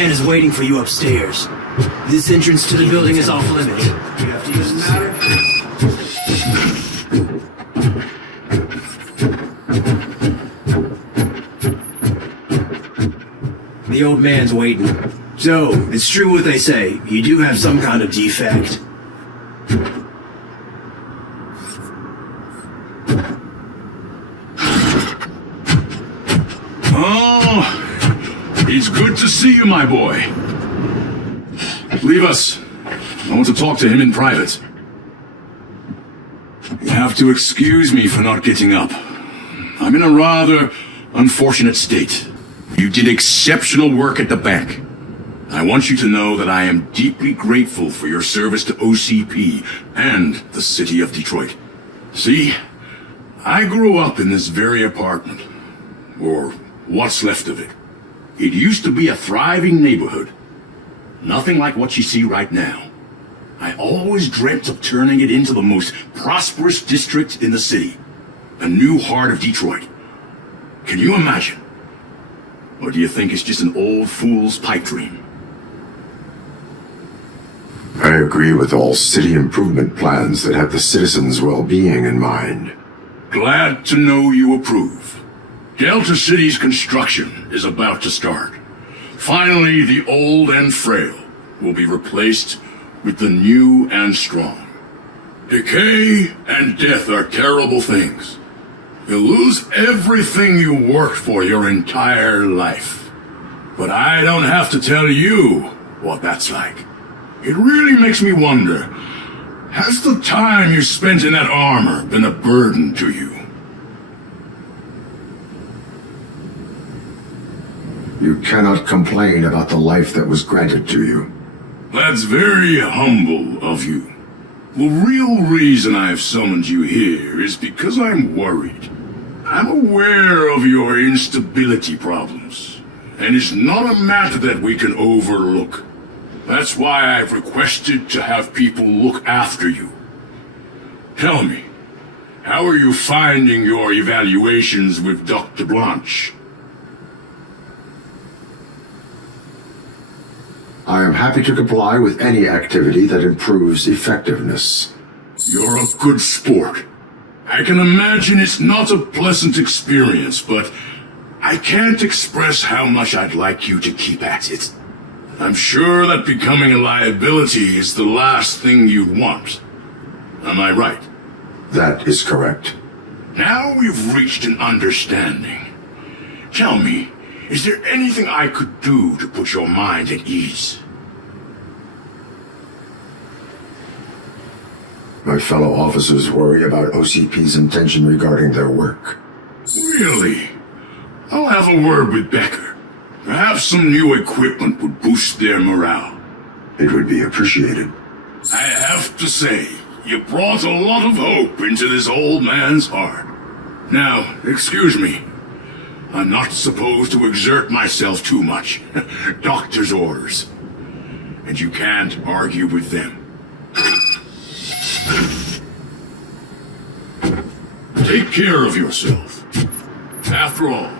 Is waiting for you upstairs. This entrance to the building is off limits. You have to use the ladder. The old man's waiting. So, it's true what they say. You do have some kind of defect. It's good to see you, my boy. Leave us. I want to talk to him in private. You have to excuse me for not getting up. I'm in a rather unfortunate state. You did exceptional work at the bank. I want you to know that I am deeply grateful for your service to OCP and the city of Detroit. See, I grew up in this very apartment, or what's left of it. It used to be a thriving neighborhood. Nothing like what you see right now. I always dreamt of turning it into the most prosperous district in the city. A new heart of Detroit. Can you imagine? Or do you think it's just an old fool's pipe dream? I agree with all city improvement plans that have the citizens' well-being in mind. Glad to know you approve. Delta City's construction is about to start. Finally, the old and frail will be replaced with the new and strong. Decay and death are terrible things. You'll lose everything you worked for your entire life. But I don't have to tell you what that's like. It really makes me wonder, has the time you spent in that armor been a burden to you? You cannot complain about the life that was granted to you. That's very humble of you. The real reason I've summoned you here is because I'm worried. I'm aware of your instability problems, and it's not a matter that we can overlook. That's why I've requested to have people look after you. Tell me, how are you finding your evaluations with Dr. Blanche? I am happy to comply with any activity that improves effectiveness. You're a good sport. I can imagine it's not a pleasant experience, but I can't express how much I'd like you to keep at it. I'm sure that becoming a liability is the last thing you'd want. Am I right? That is correct. Now we've reached an understanding. Tell me, is there anything I could do to put your mind at ease? My fellow officers worry about OCP's intention regarding their work. Really? I'll have a word with Becker. Perhaps some new equipment would boost their morale. It would be appreciated. I have to say, you brought a lot of hope into this old man's heart. Now, excuse me. I'm not supposed to exert myself too much. Doctor's orders. And you can't argue with them. Take care of yourself. After all,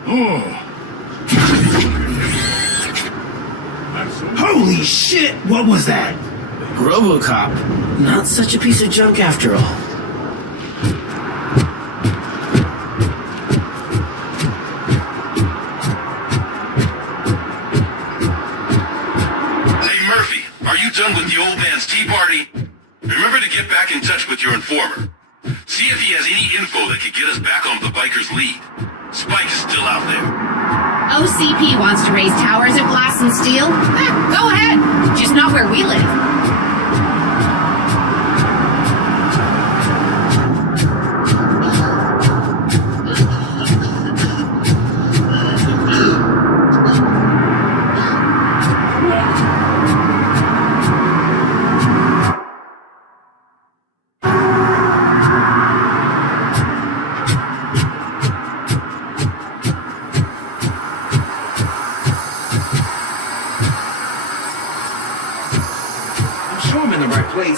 Holy shit! What was that? RoboCop. Not such a piece of junk after all. Hey Murphy, are you done with the old man's tea party? Remember to get back in touch with your informer. See if he has any info that could get us back on the biker's lead. Spike is still out there. OCP wants to raise towers of glass and steel? Go ahead. Just not where we live.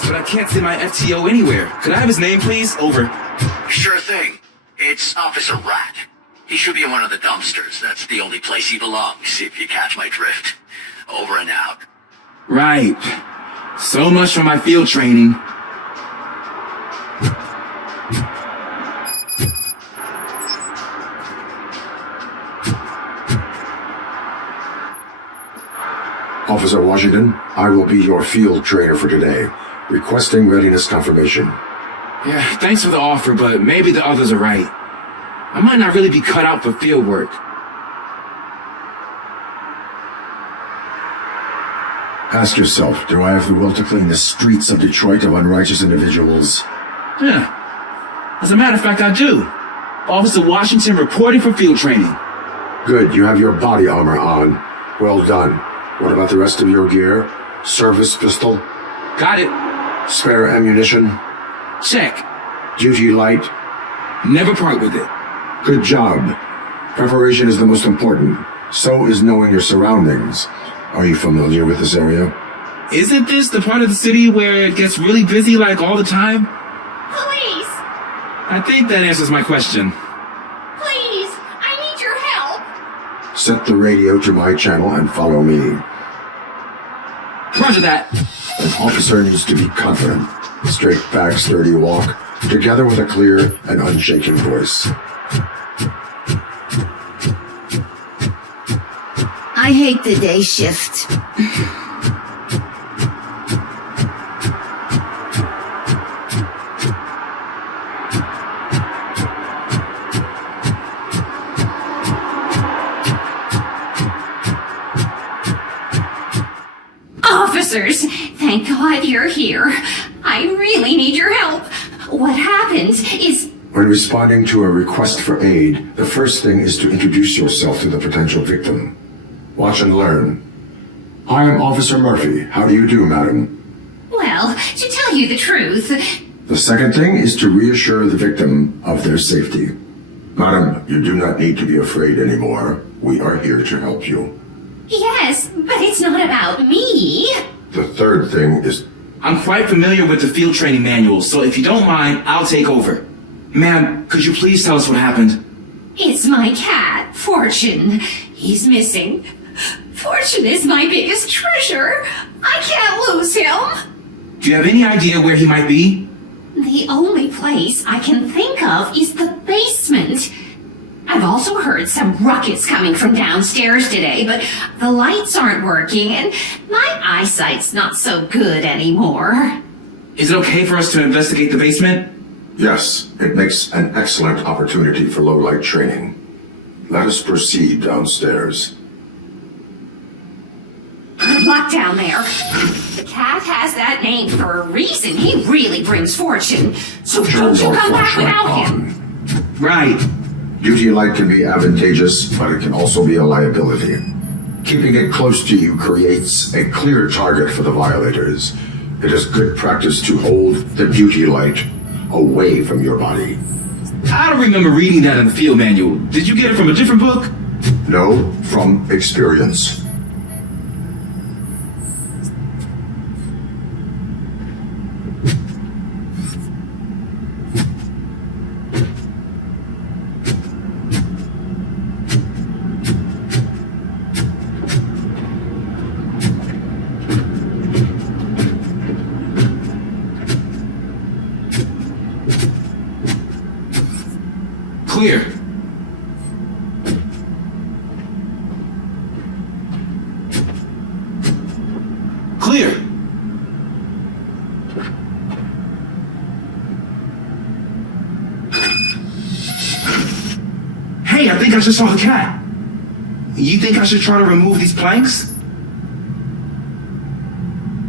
But I can't see my FTO anywhere. Could I have his name, please? Over. Sure thing. It's Officer Rat. He should be in one of the dumpsters. That's the only place he belongs, if you catch my drift. Over and out. Right. So much for my field training. Officer Washington, I will be your field trainer for today. Requesting readiness confirmation. Yeah, thanks for the offer, but maybe the others are right. I might not really be cut out for field work. Ask yourself, do I have the will to clean the streets of Detroit of unrighteous individuals? Yeah. As a matter of fact, I do. Officer Washington reporting for field training. Good, you have your body armor on. Well done. What about the rest of your gear? Service pistol? Got it. Spare ammunition? Check. Duty light? Never part with it. Good job. Preparation is the most important. So is knowing your surroundings. Are you familiar with this area? Isn't this the part of the city where it gets really busy like all the time? Police! I think that answers my question. Please! I need your help! Set the radio to my channel and follow me. Roger that. An officer needs to be confident. Straight back, sturdy walk, together with a clear and unshaken voice. I hate the day shift. Officers, thank God you're here. I really need your help. What happened is... When responding to a request for aid, the first thing is to introduce yourself to the potential victim. Watch and learn. I am Officer Murphy. How do you do, madam? Well, to tell you the truth... The second thing is to reassure the victim of their safety. Madam, you do not need to be afraid anymore. We are here to help you. Yes, but it's not about me. The third thing is... I'm quite familiar with the field training manuals, so if you don't mind, I'll take over. Ma'am, could you please tell us what happened? It's my cat, Fortune. He's missing. Fortune is my biggest treasure. I can't lose him. Do you have any idea where he might be? The only place I can think of is the basement. I've also heard some ruckus coming from downstairs today, but the lights aren't working and my eyesight's not so good anymore. Is it okay for us to investigate the basement? Yes, it makes an excellent opportunity for low-light training. Let us proceed downstairs. Good luck down there. The cat has that name for a reason. He really brings fortune. So don't you come back without him. Right. Duty light can be advantageous, but it can also be a liability. Keeping it close to you creates a clear target for the violators. It is good practice to hold the duty light away from your body. I don't remember reading that in the field manual. Did you get it from a different book? No, from experience. Clear. Clear. Hey, I think I just saw a cat. You think I should try to remove these planks?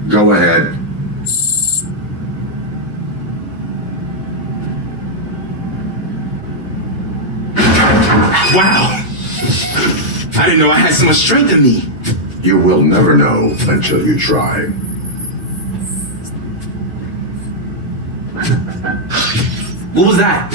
Go ahead. Wow. I didn't know I had so much strength in me. You will never know until you try. What was that?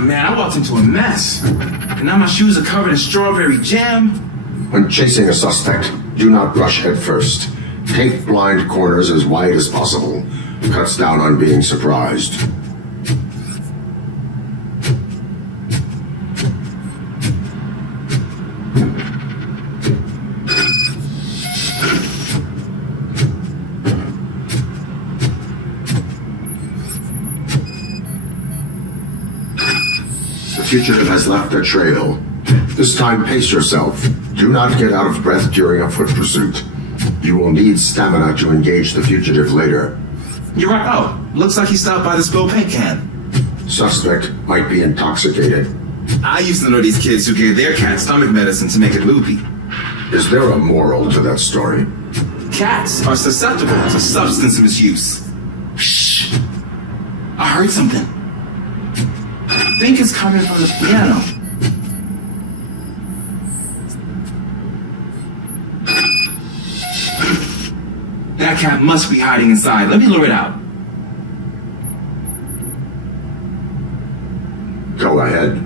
Man, I walked into a mess. And now my shoes are covered in strawberry jam. When chasing a suspect, do not rush head first. Take blind corners as wide as possible. Cuts down on being surprised. The fugitive has left a trail. This time, pace yourself. Do not get out of breath during a foot pursuit. You will need stamina to engage the fugitive later. You're right. Oh, looks like he stopped by the spilled paint can. Suspect might be intoxicated. I used to know these kids who gave their cat stomach medicine to make it loopy. Is there a moral to that story? Cats are susceptible to substance misuse. Shh. I heard something. I think it's coming from the piano. That cat must be hiding inside. Let me lure it out. Go ahead.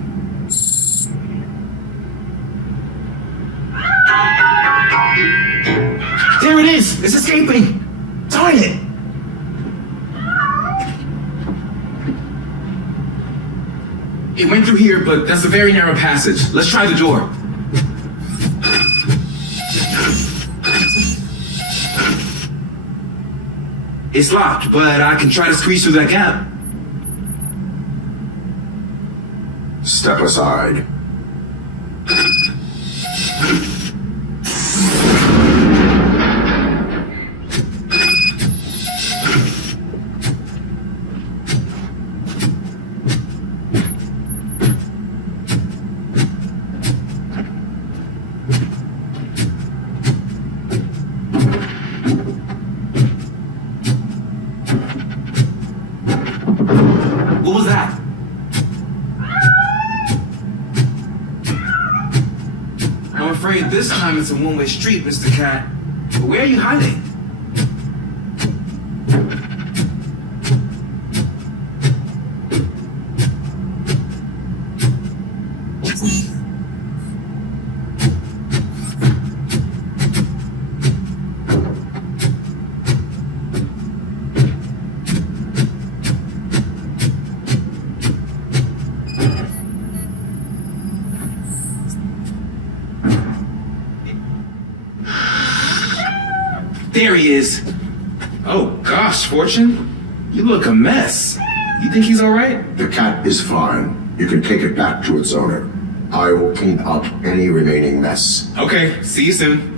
It's escaping! Darn it! It went through here, but that's a very narrow passage. Let's try the door. It's locked, but I can try to squeeze through that gap. Step aside. What was that? I'm afraid this time it's a one-way street, Mr. Cat. But where are you hiding? There he is. Oh gosh, Fortune. You look a mess. You think he's alright? The cat is fine. You can take it back to its owner. I will clean up any remaining mess. Okay, see you soon.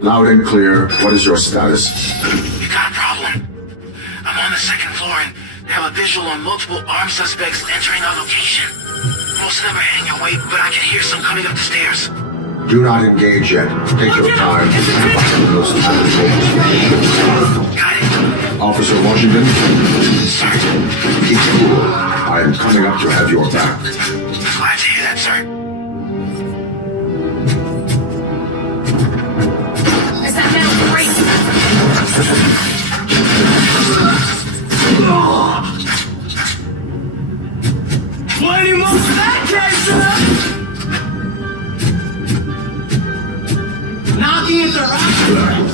Loud and clear. What is your status? You got a problem. I'm on the second floor and have a visual on multiple armed suspects entering our location. Most of them are heading your way, but I can hear some coming up the stairs. Do not engage yet. Take your time. Got it. Officer Washington? Sir. Keep cool. I am coming up to have your back. Glad to hear that, sir. Plenty more for that case, knocking at the right.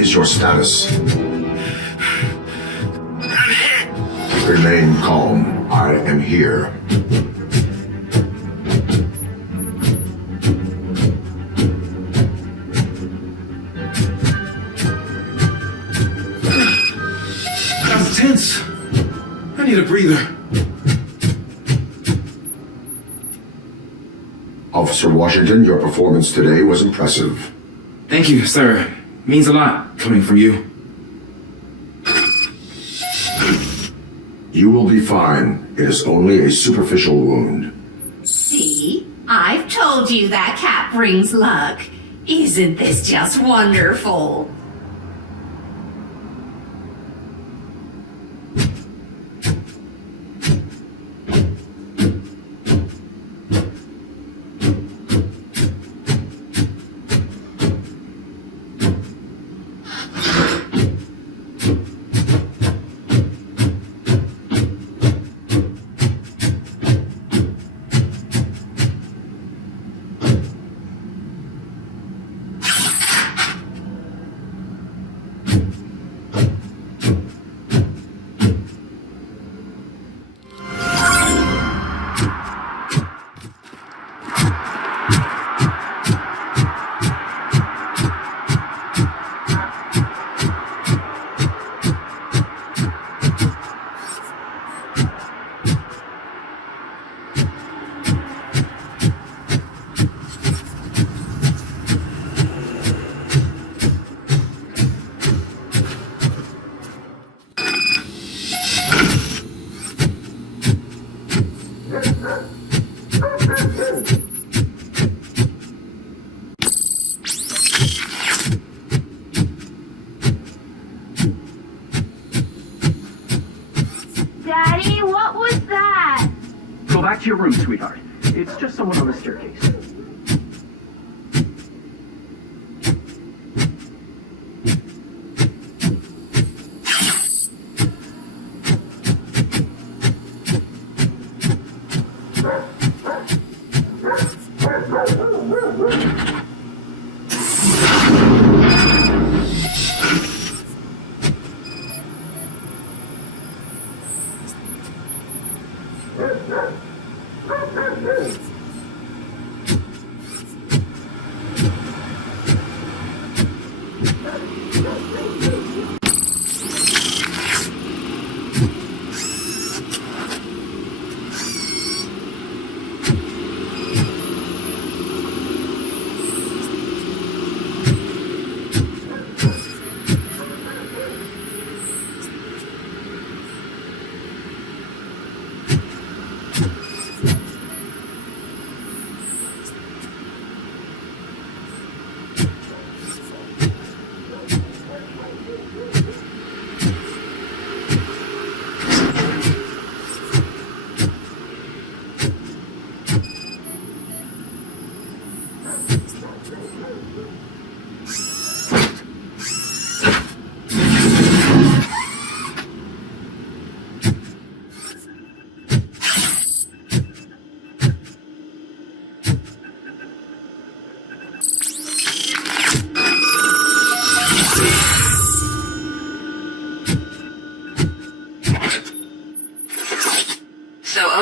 is your status? I'm hit. Remain calm. I am here. That's tense. I need a breather. Officer Washington, your performance today was impressive. Thank you, sir. Means a lot coming from you. You will be fine. It is only a superficial wound. See? I've told you that cat brings luck. Isn't this just wonderful? Daddy, what was that? Go back to your room, sweetheart. It's just someone on the staircase.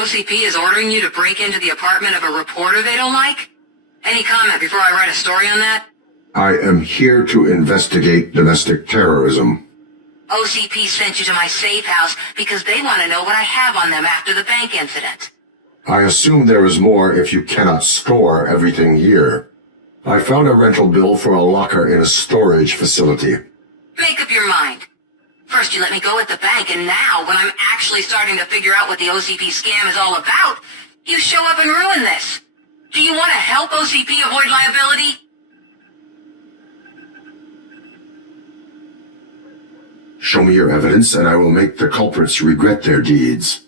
OCP is ordering you to break into the apartment of a reporter they don't like? Any comment before I write a story on that? I am here to investigate domestic terrorism. OCP sent you to my safe house because they want to know what I have on them after the bank incident. I assume there is more if you cannot store everything here. I found a rental bill for a locker in a storage facility. Make up your mind. First you let me go at the bank, and now, when I'm actually starting to figure out what the OCP scam is all about, you show up and ruin this. Do you want to help OCP avoid liability? Show me your evidence, and I will make the culprits regret their deeds.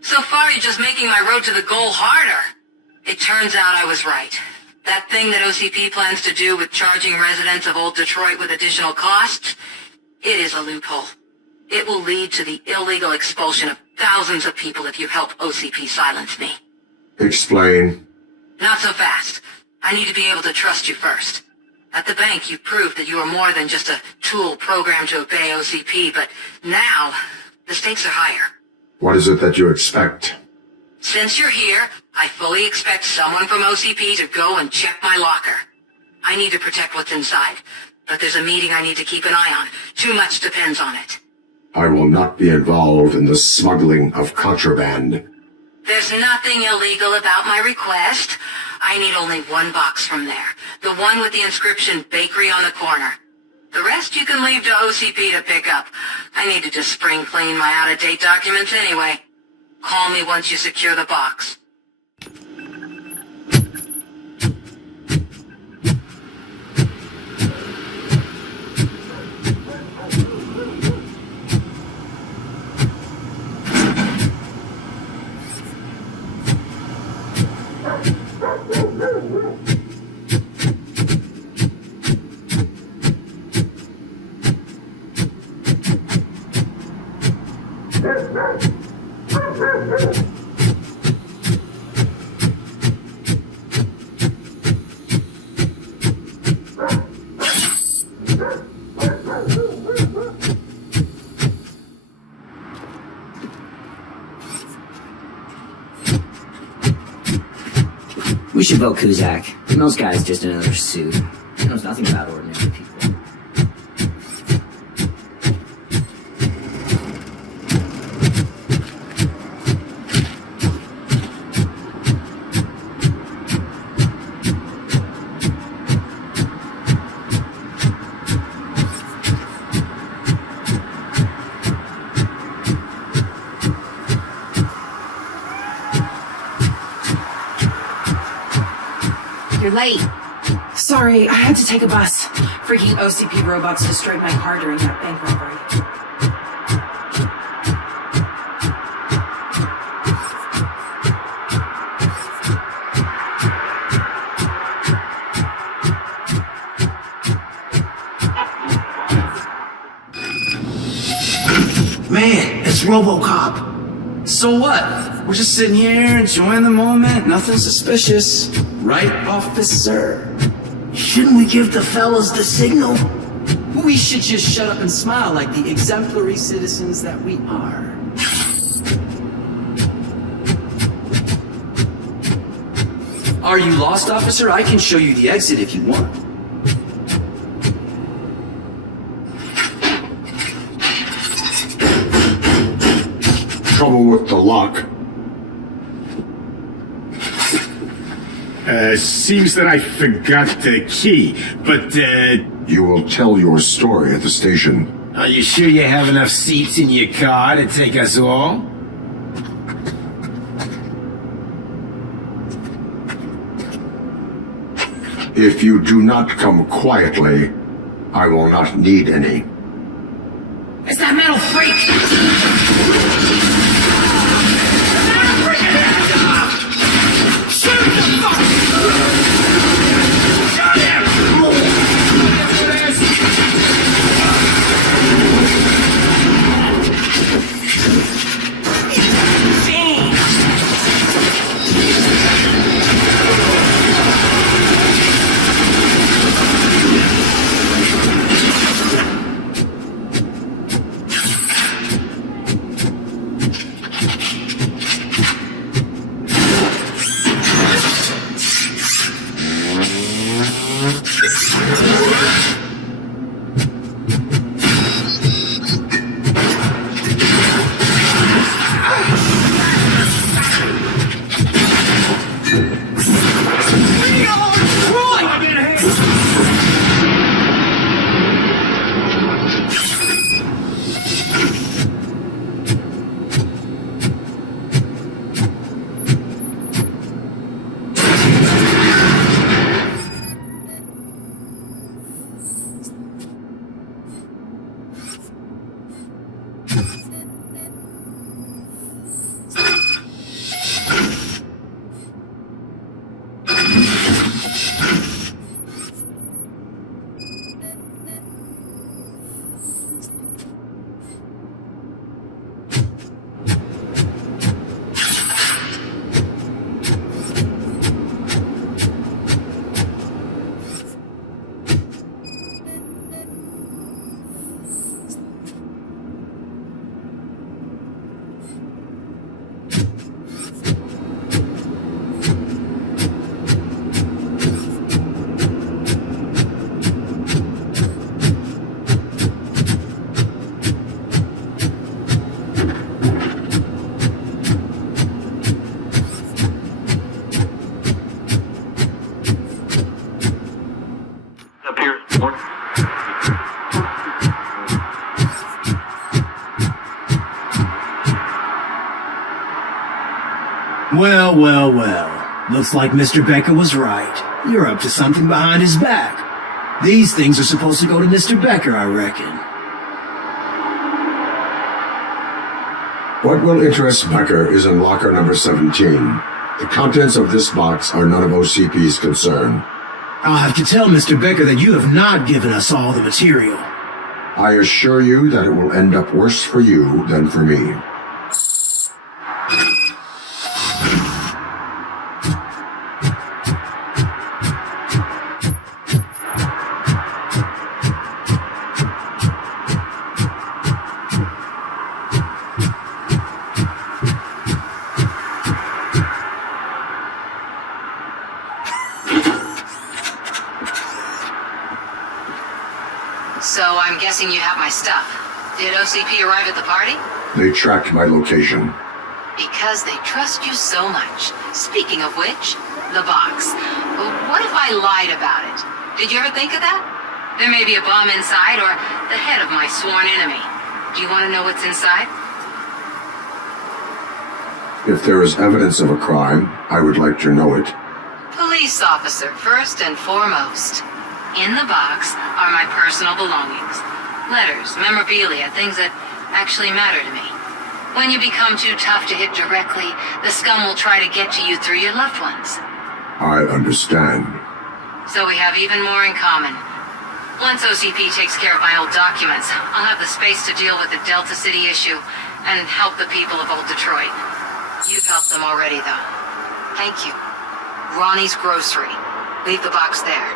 So far, you're just making my road to the goal harder. It turns out I was right. That thing that OCP plans to do with charging residents of Old Detroit with additional costs, it is a loophole. It will lead to the illegal expulsion of thousands of people if you help OCP silence me. Explain. Not so fast. I need to be able to trust you first. At the bank, you proved that you are more than just a tool programmed to obey OCP, but now, the stakes are higher. What is it that you expect? Since you're here, I fully expect someone from OCP to go and check my locker. I need to protect what's inside, but there's a meeting I need to keep an eye on. Too much depends on it. I will not be involved in the smuggling of contraband. There's nothing illegal about my request. I need only one box from there. The one with the inscription Bakery on the corner. The rest you can leave to OCP to pick up. I need to just spring clean my out-of-date documents anyway. Call me once you secure the box. We should vote Kuzak. Those guy's just another Soot. He knows nothing about ordinary people. You're late. Sorry, I had to take a bus. Freaking OCP robots destroyed my car during that bank robbery. Man, it's RoboCop. So what? We're just sitting here enjoying the moment. Nothing suspicious. Right, officer? Shouldn't we give the fellas the signal? We should just shut up and smile like the exemplary citizens that we are. Are you lost, officer? I can show you the exit if you want. Trouble with the lock. Seems that I forgot the key, but, You will tell your story at the station. Are you sure you have enough seats in your car to take us all? If you do not come quietly, I will not need any. It's that metal freak! Well, well, well. Looks like Mr. Becker was right. You're up to something behind his back. These things are supposed to go to Mr. Becker, I reckon. What will interest Becker is in locker number 17. The contents of this box are none of OCP's concern. I'll have to tell Mr. Becker that you have not given us all the material. I assure you that it will end up worse for you than for me. So I'm guessing you have my stuff. Did OCP arrive at the party? They tracked my location. Because they trust you so much. Speaking of which, the box. Well, what if I lied about it? Did you ever think of that? There may be a bomb inside or the head of my sworn enemy. Do you want to know what's inside? If there is evidence of a crime, I would like to know it. Police officer, first and foremost. In the box are my personal belongings. Letters, memorabilia, things that actually matter to me. When you become too tough to hit directly, the scum will try to get to you through your loved ones. I understand. So we have even more in common. Once OCP takes care of my old documents, I'll have the space to deal with the Delta City issue and help the people of Old Detroit. You've helped them already, though. Thank you. Ronnie's Grocery. Leave the box there.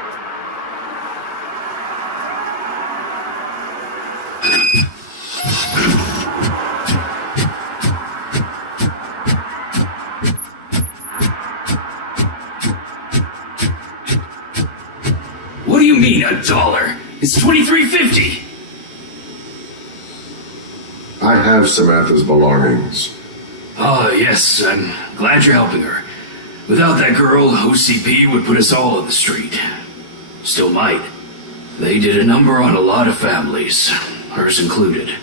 What do you mean, $1? It's $23.50. I have Samantha's belongings. Oh, yes, I'm glad you're helping her. Without that girl, OCP would put us all on the street. Still might. They did a number on a lot of families, hers included.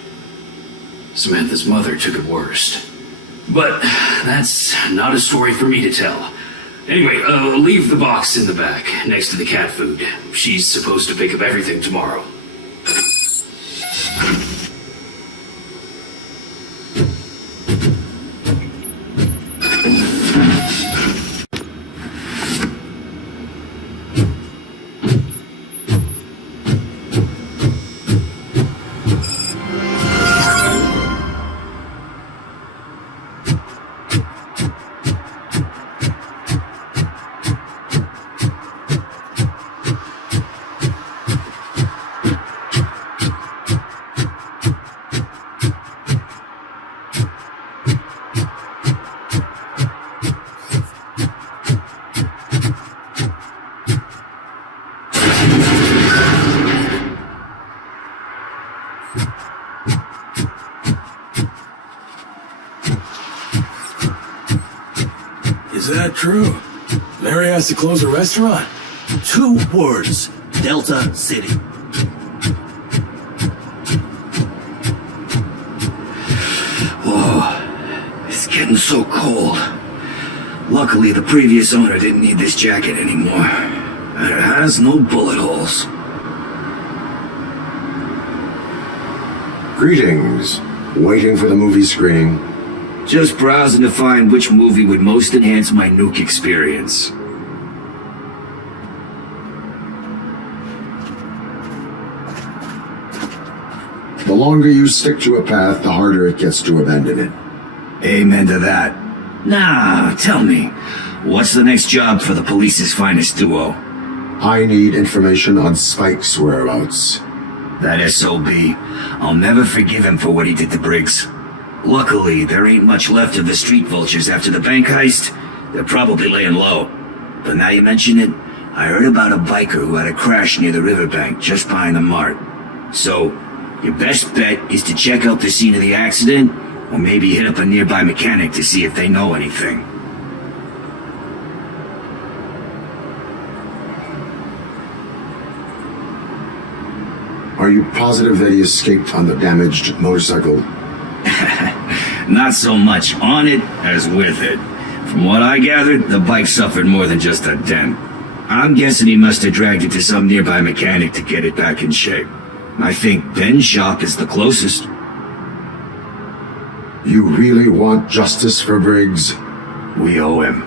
Samantha's mother took it worst. But that's not a story for me to tell. Anyway, leave the box in the back, next to the cat food. She's supposed to pick up everything tomorrow. Is that true? Mary has to close the restaurant? 2 words. Delta City. Oh, it's getting so cold. Luckily, the previous owner didn't need this jacket anymore. And it has no bullet holes. Greetings. Waiting for the movie screening. Just browsing to find which movie would most enhance my nuke experience. The longer you stick to a path, the harder it gets to abandon it. Amen to that. Nah, tell me, what's the next job for the police's finest duo? I need information on Spike's whereabouts. That SOB. I'll never forgive him for what he did to Brigs. Luckily, there ain't much left of the street vultures after the bank heist. They're probably laying low. But now you mention it, I heard about a biker who had a crash near the riverbank just behind the mart. So, your best bet is to check out the scene of the accident, or maybe hit up a nearby mechanic to see if they know anything. Are you positive that he escaped on the damaged motorcycle? Not so much on it as with it. From what I gathered, the bike suffered more than just a dent. I'm guessing he must have dragged it to some nearby mechanic to get it back in shape. I think Ben's shop is the closest. You really want justice for Briggs? We owe him.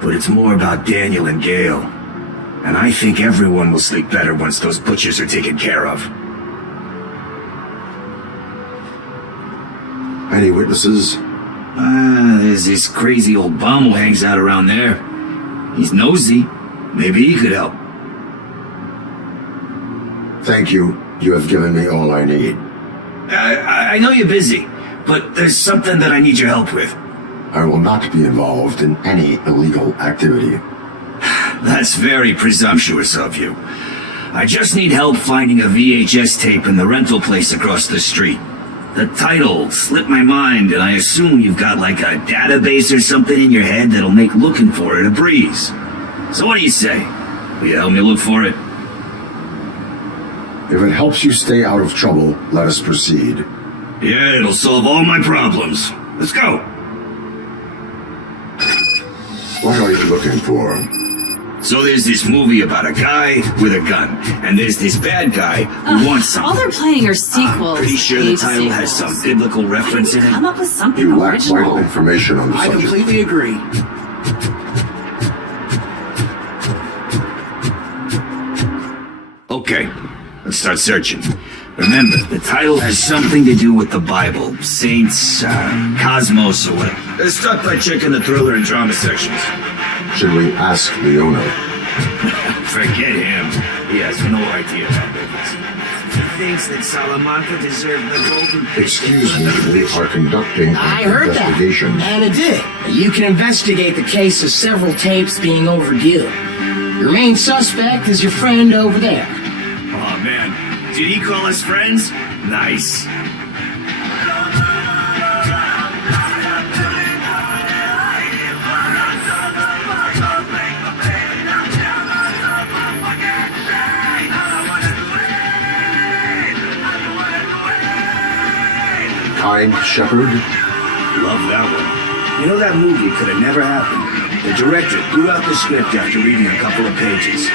But it's more about Daniel and Gale. And I think everyone will sleep better once those butchers are taken care of. Any witnesses? There's this crazy old bum who hangs out around there. He's nosy. Maybe he could help. Thank you. You have given me all I need. I know you're busy, but there's something that I need your help with. I will not be involved in any illegal activity. That's very presumptuous of you. I just need help finding a VHS tape in the rental place across the street. The title slipped my mind, and I assume you've got like a database or something in your head that'll make looking for it a breeze. So what do you say? Will you help me look for it? If it helps you stay out of trouble, let us proceed. Yeah, it'll solve all my problems. Let's go. What are you looking for? So there's this movie about a guy with a gun, and there's this bad guy who wants something. All they're playing are sequels. Pretty sure the title has some biblical reference in it. Come up with something You lack original. vital information on the I subject. completely agree. Okay, let's start searching. Remember, the title has something to do with the Bible, saints, cosmos, or whatever. Start by checking the thriller and drama sections. Should we ask the owner? Forget him. He has no idea about business. He thinks that Salamanca deserved the golden... Excuse me, we are conducting I an heard that. investigation. And it did. You can investigate the case of several tapes being overdue. Your main suspect is your friend over there. Oh man, did he call us friends? Nice. Kind Shepherd? Love that one. You know, that movie could have never happened. The director threw out the script after reading a couple of pages.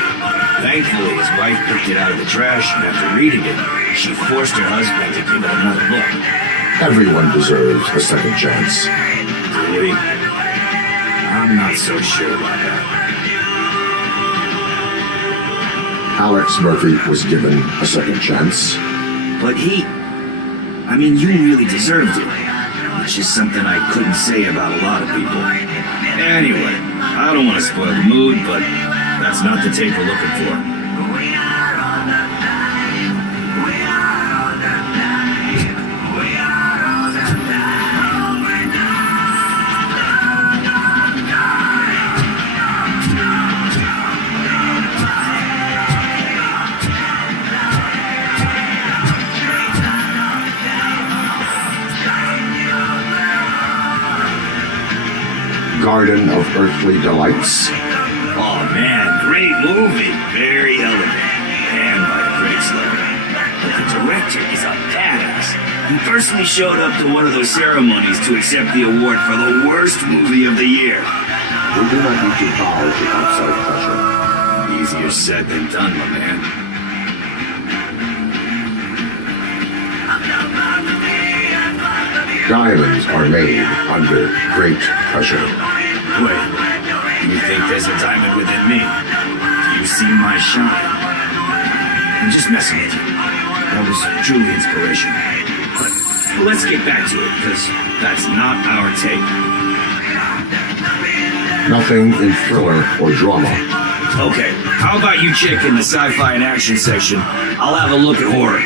Thankfully, his wife picked it out of the trash, and after reading it, she forced her husband to give it another look. Everyone deserves a second chance. Really? I'm not so sure about that. Alex Murphy was given a second chance. But I mean, you really deserved it. Which is something I couldn't say about a lot of people. Anyway, I don't want to spoil the mood, but that's not the tape we're looking for. Garden of Earthly Delights. Oh man, great movie. Very elegant. And by the critics level. But the director is a badass. He personally showed up to one of those ceremonies to accept the award for the worst movie of the year. We do not need to bow to outside pressure. Easier said than done, my man. Diamonds are made under great pressure. Wait, you think there's a diamond within me? Do you see my shine? I'm just messing with you. That was truly inspirational. But let's get back to it, because that's not our take. Nothing in thriller or drama. Okay, how about you check in the sci-fi and action section? I'll have a look at horror.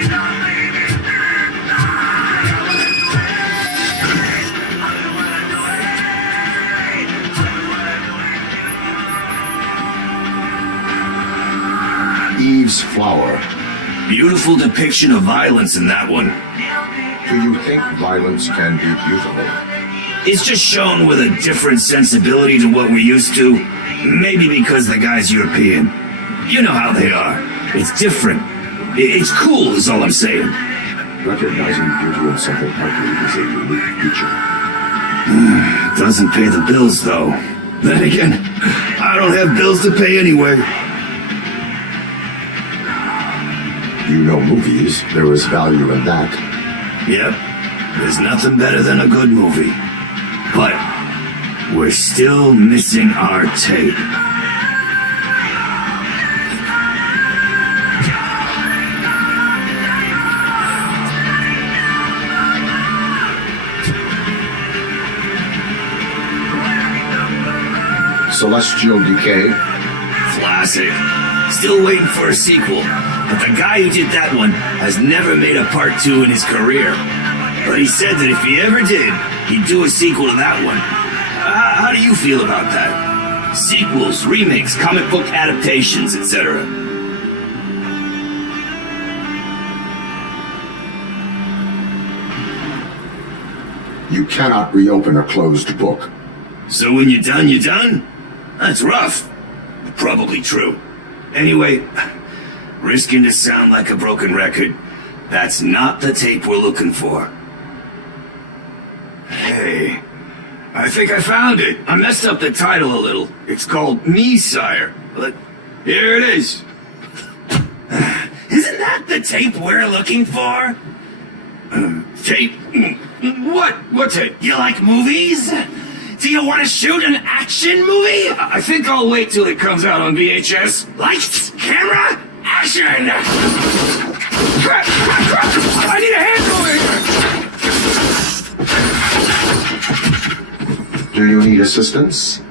Eve's Flower. Beautiful depiction of violence in that one. Do you think violence can be beautiful? It's just shown with a different sensibility to what we're used to. Maybe because the guy's European. You know how they are. It's different. It's cool is all I'm saying. Recognizing beauty in something ugly is a unique feature. Doesn't pay the bills, though. Then again, I don't have bills to pay anyway. You know movies. There is value in that. Yep. There's nothing better than a good movie. But we're still missing our tape. Celestial Decay. Classic. Still waiting for a sequel. But the guy who did that one has never made a part 2 in his career. But he said that if he ever did, he'd do a sequel to that one. How do you feel about that? Sequels, remakes, comic book adaptations, etc. You cannot reopen a closed book. So when you're done, you're done? That's rough. Probably true. Anyway, risking to sound like a broken record, that's not the tape we're looking for. Hey, I think I found it. I messed up the title a little. It's called Me, Sire. But here it is. Isn't that the tape we're looking for? Tape? What tape? You like movies? Do you want to shoot an action movie? I think I'll wait till it comes out on VHS. Lights, camera, action! Crap! I need a hand over here! Do you need assistance?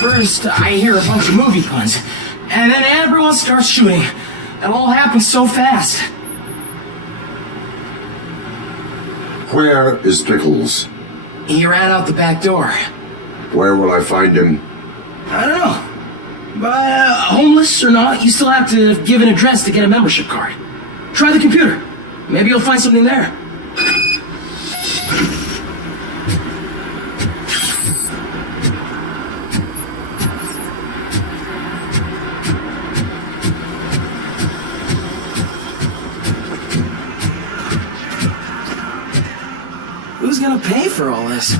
First, I hear a bunch of movie puns, and then everyone starts shooting. It all happens so fast. Where is Pickles? He ran out the back door. Where will I find him? I don't know. But homeless or not, you still have to give an address to get a membership card. Try the computer. Maybe you'll find something there. Who's gonna pay for all this?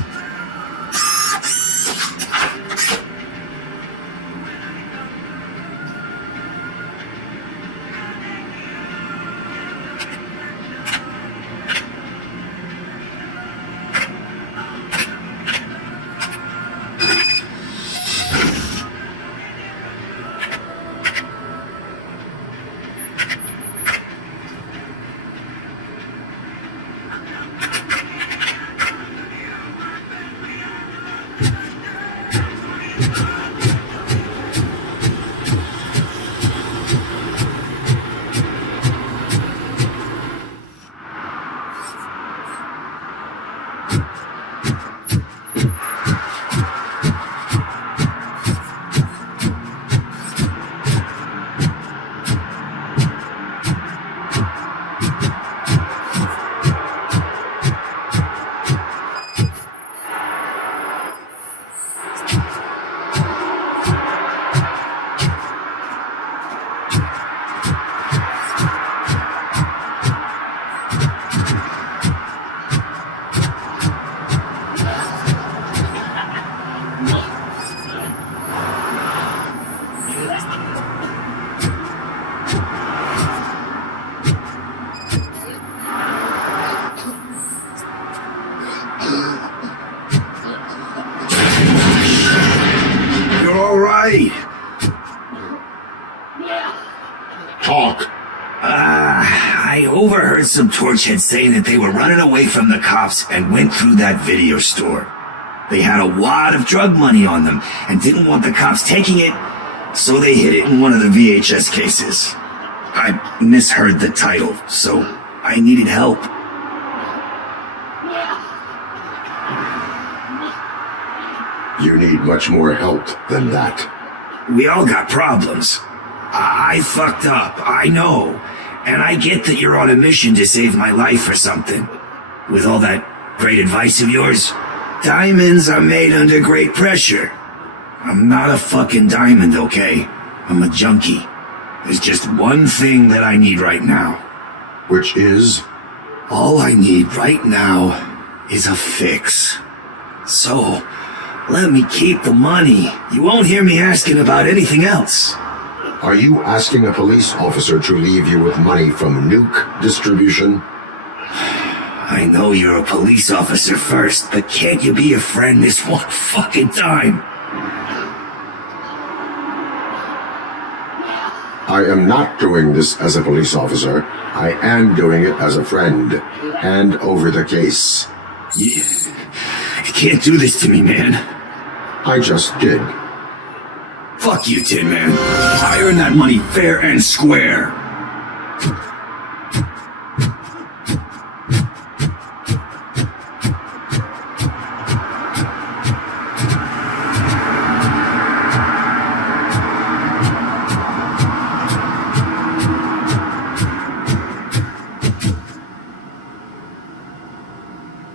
I overheard some torchheads saying that they were running away from the cops and went through that video store. They had a wad of drug money on them and didn't want the cops taking it, so they hid it in one of the VHS cases. I misheard the title, so I needed help. You need much more help than that. We all got problems. I fucked up, I know. And I get that you're on a mission to save my life or something. With all that great advice of yours, diamonds are made under great pressure. I'm not a fucking diamond, okay? I'm a junkie. There's just one thing that I need right now. Which is? All I need right now is a fix. So, let me keep the money. You won't hear me asking about anything else. Are you asking a police officer to leave you with money from nuke distribution? I know you're a police officer first, but can't you be a friend this one fucking time? I am not doing this as a police officer. I am doing it as a friend. Hand over the case. You can't do this to me, man. I just did. Fuck you, Tin Man. I earned that money fair and square.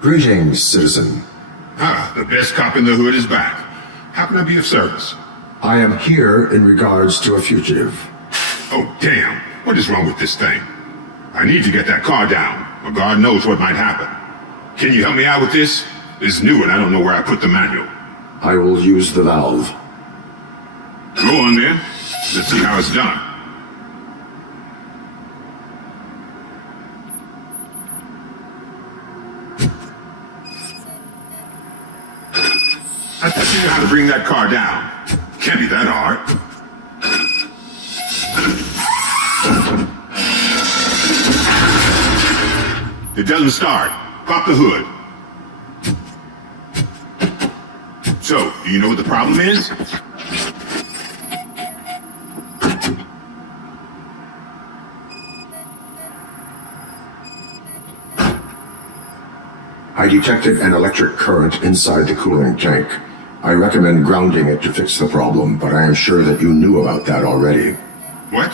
Greetings, citizen. Ah, the best cop in the hood is back. How can I be of service? I am here in regards to a fugitive. Oh, damn. What is wrong with this thing? I need to get that car down, or God knows what might happen. Can you help me out with this? It's new and I don't know where I put the manual. I will use the valve. Go on then. Let's see how it's done. I think you know how to bring that car down. Can't be that hard. It doesn't start. Pop the hood. So, do you know what the problem is? I detected an electric current inside the cooling tank. I recommend grounding it to fix the problem, but I am sure that you knew about that already. What?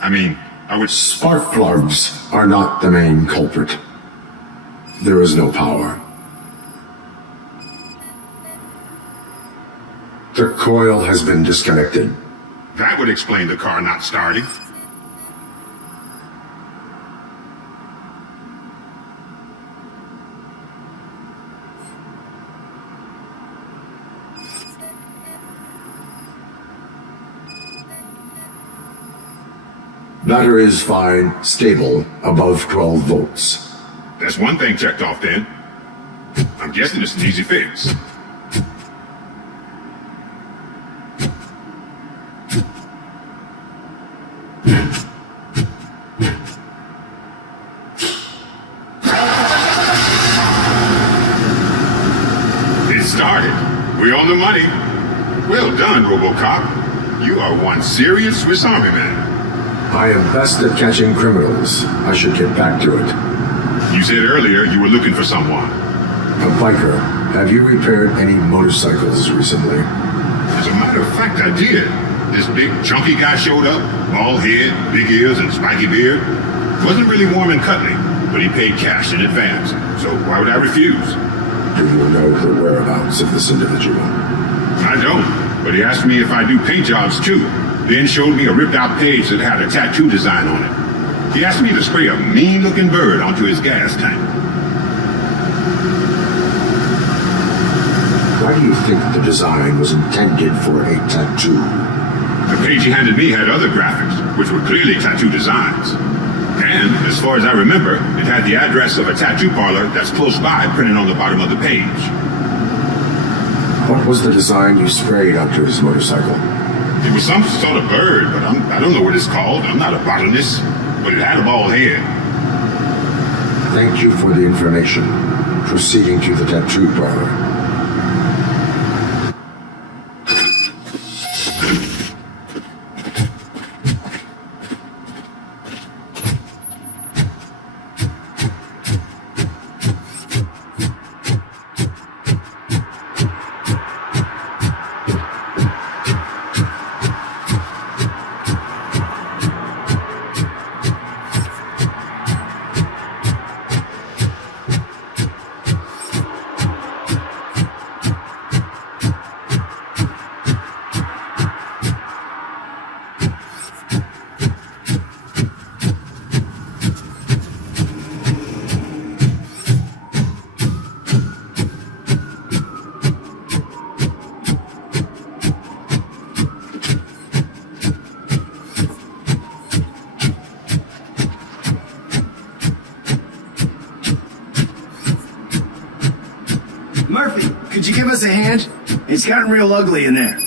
I mean, I would... Spark plugs are not the main culprit. There is no power. The coil has been disconnected. That would explain the car not starting. Battery is fine, stable, above 12 volts. That's one thing checked off then. I'm guessing it's an easy fix. It started. We're on the money. Well done, RoboCop. You are one serious Swiss Army man. I am best at catching criminals. I should get back to it. You said earlier you were looking for someone. A biker. Have you repaired any motorcycles recently? As a matter of fact, I did. This big, chunky guy showed up. Bald head, big ears, and spiky beard. Wasn't really warm and cuddly, but he paid cash in advance. So why would I refuse? Do you know the whereabouts of this individual? I don't, but he asked me if I do paint jobs too. Then showed me a ripped-out page that had a tattoo design on it. He asked me to spray a mean-looking bird onto his gas tank. Why do you think the design was intended for a tattoo? The page he handed me had other graphics, which were clearly tattoo designs. And, as far as I remember, it had the address of a tattoo parlor that's close by printed on the bottom of the page. What was the design you sprayed onto his motorcycle? It was some sort of bird, but I don't know what it's called. I'm not a botanist, but it had a bald head. Thank you for the information. Proceeding to the tattoo parlor. Murphy, could you give us a hand? It's gotten real ugly in there.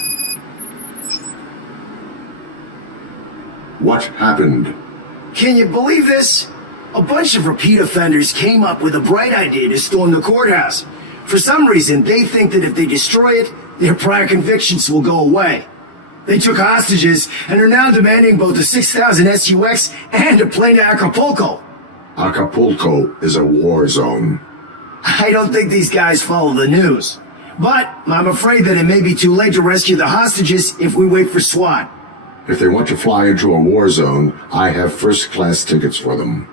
What happened? Can you believe this? A bunch of repeat offenders came up with a bright idea to storm the courthouse. For some reason, they think that if they destroy it, their prior convictions will go away. They took hostages and are now demanding both a 6,000 SUX and a plane to Acapulco. Acapulco is a war zone. I don't think these guys follow the news. But I'm afraid that it may be too late to rescue the hostages if we wait for SWAT. If they want to fly into a war zone, I have first-class tickets for them.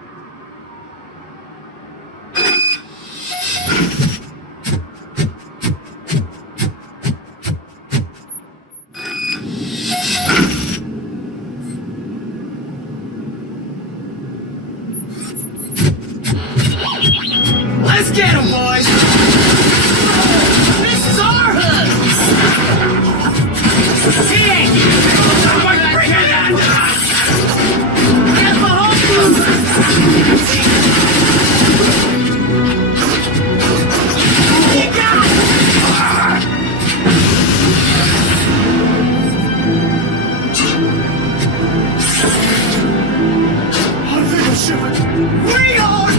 Let's get him, boys! This is our hood! We are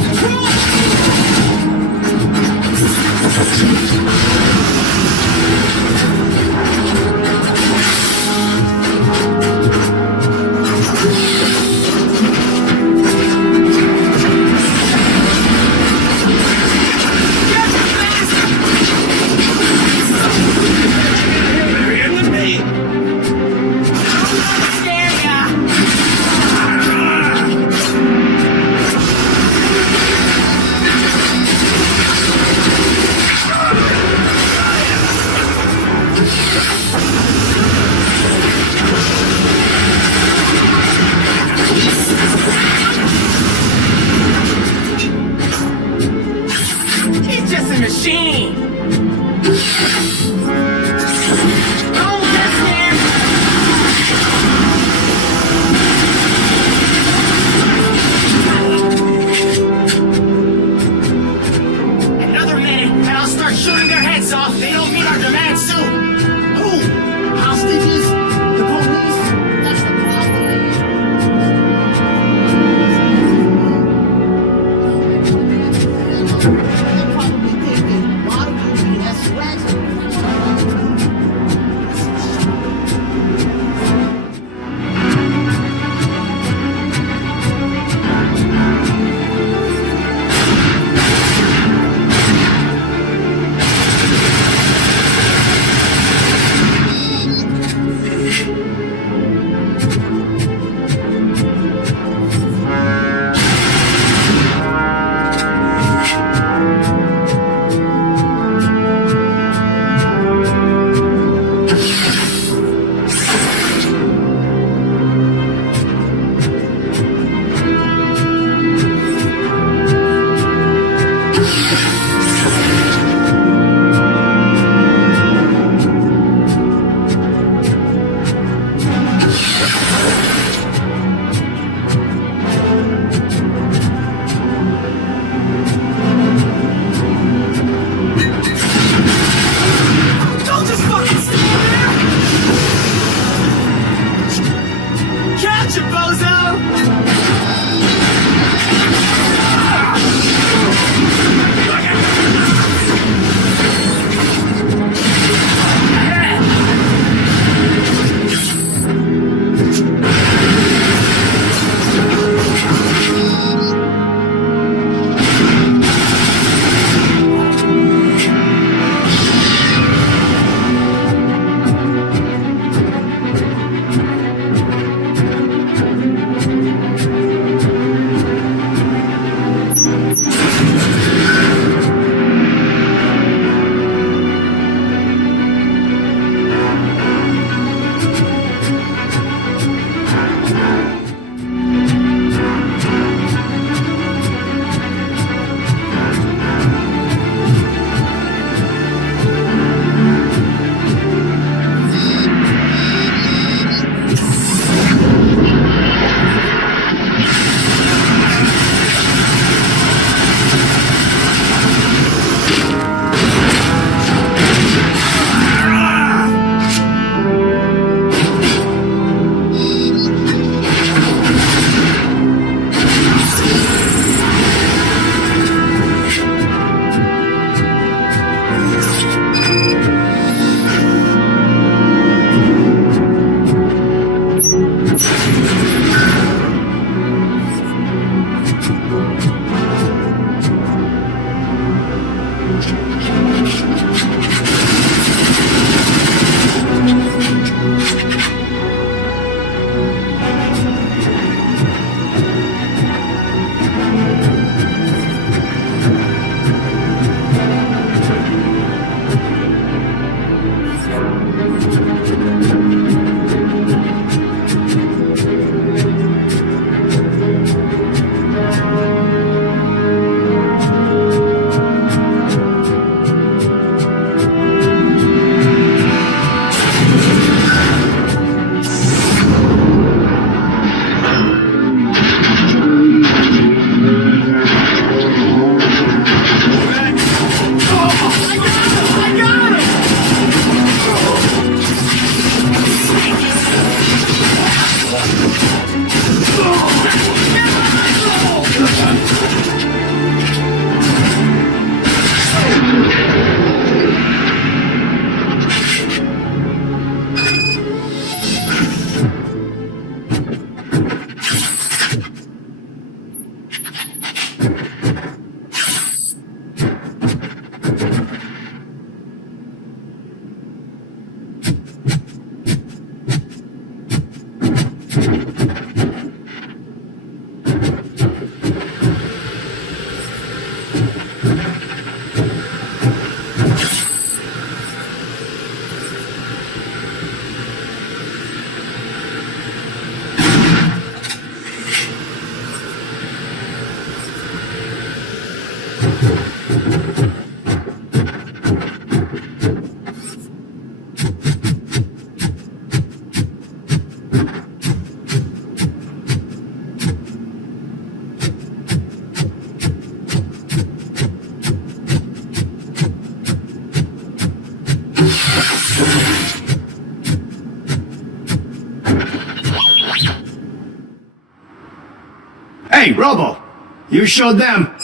Hey, Robo! You showed them.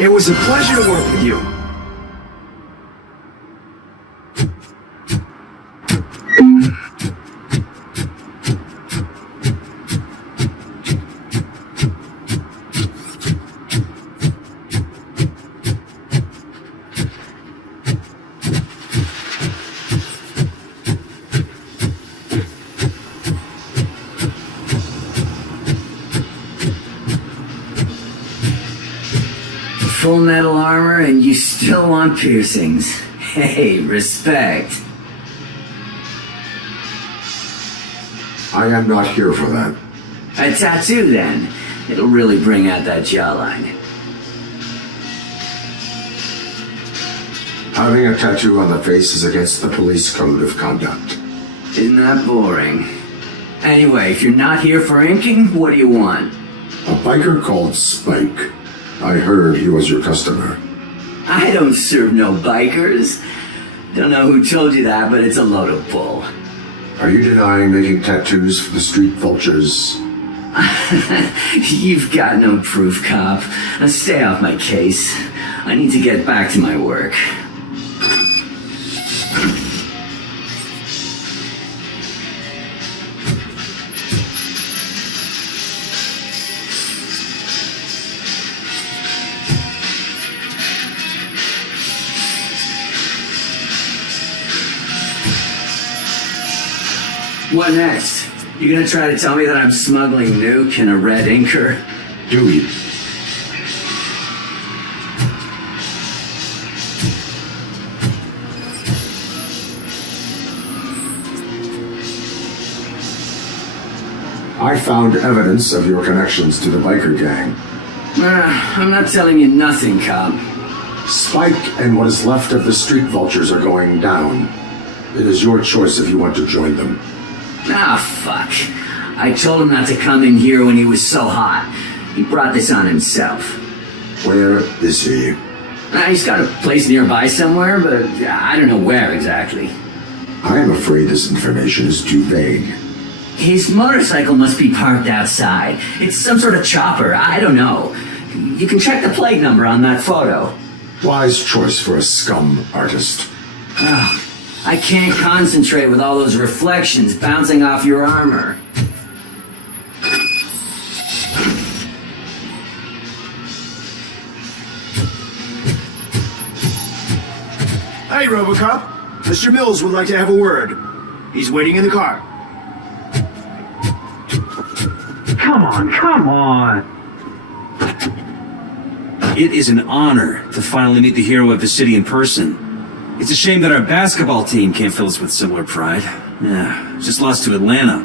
It was a pleasure to work with you. Full metal armor and you still want piercings. Hey, respect. I am not here for that. A tattoo then. It'll really bring out that jawline. Having a tattoo on the face is against the police code of conduct. Isn't that boring? Anyway, if you're not here for inking, what do you want? A biker called Spike. I heard he was your customer. I don't serve no bikers. Don't know who told you that, but it's a load of bull. Are you denying making tattoos for the street vultures? You've got no proof, cop. Now stay off my case. I need to get back to my work. What next? You gonna try to tell me that I'm smuggling nuke in a red inker? Do you? I found evidence of your connections to the biker gang. I'm not telling you nothing, cop. Spike and what is left of the street vultures are going down. It is your choice if you want to join them. Ah, fuck. I told him not to come in here when he was so hot. He brought this on himself. Where is he? He's got a place nearby somewhere, but I don't know where exactly. I am afraid this information is too vague. His motorcycle must be parked outside. It's some sort of chopper. I don't know. You can check the plate number on that photo. Wise choice for a scum artist. Oh, I can't concentrate with all those reflections bouncing off your armor. Hey, RoboCop. Mr. Mills would like to have a word. He's waiting in the car. Come on. It is an honor to finally meet the hero of the city in person. It's a shame that our basketball team can't fill us with similar pride. Yeah, just lost to Atlanta.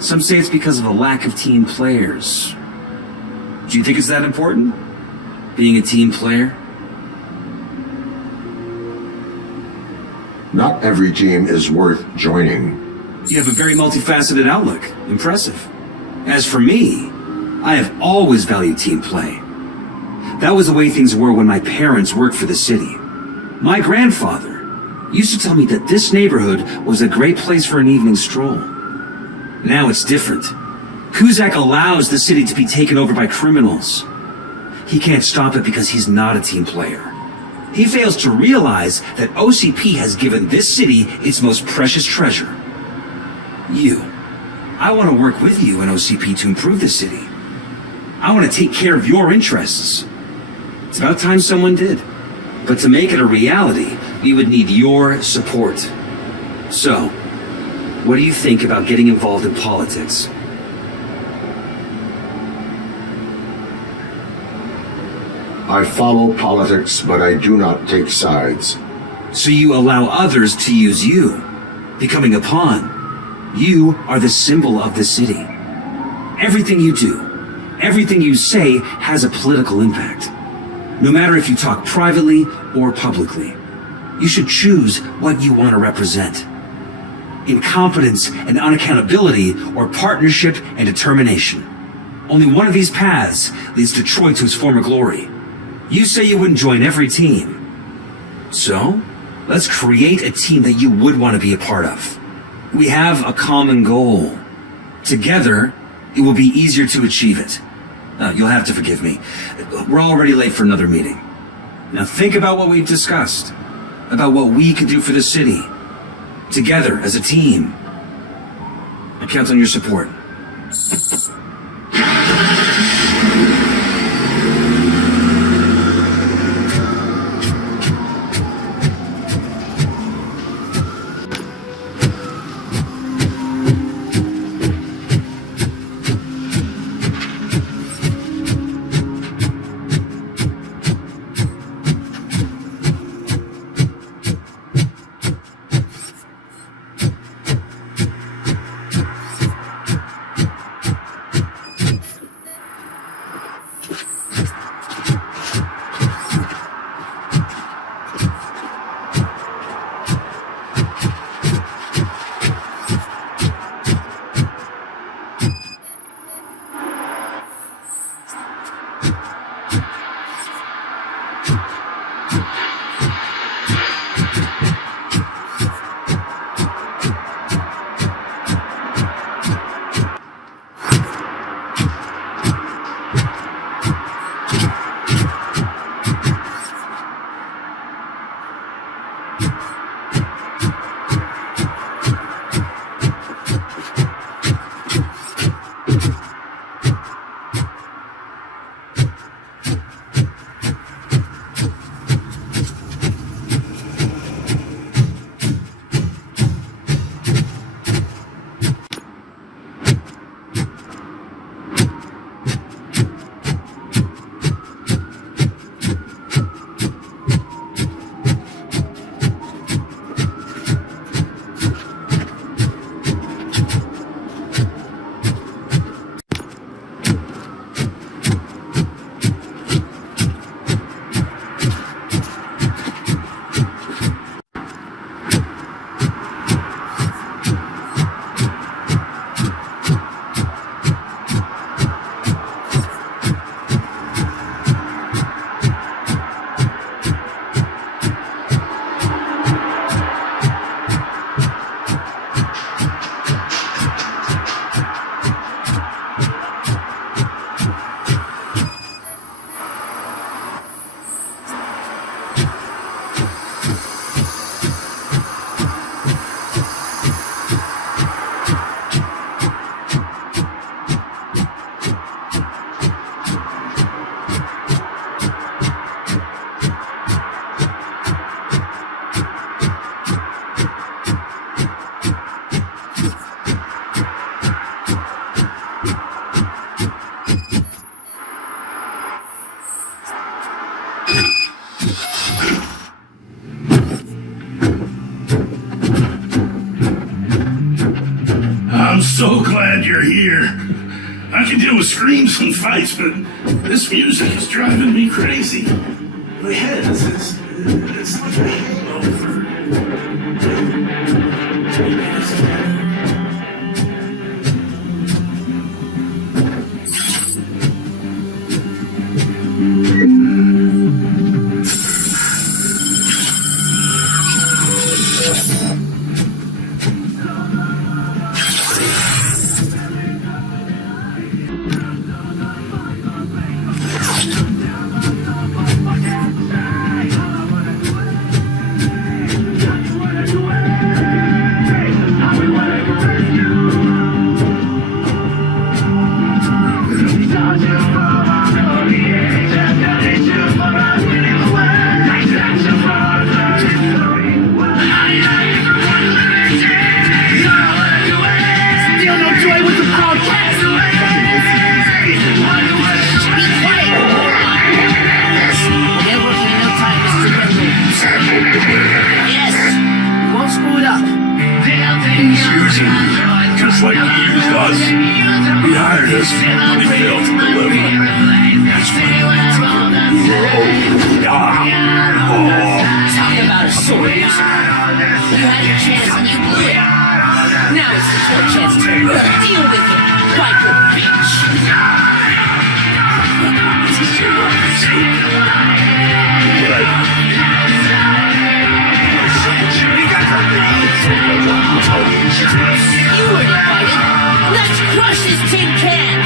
Some say it's because of a lack of team players. Do you think it's that important? Being a team player? Not every team is worth joining. You have a very multifaceted outlook. Impressive. As for me, I have always valued team play. That was the way things were when my parents worked for the city. My grandfather used to tell me that this neighborhood was a great place for an evening stroll. Now it's different. Kuzak allows the city to be taken over by criminals. He can't stop it because he's not a team player. He fails to realize that OCP has given this city its most precious treasure. You. I want to work with you and OCP to improve the city. I want to take care of your interests. It's about time someone did. But to make it a reality, we would need your support. So, what do you think about getting involved in politics? I follow politics, but I do not take sides. So you allow others to use you, becoming a pawn. You are the symbol of the city. Everything you do, everything you say has a political impact. No matter if you talk privately or publicly, you should choose what you want to represent. Incompetence and unaccountability, or partnership and determination. Only one of these paths leads Detroit to its former glory. You say you wouldn't join every team. So, let's create a team that you would want to be a part of. We have a common goal. Together, it will be easier to achieve it. You'll have to forgive me. We're already late for another meeting. Now think about what we've discussed. About what we could do for the city. Together, as a team. I count on your support. I'm so glad you're here. I can deal with screams and fights, but this music is driving me crazy. My head it's like a hangover. Just like he used us. He hired us. He failed to deliver. That's Talk about a sword user. You had your chance and you blew it. Now it's your chance to deal with it, biker bitch. You were invited. Let's crush this tin can.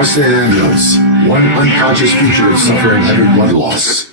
Requesting an ambulance. One unconscious fugitive suffering heavy blood loss.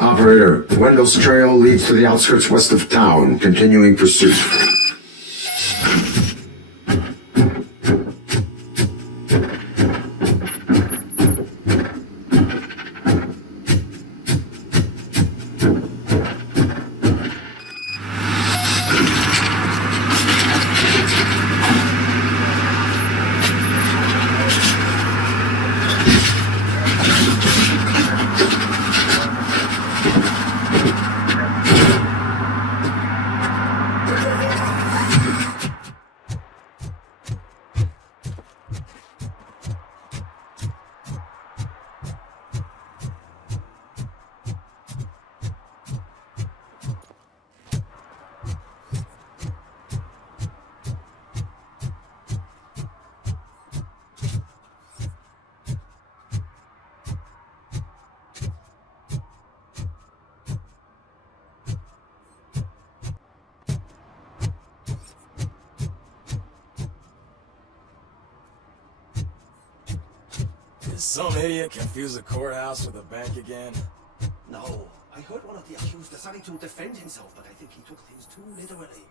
Operator, Wendell's trail leads to the outskirts west of town, continuing pursuit. Did some idiot confuse the courthouse with a bank again? No, I heard one of the accused deciding to defend himself, but I think he took things too literally.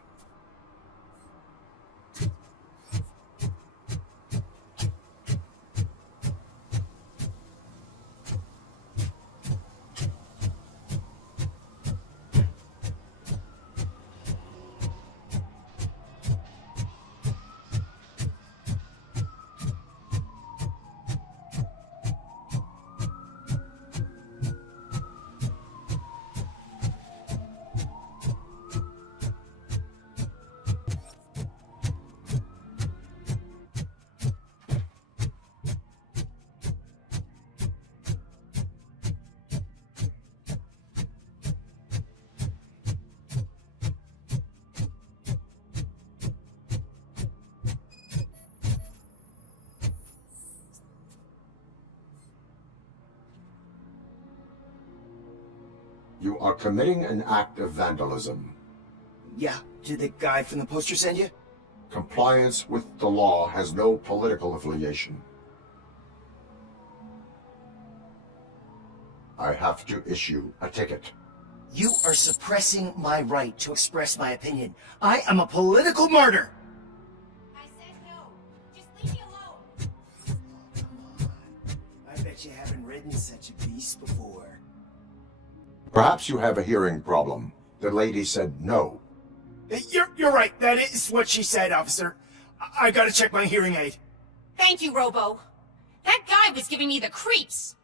You are committing an act of vandalism. Yeah, did the guy from the poster send you? Compliance with the law has no political affiliation. I have to issue a ticket. You are suppressing my right to express my opinion. I am a political martyr! I said no. Just leave me alone. Oh, come on. I bet you haven't ridden such a beast before. Perhaps you have a hearing problem. The lady said no. You're right. That is what she said, officer. I gotta check my hearing aid. Thank you, Robo. That guy was giving me the creeps.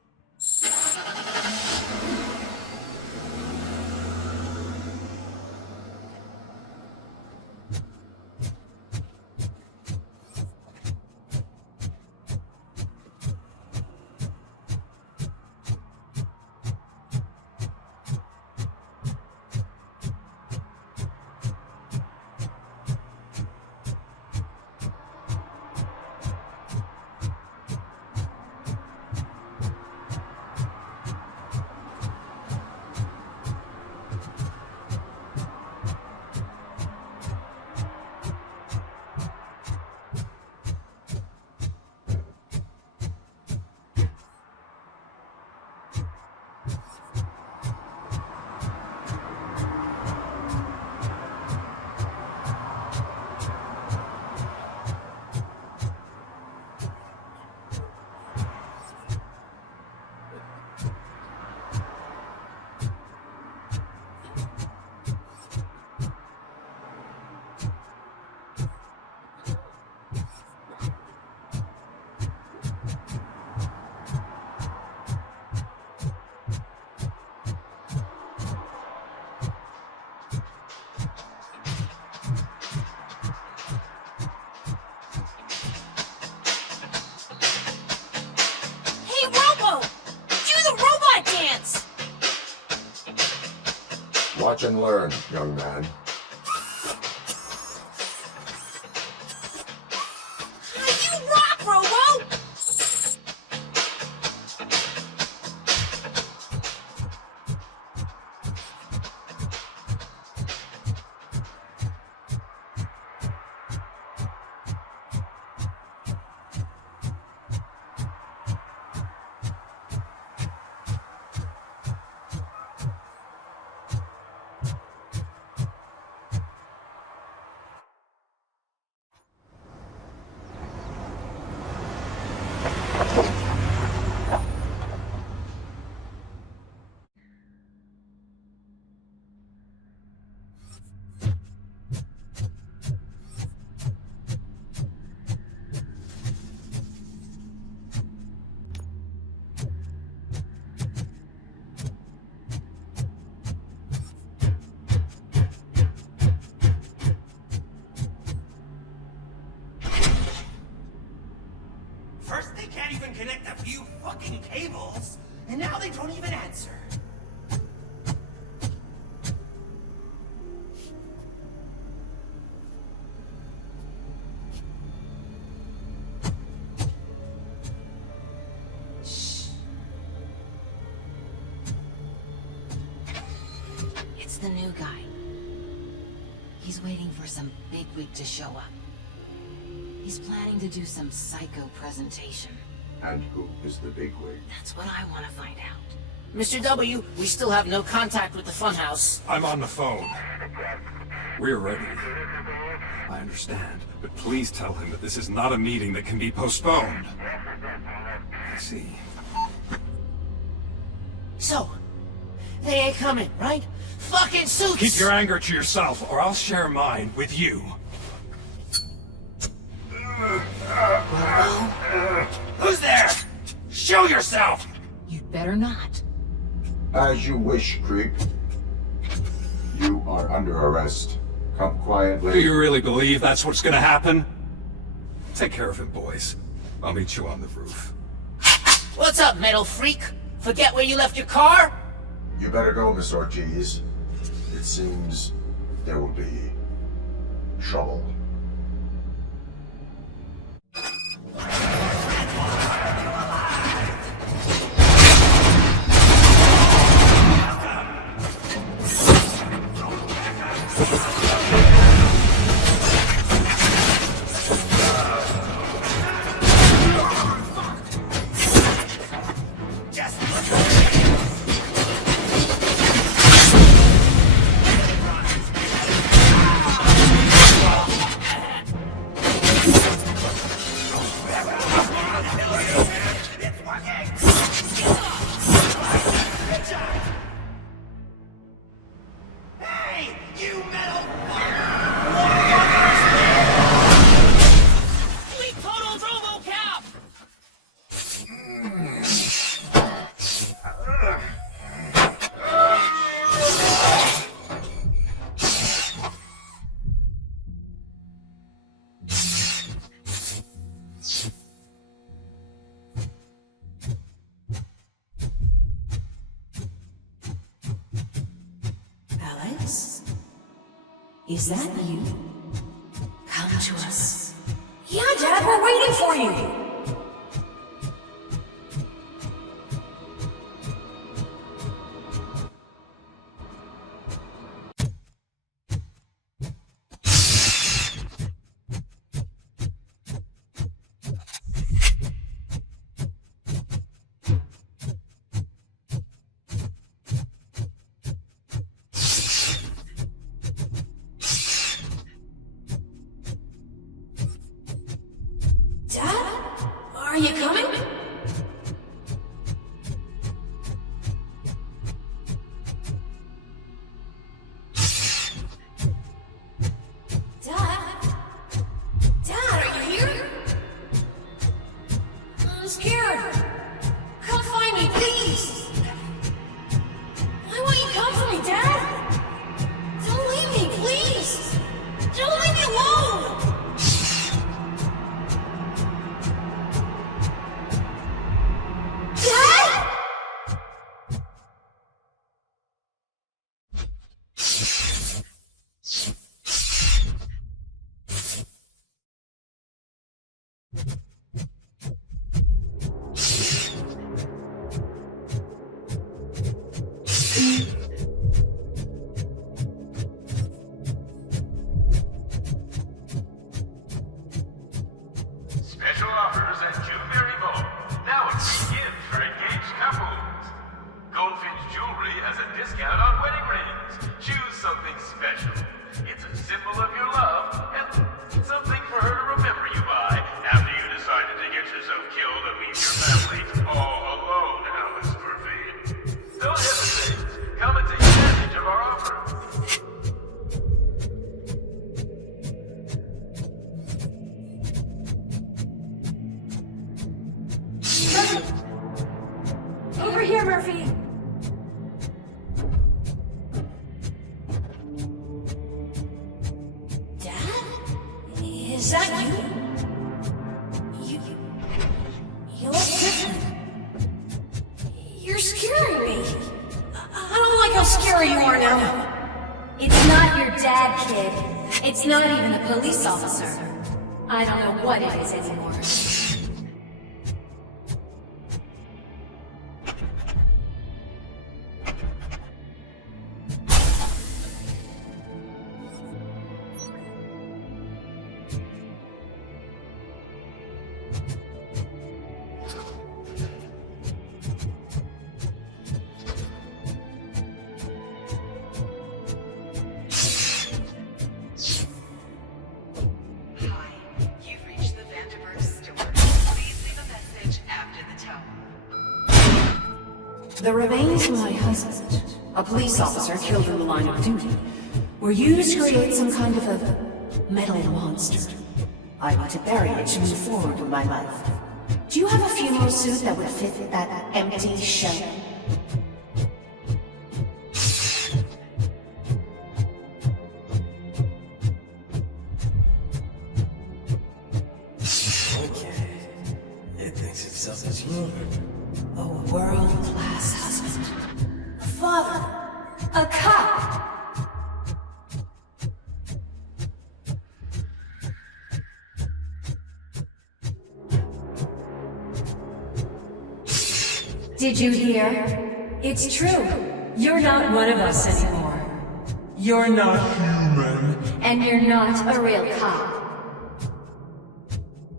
Watch and learn, young man. You rock, Robo! First they can't even connect a few fucking cables, and now they don't even answer. It's the new guy. He's waiting for some bigwig to show up. He's planning to do some psycho presentation. And who is the bigwig? That's what I want to find out. Mr. W, we still have no contact with the funhouse. I'm on the phone. We're ready. I understand, but please tell him that this is not a meeting that can be postponed. I see. So, they ain't coming, right? Fucking Suits! Keep your anger to yourself, or I'll share mine with you. Who's there? Show yourself! You'd better not. As you wish, creep. You are under arrest. Come quietly. Do you really believe that's what's gonna happen? Take care of him, boys. I'll meet you on the roof. What's up, metal freak? Forget where you left your car? You better go, Miss Ortiz. It seems there will be trouble. Is that you? Come to us. Yeah, Dad, we're waiting for you. Special offers at Jewelry Mall. Now it's weekend for engaged couples. Goldfinch Jewelry has a discount on wedding rings. Choose something special. It's a symbol of your love and something for her to remember you by after you decided to get yourself killed and leave your family all alone, Alice Murphy. Don't hesitate. Come and take advantage of our offer. Over here, Murphy. Dad? Is that you? You look different. You're scaring me. I don't like how scary you are now. It's not your dad, kid. It's not even a police officer. I don't know what it is anymore. The remains of my husband, a police officer killed in the line of duty, were used to create some kind of a metal monster. I want to bury it to move forward with my life. Do you have a funeral suit that would fit that empty shell? Okay. It thinks itself as human. A world-class husband. A father. A cop. Did you hear? It's true. You're not one of us anymore. You're not human. And you're not a real cop.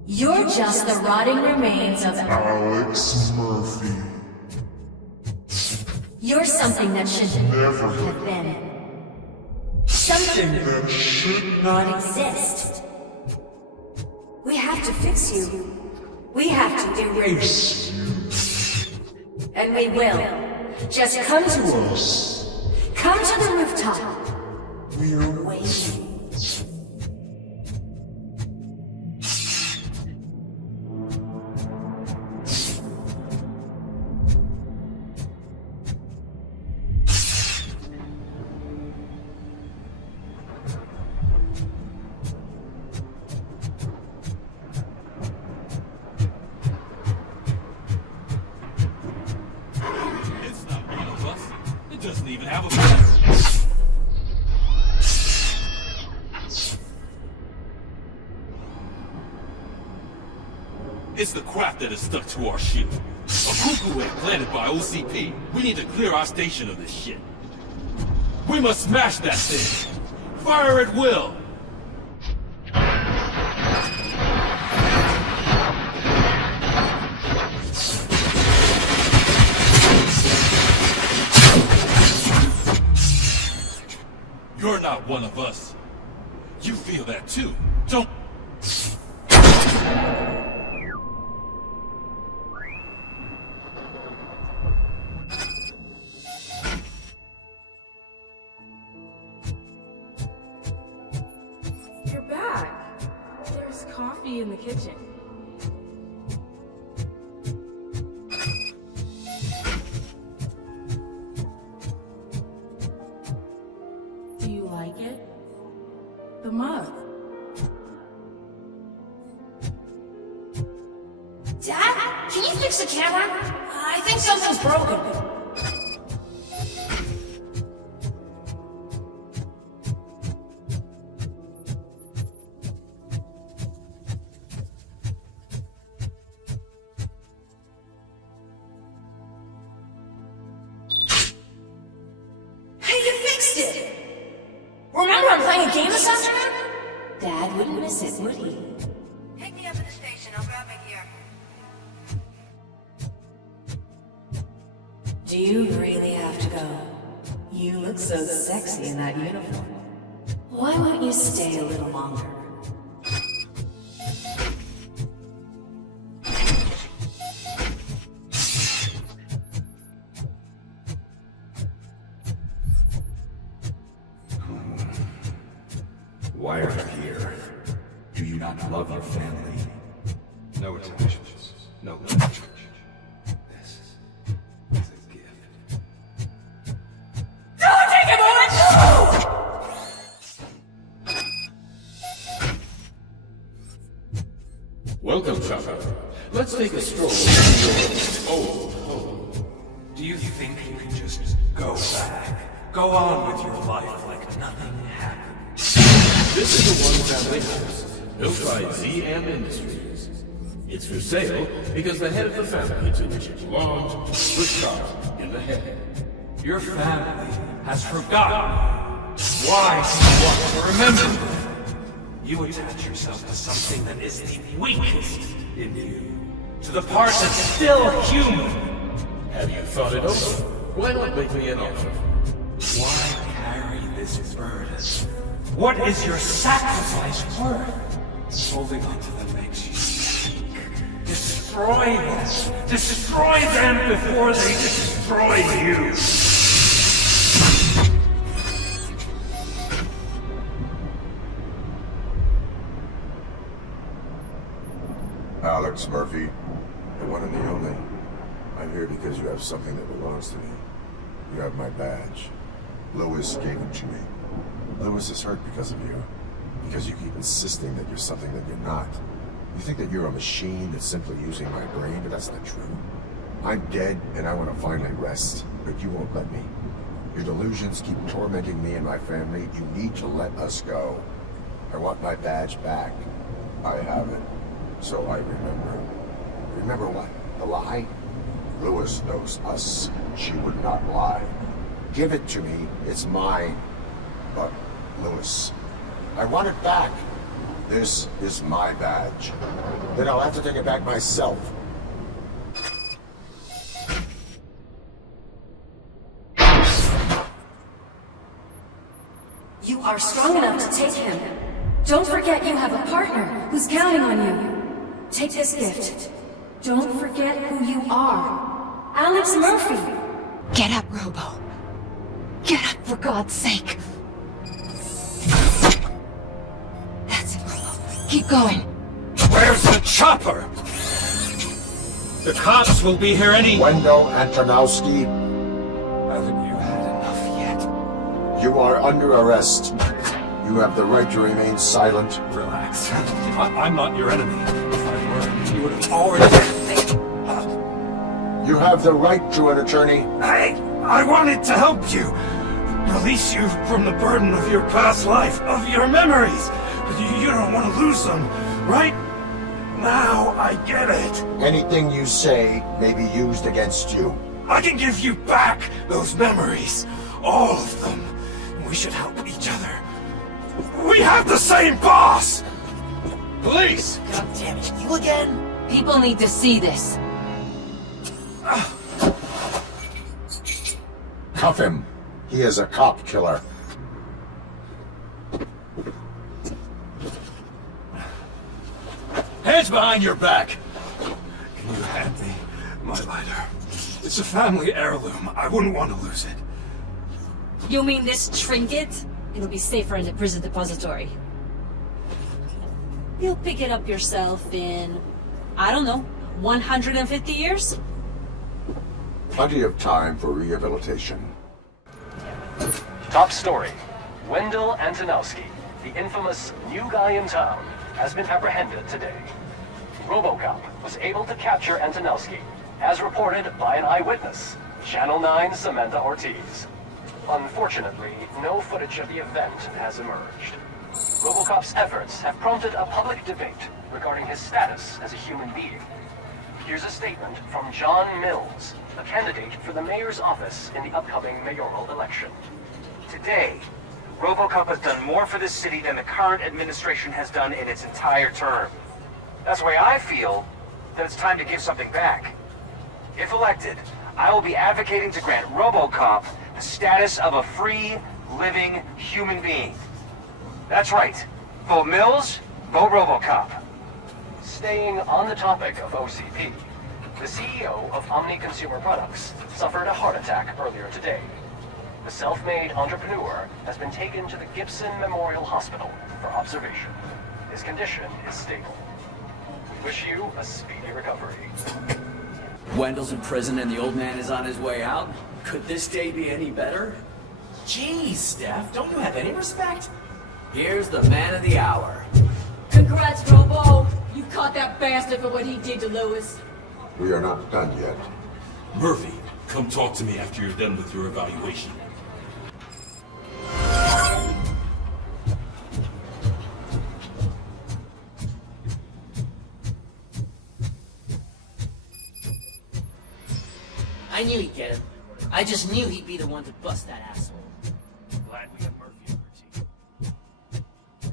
You're just the rotting remains of Alex Murphy. You're something that should never have been. Something that should not exist. We have to fix you. We have to erase you. And we will. Just come to us. Come to the rooftop. We're waiting. It's the crap that is stuck to our ship. A cuckoo egg planted by OCP. We need to clear our station of this shit. We must smash that thing. Fire at will. You're not one of us. You feel that too, don't... You're back. There's coffee in the kitchen. Do you like it? The mug. Dad, can you fix the camera? I think something's broken. afternoon? Dad wouldn't miss it, would he? Pick me up at the station. I'll grab my gear. Do you really have to go? You look so sexy in that uniform. Why won't you stay a little longer? Why are you here? Do you not love your family? No attachments. No attachments. This is a gift. Don't take it on! Welcome, Chopper. Let's take a stroll through your old home. Do you think you can just go back? Go on with your life like nothing happened? This is the one family house, built by ZM Industries. It's for sale because the head of the family to which it belonged was shot in the head. Your family has forgotten. Why do you want to remember? You attach yourself to something that is the weakest in you. To the part that's still human. Have you thought it over? Why not make me an offer? Why carry this burden? What is your sacrifice worth? Holding on to them makes you weak. Destroy them. Destroy them before they destroy you. Alex Murphy, the one and the only. I'm here because you have something that belongs to me. You have my badge. Lewis gave it to me. Lewis is hurt because of you. Because you keep insisting that you're something that you're not. You think that you're a machine that's simply using my brain, but that's not true. I'm dead, and I want to finally rest, but you won't let me. Your delusions keep tormenting me and my family. You need to let us go. I want my badge back. I have it. So I remember. Remember what? The lie? Lewis knows us. She would not lie. Give it to me. It's mine. But, Lewis, I want it back. This is my badge. Then I'll have to take it back myself. You are strong enough to take him. Don't forget you have a partner who's counting on you. Take this gift. Don't forget who you are. Alex Murphy. Get up, Robo. Get up, for God's sake. That's it, Robo. Keep going. Where's the chopper? The cops will be here any— Wendell Antonowski, Haven't you had enough yet? you are under arrest. You have the right to remain silent. Relax. I'm not your enemy. If I were, you would have already— You have the right to an attorney. I wanted to help you. Release you from the burden of your past life, of your memories. But you don't want to lose them, right? Now I get it. Anything you say may be used against you. I can give you back those memories. All of them. We should help each other. We have the same boss! Police! God damn it, you again? People need to see this. Cuff him. He is a cop killer. Hands behind your back! Can you hand me my lighter? It's a family heirloom. I wouldn't want to lose it. You mean this trinket? It'll be safer in the prison depository. You'll pick it up yourself in, I don't know, 150 years? Plenty of time for rehabilitation. Top story. Wendell Antonowski, the infamous new guy in town, has been apprehended today. RoboCop was able to capture Antonowski, as reported by an eyewitness, Channel 9's Samantha Ortiz. Unfortunately, no footage of the event has emerged. RoboCop's efforts have prompted a public debate regarding his status as a human being. Here's a statement from John Mills, a candidate for the mayor's office in the upcoming mayoral election. Today, RoboCop has done more for this city than the current administration has done in its entire term. That's why I feel that it's time to give something back. If elected, I will be advocating to grant RoboCop the status of a free, living human being. That's right. Vote Mills, vote RoboCop. Staying on the topic of OCP, the CEO of Omni Consumer Products suffered a heart attack earlier today. The self-made entrepreneur has been taken to the Gibson Memorial Hospital for observation. His condition is stable. We wish you a speedy recovery. Wendell's in prison and the old man is on his way out. Could this day be any better? Geez, Steph, don't you have any respect? Here's the man of the hour. Congrats, Robo! You caught that bastard for what he did to Lewis. We are not done yet. Murphy, come talk to me after you're done with your evaluation. I knew he'd get him. I just knew he'd be the one to bust that asshole. Glad we have Murphy on our team.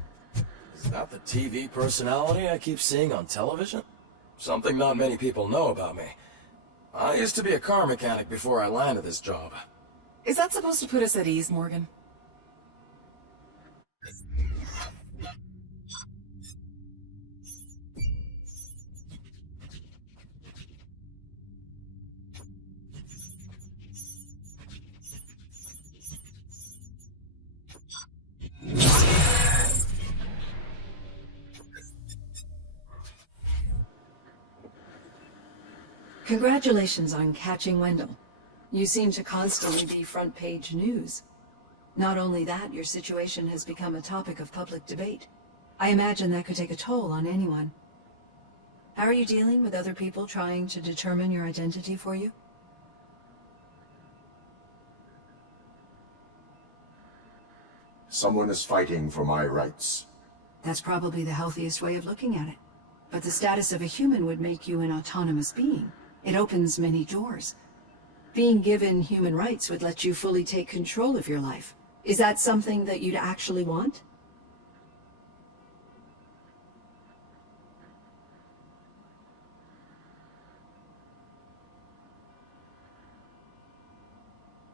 Is that the TV personality I keep seeing on television? Something not many people know about me. I used to be a car mechanic before I landed this job. Is that supposed to put us at ease, Morgan? Congratulations on catching Wendell. You seem to constantly be front-page news. Not only that, your situation has become a topic of public debate. I imagine that could take a toll on anyone. How are you dealing with other people trying to determine your identity for you? Someone is fighting for my rights. That's probably the healthiest way of looking at it. But the status of a human would make you an autonomous being. It opens many doors. Being given human rights would let you fully take control of your life. Is that something that you'd actually want?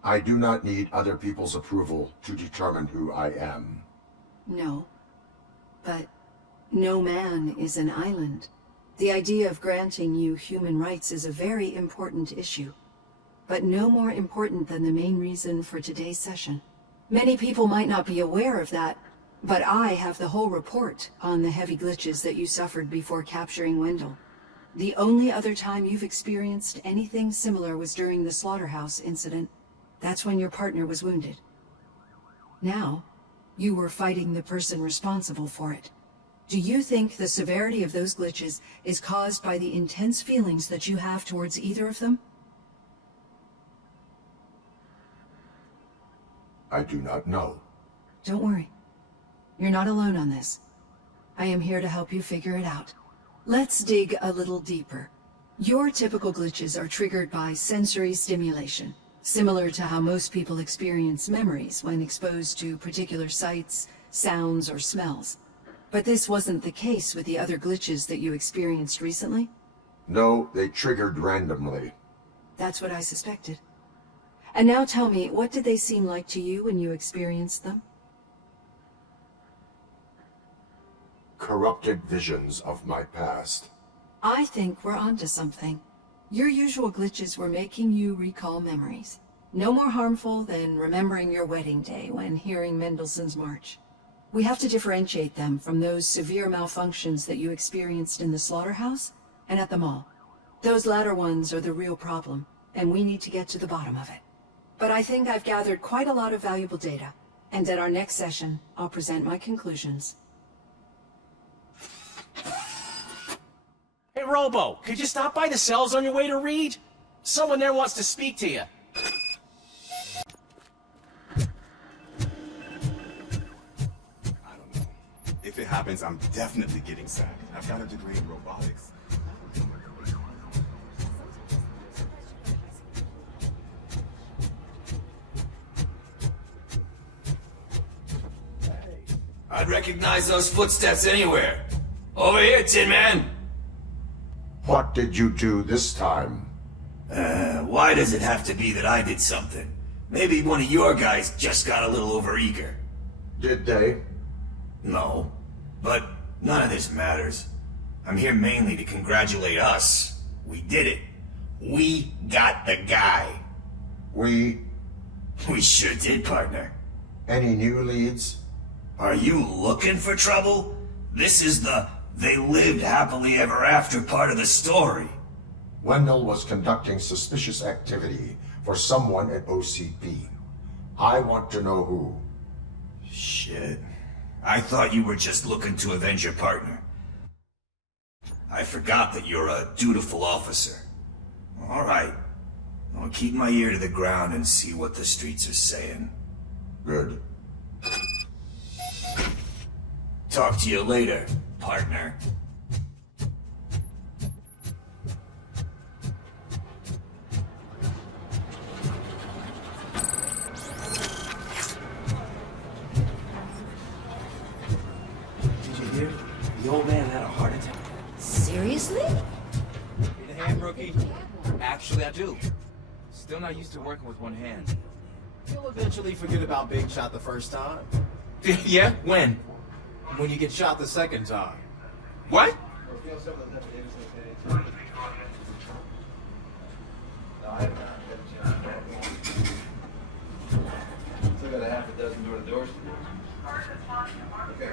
I do not need other people's approval to determine who I am. No. But no man is an island. The idea of granting you human rights is a very important issue, but no more important than the main reason for today's session. Many people might not be aware of that, but I have the whole report on the heavy glitches that you suffered before capturing Wendell. The only other time you've experienced anything similar was during the slaughterhouse incident. That's when your partner was wounded. Now, you were fighting the person responsible for it. Do you think the severity of those glitches is caused by the intense feelings that you have towards either of them? I do not know. Don't worry. You're not alone on this. I am here to help you figure it out. Let's dig a little deeper. Your typical glitches are triggered by sensory stimulation, similar to how most people experience memories when exposed to particular sights, sounds, or smells. But this wasn't the case with the other glitches that you experienced recently? No, they triggered randomly. That's what I suspected. And now tell me, what did they seem like to you when you experienced them? Corrupted visions of my past. I think we're onto something. Your usual glitches were making you recall memories. No more harmful than remembering your wedding day when hearing Mendelssohn's March. We have to differentiate them from those severe malfunctions that you experienced in the slaughterhouse and at the mall. Those latter ones are the real problem, and we need to get to the bottom of it. But I think I've gathered quite a lot of valuable data, and at our next session, I'll present my conclusions. Hey, Robo, could you stop by the cells on your way to Reed? Someone there wants to speak to you. If it happens, I'm definitely getting sacked. I've got a degree in robotics. I'd recognize those footsteps anywhere. Over here, Tin Man! What did you do this time? Why does it have to be that I did something? Maybe one of your guys just got a little overeager. Did they? No. But none of this matters. I'm here mainly to congratulate us. We did it. We got the guy. We sure did, partner. Any new leads? Are you looking for trouble? This is the they lived happily ever after part of the story. Wendell was conducting suspicious activity for someone at OCP. I want to know who. Shit. I thought you were just looking to avenge your partner. I forgot that you're a dutiful officer. All right. I'll keep my ear to the ground and see what the streets are saying. Good. Talk to you later, partner. Did you hear? The old man had a heart attack. Seriously? Need a hand, rookie? Actually, I do. Still not used to working with one hand. You'll eventually forget about being shot the first time. Yeah? When? When you get shot the second time. What? Still got a half a dozen door-to-doors to do. Okay.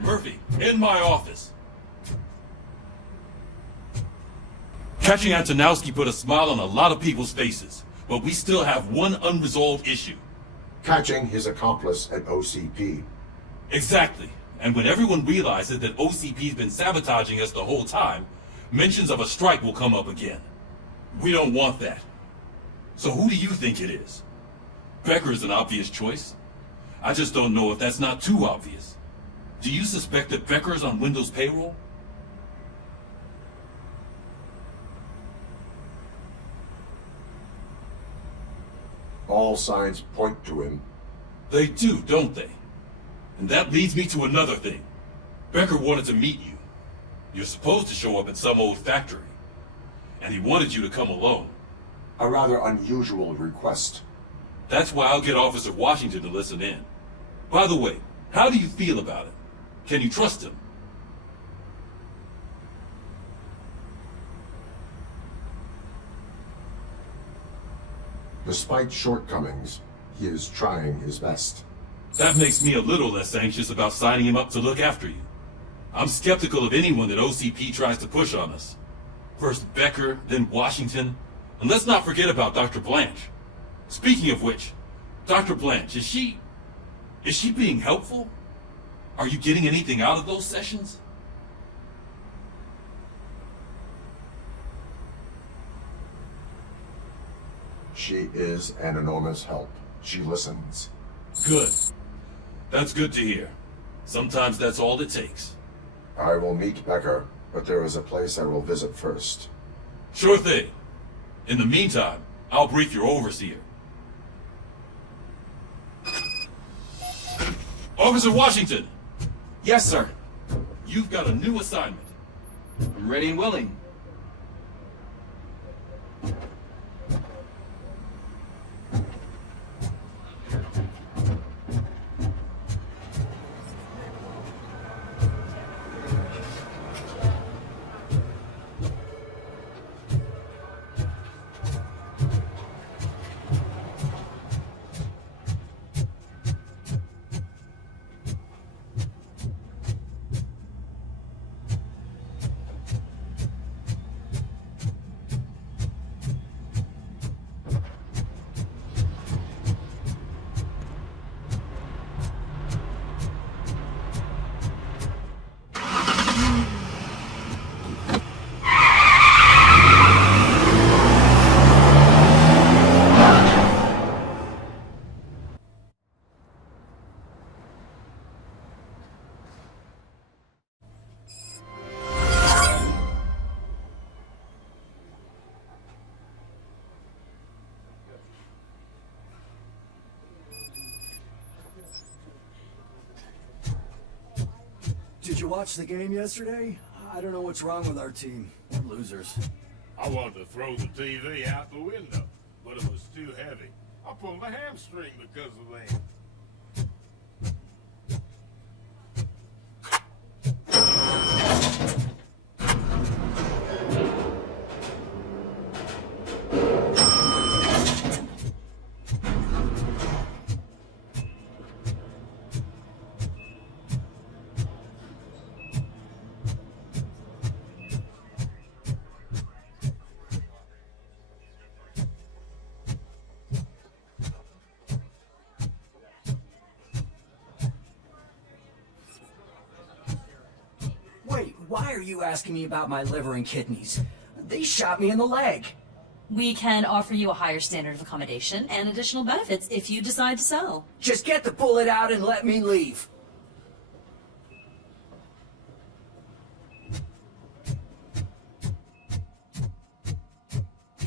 Murphy, in my office. Catching Antonowski put a smile on a lot of people's faces, but we still have one unresolved issue. Catching his accomplice at OCP. Exactly. And when everyone realizes that OCP's been sabotaging us the whole time, mentions of a strike will come up again. We don't want that. So who do you think it is? Becker is an obvious choice. I just don't know if that's not too obvious. Do you suspect that Becker is on Wendell's payroll? All signs point to him. They do, don't they? And that leads me to another thing. Becker wanted to meet you. You're supposed to show up at some old factory. And he wanted you to come alone. A rather unusual request. That's why I'll get Officer Washington to listen in. By the way, how do you feel about it? Can you trust him? Despite shortcomings, he is trying his best. That makes me a little less anxious about signing him up to look after you. I'm skeptical of anyone that OCP tries to push on us. First Becker, then Washington, and let's not forget about Dr. Blanche. Speaking of which, Dr. Blanche, is she being helpful? Are you getting anything out of those sessions? She is an enormous help. She listens. Good. That's good to hear. Sometimes that's all it takes. I will meet Becker, but there is a place I will visit first. Sure thing. In the meantime, I'll brief your overseer. Officer Washington! Yes, sir. You've got a new assignment. I'm ready and willing. Did you watch the game yesterday? I don't know what's wrong with our team. We're losers. I wanted to throw the TV out the window, but it was too heavy. I pulled a hamstring because of that. Why are you asking me about my liver and kidneys? They shot me in the leg. We can offer you a higher standard of accommodation and additional benefits if you decide to sell. Just get the bullet out and let me leave.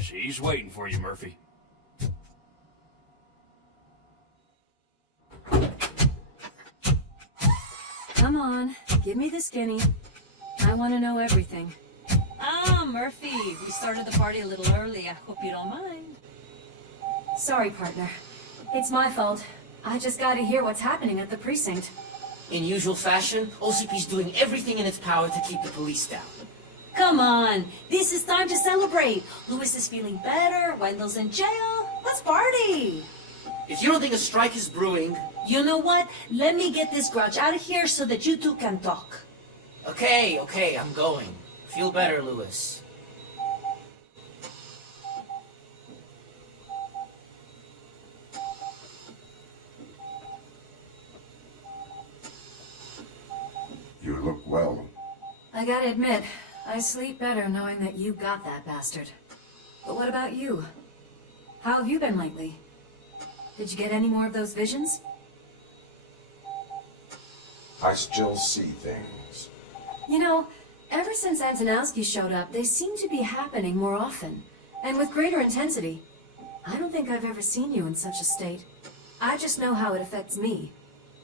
She's waiting for you, Murphy. Come on, give me the skinny. I want to know everything. Ah, Murphy, we started the party a little early. I hope you don't mind. Sorry, partner. It's my fault. I just gotta hear what's happening at the precinct. In usual fashion, OCP's doing everything in its power to keep the police down. Come on, this is time to celebrate. Lewis is feeling better, Wendell's in jail. Let's party! If you don't think a strike is brewing... You know what? Let me get this grudge out of here so that you two can talk. Okay, I'm going. Feel better, Lewis. You look well. I gotta admit, I sleep better knowing that you got that bastard. But what about you? How have you been lately? Did you get any more of those visions? I still see things. You know, ever since Antonowski showed up, they seem to be happening more often, and with greater intensity. I don't think I've ever seen you in such a state. I just know how it affects me,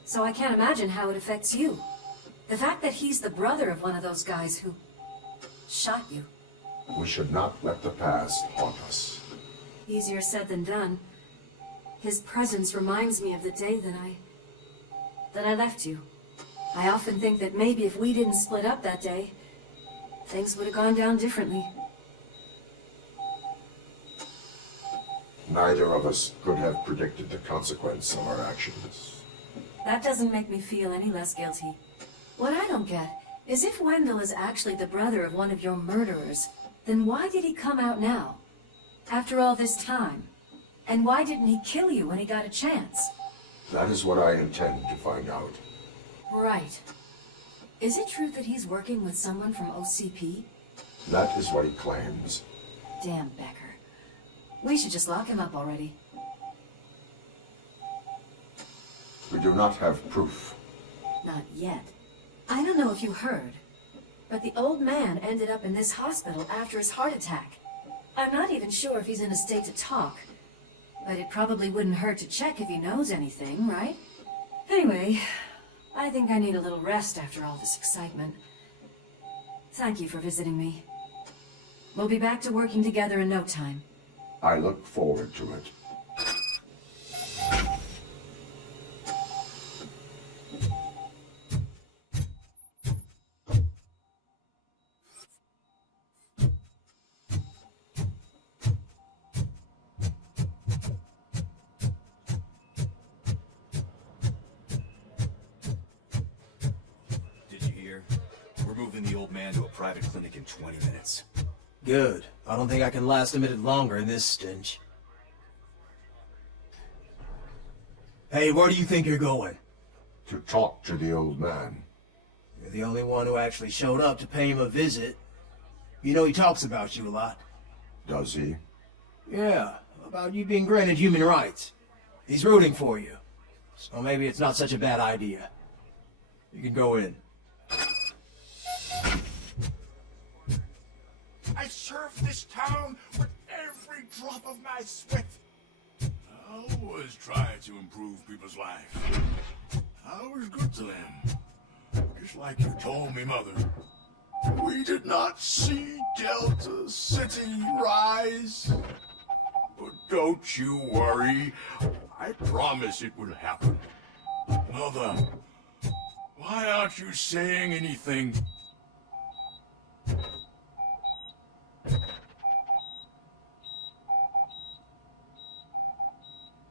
so I can't imagine how it affects you. The fact that he's the brother of one of those guys who shot you. We should not let the past haunt us. Easier said than done. His presence reminds me of the day that I left you. I often think that maybe if we didn't split up that day, things would have gone down differently. Neither of us could have predicted the consequence of our actions. That doesn't make me feel any less guilty. What I don't get is if Wendell is actually the brother of one of your murderers, then why did he come out now? After all this time? And why didn't he kill you when he got a chance? That is what I intend to find out. Right. Is it true that he's working with someone from OCP? That is what he claims. Damn Becker. We should just lock him up already. We do not have proof. Not yet. I don't know if you heard, but the old man ended up in this hospital after his heart attack. I'm not even sure if he's in a state to talk, but it probably wouldn't hurt to check if he knows anything, right? Anyway, I think I need a little rest after all this excitement. Thank you for visiting me. We'll be back to working together in no time. I look forward to it. To a private clinic in 20 minutes. Good. I don't think I can last a minute longer in this stench. Hey, where do you think you're going? To talk to the old man. You're the only one who actually showed up to pay him a visit. You know he talks about you a lot. Does he? Yeah, about you being granted human rights. He's rooting for you. So maybe it's not such a bad idea. You can go in. I serve this town with every drop of my sweat. I always try to improve people's lives. I was good to them. Just like you told me, Mother. We did not see Delta City rise. But don't you worry. I promise it will happen. Mother, why aren't you saying anything?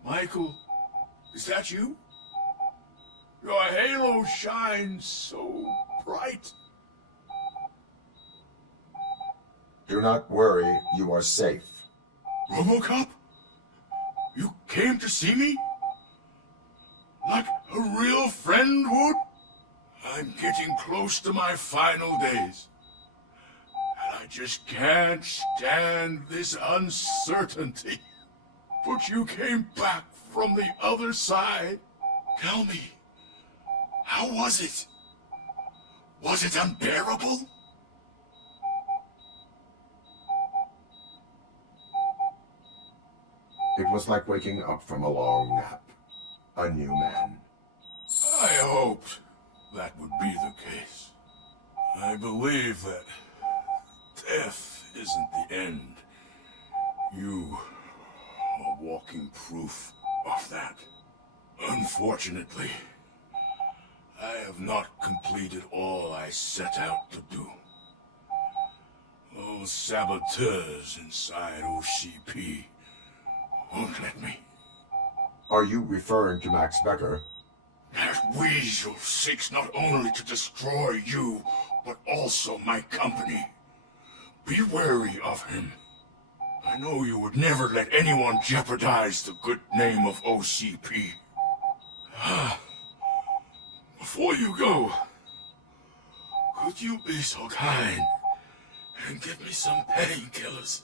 Michael, is that you? Your halo shines so bright. Do not worry, you are safe. RoboCop? You came to see me? Like a real friend would? I'm getting close to my final days. And I just can't stand this uncertainty. But you came back from the other side. Tell me, how was it? Was it unbearable? It was like waking up from a long nap. A new man. I hoped that would be the case. I believe that death isn't the end. You are walking proof of that. Unfortunately, I have not completed all I set out to do. Those saboteurs inside OCP won't let me. Are you referring to Max Becker? That weasel seeks not only to destroy you, but also my company. Be wary of him. I know you would never let anyone jeopardize the good name of OCP. Before you go, could you be so kind and give me some painkillers?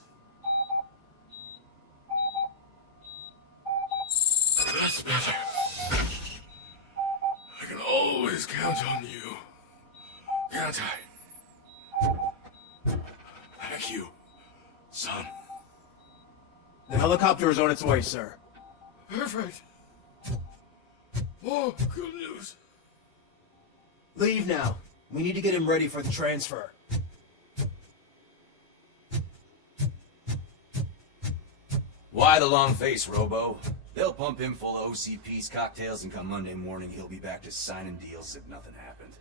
That's better. I can always count on you, can't I? Thank you, son. The helicopter is on its way, sir. Perfect. Oh, good news. Leave now. We need to get him ready for the transfer. Why the long face, Robo? They'll pump him full of OCP's cocktails, and come Monday morning, he'll be back to signing deals if nothing happened.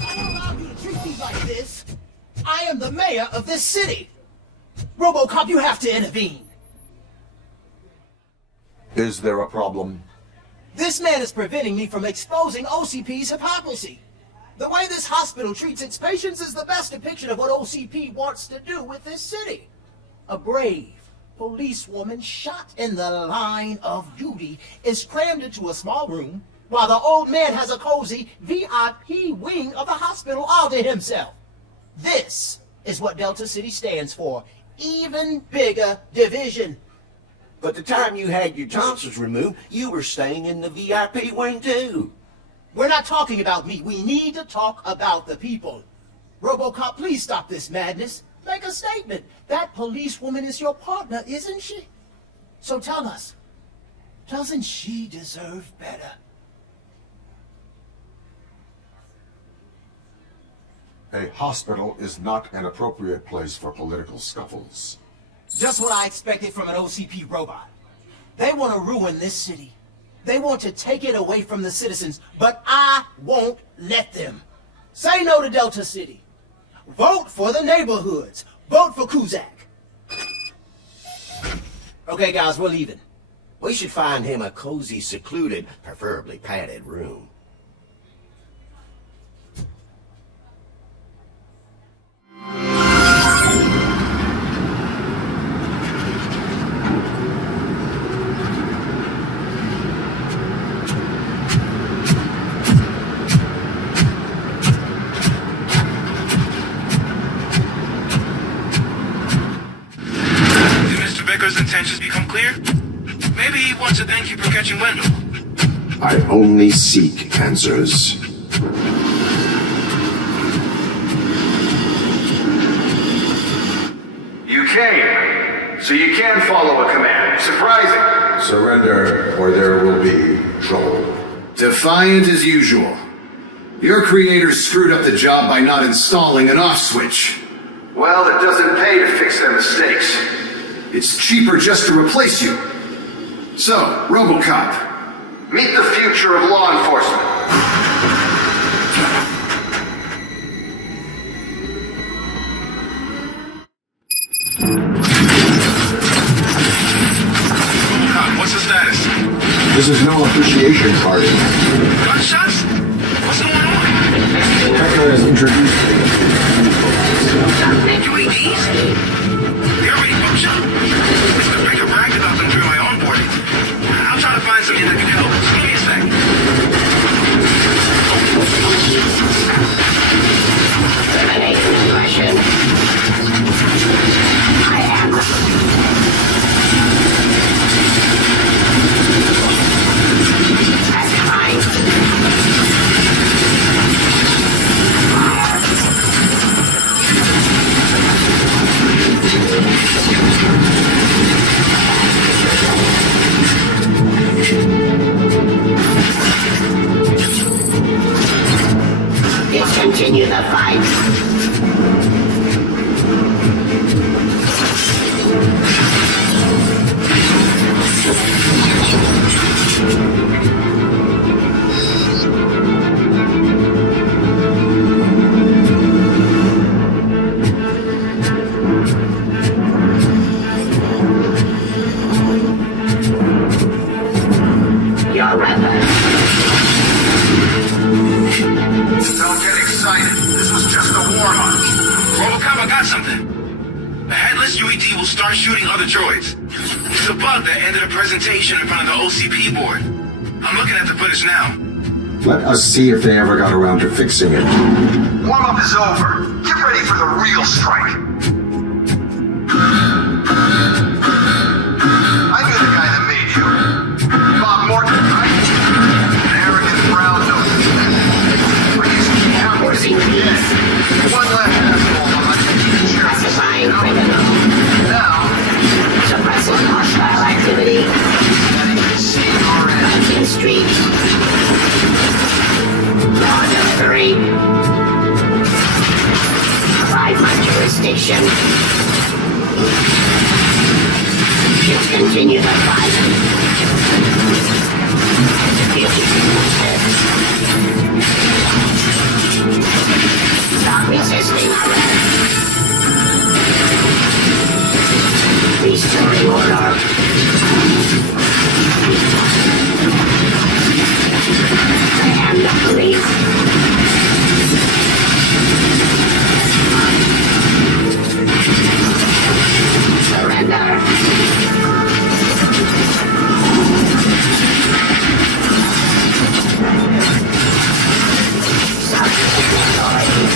I don't allow you to treat me like this. I am the mayor of this city. RoboCop, you have to intervene. Is there a problem? This man is preventing me from exposing OCP's hypocrisy. The way this hospital treats its patients is the best depiction of what OCP wants to do with this city. A brave policewoman shot in the line of duty is crammed into a small room, while the old man has a cozy VIP wing of the hospital all to himself. This is what Delta City stands for. Even bigger division. But the time you had your tonsils removed, you were staying in the VIP wing too. We're not talking about me. We need to talk about the people. RoboCop, please stop this madness. Make a statement. That policewoman is your partner, isn't she? So tell us, doesn't she deserve better? A hospital is not an appropriate place for political scuffles. Just what I expected from an OCP robot. They want to ruin this city. They want to take it away from the citizens, but I won't let them. Say no to Delta City. Vote for the neighborhoods. Vote for Kuzak. Okay, guys, we're leaving. We should find him a cozy, secluded, preferably padded room. Intentions become clear? Maybe he wants to thank you for catching Wendell. I only seek answers. You came, so you can follow a command. Surprising. Surrender, or there will be trouble. Defiant as usual. Your creators screwed up the job by not installing an off switch. Well, it doesn't pay to fix their mistakes. It's cheaper just to replace you. So, RoboCop, meet the future of law enforcement. What's the status? This is no appreciation party. Gunshots? What's going on? Hacker has introduced UADs? They already function? Mr. Brigs bragged about them during my onboarding. I'll try to find something that can help. Just give me a sec. Elimination question. I am. That's fine. Discontinue the fight. Your weapon. Don't get excited. This was just a warm-up. RoboCop, I got something. The headless UED will start shooting other droids. It's a bug that ended a presentation in front of the OCP board. I'm looking at the footage now. Let us see if they ever got around to fixing it. Warm-up is over. Get ready for the real strike. I knew the guy that made you. Bob Morton, right? An arrogant brown nose. Yes. One less asshole on my chair. Classifying criminal. Now, Suppressing hostile activity. Hunting Street. Law delivery. Provide my jurisdiction. Discontinue the fight. Stop resisting arrest. Restoring order. I am the police. Surrender. Subject authority.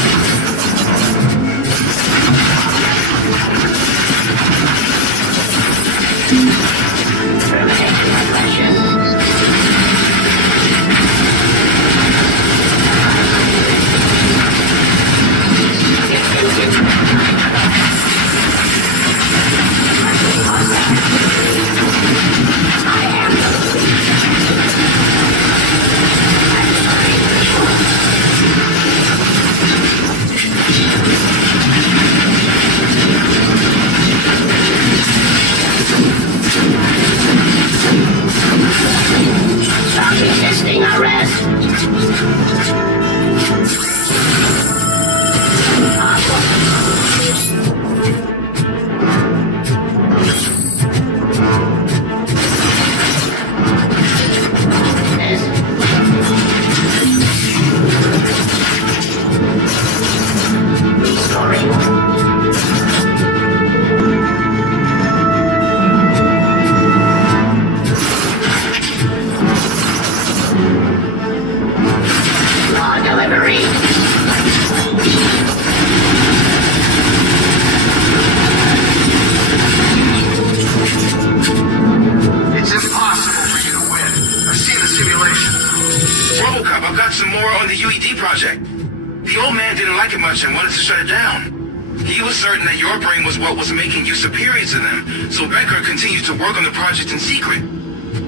certain that your brain was what was making you superior to them, so Becker continued to work on the project in secret.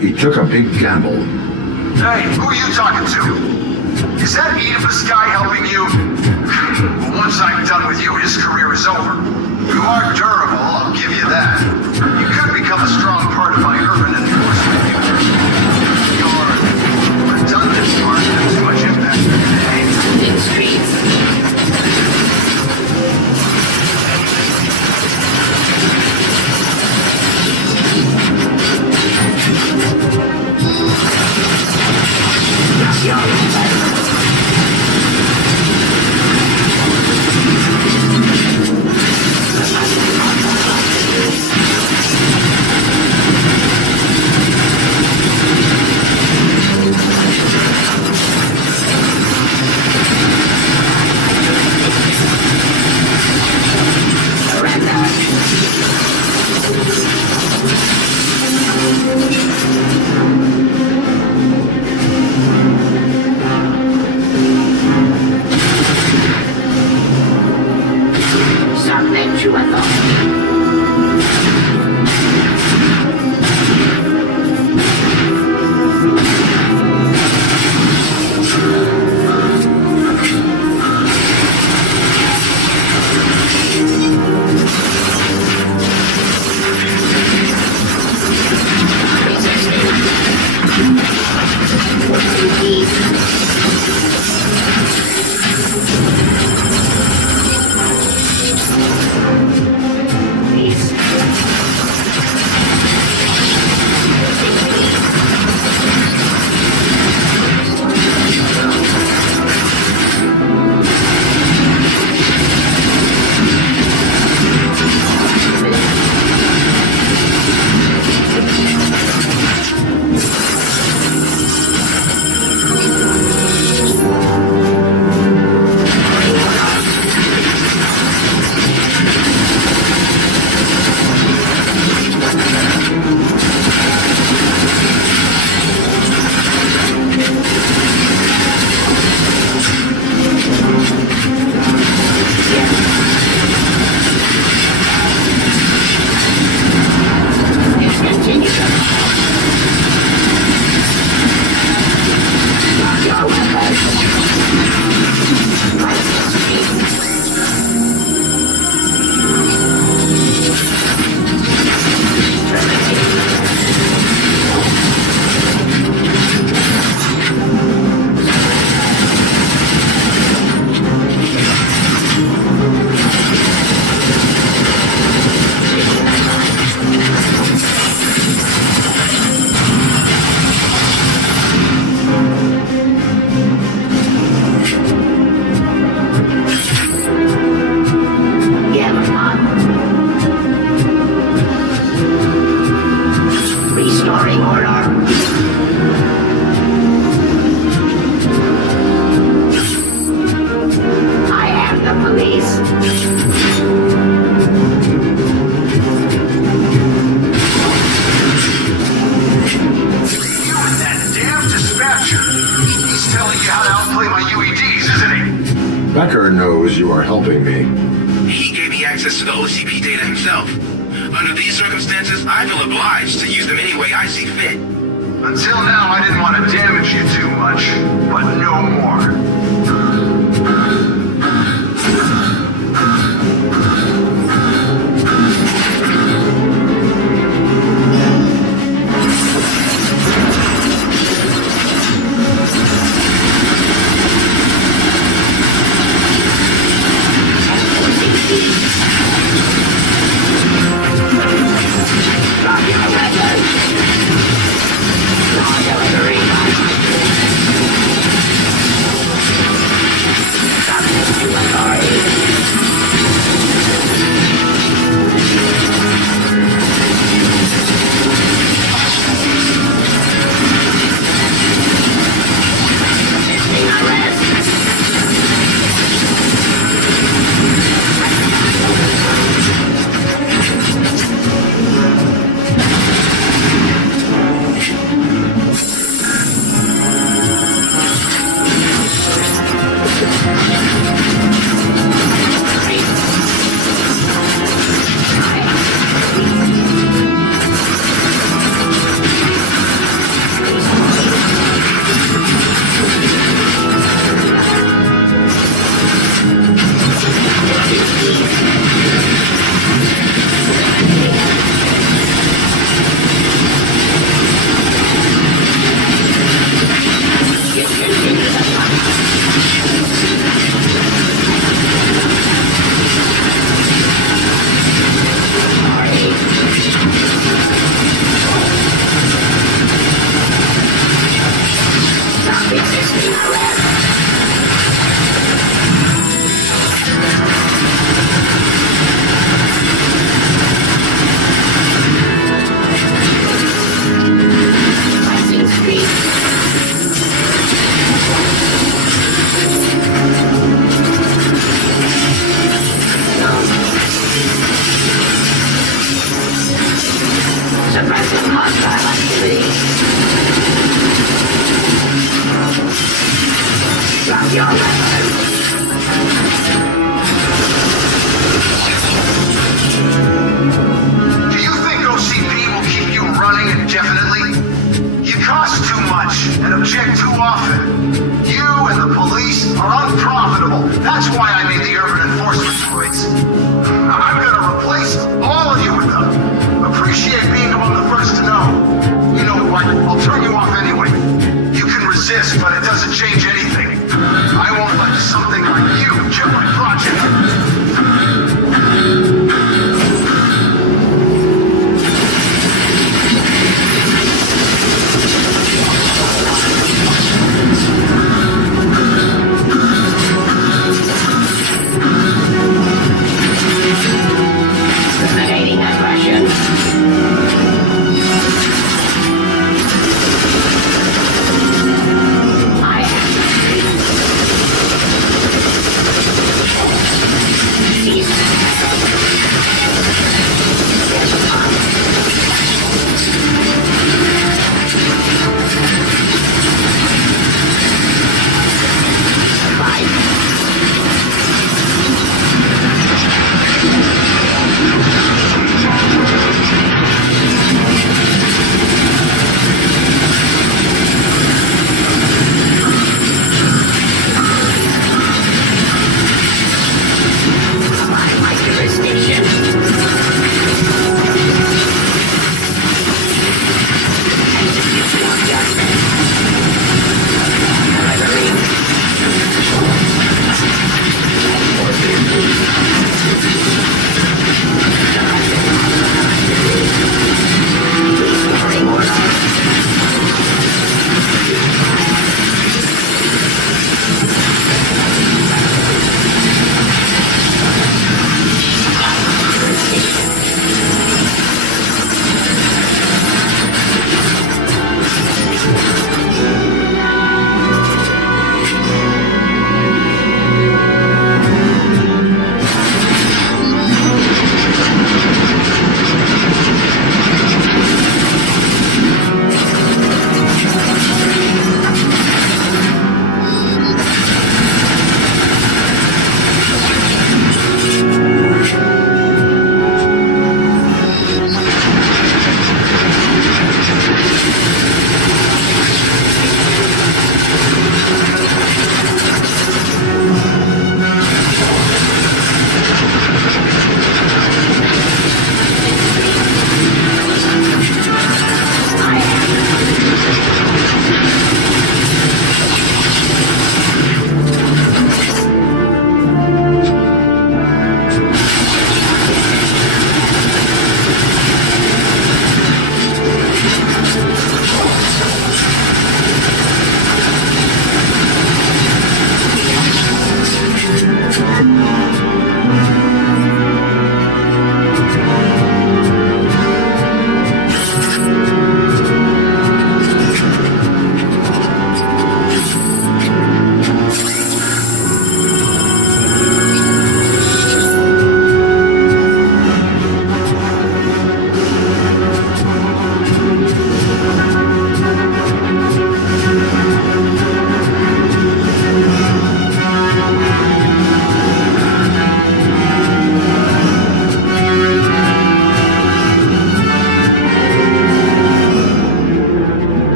He took a big gamble. Hey, who are you talking to? Is that Oedipus guy helping you? Well, once I'm done with you, his career is over. You are durable, I'll give you that. You could become a strong part of my urban enforcement unit. Your redundant part has too much impact today. In streets. Something to a thought. Becker knows you are helping me. He gave me access to the OCP data himself. Under these circumstances, I feel obliged to use them any way I see fit. Until now, I didn't want to damage you too much, but no more. Suppressing hostile activity. Drop your weapon. Do you think OCP will keep you running indefinitely? You cost too much and object too often. You and the police are unprofitable. That's why I made the urban enforcement droids. I'm gonna replace all of you with them. Appreciate being among the first to know. You know what? I'll turn you off anyway. You can resist, but it doesn't change anything. I won't let some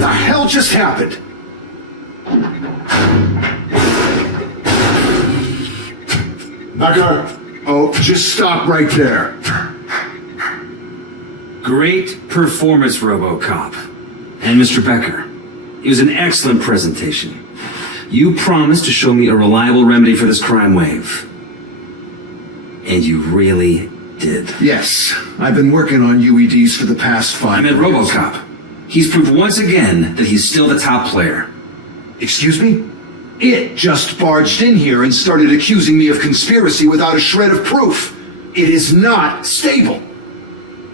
the hell just happened? Becker! Oh, just stop right there. Great performance, RoboCop. And Mr. Becker, it was an excellent presentation. You promised to show me a reliable remedy for this crime wave. And you really did. Yes, I've been working on UEDs for the past 5 years. I meant RoboCop. He's proved once again that he's still the top player. Excuse me? It just barged in here and started accusing me of conspiracy without a shred of proof. It is not stable.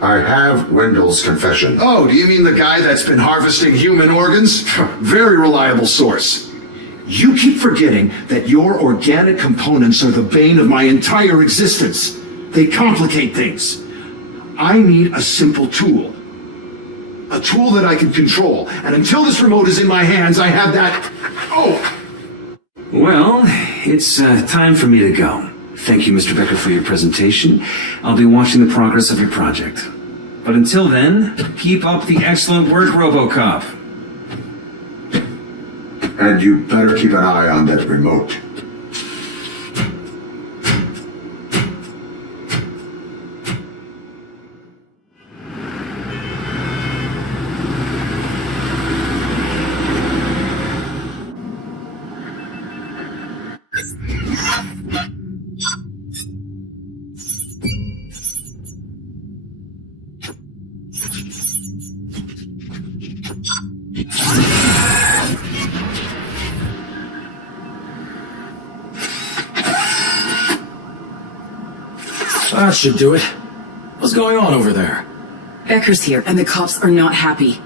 I have Wendell's confession. Oh, do you mean the guy that's been harvesting human organs? Very reliable source. You keep forgetting that your organic components are the bane of my entire existence. They complicate things. I need a simple tool. A tool that I can control. And until this remote is in my hands, I have that... Oh! Well, it's time for me to go. Thank you, Mr. Becker, for your presentation. I'll be watching the progress of your project. But until then, keep up the excellent work, RoboCop. And you better keep an eye on that remote. That should do it. What's going on over there? Becker's here, and the cops are not happy.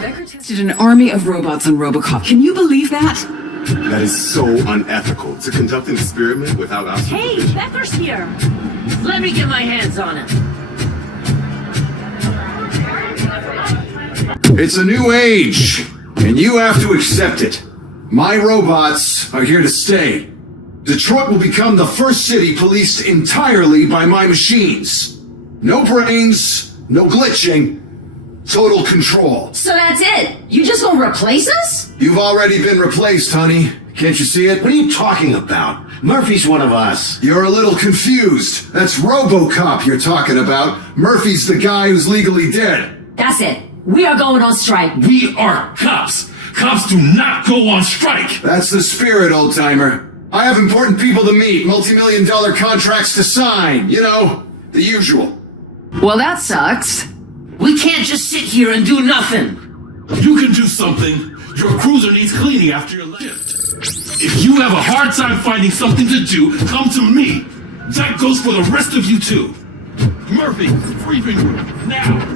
Becker tested an army of robots on RoboCop. Can you believe that? That is so unethical, to conduct an experiment without our supervision. Hey, Becker's here! Let me get my hands on him. It's a new age, and you have to accept it. My robots are here to stay. Detroit will become the first city policed entirely by my machines. No brains, no glitching, total control. So that's it? You just gonna replace us? You've already been replaced, honey. Can't you see it? What are you talking about? Murphy's one of us. You're a little confused. That's RoboCop you're talking about. Murphy's the guy who's legally dead. That's it. We are going on strike. We are cops. Cops do not go on strike. That's the spirit, old-timer. I have important people to meet, multi-million-dollar contracts to sign. You know, the usual. Well, that sucks. We can't just sit here and do nothing. You can do something. Your cruiser needs cleaning after your shift. If you have a hard time finding something to do, come to me. That goes for the rest of you too. Murphy, briefing room, now.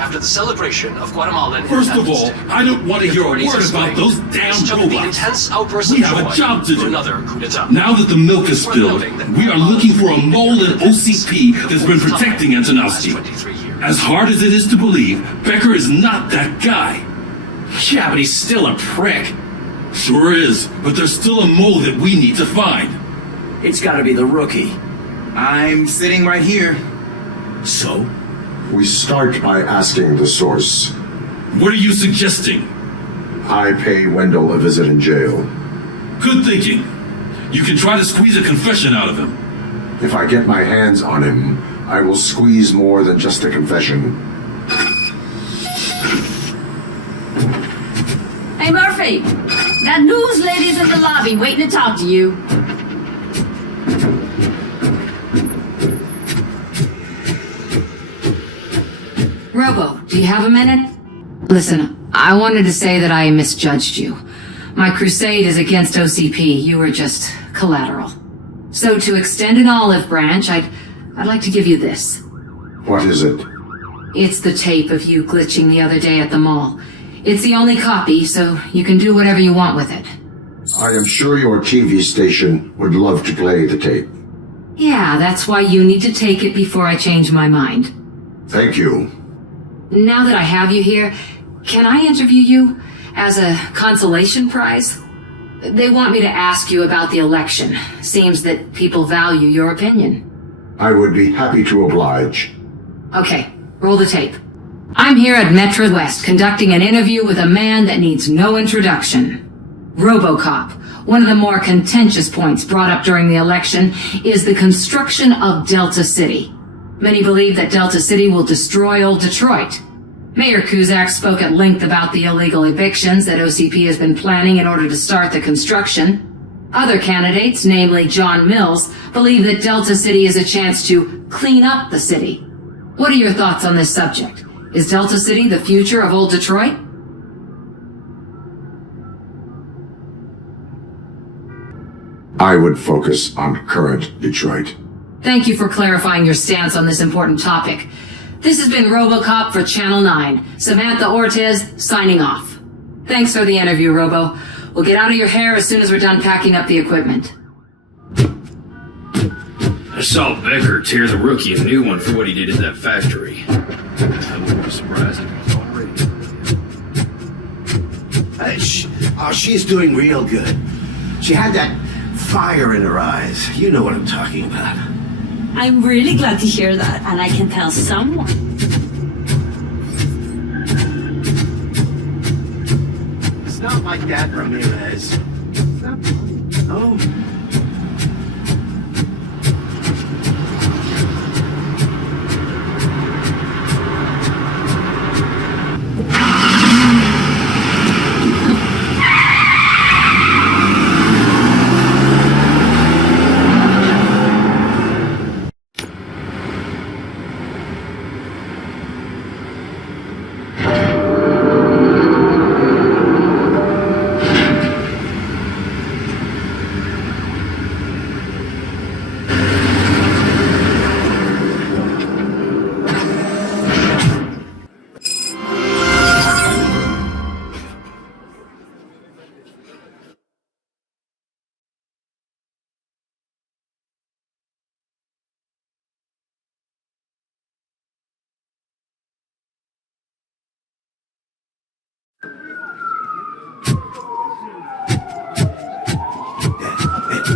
After the celebration of Guatemalan First of all, I don't want to hear a word about those damn robots. We have a job to do. Now that the milk is spilled, we are looking for a mole in OCP that's been protecting Antonowski. As hard as it is to believe, Becker is not that guy. Yeah, but he's still a prick. Sure is, but there's still a mole that we need to find. It's gotta be the rookie. I'm sitting right here. So? We start by asking the source. What are you suggesting? I pay Wendell a visit in jail. Good thinking. You can try to squeeze a confession out of him. If I get my hands on him, I will squeeze more than just a confession. Hey, Murphy! That news lady's in the lobby waiting to talk to you. Robo, do you have a minute? Listen, I wanted to say that I misjudged you. My crusade is against OCP. You were just collateral. So to extend an olive branch, I'd like to give you this. What is it? It's the tape of you glitching the other day at the mall. It's the only copy, so you can do whatever you want with it. I am sure your TV station would love to play the tape. Yeah, that's why you need to take it before I change my mind. Thank you. Now that I have you here, can I interview you as a consolation prize? They want me to ask you about the election. Seems that people value your opinion. I would be happy to oblige. Okay, roll the tape. I'm here at Metro West conducting an interview with a man that needs no introduction. RoboCop. One of the more contentious points brought up during the election is the construction of Delta City. Many believe that Delta City will destroy old Detroit. Mayor Cusack spoke at length about the illegal evictions that OCP has been planning in order to start the construction. Other candidates, namely John Mills, believe that Delta City is a chance to clean up the city. What are your thoughts on this subject? Is Delta City the future of old Detroit? I would focus on current Detroit. Thank you for clarifying your stance on this important topic. This has been RoboCop for Channel 9. Samantha Ortiz, signing off. Thanks for the interview, Robo. We'll get out of your hair as soon as we're done packing up the equipment. I saw Becker tear the rookie a new one for what he did at that factory. I wouldn't be surprised if it was already. She's doing real good. She had that fire in her eyes. You know what I'm talking about. I'm really glad to hear that, and I can tell someone. It's not like that, Ramirez. No.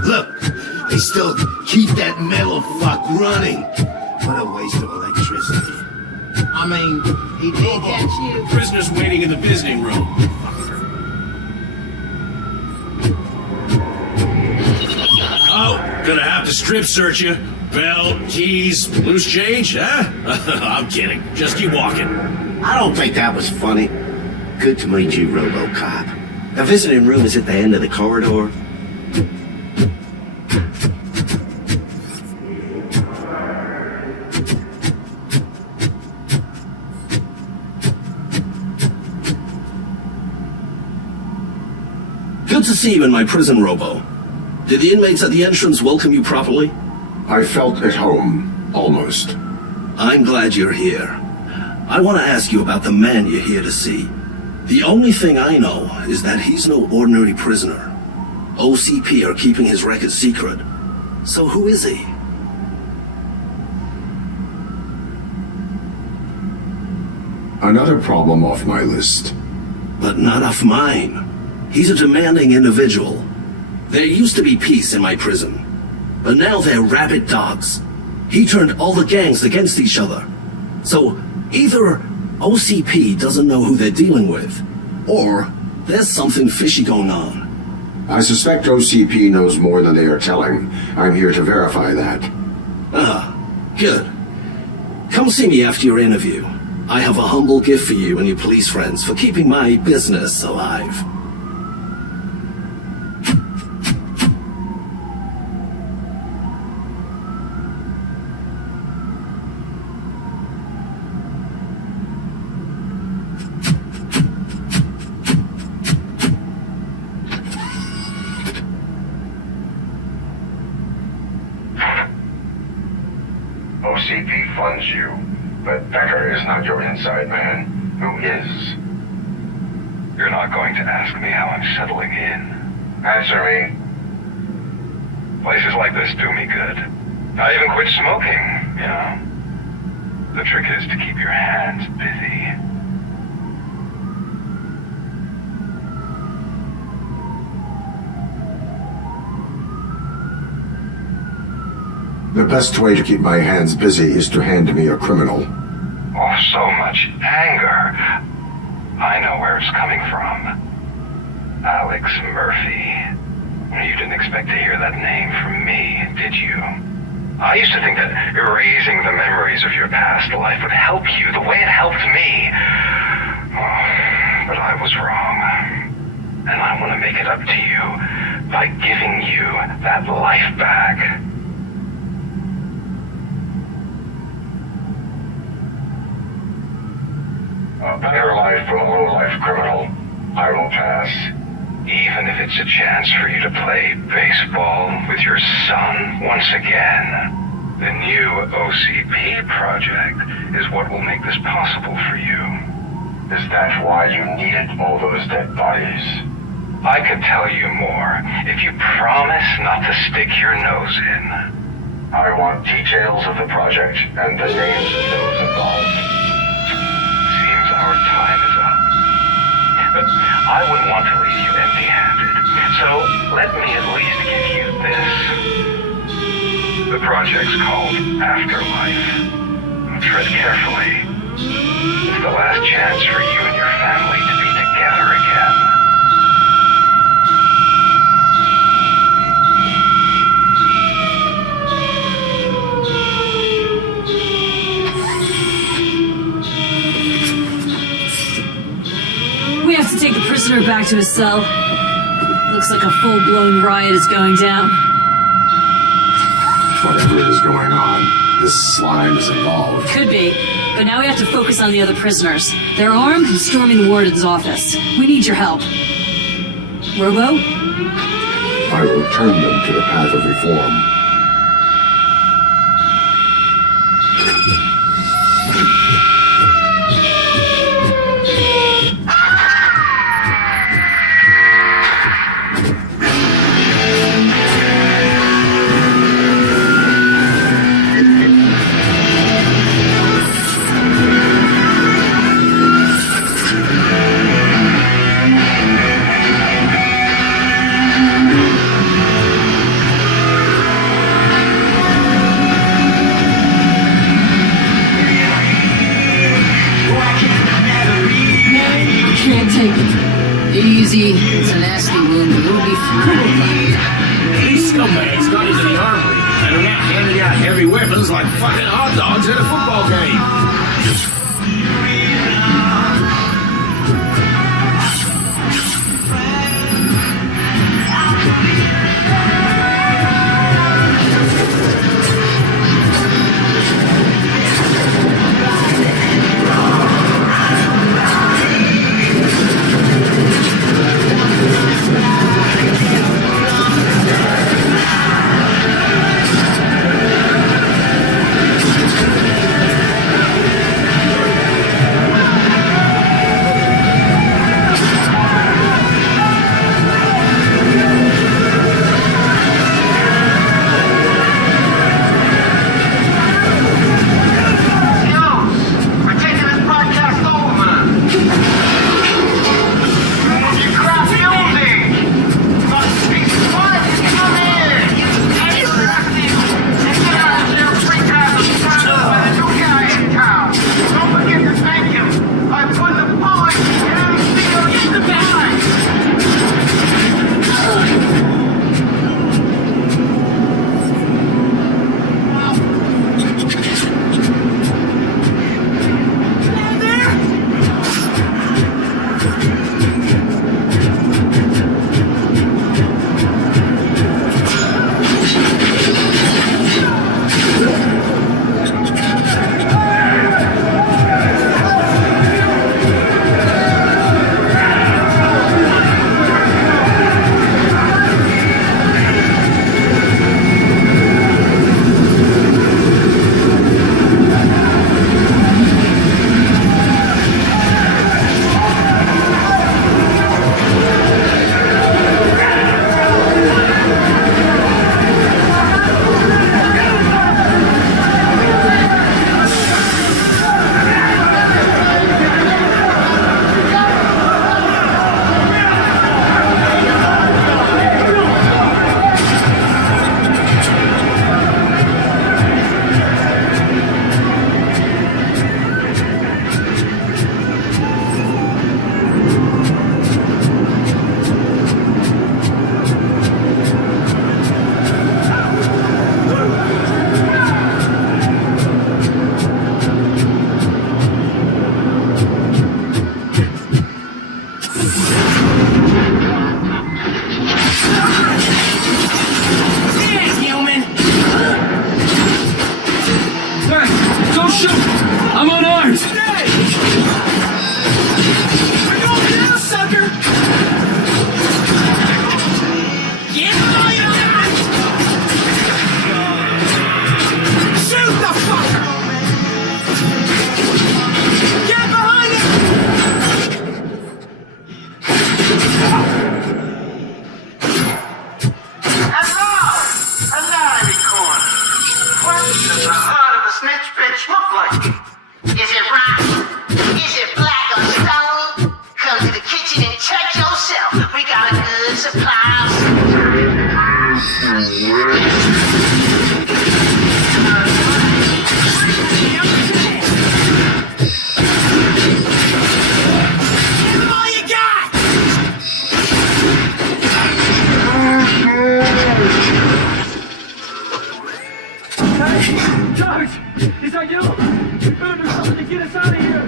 Look, they still keep that metal fuck running. What a waste of electricity. I mean, he did catch you. Prisoners waiting in the visiting room. Oh, gonna have to strip search you. Belt, keys, loose change, huh? I'm kidding. Just keep walking. I don't think that was funny. Good to meet you, RoboCop. The visiting room is at the end of the corridor. Good to see you in my prison, Robo. Did the inmates at the entrance welcome you properly? I felt at home, almost. I'm glad you're here. I want to ask you about the man you're here to see. The only thing I know is that he's no ordinary prisoner. OCP are keeping his record secret. So who is he? Another problem off my list. But not off mine. He's a demanding individual. There used to be peace in my prison, but now they're rabid dogs. He turned all the gangs against each other. So either OCP doesn't know who they're dealing with, or there's something fishy going on. I suspect OCP knows more than they are telling. I'm here to verify that. Ah, good. Come see me after your interview. I have a humble gift for you and your police friends for keeping my business alive. OCP funds you, but Becker is not your inside man. Who is? You're not going to ask me how I'm settling in. Answer me. Places like this do me good. I even quit smoking, you know. The trick is to keep your hands busy. The best way to keep my hands busy is to hand me a criminal. Oh, so much anger. I know where it's coming from. Alex Murphy. You didn't expect to hear that name from me, did you? I used to think that erasing the memories of your past life would help you the way it helped me. Oh, but I was wrong. And I want to make it up to you by giving you that life back. A better life from a low-life criminal. I will pass. Even if it's a chance for you to play baseball with your son once again. The new OCP project is what will make this possible for you. Is that why you needed all those dead bodies? I could tell you more if you promise not to stick your nose in. I want details of the project and the names of those involved. Seems our time is up. But I wouldn't want to leave you empty-handed, so let me at least give you this. The project's called Afterlife. Tread carefully. It's the last chance for you and your family to be together again. We have to take the prisoner back to his cell. Looks like a full-blown riot is going down. Whatever is going on, this slime is involved. Could be, but now we have to focus on the other prisoners. They're armed and storming the warden's office. We need your help. Robo? I will turn them to the path of reform. Easy. It's a nasty wound. You'll be fine. These scumbags got into the Armory and are now handing out heavy weapons like fucking hot dogs at a football game. Shoot! I'm unarmed! We're going down, sucker! Get fired! Shoot the fucker! Get behind him! Anatomy corner. What does the heart of a snitch bitch look like? Is it rotten? Is it black or stone? Come to the kitchen and check yourself. We got a good supply of Give him all you got! Hey, George! Is that you? We better do something to get us out of here!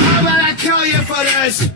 How about I kill you for this?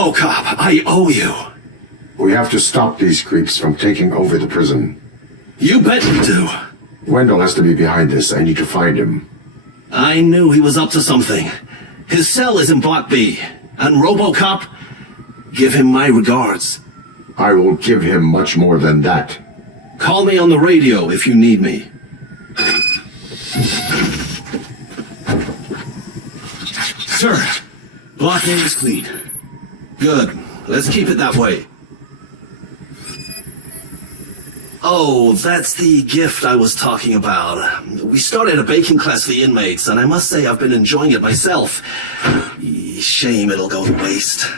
RoboCop, I owe you. We have to stop these creeps from taking over the prison. You bet we do. Wendell has to be behind this. I need to find him. I knew he was up to something. His cell is in Block B. And RoboCop, give him my regards. I will give him much more than that. Call me on the radio if you need me. Sir, Block A is clean. Good. Let's keep it that way. Oh, that's the gift I was talking about. We started a baking class for the inmates, and I must say I've been enjoying it myself. Shame it'll go to waste.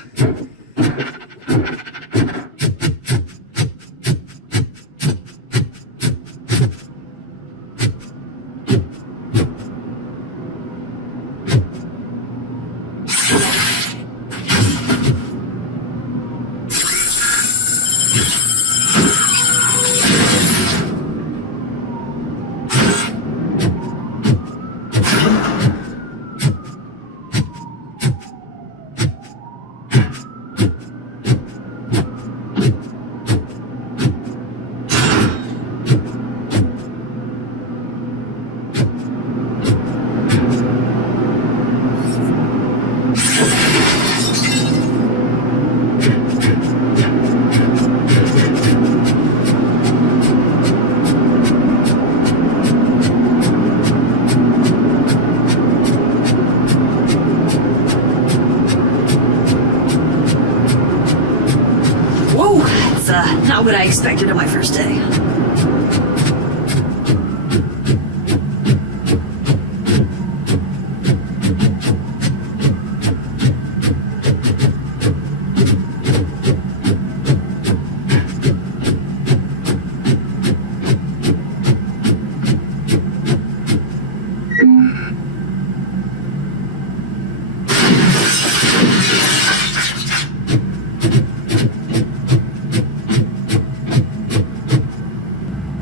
Not what I expected on my first day.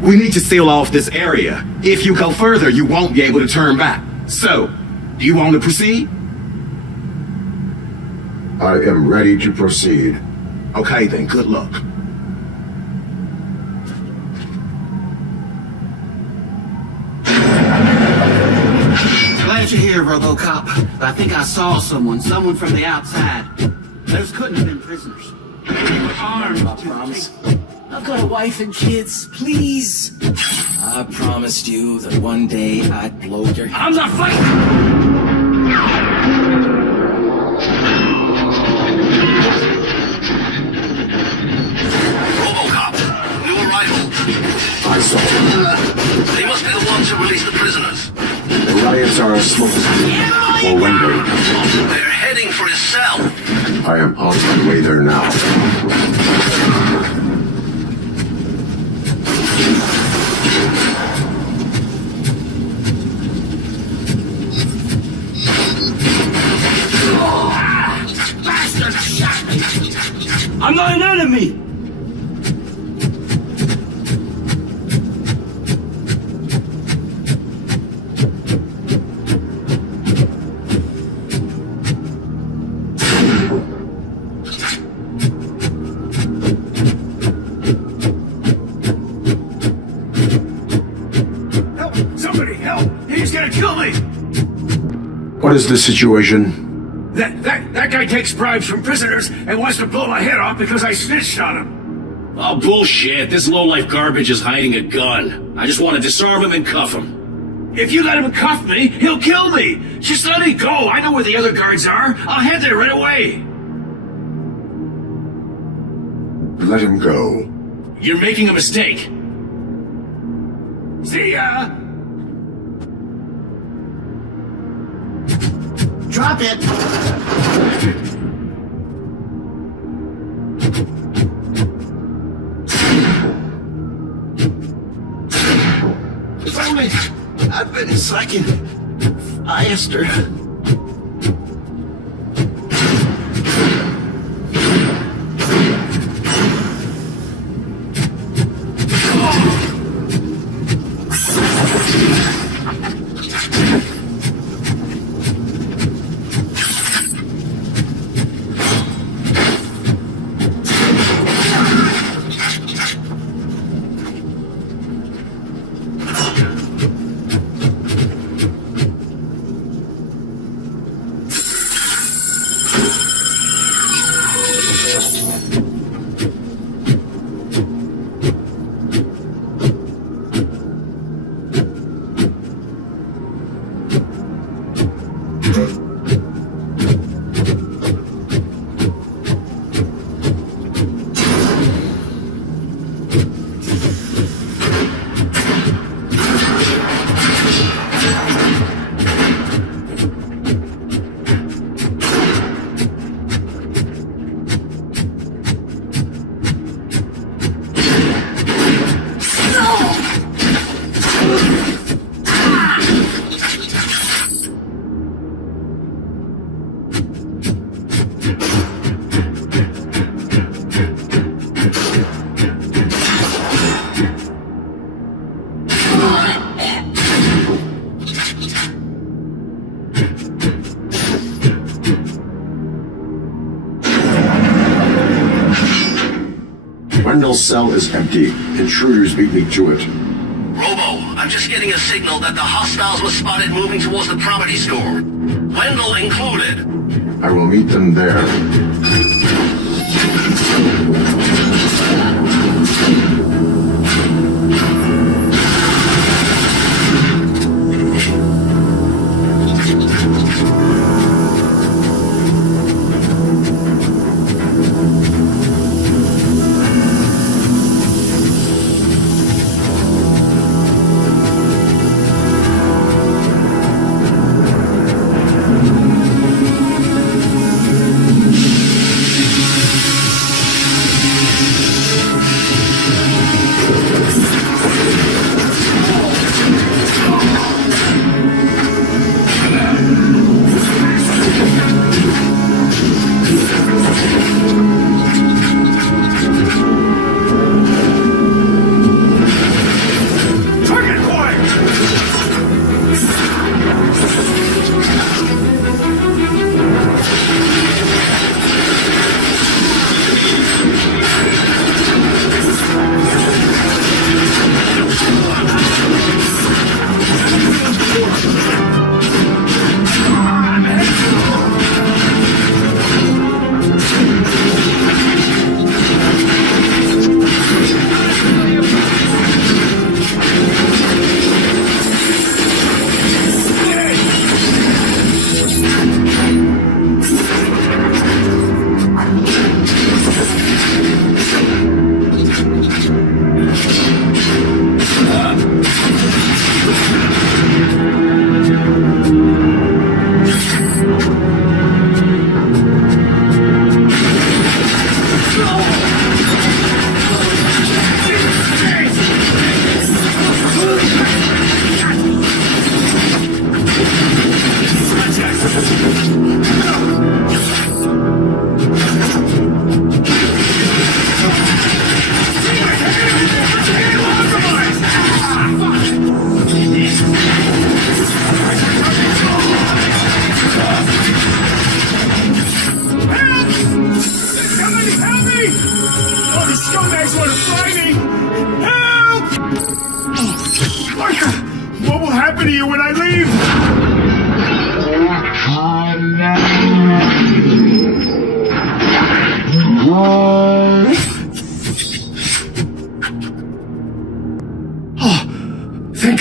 We need to seal off this area. If you go further, you won't be able to turn back. So, do you want to proceed? I am ready to proceed. Okay then, good luck. Glad you're here, RoboCop. I think I saw someone from the outside. Those couldn't have been prisoners. They were armed. I promise. I've got a wife and kids, please. I promised you that one day I'd blow your head. I'm not fighting! RoboCop, new arrival. I saw him. They must be the ones who released the prisoners. The riots are a smoke screen for Wendell. They're heading for his cell. I am on my way there now. Bastard shot me! I'm not an enemy! What is the situation? That guy takes bribes from prisoners and wants to blow my head off because I snitched on him. Oh, bullshit. This low-life garbage is hiding a gun. I just want to disarm him and cuff him. If you let him cuff me, he'll kill me. Just let me go. I know where the other guards are. I'll head there right away. Let him go. You're making a mistake. See ya! Drop it! If only I'd been slacking faster. Wendell's cell is empty. Intruders beat me to it. Robo, I'm just getting a signal that the hostiles were spotted moving towards the property store. Wendell included. I will meet them there.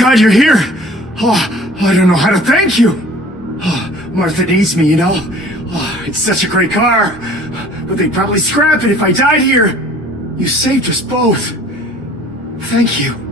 God you're here. Oh, I don't know how to thank you. Oh, Martha needs me, you know. Oh, it's such a great car. But they'd probably scrap it if I died here. You saved us both. Thank you.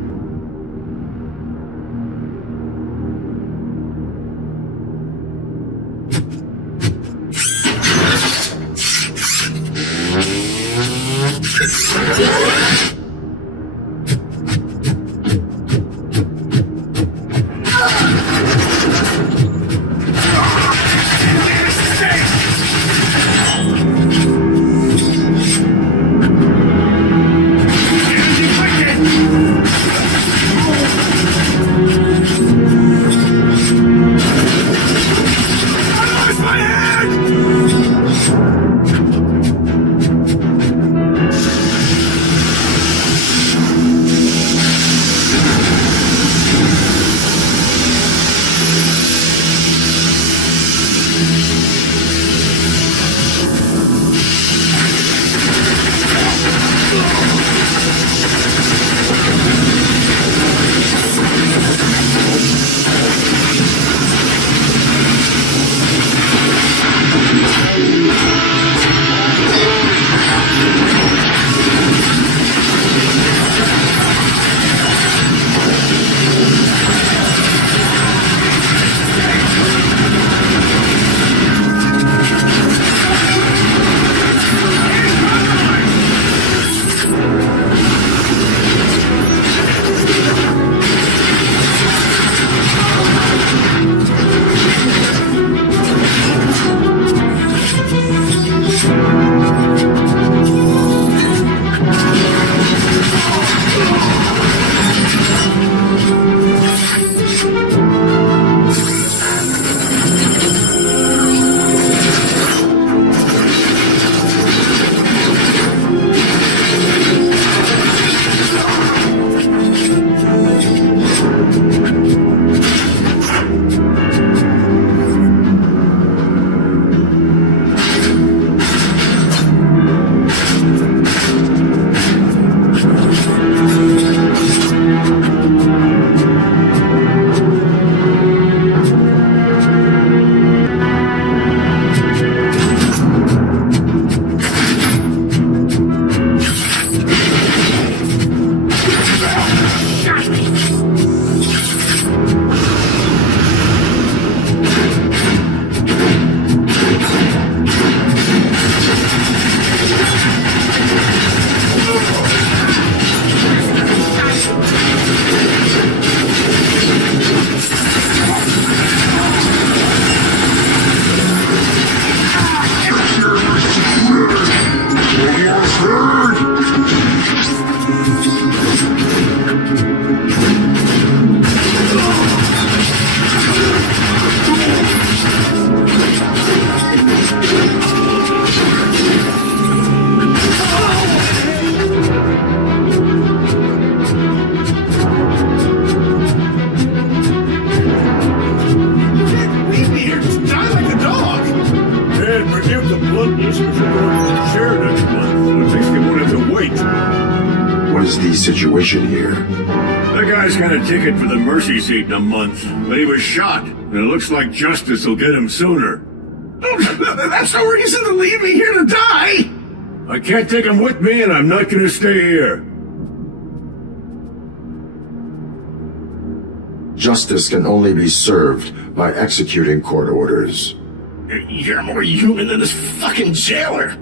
situation here. The guy's got a ticket for the mercy seat in a month, but he was shot, and it looks like justice will get him sooner. That's no reason to leave me here to die! I can't take him with me, and I'm not gonna stay here. Justice can only be served by executing court orders. You're more human than this fucking jailer!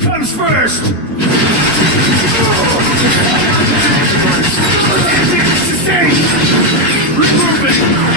Comes first! Steady! Regrouping!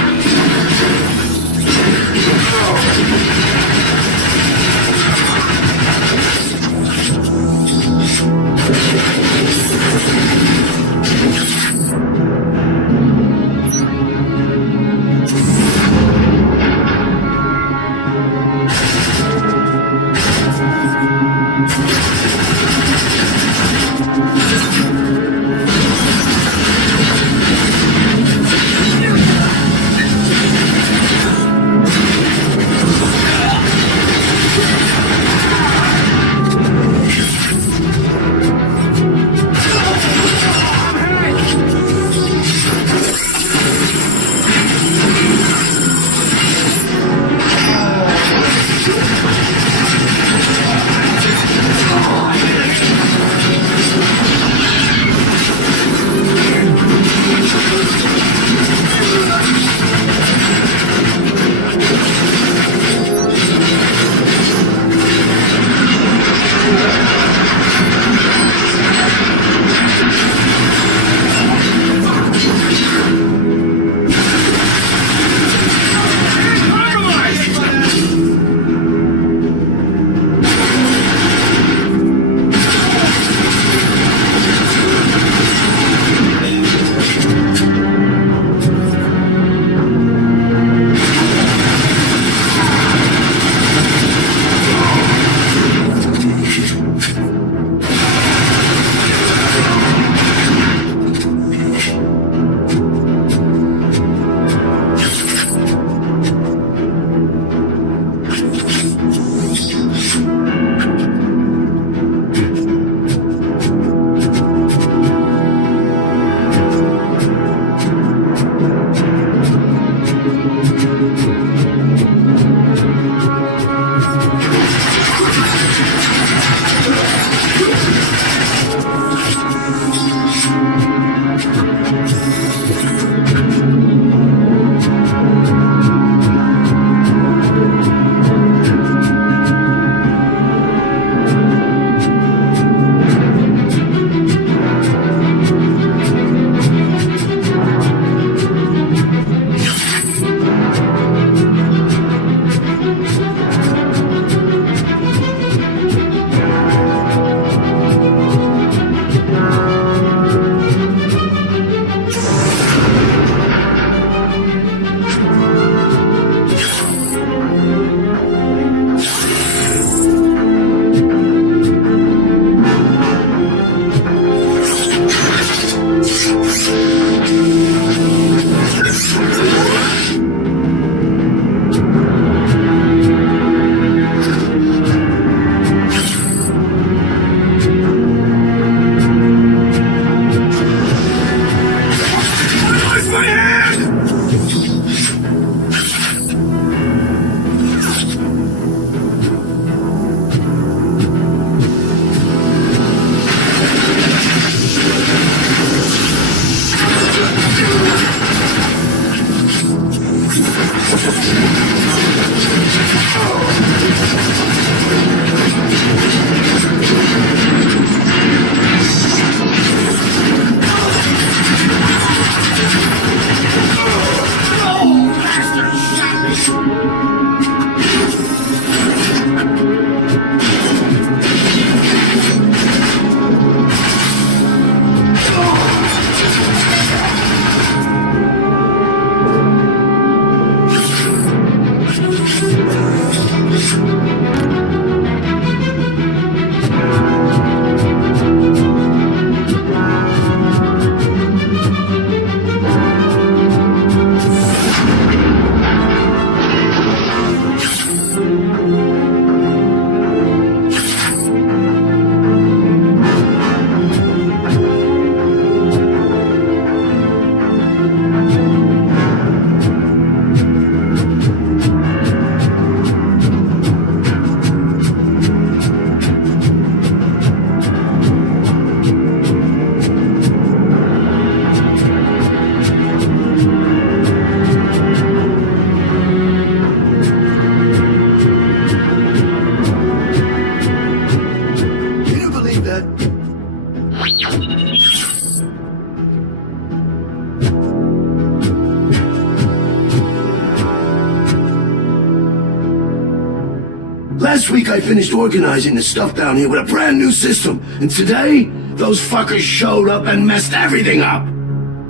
Last week I finished organizing the stuff down here with a brand new system, and today, those fuckers showed up and messed everything up.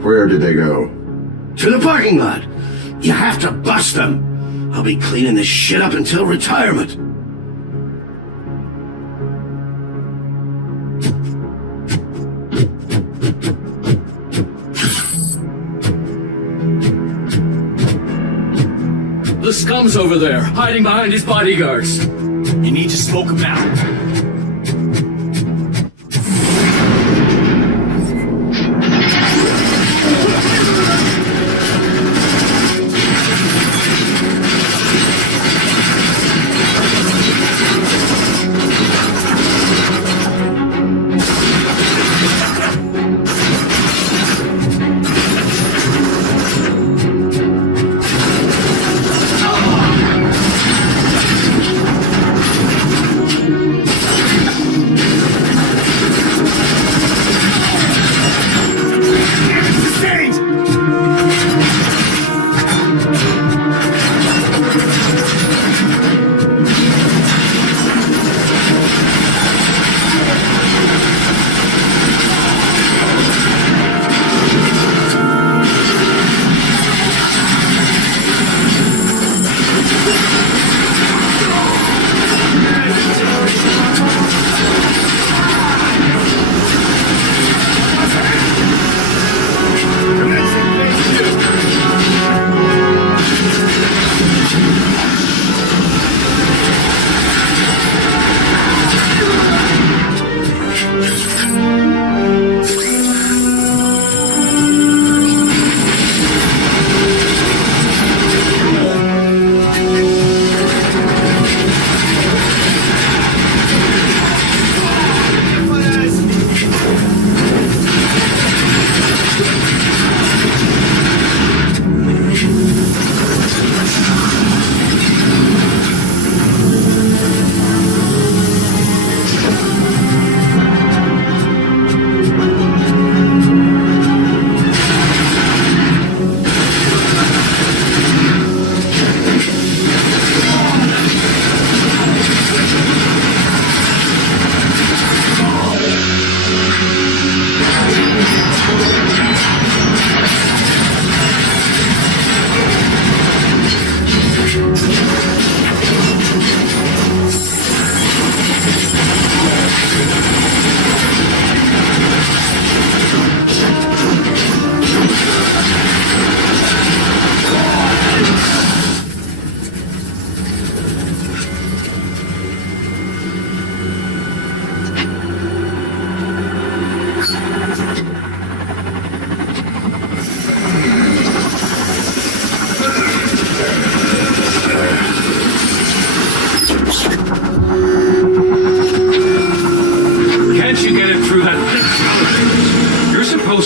Where did they go? To the parking lot. You have to bust them. I'll be cleaning this shit up until retirement. The scum's over there, hiding behind his bodyguards. You need to smoke him out.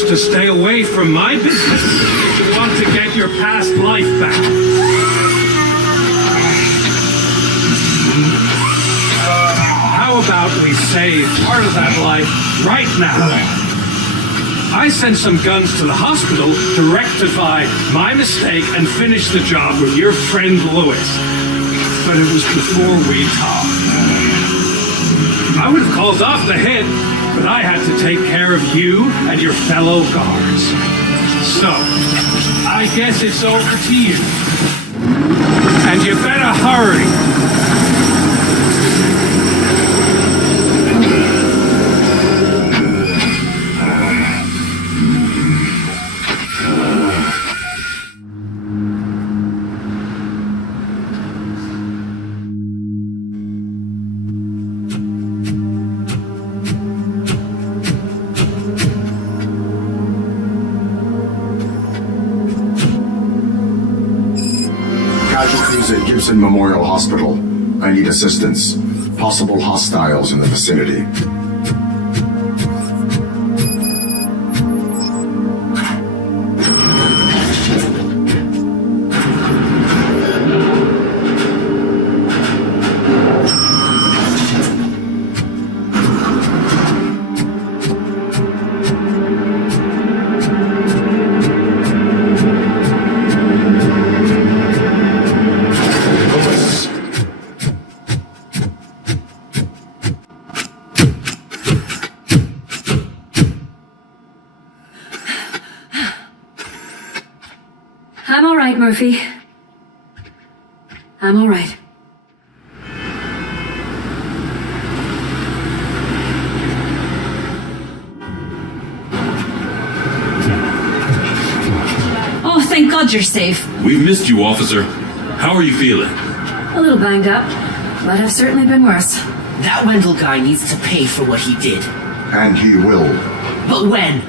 To stay away from my business. You want to get your past life back. How about we save part of that life right now? I sent some guns to the hospital to rectify my mistake and finish the job with your friend Lewis. But it was before we talked. I would have called off the hit, but I had to take care of you and your fellow guards. So, I guess it's over to you. And you better hurry. At Gibson Memorial Hospital. I need assistance. Possible hostiles in the vicinity. right, Murphy. I'm all right. Oh, thank God you're safe. We missed you, officer. How are you feeling? A little banged up, but I've certainly been worse. That Wendell guy needs to pay for what he did. And he will. But when?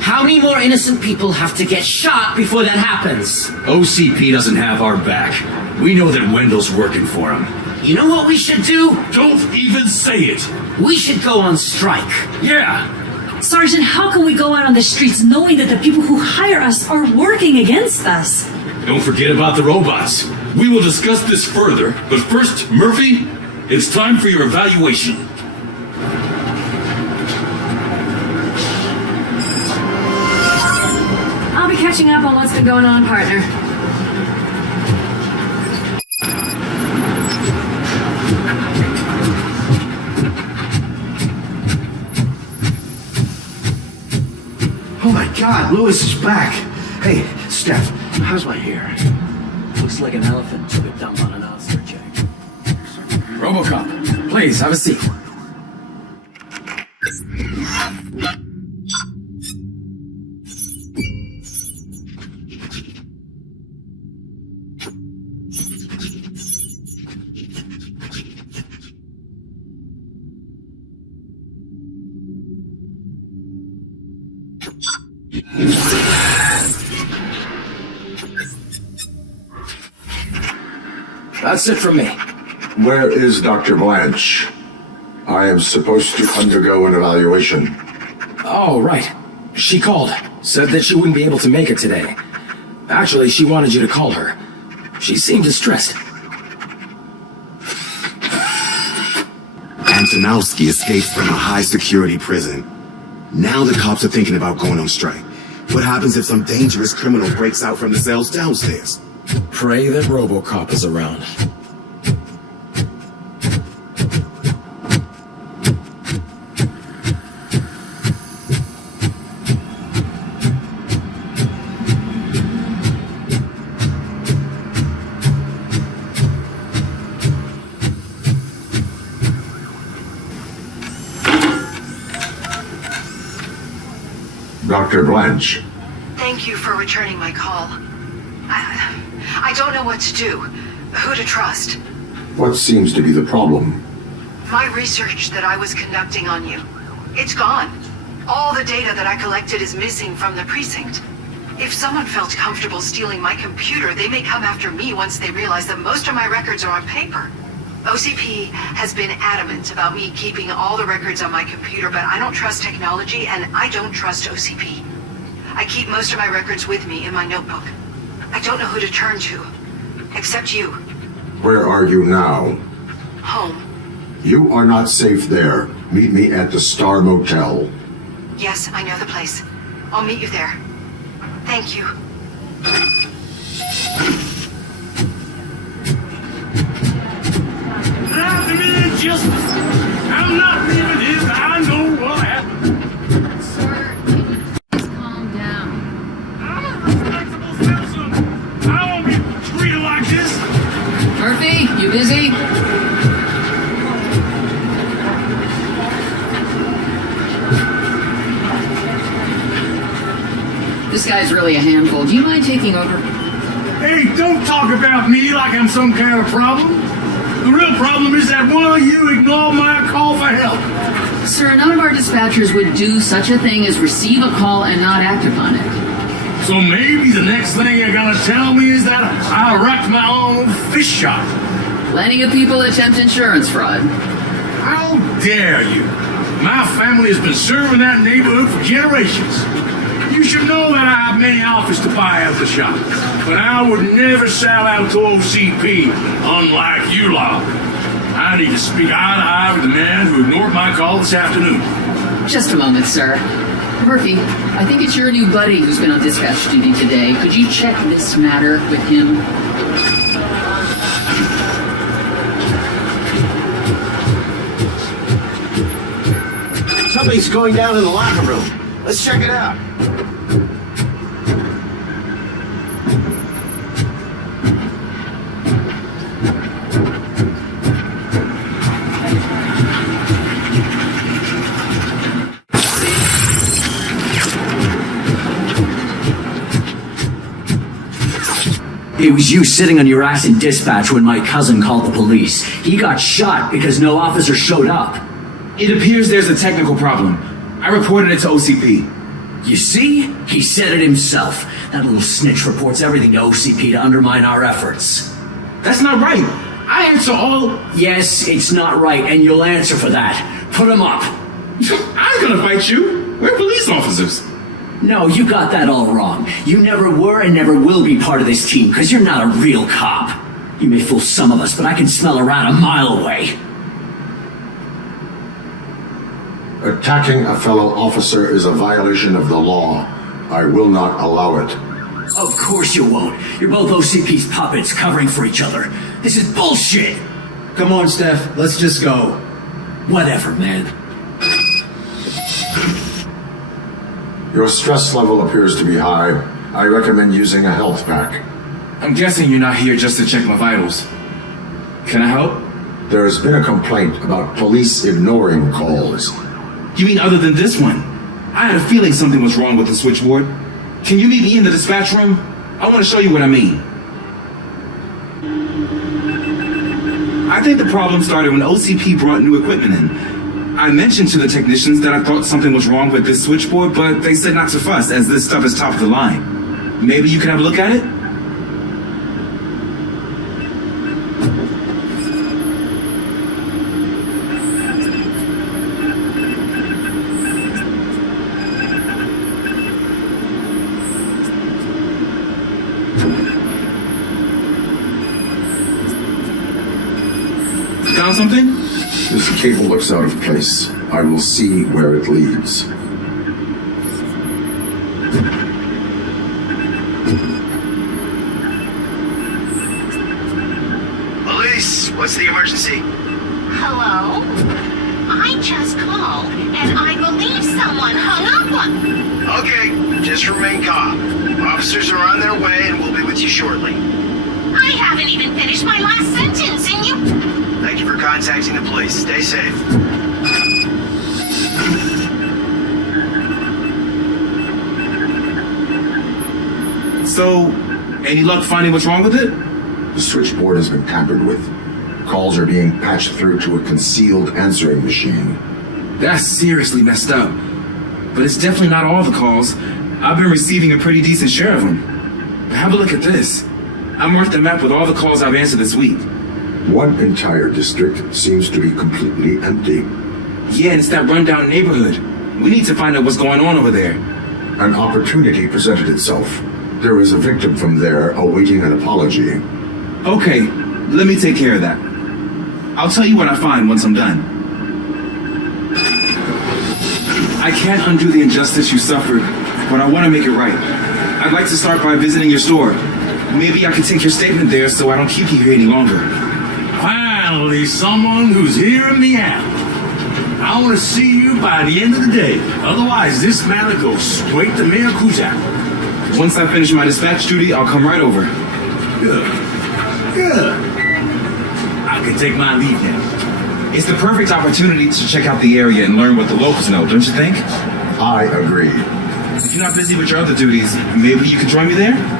How many more innocent people have to get shot before that happens? OCP doesn't have our back. We know that Wendell's working for him. You know what we should do? Don't even say it! We should go on strike. Yeah! Sergeant, how can we go out on the streets knowing that the people who hire us are working against us? Don't forget about the robots. We will discuss this further, but first, Murphy, it's time for your evaluation. I'll be catching up on what's been going on, partner. Oh my God, Lewis is back. Hey, Steph, how's my hair? Looks like an elephant took a dump on an ostrich egg. RoboCop, please, have a seat. That's it from me. Where is Dr. Blanche? I am supposed to undergo an evaluation. Oh, right. She called. Said that she wouldn't be able to make it today. Actually, she wanted you to call her. She seemed distressed. Antonowski escaped from a high-security prison. Now the cops are thinking about going on strike. What happens if some dangerous criminal breaks out from the cells downstairs? Pray that RoboCop is around. Dr. Blanche. Thank you for returning my call. I don't know what to do, who to trust. What seems to be the problem? My research that I was conducting on you, it's gone. All the data that I collected is missing from the precinct. If someone felt comfortable stealing my computer, they may come after me once they realize that most of my records are on paper. OCP has been adamant about me keeping all the records on my computer, but I don't trust technology and I don't trust OCP. I keep most of my records with me in my notebook. I don't know who to turn to, except you. Where are you now? Home. You are not safe there. Meet me at the Star Motel. Yes, I know the place. I'll meet you there. Thank you. After me injustice. I'm not leaving this. I know what happened. Sir, can you please calm down? I'm a responsible citizen. I won't be treated like this. Murphy, you busy? This guy's really a handful. Do you mind taking over? Hey, don't talk about me like I'm some kind of problem. The real problem is that one of you ignored my call for help. Sir, none of our dispatchers would do such a thing as receive a call and not act upon it. So maybe the next thing you're gonna tell me is that I wrecked my own fish shop. Plenty of people attempt insurance fraud. How dare you? My family has been serving that neighborhood for generations. You should know that I have many offers to buy out the shop, but I would never sell out to OCP, unlike you lot. I need to speak eye to eye with the man who ignored my call this afternoon. Just a moment, sir. Murphy, I think it's your new buddy who's been on dispatch duty today. Could you check this matter with him? Something's going down in the locker room. Let's check it out. It was you sitting on your ass in dispatch when my cousin called the police. He got shot because no officer showed up. It appears there's a technical problem. I reported it to OCP. You see? He said it himself. That little snitch reports everything to OCP to undermine our efforts. That's not right. I answer all... Yes, it's not right, and you'll answer for that. Put him up. I ain't gonna fight you. We're police officers. No, you got that all wrong. You never were and never will be part of this team, because you're not a real cop. You may fool some of us, but I can smell a rat a mile away. Attacking a fellow officer is a violation of the law. I will not allow it. Of course you won't. You're both OCP's puppets covering for each other. This is bullshit. Come on, Steph. Let's just go. Whatever, man. Your stress level appears to be high. I recommend using a health pack. I'm guessing you're not here just to check my vitals. Can I help? There has been a complaint about police ignoring calls. You mean other than this one? I had a feeling something was wrong with the switchboard. Can you meet me in the dispatch room? I want to show you what I mean. I think the problem started when OCP brought new equipment in. I mentioned to the technicians that I thought something was wrong with this switchboard, but they said not to fuss, as this stuff is top of the line. Maybe you could have a look at it? Found something? This cable looks out of place. I will see where it leads. Police, what's the emergency? Hello? I just called, and I believe someone hung up on me. Okay, just remain calm. Officers are on their way and we'll be with you shortly. I haven't even finished my last sentence, and you... Thank you for contacting the police. Stay safe. So, any luck finding what's wrong with it? The switchboard has been tampered with. Calls are being patched through to a concealed answering machine. That's seriously messed up. But it's definitely not all the calls. I've been receiving a pretty decent share of them. Have a look at this. I marked the map with all the calls I've answered this week. One entire district seems to be completely empty. Yeah, and it's that rundown neighborhood. We need to find out what's going on over there. An opportunity presented itself. There is a victim from there awaiting an apology. Okay, let me take care of that. I'll tell you what I find once I'm done. I can't undo the injustice you suffered, but I want to make it right. I'd like to start by visiting your store. Maybe I can take your statement there so I don't keep you here any longer. Finally, someone who's hearing me out. I want to see you by the end of the day. Otherwise, this matter goes straight to Mayor Kuzak. Once I finish my dispatch duty, I'll come right over. Good. Good. I can take my leave now. It's the perfect opportunity to check out the area and learn what the locals know, don't you think? I agree. If you're not busy with your other duties, maybe you could join me there?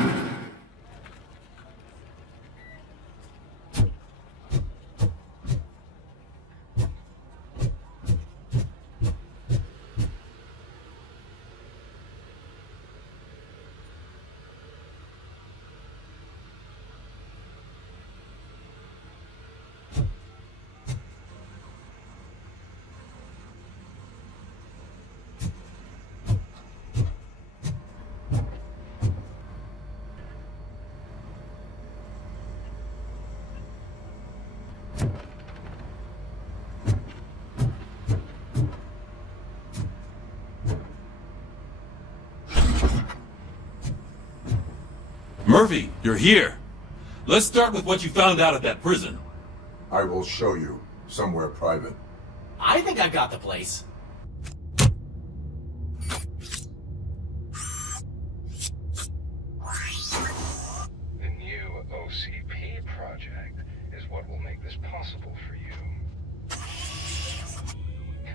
Murphy, you're here. Let's start with what you found out at that prison. I will show you. Somewhere private. I think I got the place. The new OCP project is what will make this possible for you.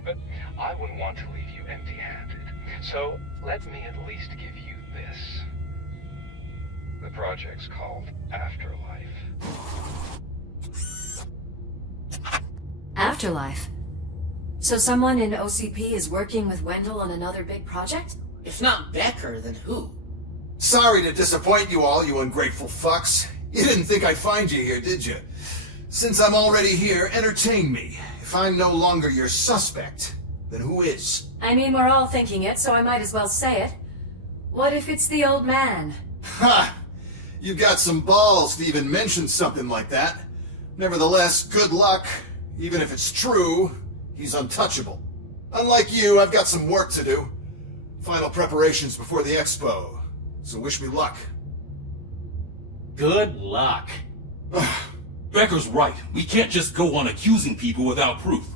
But I wouldn't want to leave you empty-handed, so let me at least give you this. The project's called Afterlife. Afterlife? So someone in OCP is working with Wendell on another big project? If not Becker, then who? Sorry to disappoint you all, you ungrateful fucks. You didn't think I'd find you here, did you? Since I'm already here, entertain me. If I'm no longer your suspect, then who is? I mean, we're all thinking it, so I might as well say it. What if it's the old man? Ha! You've got some balls to even mention something like that. Nevertheless, good luck. Even if it's true, he's untouchable. Unlike you, I've got some work to do. Final preparations before the expo. So wish me luck. Good luck. Becker's right. We can't just go on accusing people without proof.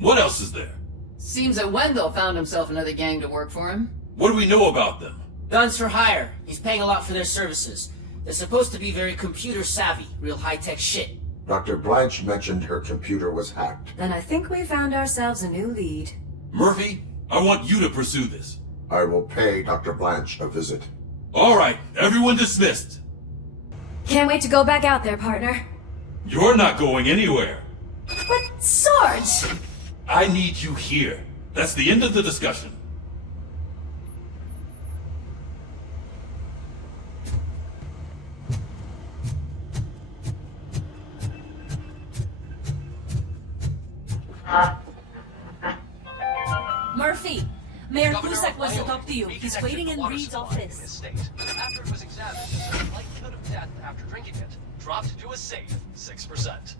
What else is there? Seems that Wendell found himself another gang to work for him. What do we know about them? Guns for hire. He's paying a lot for their services. They're supposed to be very computer savvy, real high-tech shit. Dr. Blanche mentioned her computer was hacked. Then I think we found ourselves a new lead. Murphy, I want you to pursue this. I will pay Dr. Blanche a visit. All right, everyone dismissed. Can't wait to go back out there, partner. You're not going anywhere. But, Sarge! I need you here. That's the end of the discussion. Murphy, Mayor Cusack wants to talk to you. He's waiting in Reed's office. After it was examined, the likelihood of death after drinking it dropped to a safe 6%.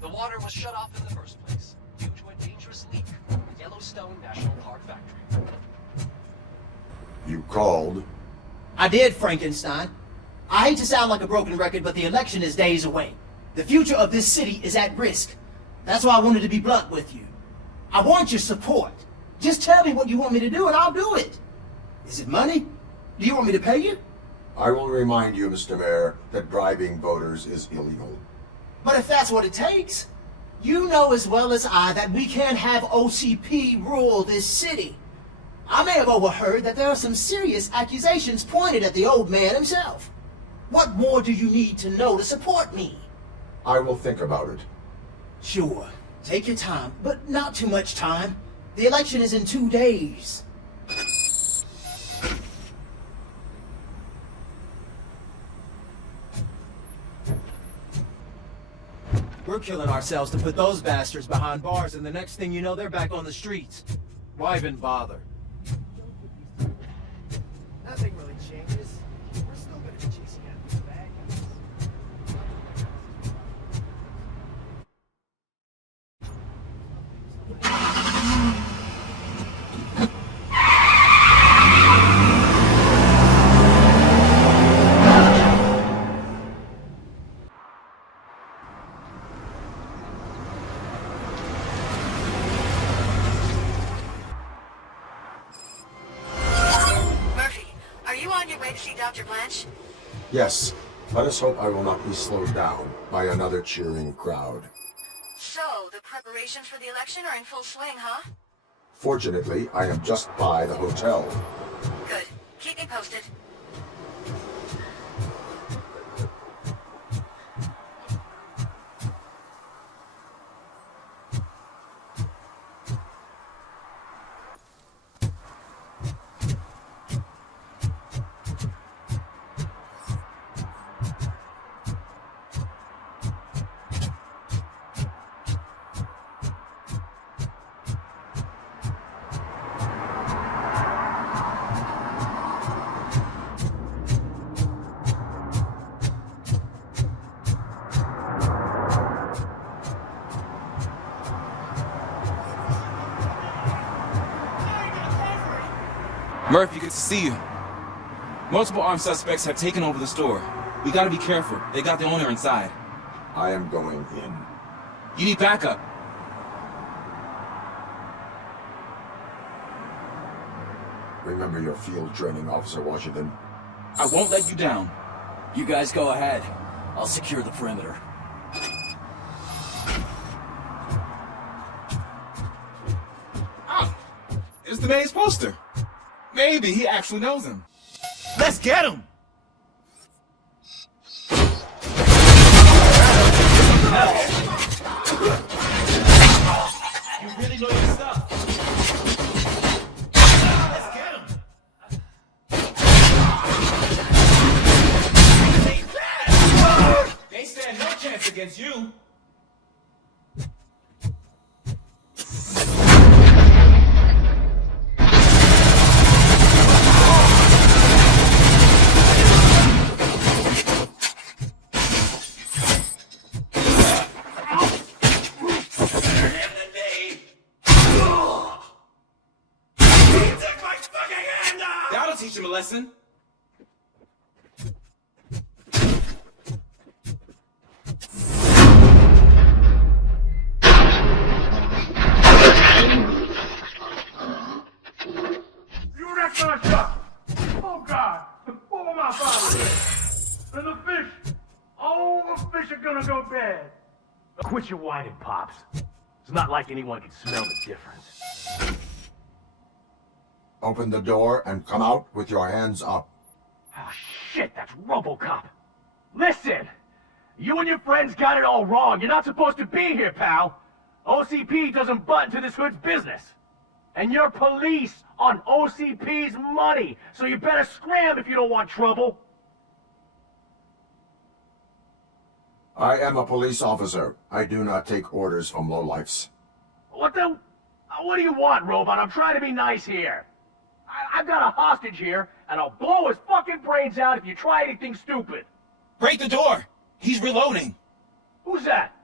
The water was shut off in the first place due to a dangerous leak from the Yellowstone National Park factory. You called? I did, Frankenstein. I hate to sound like a broken record, but the election is days away. The future of this city is at risk. That's why I wanted to be blunt with you. I want your support. Just tell me what you want me to do and I'll do it. Is it money? Do you want me to pay you? I will remind you, Mr. Mayor, that bribing voters is illegal. But if that's what it takes, you know as well as I that we can't have OCP rule this city. I may have overheard that there are some serious accusations pointed at the old man himself. What more do you need to know to support me? I will think about it. Sure. Take your time, but not too much time. The election is in 2 days. We're killing ourselves to put those bastards behind bars, and the next thing you know, they're back on the streets. Why even bother? Nothing really changes. We're still gonna be chasing after the bad guys. Dr. Blanche? Yes. Let us hope I will not be slowed down by another cheering crowd. So, the preparations for the election are in full swing, huh? Fortunately, I am just by the hotel. Good. Keep me posted. Murphy, good to see you. Multiple armed suspects have taken over the store. We gotta be careful. They got the owner inside. I am going in. You need backup. Remember your field training, Officer Washington. I won't let you down. You guys go ahead. I'll secure the perimeter. Oh, it's the mayor's poster. Maybe he actually knows him. Let's get him! hell? You really know your stuff. Let's get him. They stand no chance against you. That'll teach him a lesson. You wrecked my shop! Oh God! What will my father do? And the fish! All the fish are gonna go bad! Quit your whining, Pops. It's not like anyone can smell the difference. Open the door and come out with your hands up. Oh shit, that's RoboCop! Listen! You and your friends got it all wrong. You're not supposed to be here, pal. OCP doesn't butt into this hood's business. And you're police on OCP's money, so you better scram if you don't want trouble. I am a police officer. I do not take orders from lowlifes. What do you want, Robot? I'm trying to be nice here. I've got a hostage here, and I'll blow his fucking brains out if you try anything stupid. Break the door. He's reloading. Who's that?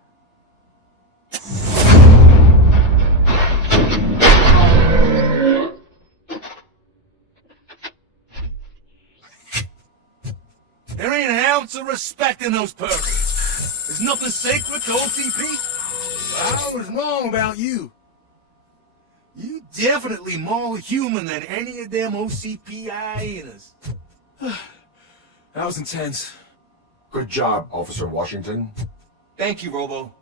There ain't an ounce of respect in those perks. There's nothing sacred to OCP. I was wrong about you. You definitely more human than any of them OCP hyenas. That was intense. Good job, Officer Washington. Thank you, Robo.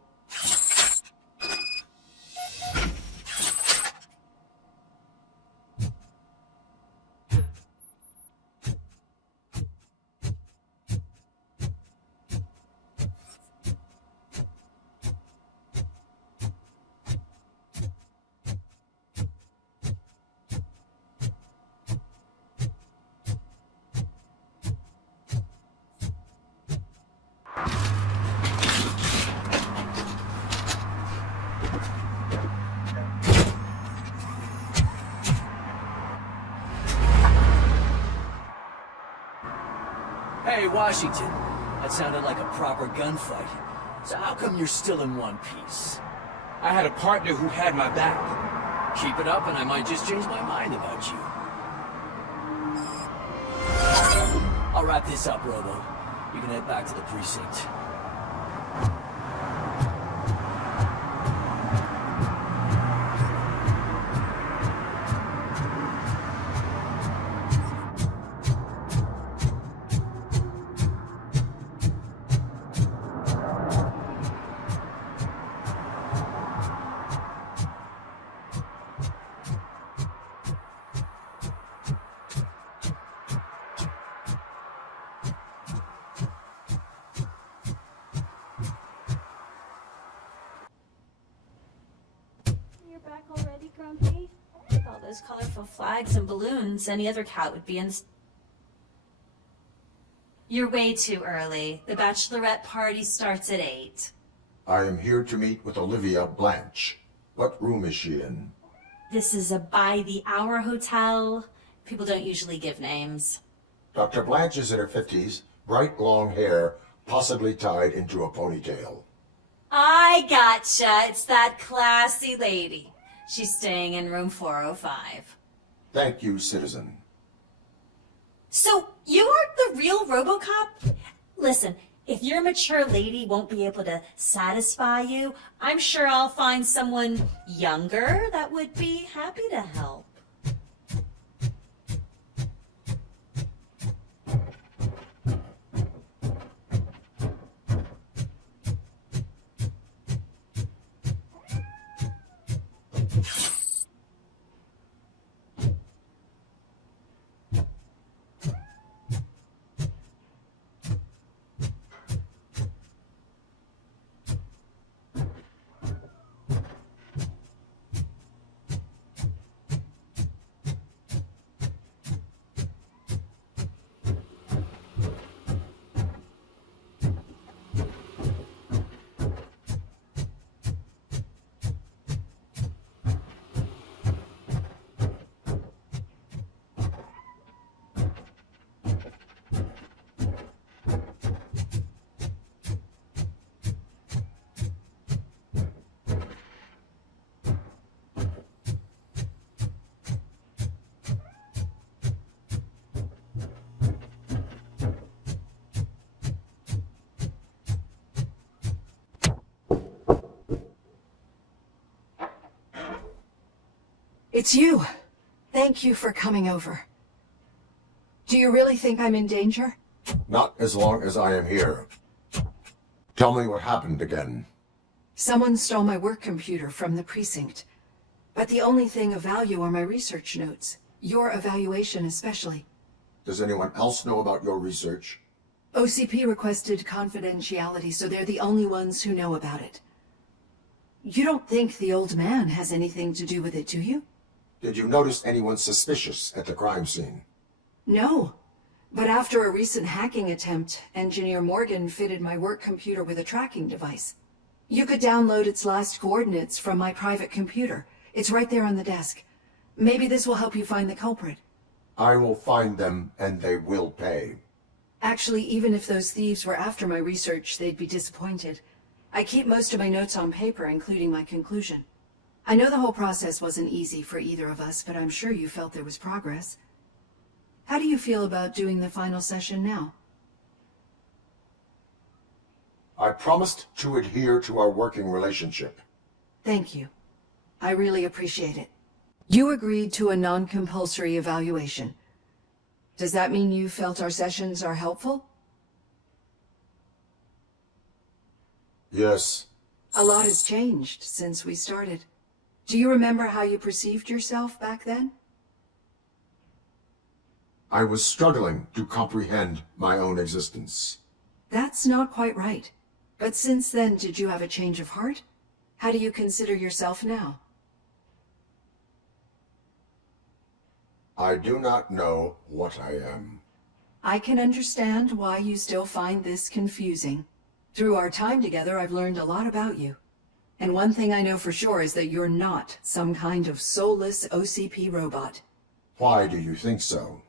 Hey, Washington. That sounded like a proper gunfight. So how come you're still in one piece? I had a partner who had my back. Keep it up and I might just change my mind about you. I'll wrap this up, Robo. You can head back to the precinct. All those colorful flags and balloons, any other cat would be in... You're way too early. The bachelorette party starts at 8. I am here to meet with Olivia Blanche. What room is she in? This is a by-the-hour hotel. People don't usually give names. Dr. Blanche is in her 50s, bright long hair, possibly tied into a ponytail. I gotcha. It's that classy lady. She's staying in room 405. Thank you, citizen. So, you aren't the real RoboCop? Listen, if your mature lady won't be able to satisfy you, I'm sure I'll find someone younger that would be happy to help. It's you. Thank you for coming over. Do you really think I'm in danger? Not as long as I am here. Tell me what happened again. Someone stole my work computer from the precinct. But the only thing of value are my research notes. Your evaluation especially. Does anyone else know about your research? OCP requested confidentiality, so they're the only ones who know about it. You don't think the old man has anything to do with it, do you? Did you notice anyone suspicious at the crime scene? No. But after a recent hacking attempt, Engineer Morgan fitted my work computer with a tracking device. You could download its last coordinates from my private computer. It's right there on the desk. Maybe this will help you find the culprit. I will find them, and they will pay. Actually, even if those thieves were after my research, they'd be disappointed. I keep most of my notes on paper, including my conclusion. I know the whole process wasn't easy for either of us, but I'm sure you felt there was progress. How do you feel about doing the final session now? I promised to adhere to our working relationship. Thank you. I really appreciate it. You agreed to a non-compulsory evaluation. Does that mean you felt our sessions are helpful? Yes. A lot has changed since we started. Do you remember how you perceived yourself back then? I was struggling to comprehend my own existence. That's not quite right. But since then, did you have a change of heart? How do you consider yourself now? I do not know what I am. I can understand why you still find this confusing. Through our time together, I've learned a lot about you. And one thing I know for sure is that you're not some kind of soulless OCP robot. Why do you think so?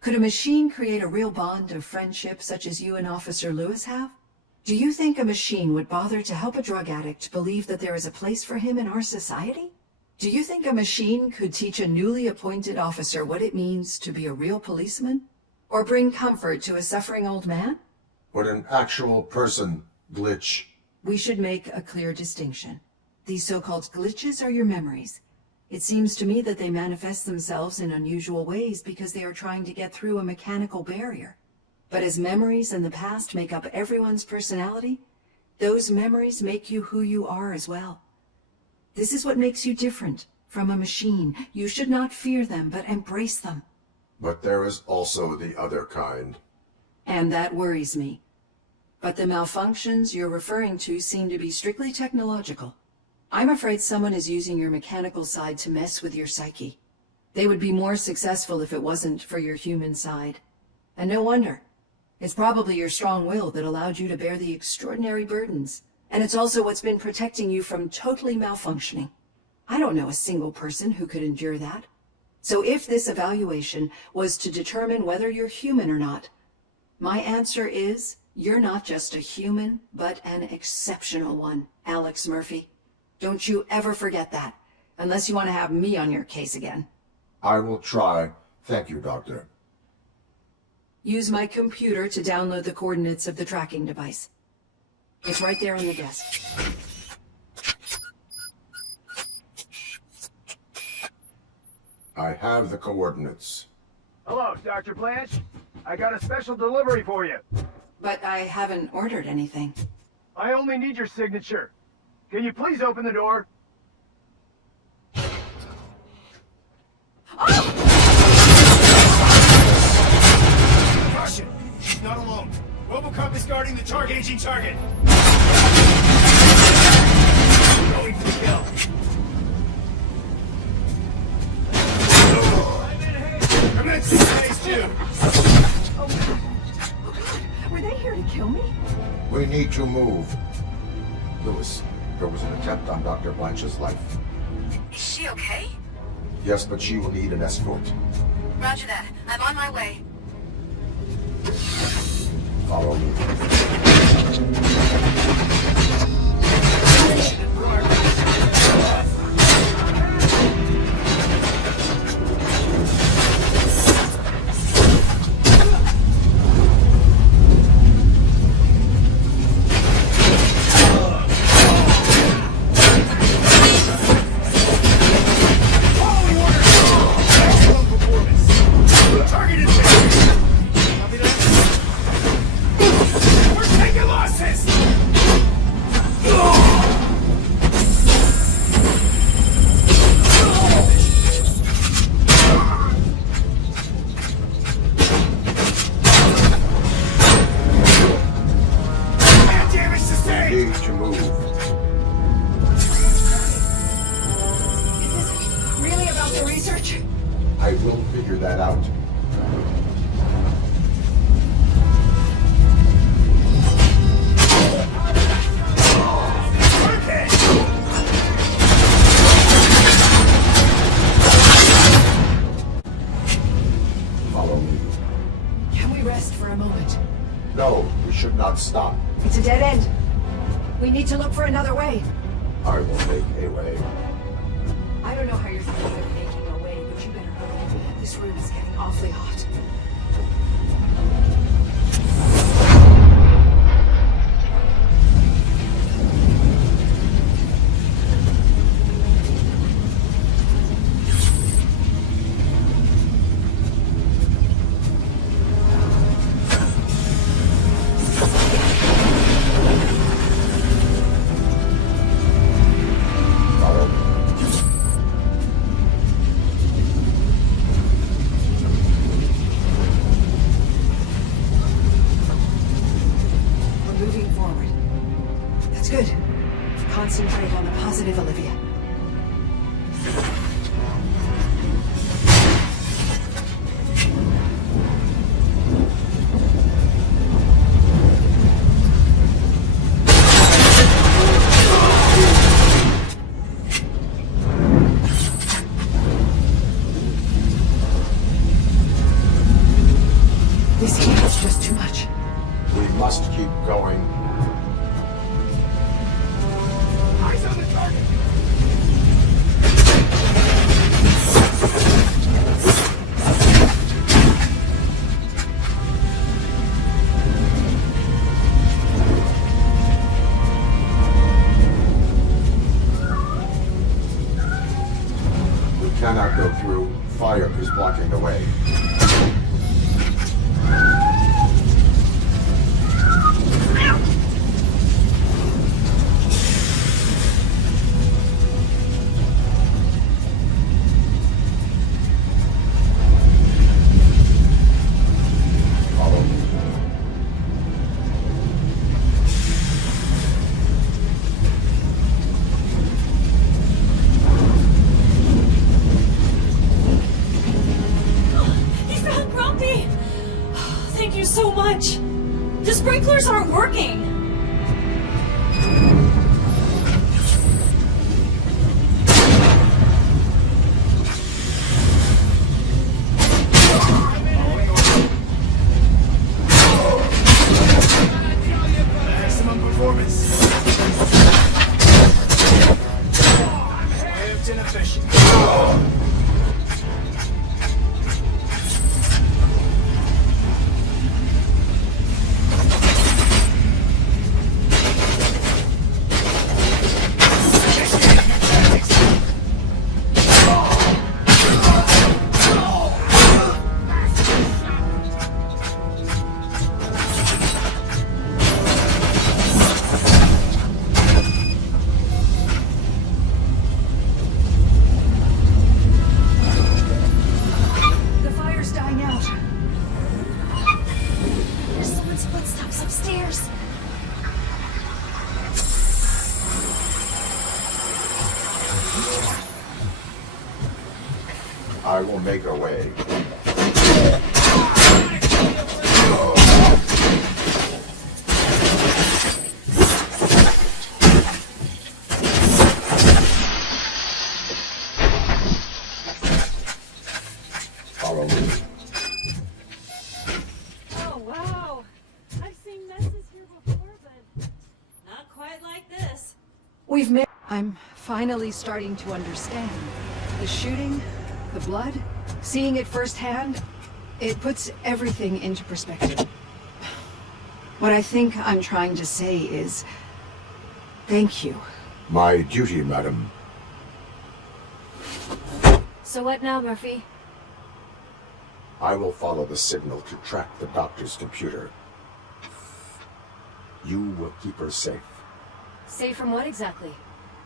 Could a machine create a real bond of friendship such as you and Officer Lewis have? Do you think a machine would bother to help a drug addict believe that there is a place for him in our society? Do you think a machine could teach a newly appointed officer what it means to be a real policeman? Or bring comfort to a suffering old man? Would an actual person glitch? We should make a clear distinction. These so-called glitches are your memories. It seems to me that they manifest themselves in unusual ways because they are trying to get through a mechanical barrier. But as memories in the past make up everyone's personality, those memories make you who you are as well. This is what makes you different from a machine. You should not fear them, but embrace them. But there is also the other kind. And that worries me. But the malfunctions you're referring to seem to be strictly technological. I'm afraid someone is using your mechanical side to mess with your psyche. They would be more successful if it wasn't for your human side. And no wonder. It's probably your strong will that allowed you to bear the extraordinary burdens. And it's also what's been protecting you from totally malfunctioning. I don't know a single person who could endure that. So if this evaluation was to determine whether you're human or not, my answer is you're not just a human, but an exceptional one, Alex Murphy. Don't you ever forget that, unless you want to have me on your case again. I will try. Thank you, Doctor. Use my computer to download the coordinates of the tracking device. It's right there on the desk. I have the coordinates. Hello, Dr. Blanche. I got a special delivery for you. But I haven't ordered anything. I only need your signature. Can you please open the door? Caution! She's not alone. RoboCop is guarding the engaging target. Going for the kill. Commencing phase 2. Were they here to kill me? We need to move. Lewis, there was an attempt on Dr. Blanche's life. Is she okay? Yes, but she will need an escort. Roger that. I'm on my way. Follow me. Holy Target is hit! We're taking losses! Damage sustained! Need to move. Is this really about the research? I will figure that out. Follow me. Can we rest for a moment? No, we should not stop. It's a dead end. We need to look for another way. I will make a way. I don't know how you're thinking of making a way, but you better hurry. This room is getting awfully hot. Concentrate on the positive, Olivia. This heat is just too much. We must keep going. Eyes on the target! We cannot go through. Fire is blocking the way. The sprinklers aren't working! Maximum performance. Lived inefficient. I will make a way. Follow me. Oh, wow. I've seen messes here before, but not quite like this. We've made... I'm finally starting to understand. The shooting, the blood, seeing it firsthand, it puts everything into perspective. What I think I'm trying to say is, thank you. My duty, madam. So what now, Murphy? I will follow the signal to track the doctor's computer. You will keep her safe. Safe from what exactly?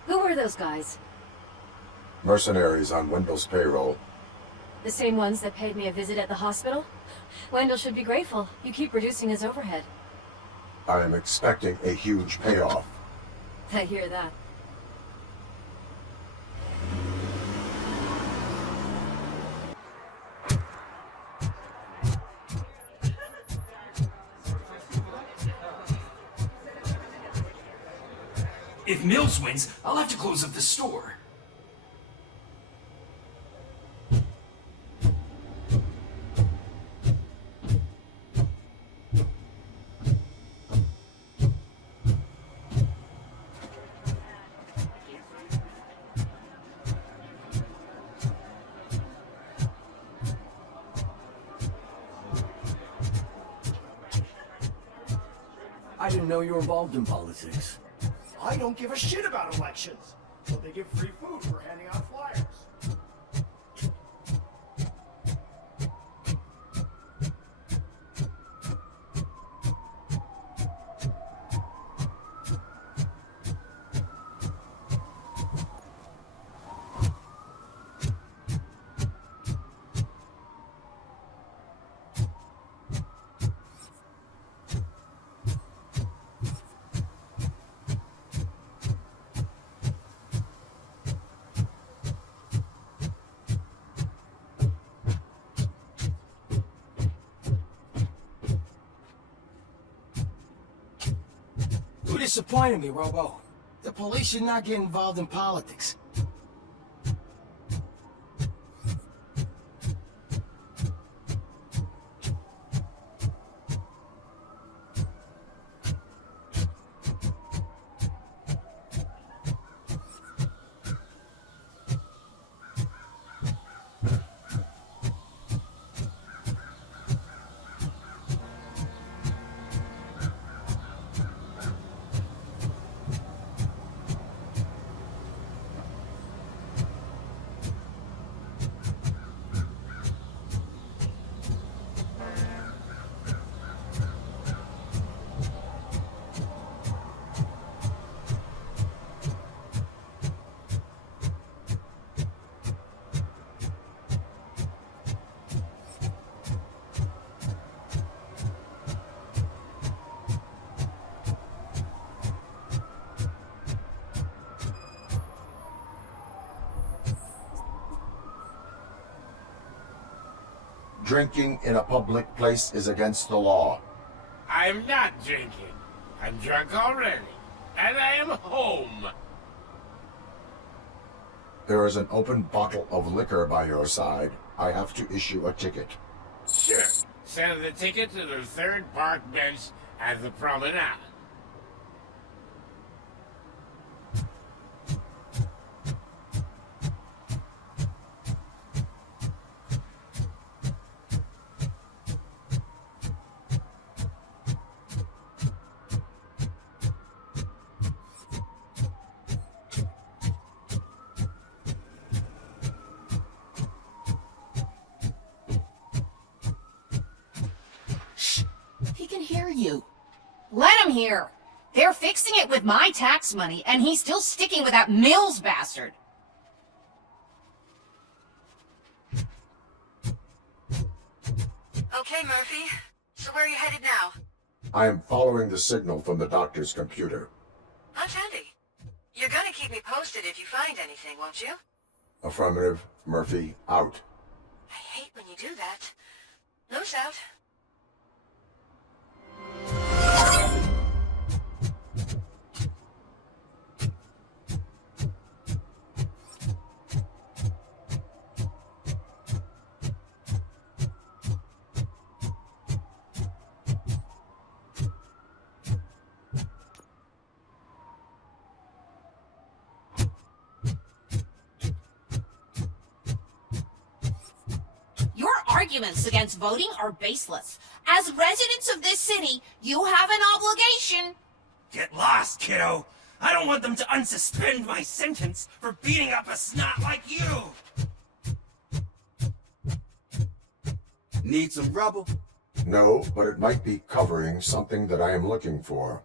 Who were those guys? Mercenaries on Wendell's payroll. The same ones that paid me a visit at the hospital? Wendell should be grateful. You keep reducing his overhead. I am expecting a huge payoff. I hear that. If Mills wins, I'll have to close up the store. I didn't know you were involved in politics. I don't give a shit about elections, but they give free food for handing out flyers. You disappointed me, Robo. The police should not get involved in politics. Drinking in a public place is against the law. I'm not drinking. I'm drunk already. And I am home. There is an open bottle of liquor by your side. I have to issue a ticket. Sure. Send the ticket to the third park bench at the promenade. He can hear you. Let him hear. They're fixing it with my tax money, and he's still sticking with that Mills bastard. Okay, Murphy. So where are you headed now? I am following the signal from the doctor's computer. That's handy. You're gonna keep me posted if you find anything, won't you? Affirmative. Murphy, out. I hate when you do that. Loose out. Your arguments against voting are baseless. As residents of this city, you have an obligation. Get lost, kiddo. I don't want them to unsuspend my sentence for beating up a snot like you. Need some rubble? No, but it might be covering something that I am looking for.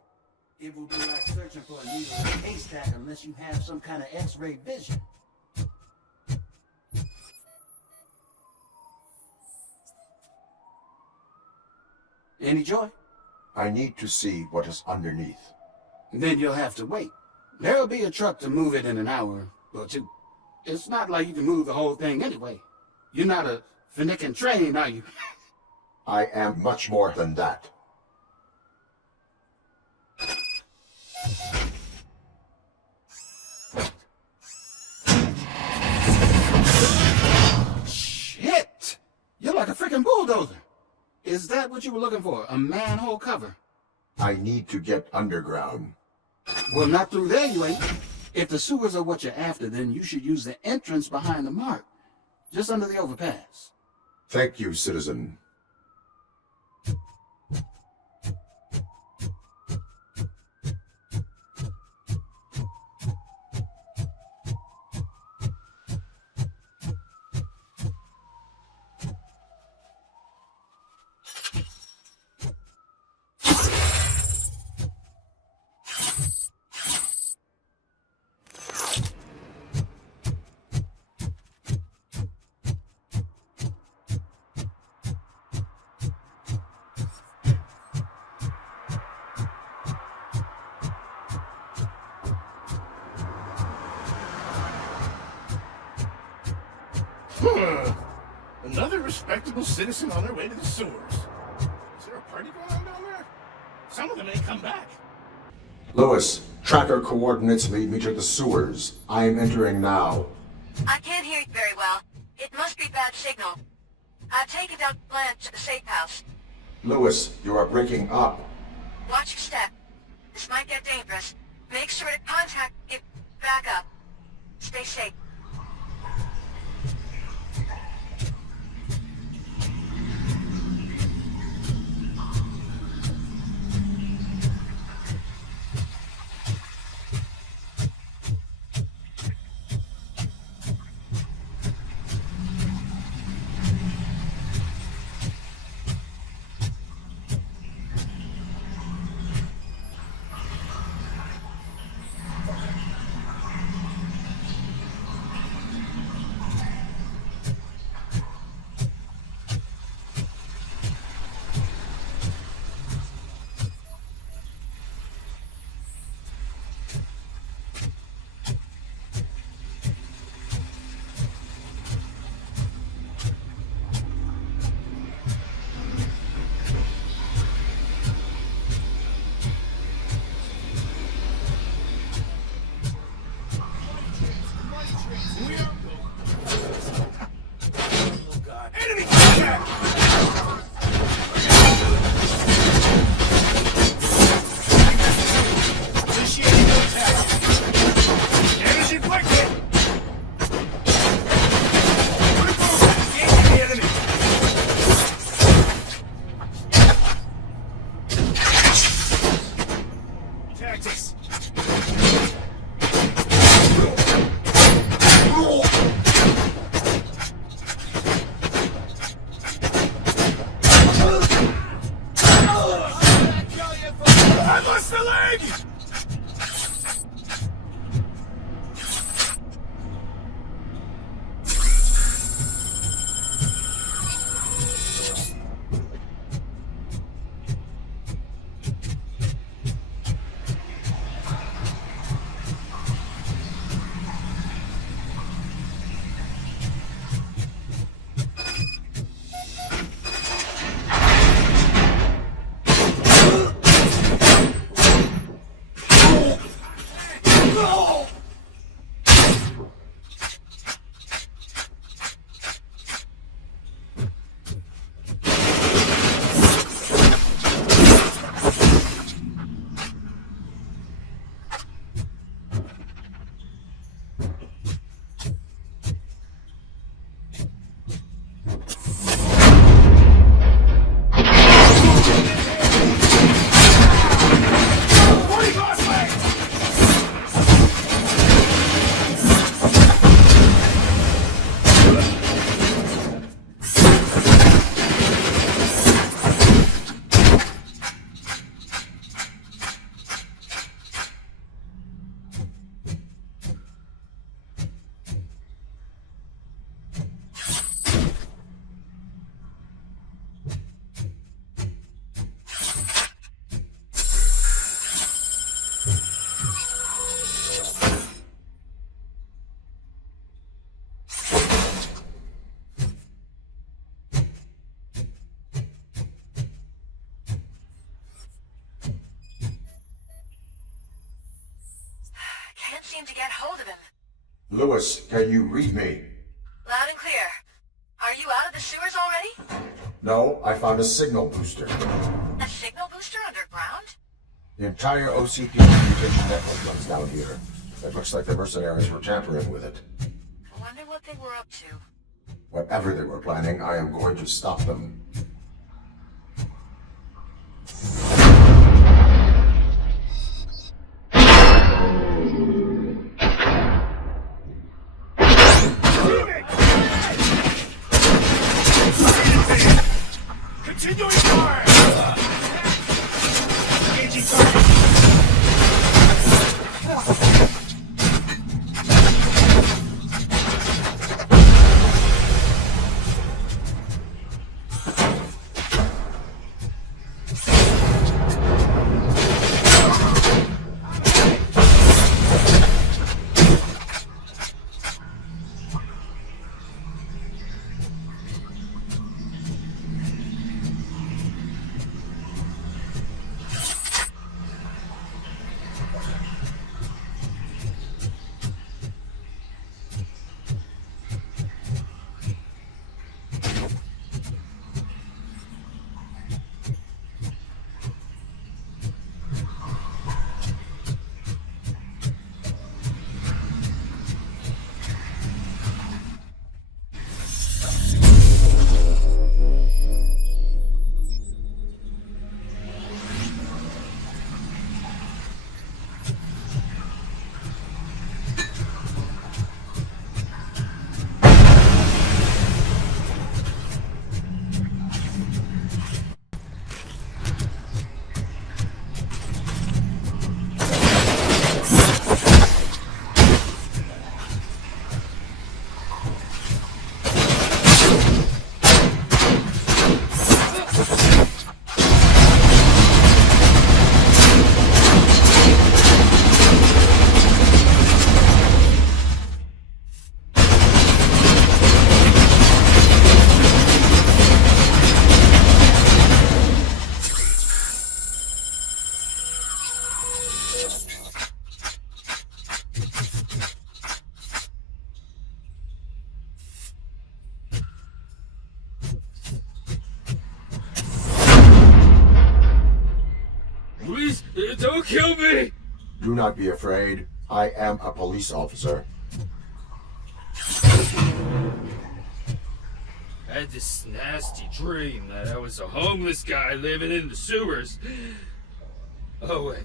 It will be like searching for a needle in a haystack unless you have some kind of X-ray vision. Any joy? I need to see what is underneath. Then you'll have to wait. There'll be a truck to move it in an hour or two. It's not like you can move the whole thing anyway. You're not a finicking train, are you? I am much more than that. Shit! You're like a freaking bulldozer. Is that what you were looking for? A manhole cover? I need to get underground. Well, not through there, you ain't. If the sewers are what you're after, then you should use the entrance behind the mark. Just under the overpass. Thank you, citizen. Another respectable citizen on their way to the sewers. Is there a party going on down there? Some of them ain't come back. Lewis, tracker coordinates lead me to the sewers. I am entering now. I can't hear you very well. It must be bad signal. I've taken down the plan to the safe house. Lewis, you are breaking up. Watch your step. This might get dangerous. Make sure to contact it. Back up. Stay safe. seem to get hold of him. Lewis, can you read me? Loud and clear. Are you out of the sewers already? No, I found a signal booster. A signal booster underground? The entire OCP communication network runs down here. It looks like the mercenaries were tampering with it. I wonder what they were up to. Whatever they were planning, I am going to stop them. Continuing fire! Engaging target! Please, don't kill me! Do not be afraid. I am a police officer. I had this nasty dream that I was a homeless guy living in the sewers. Oh, wait.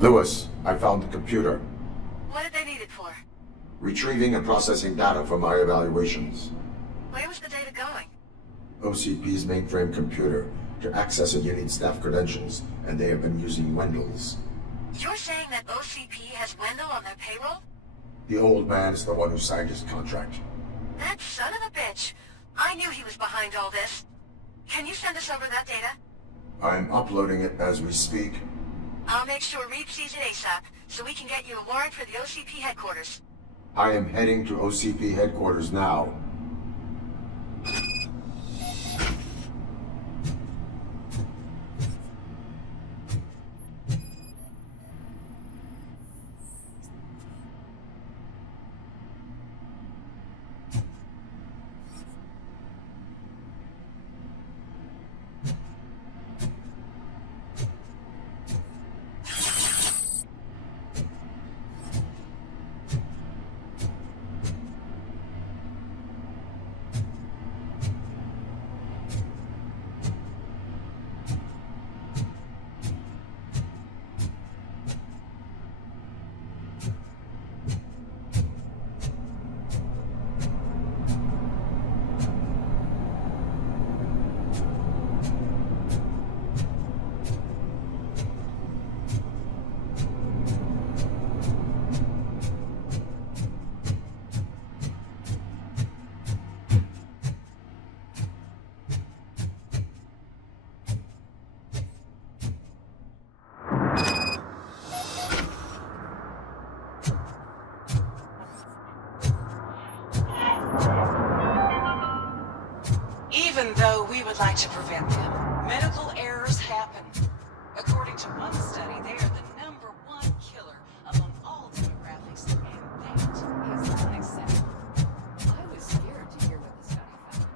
Lewis, I found the computer. What did they need it for? Retrieving and processing data from my evaluations. Where was the data going? OCP's mainframe computer. To access it, you need staff credentials, and they have been using Wendell's. You're saying that OCP has Wendell on their payroll? The old man is the one who signed his contract. That son of a bitch. I knew he was behind all this. Can you send us over that data? I'm uploading it as we speak. I'll make sure Reed sees it ASAP, so we can get you a warrant for the OCP headquarters. I am heading to OCP headquarters now. Even though we would like to prevent them, medical errors happen. According to one study, they are the #1 killer among all demographics, and that is unacceptable. I was scared to hear what the study found.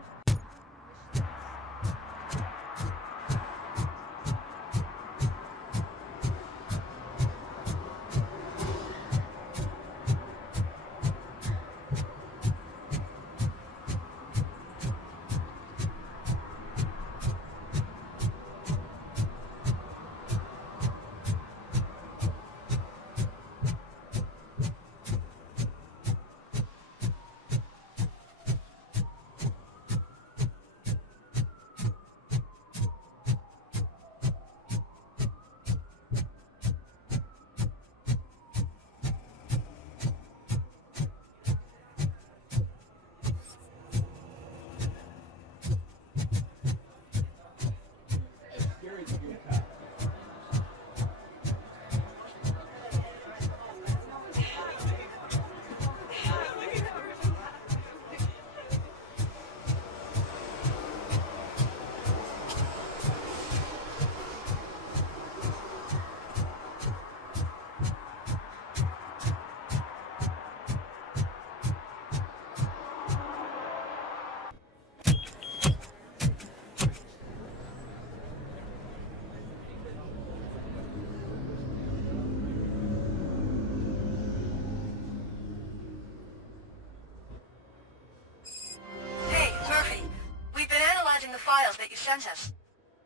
That you sent us.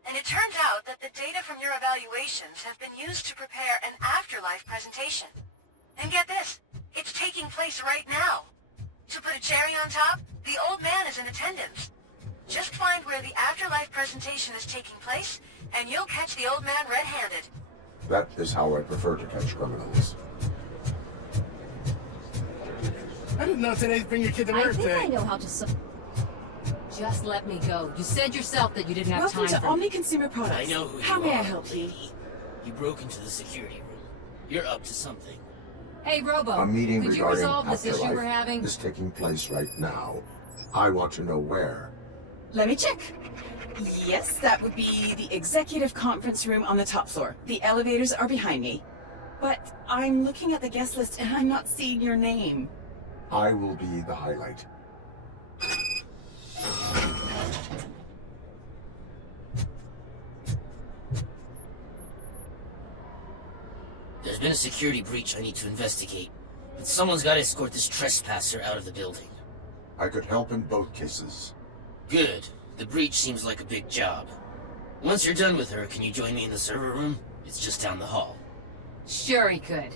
And it turns out that the data from your evaluations have been used to prepare an afterlife presentation. And get this, it's taking place right now. To put a cherry on top, the old man is in attendance. Just find where the afterlife presentation is taking place, and you'll catch the old man red-handed. That is how I prefer to catch criminals. I didn't know today's Bring Your Kid to Work I think Day. I know how to Just let me go. You said yourself that you didn't have Welcome time to for Omni Consumer Products. I know who How you may are, I help you? lady. You broke into the security room. You're up to something. Hey, Robo, A meeting could you regarding resolve this issue afterlife we're having? is taking place right now. I want to know where. Let me check. Yes, that would be the executive conference room on the top floor. The elevators are behind me. But I'm looking at the guest list and I'm not seeing your name. I will be the highlight. There's been a security breach I need to investigate, but someone's got to escort this trespasser out of the building. I could help in both cases. Good. The breach seems like a big job. Once you're done with her, can you join me in the server room? It's just down the hall. Sure he could.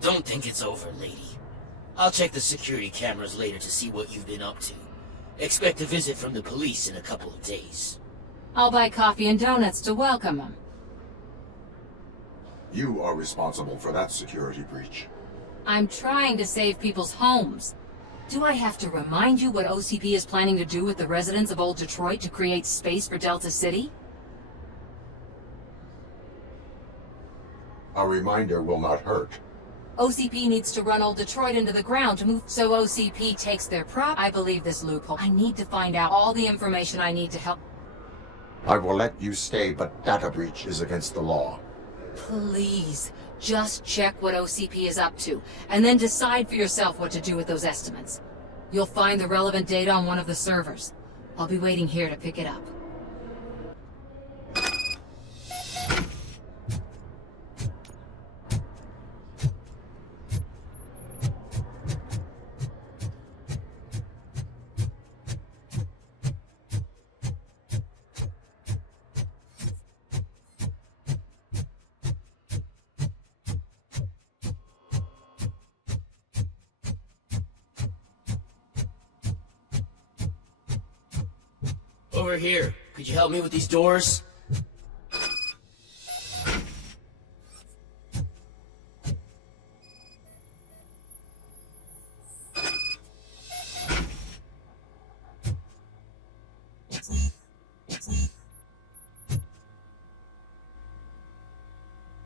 Don't think it's over, lady. I'll check the security cameras later to see what you've been up to. Expect a visit from the police in a couple of days. I'll buy coffee and donuts to welcome him. You are responsible for that security breach. I'm trying to save people's homes. Do I have to remind you what OCP is planning to do with the residents of Old Detroit to create space for Delta City? A reminder will not hurt. OCP needs to run Old Detroit into the ground to move so OCP takes their prop. I believe this loophole. I need to find out all the information I need to help. I will let you stay, but data breach is against the law. Please, just check what OCP is up to, and then decide for yourself what to do with those estimates. You'll find the relevant data on one of the servers. I'll be waiting here to pick it up. Over here. Could you help me with these doors?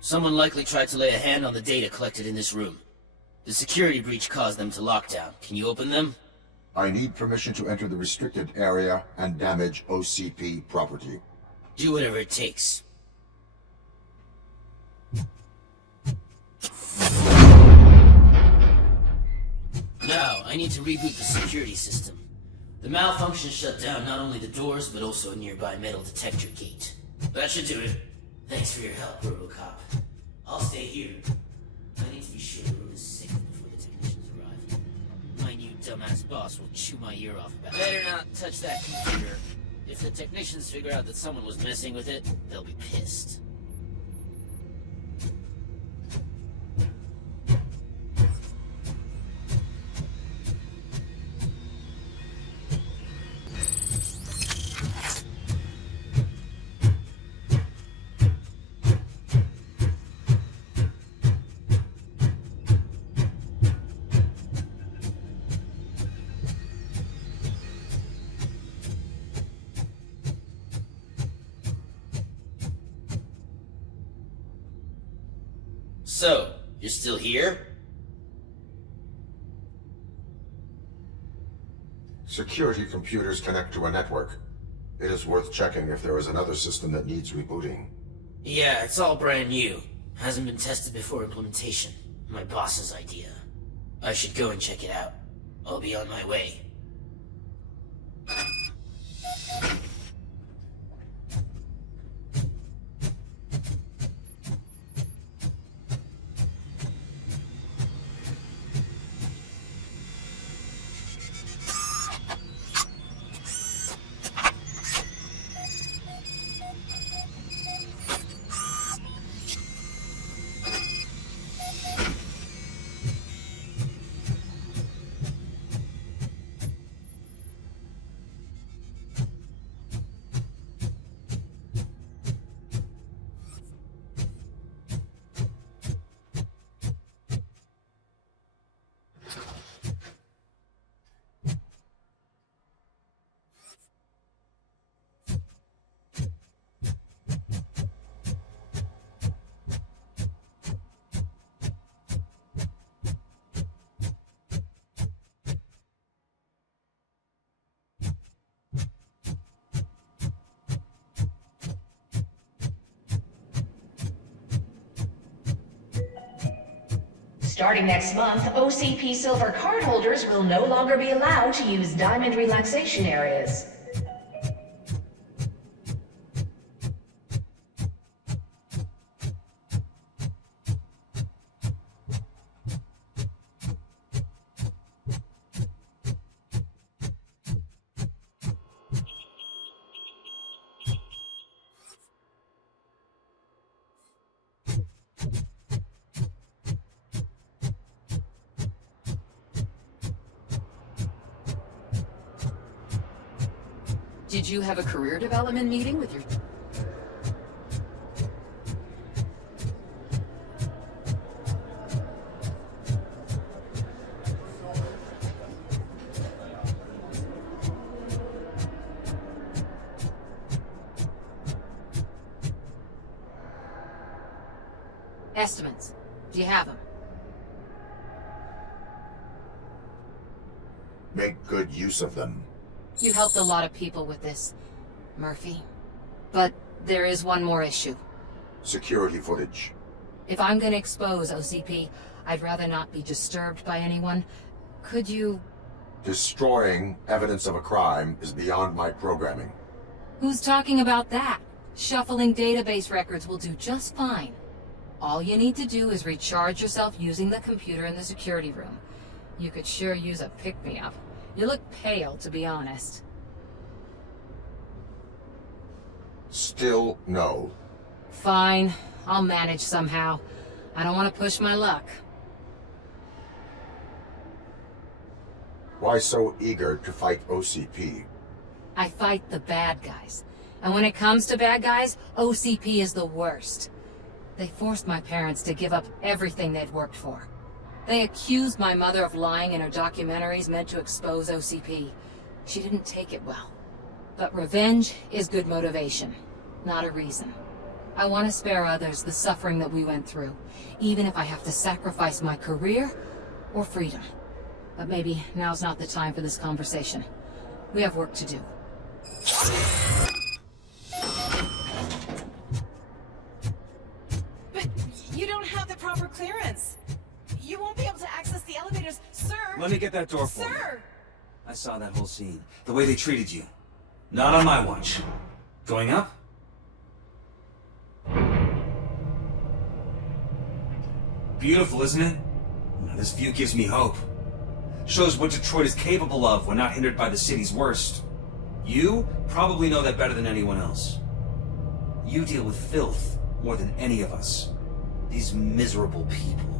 Someone likely tried to lay a hand on the data collected in this room. The security breach caused them to lock down. Can you open them? I need permission to enter the restricted area and damage OCP property. Do whatever it takes. Now, I need to reboot the security system. The malfunction shut down not only the doors, but also a nearby metal detector gate. That should do it. Thanks for your help, RoboCop. I'll stay here. I need to be sure the room is safe before the technicians arrive. My new dumbass boss will chew my ear off about it. Better not touch that computer. If the technicians figure out that someone was messing with it, they'll be pissed. So, you're still here? Security computers connect to a network. It is worth checking if there is another system that needs rebooting. Yeah, it's all brand new. Hasn't been tested before implementation. My boss's idea. I should go and check it out. I'll be on my way. Starting next month, OCP Silver cardholders will no longer be allowed to use Diamond relaxation areas. Did you have a career development meeting with your... Estimates. Do you have them? Make good use of them. You helped a lot of people with this, Murphy. But there is one more issue. Security footage. If I'm gonna expose OCP, I'd rather not be disturbed by anyone. Could you... Destroying evidence of a crime is beyond my programming. Who's talking about that? Shuffling database records will do just fine. All you need to do is recharge yourself using the computer in the security room. You could sure use a pick-me-up. You look pale, to be honest. Still no. Fine. I'll manage somehow. I don't want to push my luck. Why so eager to fight OCP? I fight the bad guys. And when it comes to bad guys, OCP is the worst. They forced my parents to give up everything they'd worked for. They accused my mother of lying in her documentaries meant to expose OCP. She didn't take it well. But revenge is good motivation, not a reason. I want to spare others the suffering that we went through, even if I have to sacrifice my career or freedom. But maybe now's not the time for this conversation. We have work to do. But you don't have the proper clearance. You won't be able to access the elevators, sir! Let me get that door for you. Sir! I saw that whole scene. The way they treated you. Not on my watch. Going up? Beautiful, isn't it? This view gives me hope. Shows what Detroit is capable of when not hindered by the city's worst. You probably know that better than anyone else. You deal with filth more than any of us. These miserable people,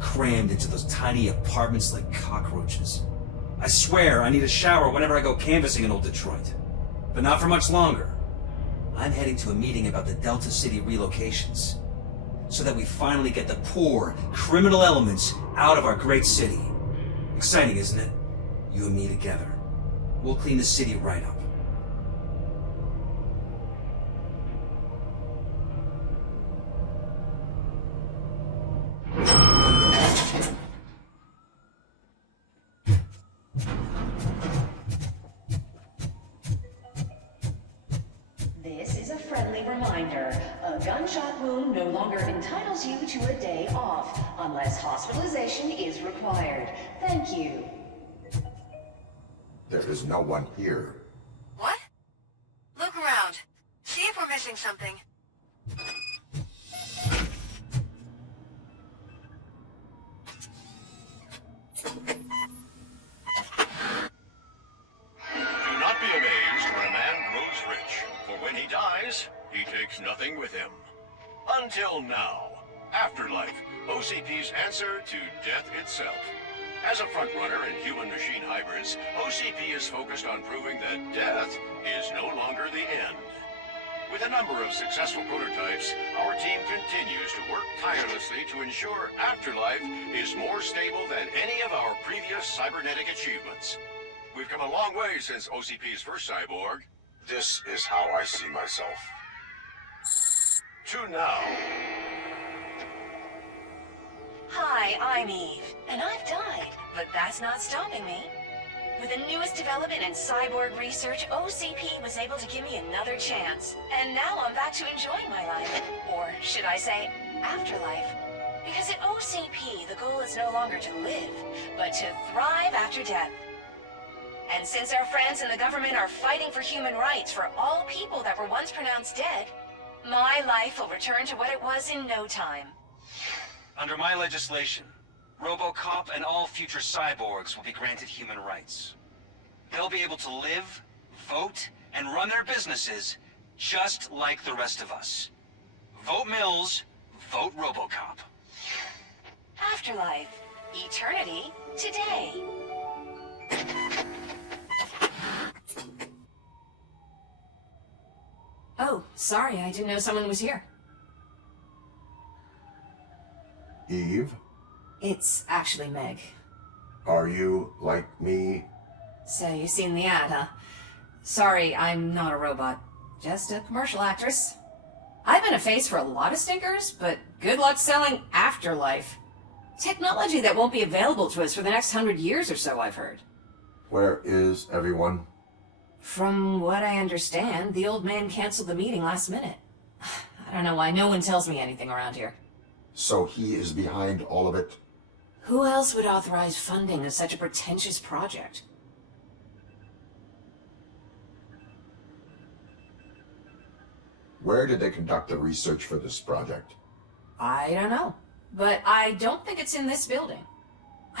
crammed into those tiny apartments like cockroaches. I swear I need a shower whenever I go canvassing in old Detroit. But not for much longer. I'm heading to a meeting about the Delta City relocations, so that we finally get the poor, criminal elements out of our great city. Exciting, isn't it? You and me together. We'll clean the city right up. This is a friendly reminder. A gunshot wound no longer entitles you to a day off, unless hospitalization is required. Thank you. There is no one here. What? Look around. See if we're missing something. Do not be amazed when a man grows rich, for when he dies, he takes nothing with him. Until now. Afterlife, OCP's answer to death itself. As a frontrunner in human-machine hybrids, OCP is focused on proving that death is no longer the end. With a number of successful prototypes, our team continues to work tirelessly to ensure Afterlife is more stable than any of our previous cybernetic achievements. We've come a long way since OCP's first cyborg. This is how I see myself. To now. Hi, I'm Eve, and I've died, but that's not stopping me. With the newest development in cyborg research, OCP was able to give me another chance. And now I'm back to enjoying my life. Or should I say, afterlife. Because at OCP, the goal is no longer to live, but to thrive after death. And since our friends in the government are fighting for human rights for all people that were once pronounced dead, my life will return to what it was in no time. Under my legislation, RoboCop and all future cyborgs will be granted human rights. They'll be able to live, vote, and run their businesses just like the rest of us. Vote Mills, vote RoboCop. Afterlife. Eternity today. Sorry, I didn't know someone was here. Eve, It's actually Meg. are you like me? So you've seen the ad, huh? Sorry, I'm not a robot. Just a commercial actress. I've been a face for a lot of stinkers, but good luck selling Afterlife. Technology that won't be available to us for the next 100 years or so, I've heard. Where is everyone? From what I understand, the old man canceled the meeting last minute. I don't know why no one tells me anything around here. So he is behind all of it? Who else would authorize funding of such a pretentious project? Where did they conduct the research for this project? I don't know, but I don't think it's in this building.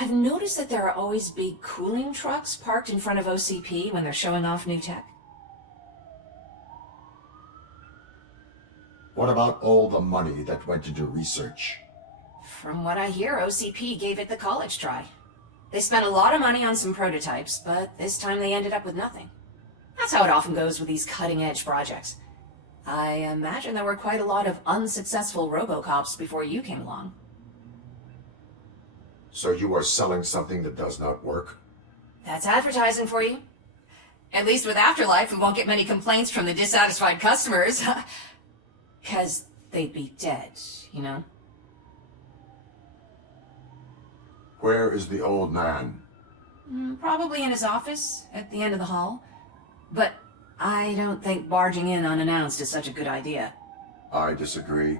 I've noticed that there are always big cooling trucks parked in front of OCP when they're showing off new tech. What about all the money that went into research? From what I hear, OCP gave it the college try. They spent a lot of money on some prototypes, but this time they ended up with nothing. That's how it often goes with these cutting-edge projects. I imagine there were quite a lot of unsuccessful RoboCops before you came along. So you are selling something that does not work? That's advertising for you. At least with Afterlife, we won't get many complaints from the dissatisfied customers. 'Cause they'd be dead, you know? Where is the old man? Probably in his office, at the end of the hall. But I don't think barging in unannounced is such a good idea. I disagree.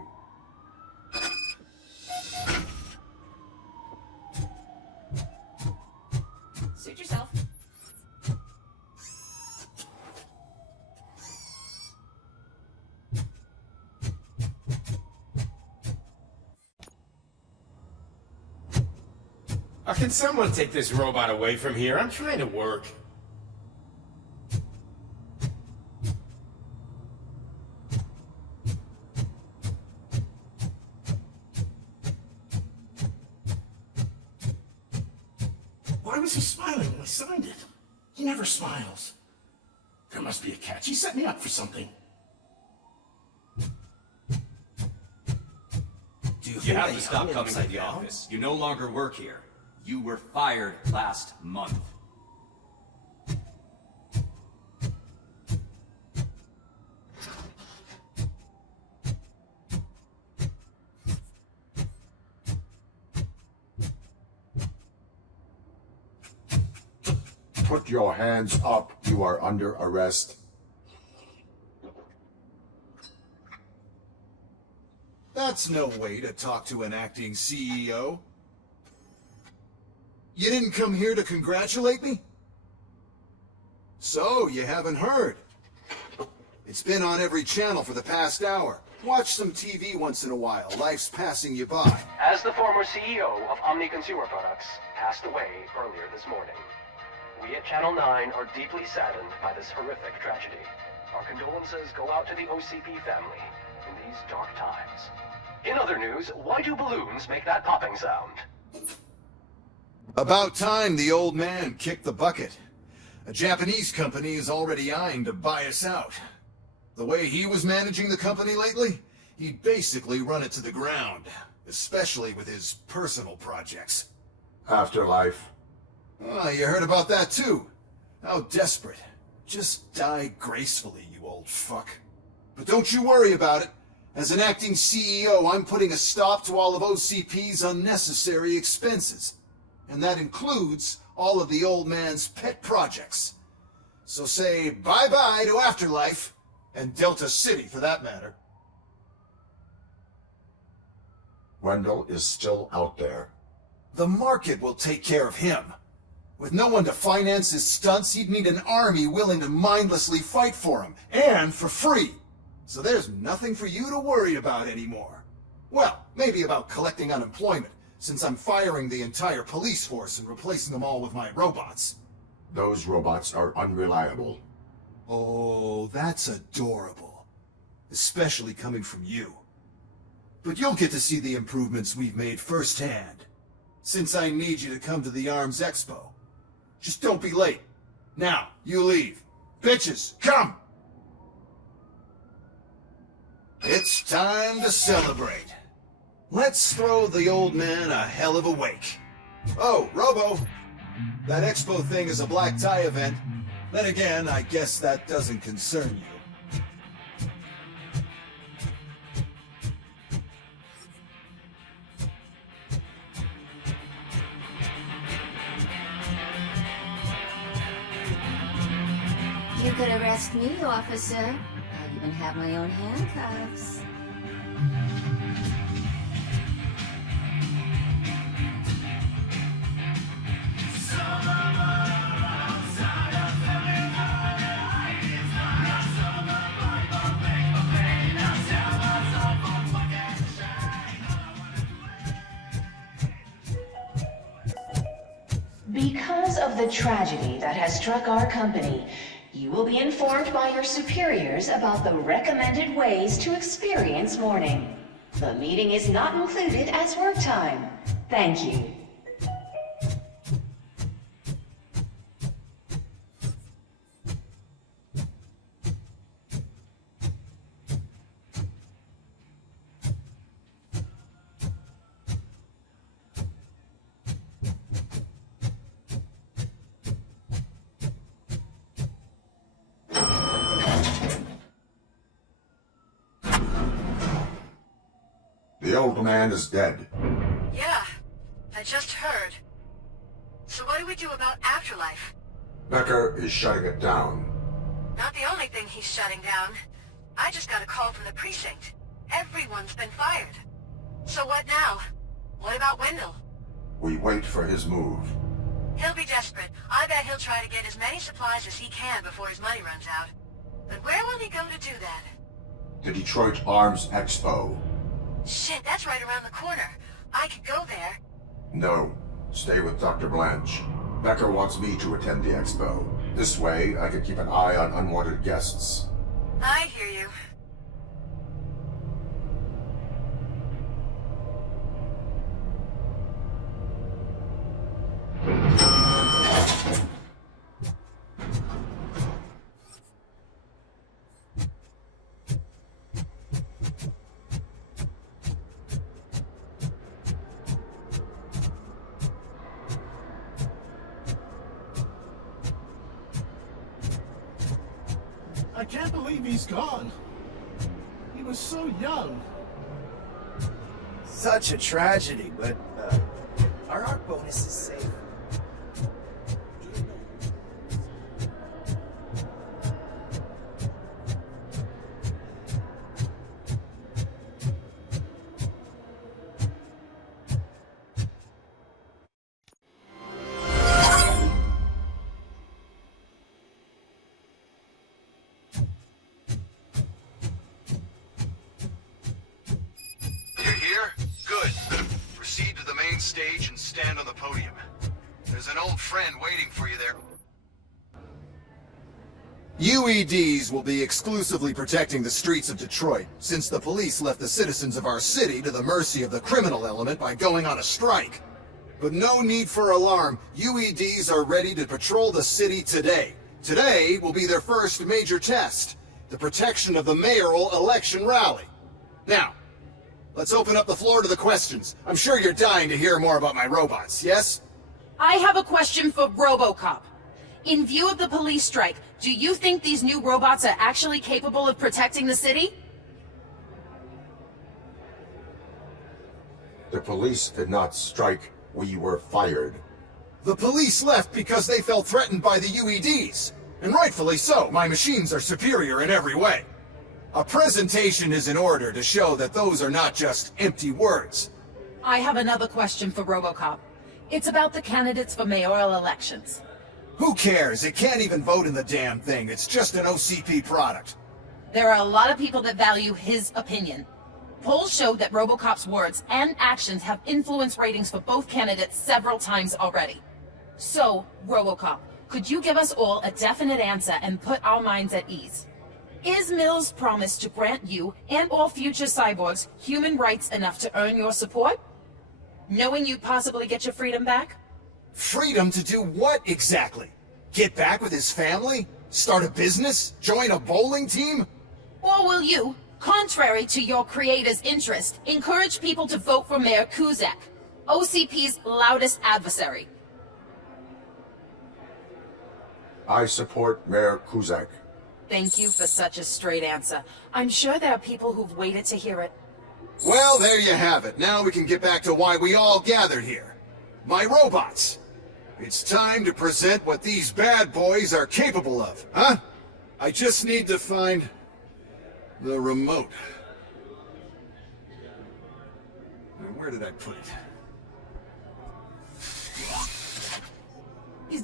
Suit yourself. Can someone take this robot away from here? I'm trying to work. Why was he smiling when I signed it? He never smiles. There must be a catch. He set me up for something. You have to stop coming to the office. You no longer work here. You were fired last month. Put your hands up. You are under arrest. That's no way to talk to an acting CEO. You didn't come here to congratulate me? So, you haven't heard. It's been on every channel for the past hour. Watch some TV once in a while. Life's passing you by. As the former CEO of Omni Consumer Products passed away earlier this morning, we at Channel 9 are deeply saddened by this horrific tragedy. Our condolences go out to the OCP family in these dark times. In other news, why do balloons make that popping sound? About time the old man kicked the bucket. A Japanese company is already eyeing to buy us out. The way he was managing the company lately, he'd basically run it to the ground, especially with his personal projects. Afterlife. Oh, you heard about that too. How desperate. Just die gracefully, you old fuck. But don't you worry about it. As an acting CEO, I'm putting a stop to all of OCP's unnecessary expenses. And that includes all of the old man's pet projects. So say bye-bye to Afterlife, and Delta City for that matter. Wendell is still out there. The market will take care of him. With no one to finance his stunts, he'd need an army willing to mindlessly fight for him, and for free. So there's nothing for you to worry about anymore. Well, maybe about collecting unemployment, since I'm firing the entire police force and replacing them all with my robots. Those robots are unreliable. Oh, that's adorable. Especially coming from you. But you'll get to see the improvements we've made firsthand. Since I need you to come to the ARMS Expo. Just don't be late. Now, you leave. Bitches, come! It's time to celebrate. Let's throw the old man a hell of a wake. Oh, Robo! That expo thing is a black tie event. Then again, I guess that doesn't concern you. You could arrest me, officer. I'll even have my own handcuffs. Because of the tragedy that has struck our company, you will be informed by your superiors about the recommended ways to experience mourning. The meeting is not included as work time. Thank you. The old man is dead. Yeah, I just heard. So what do we do about afterlife? Becker is shutting it down. Not the only thing he's shutting down. I just got a call from the precinct. Everyone's been fired. So what now? What about Wendell? We wait for his move. He'll be desperate. I bet he'll try to get as many supplies as he can before his money runs out. But where will he go to do that? The Detroit Arms Expo. Shit, that's right around the corner. I could go there. No. Stay with Dr. Blanche. Becker wants me to attend the expo. This way, I can keep an eye on unwanted guests. I hear you. I can't believe he's gone. He was so young. Such a tragedy, but our art bonus is safe. Stage and stand on the podium. There's an old friend waiting for you there. UEDs will be exclusively protecting the streets of Detroit, since the police left the citizens of our city to the mercy of the criminal element by going on a strike. But no need for alarm. UEDs are ready to patrol the city today. Today will be their first major test, the protection of the mayoral election rally. Now, let's open up the floor to the questions. I'm sure you're dying to hear more about my robots, yes? I have a question for RoboCop. In view of the police strike, do you think these new robots are actually capable of protecting the city? The police did not strike. We were fired. The police left because they felt threatened by the UEDs. And rightfully so. My machines are superior in every way. A presentation is in order to show that those are not just empty words. I have another question for RoboCop. It's about the candidates for mayoral elections. Who cares? It can't even vote in the damn thing. It's just an OCP product. There are a lot of people that value his opinion. Polls show that RoboCop's words and actions have influenced ratings for both candidates several times already. So, RoboCop, could you give us all a definite answer and put our minds at ease? Is Mills' promise to grant you and all future cyborgs human rights enough to earn your support? Knowing you'd possibly get your freedom back? Freedom to do what exactly? Get back with his family? Start a business? Join a bowling team? Or will you, Contrary to your creator's interest, encourage people to vote for Mayor Kuzak, OCP's loudest adversary. I support Mayor Kuzak. Thank you for such a straight answer. I'm sure there are people who've waited to hear it. Well, there you have it. Now we can get back to why we all gathered here. My robots. It's time to present what these bad boys are capable of, huh? I just need to find the remote. Now, where did I put it?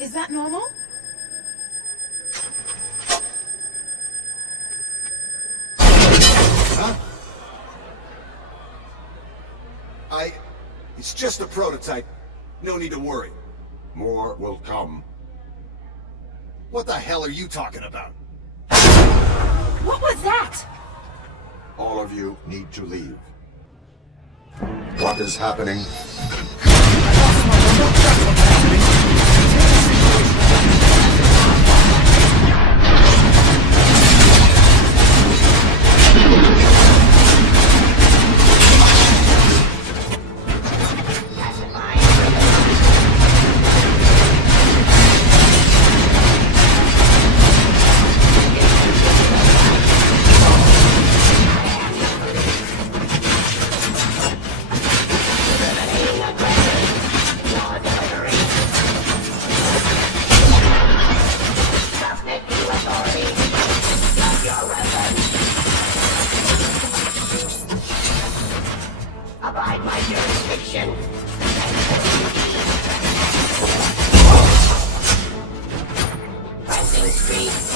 Is that normal? Huh? It's just a prototype. No need to worry. More will come. What the hell are you talking about? What was that? All of you need to leave. What is happening? Abide my jurisdiction. Pressing streets.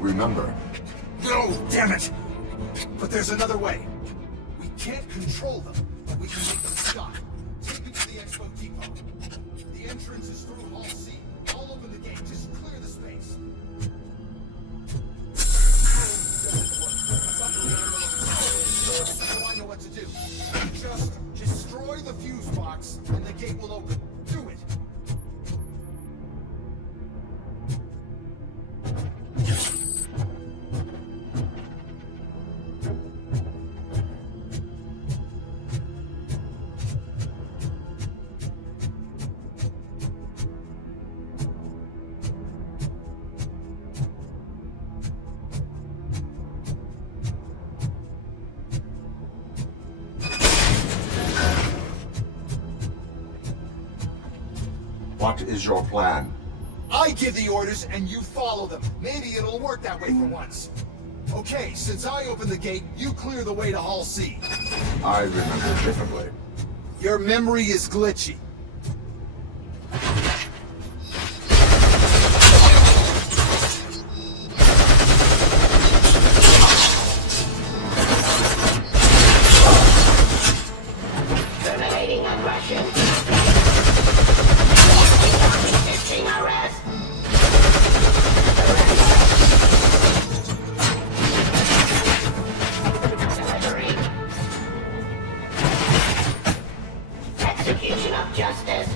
Remember. No, damn it! But there's another way. We can't control them, but we can make them stop. Take me to the Expo Depot. The entrance is through Hall C. I'll open the gate. Just clear the space. So I know what to do. Just destroy the fuse box, and the gate will open. Do it. What is your plan? I give the orders and you follow them. Maybe it'll work that way for once. Okay, since I opened the gate, you clear the way to Hall C. I remember differently. Your memory is glitchy. Terminating aggression. Resisting arrest. Delivery. Execution of justice.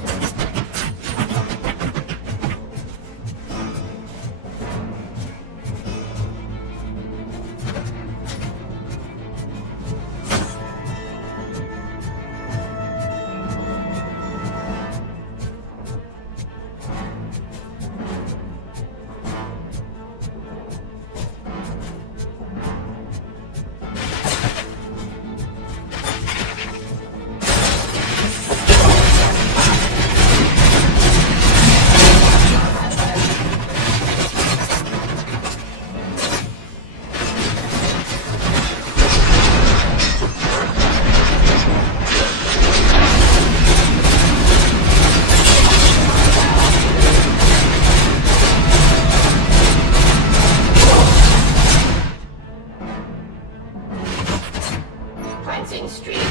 Cleansing streets.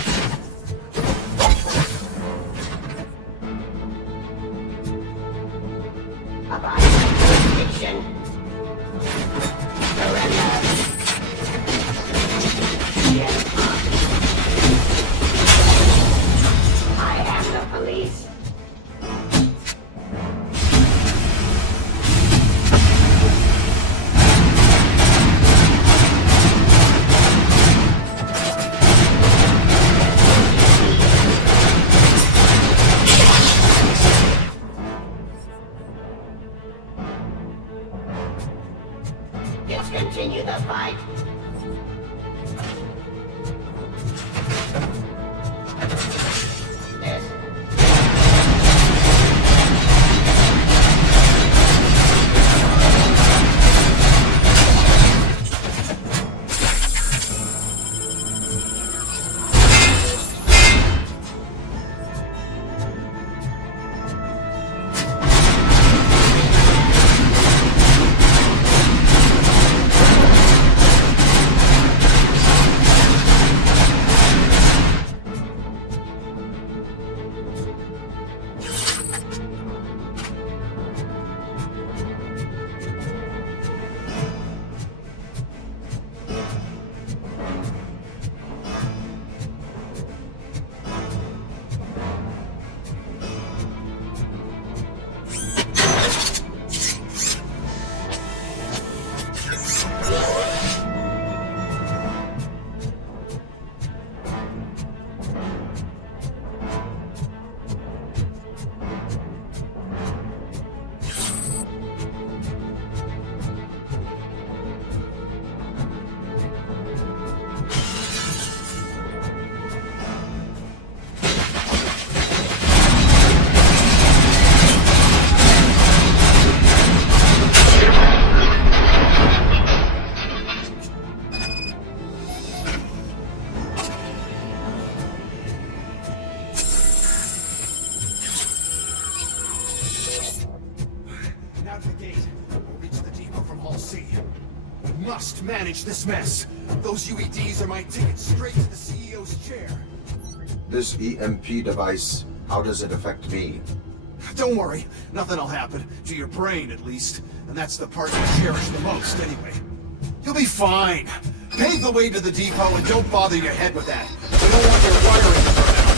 Abide by jurisdiction. Surrender. Yes. I am the police. Let's continue the fight. This. Must manage this mess. Those UEDs are my ticket straight to the CEO's chair. This EMP device, how does it affect me? Don't worry, nothing'll happen. To your brain, at least. And that's the part you cherish the most, anyway. You'll be fine. Pave the way to the depot and don't bother your head with that. We don't want your wiring to burn out.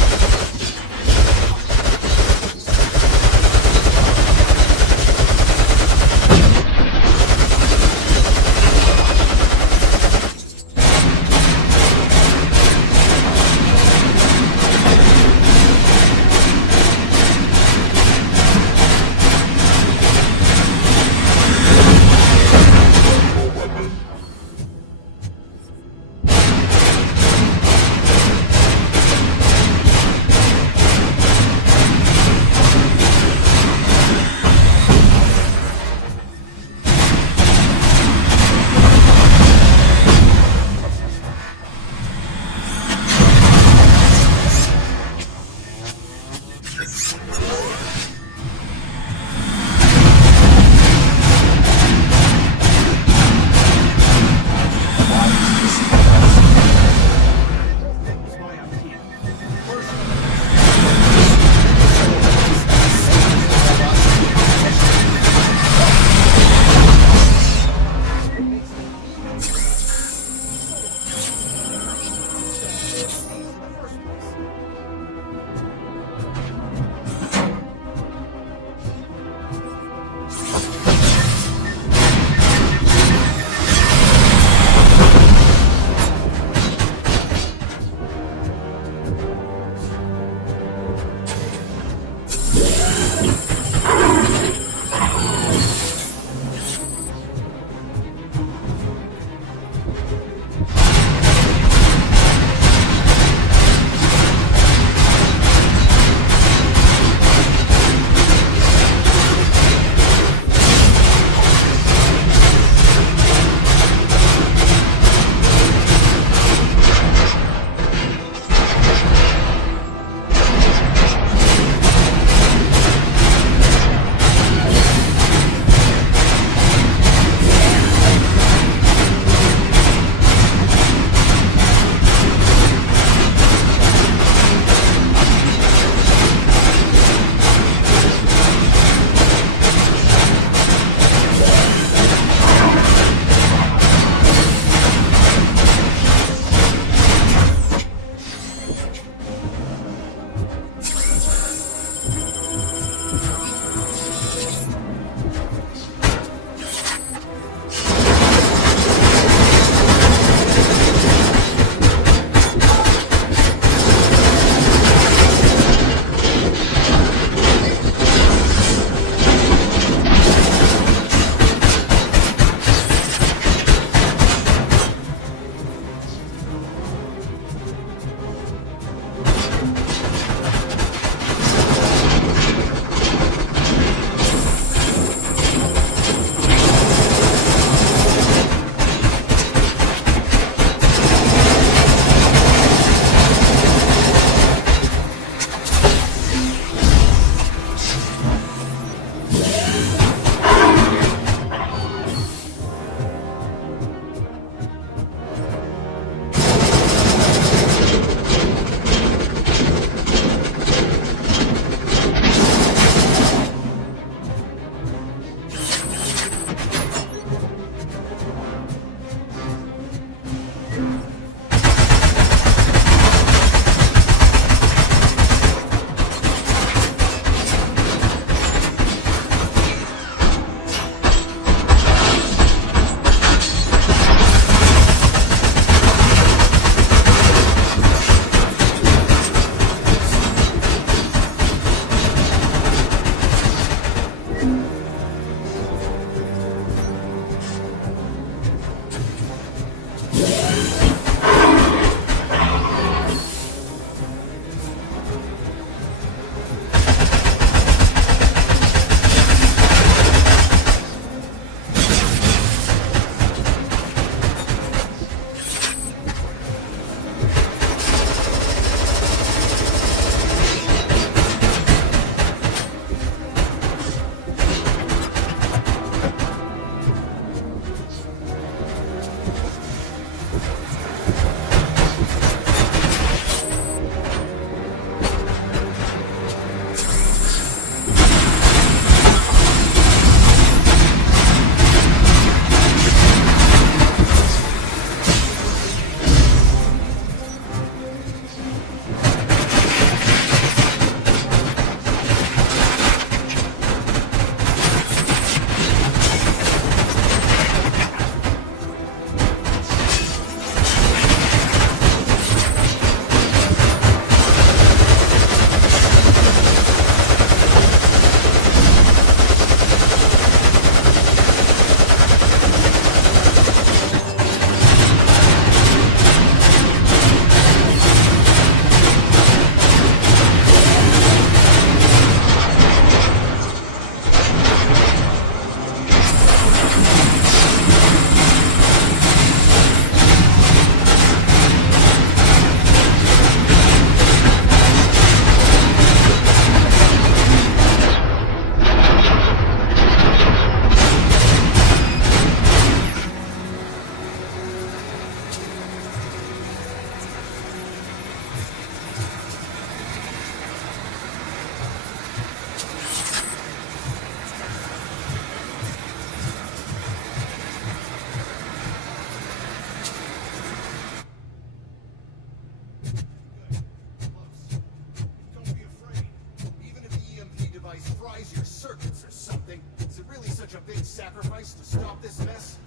fries your circuits or something. Is it really such a big sacrifice to stop this mess?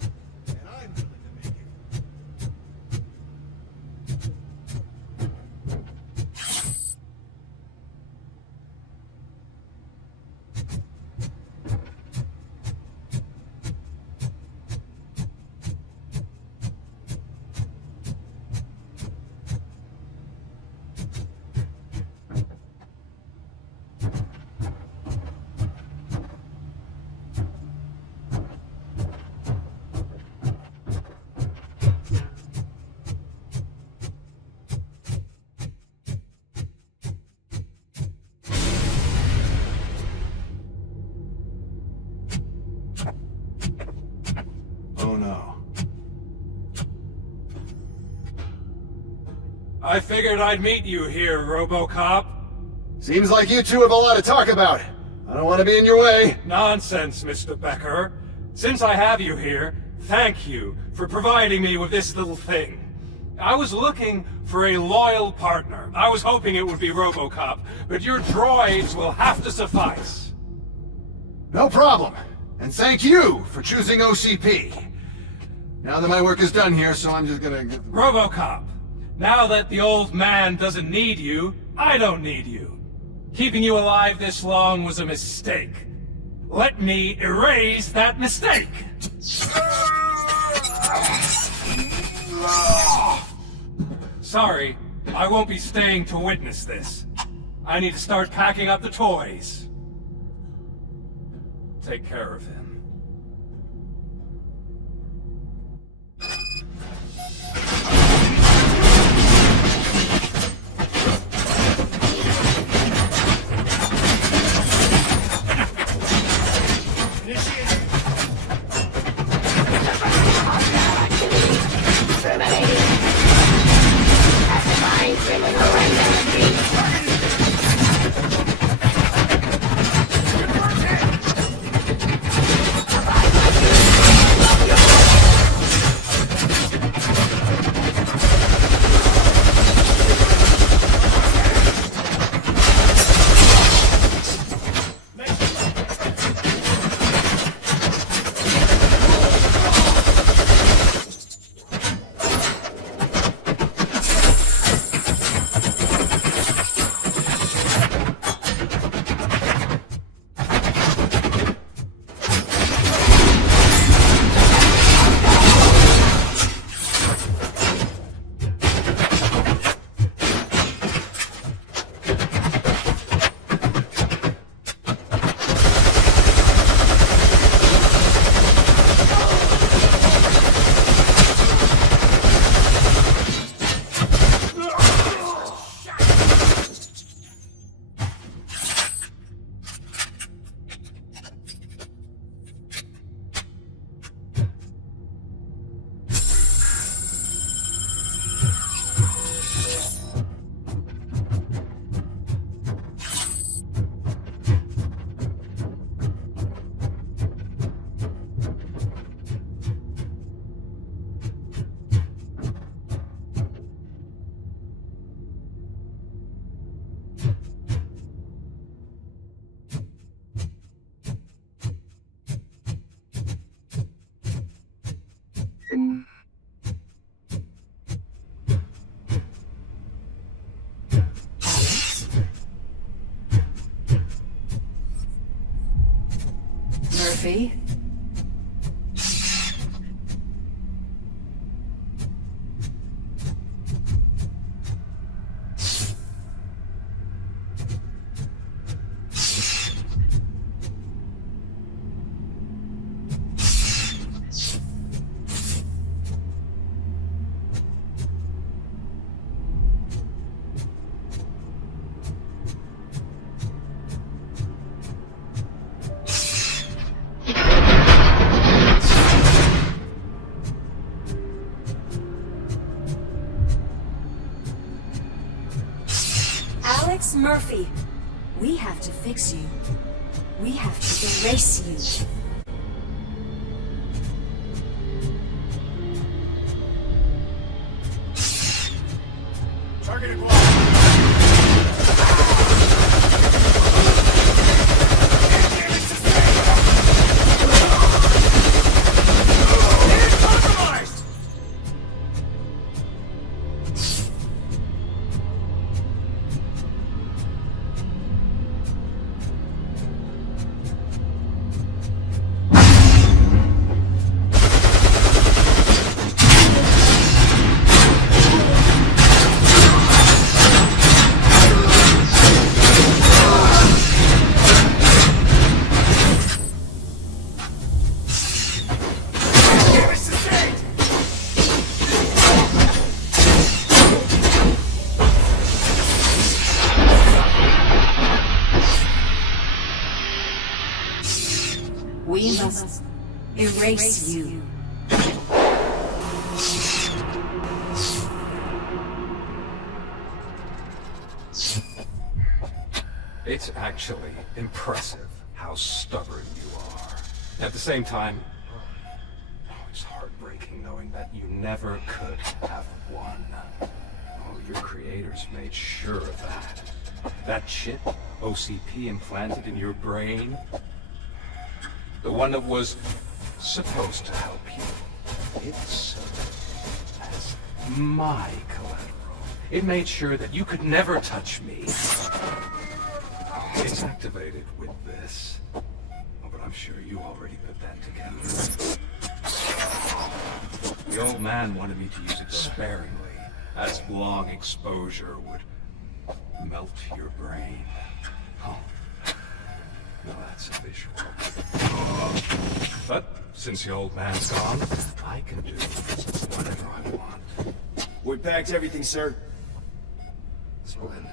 And I'm willing to make it. Oh no. I figured I'd meet you here, RoboCop. Seems like you two have a lot to talk about. I don't want to be in your way. Nonsense, Mr. Becker. Since I have you here, thank you for providing me with this little thing. I was looking for a loyal partner. I was hoping it would be RoboCop, but your droids will have to suffice. No problem. And thank you for choosing OCP. Now that my work is done here, so I'm just gonna... RoboCop, now that the old man doesn't need you, I don't need you. Keeping you alive this long was a mistake. Let me erase that mistake! Sorry, I won't be staying to witness this. I need to start packing up the toys. Take care of him. Murphy? Murphy, we have to fix you. We have to erase you. Target acquired. We must erase you. It's actually impressive how stubborn you are. At the same time, it's heartbreaking knowing that you never could have won. Oh, your creators made sure of that. That chip OCP implanted in your brain, the one that was supposed to help you, it served as my collateral. It made sure that you could never touch me. It's activated with this. Oh, but I'm sure you already put that together. The old man wanted me to use it sparingly, as long exposure would melt your brain. Oh, well, that's a visual. But since the old man's gone, I can do whatever I want. We packed everything, sir. Splendid.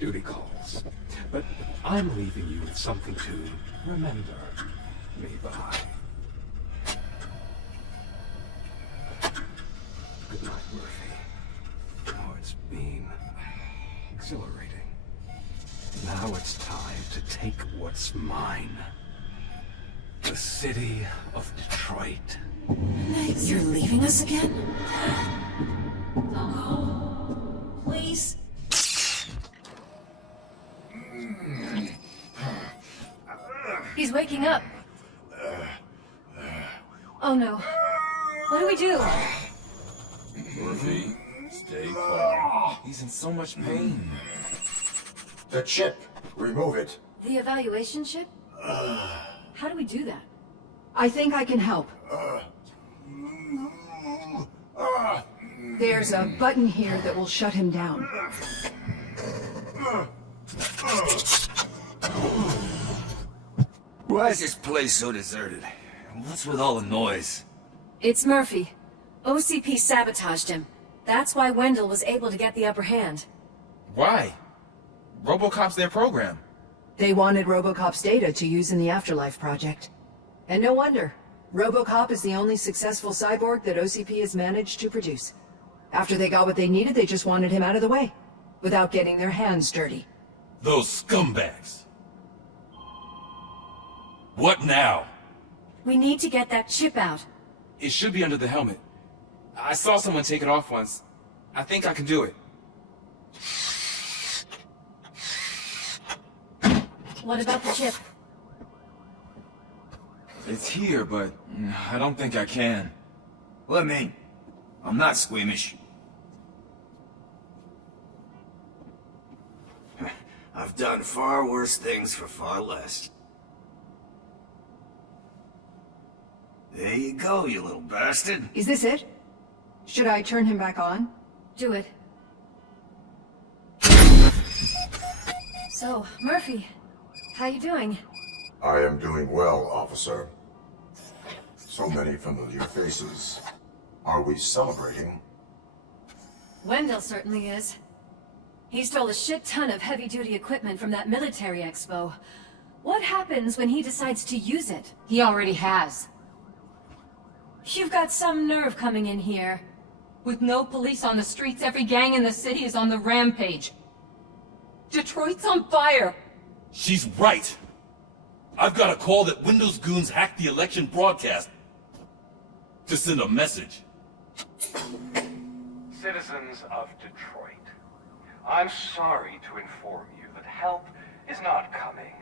Duty calls. But I'm leaving you with something to remember me by. Good night, Murphy. Oh, it's been exhilarating. Now it's time to take what's mine. The city of Detroit. You're leaving us again? Don't go. Please? He's waking up. Oh no. What do we do? Murphy, stay calm. He's in so much pain. The chip. Remove it. The evaluation chip? How do we do that? I think I can help. There's a button here that will shut him down. Why is this place so deserted? What's with all the noise? It's Murphy. OCP sabotaged him. That's why Wendell was able to get the upper hand. Why? RoboCop's their program. They wanted RoboCop's data to use in the Afterlife project. And no wonder. RoboCop is the only successful cyborg that OCP has managed to produce. After they got what they needed, they just wanted him out of the way, without getting their hands dirty. Those scumbags. What now? We need to get that chip out. It should be under the helmet. I saw someone take it off once. I think I can do it. What about the chip? It's here, but I don't think I can. Let me. I'm not squeamish. I've done far worse things for far less. There you go, you little bastard. Is this it? Should I turn him back on? Do it. So, Murphy, how you doing? I am doing well, officer. So many familiar faces. Are we celebrating? Wendell certainly is. He stole a shit ton of heavy-duty equipment from that military expo. What happens when he decides to use it? He already has. You've got some nerve coming in here. With no police on the streets, every gang in the city is on the rampage. Detroit's on fire! She's right! I've got a call that Windows goons hacked the election broadcast to send a message. Citizens of Detroit, I'm sorry to inform you that help is not coming.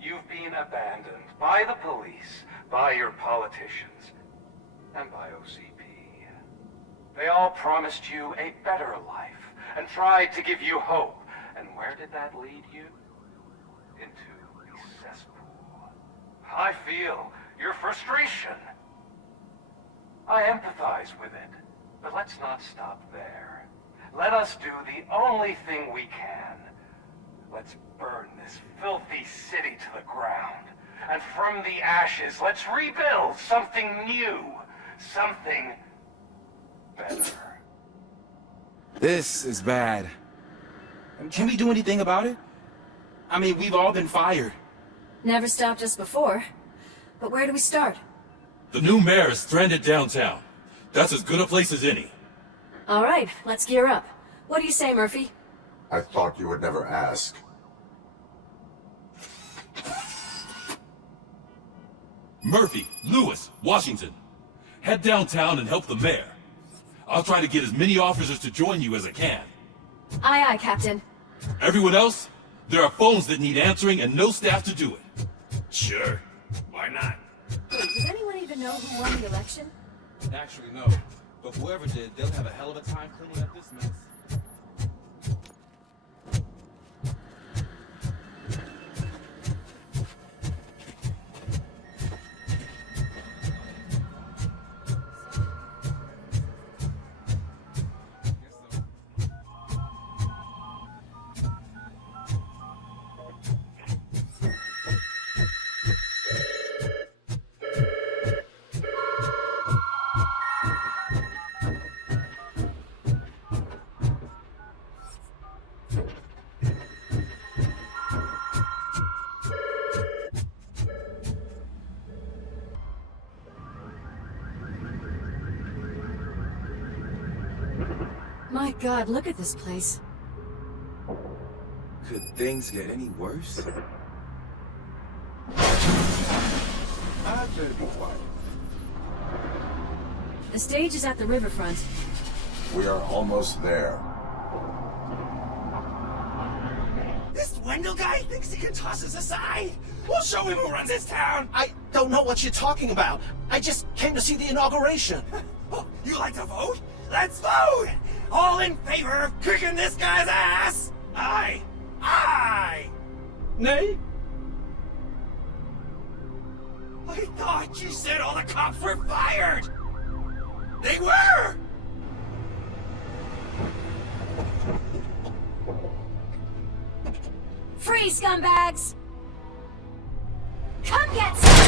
You've been abandoned by the police, by your politicians, and by OCP. They all promised you a better life and tried to give you hope. And where did that lead you? Into the cesspool. I feel your frustration. I empathize with it, but let's not stop there. Let us do the only thing we can. Let's burn this filthy city to the ground. And from the ashes, let's rebuild something new. Something better. This is bad. Can we do anything about it? I mean, we've all been fired. Never stopped us before. But where do we start? The new mayor is stranded downtown. That's as good a place as any. All right, let's gear up. What do you say, Murphy? I thought you would never ask. Murphy, Lewis, Washington. Head downtown and help the mayor. I'll try to get as many officers to join you as I can. Aye, aye, Captain. Everyone else? There are phones that need answering and no staff to do it. Sure. Why not? Wait, does anyone even know who won the election? Actually, no. But whoever did, they'll have a hell of a time cleaning up this mess. My God, look at this place. Could things get any worse? I'd better be quiet. The stage is at the riverfront. We are almost there. This Wendell guy thinks he can toss us aside. We'll show him who runs this town. I don't know what you're talking about. I just came to see the inauguration. Oh, you like to vote? Let's vote! All in favor of kicking this guy's ass? Aye. Aye. Nay? I thought you said all the cops were fired. They were! Free, scumbags! Come get some!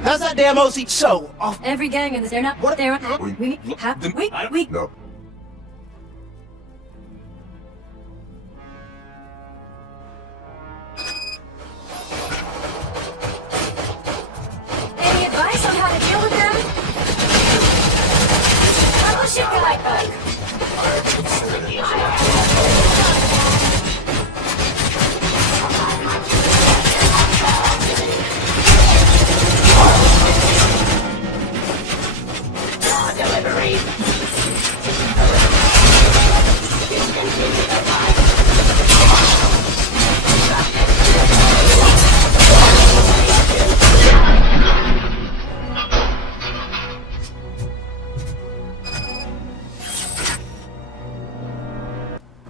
How's that damn OC? So, every gang in this, they're not, they're, we No. Any advice on how to deal with them? How was your guy, bud?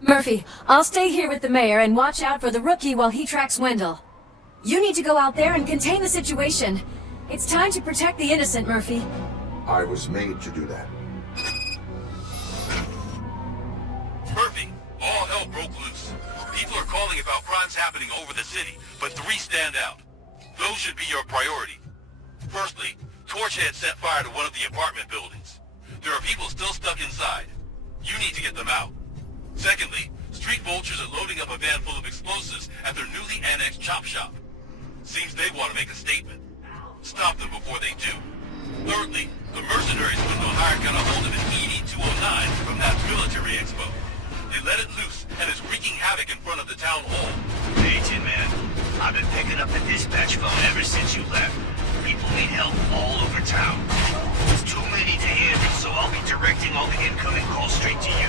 Murphy, I'll stay here with the mayor and watch out for the rookie while he tracks Wendell. You need to go out there and contain the situation. It's time to protect the innocent, Murphy. I was made to do that. Murphy, all hell broke loose. People are calling about crimes happening over the city, but 3 stand out. Those should be your priority. Firstly, Torchhead set fire to one of the apartment buildings. There are people still stuck inside. You need to get them out. Secondly, street vultures are loading up a van full of explosives at their newly annexed chop shop. Seems they want to make a statement. Stop them before they do. Thirdly, the mercenaries put O'Hare got a hold of an ED-209 from that military expo. They let it loose and is wreaking havoc in front of the town hall. Hey, Tin Man. I've been picking up the dispatch phone ever since you left. People need help all over town. There's too many to handle, so I'll then call straight to you.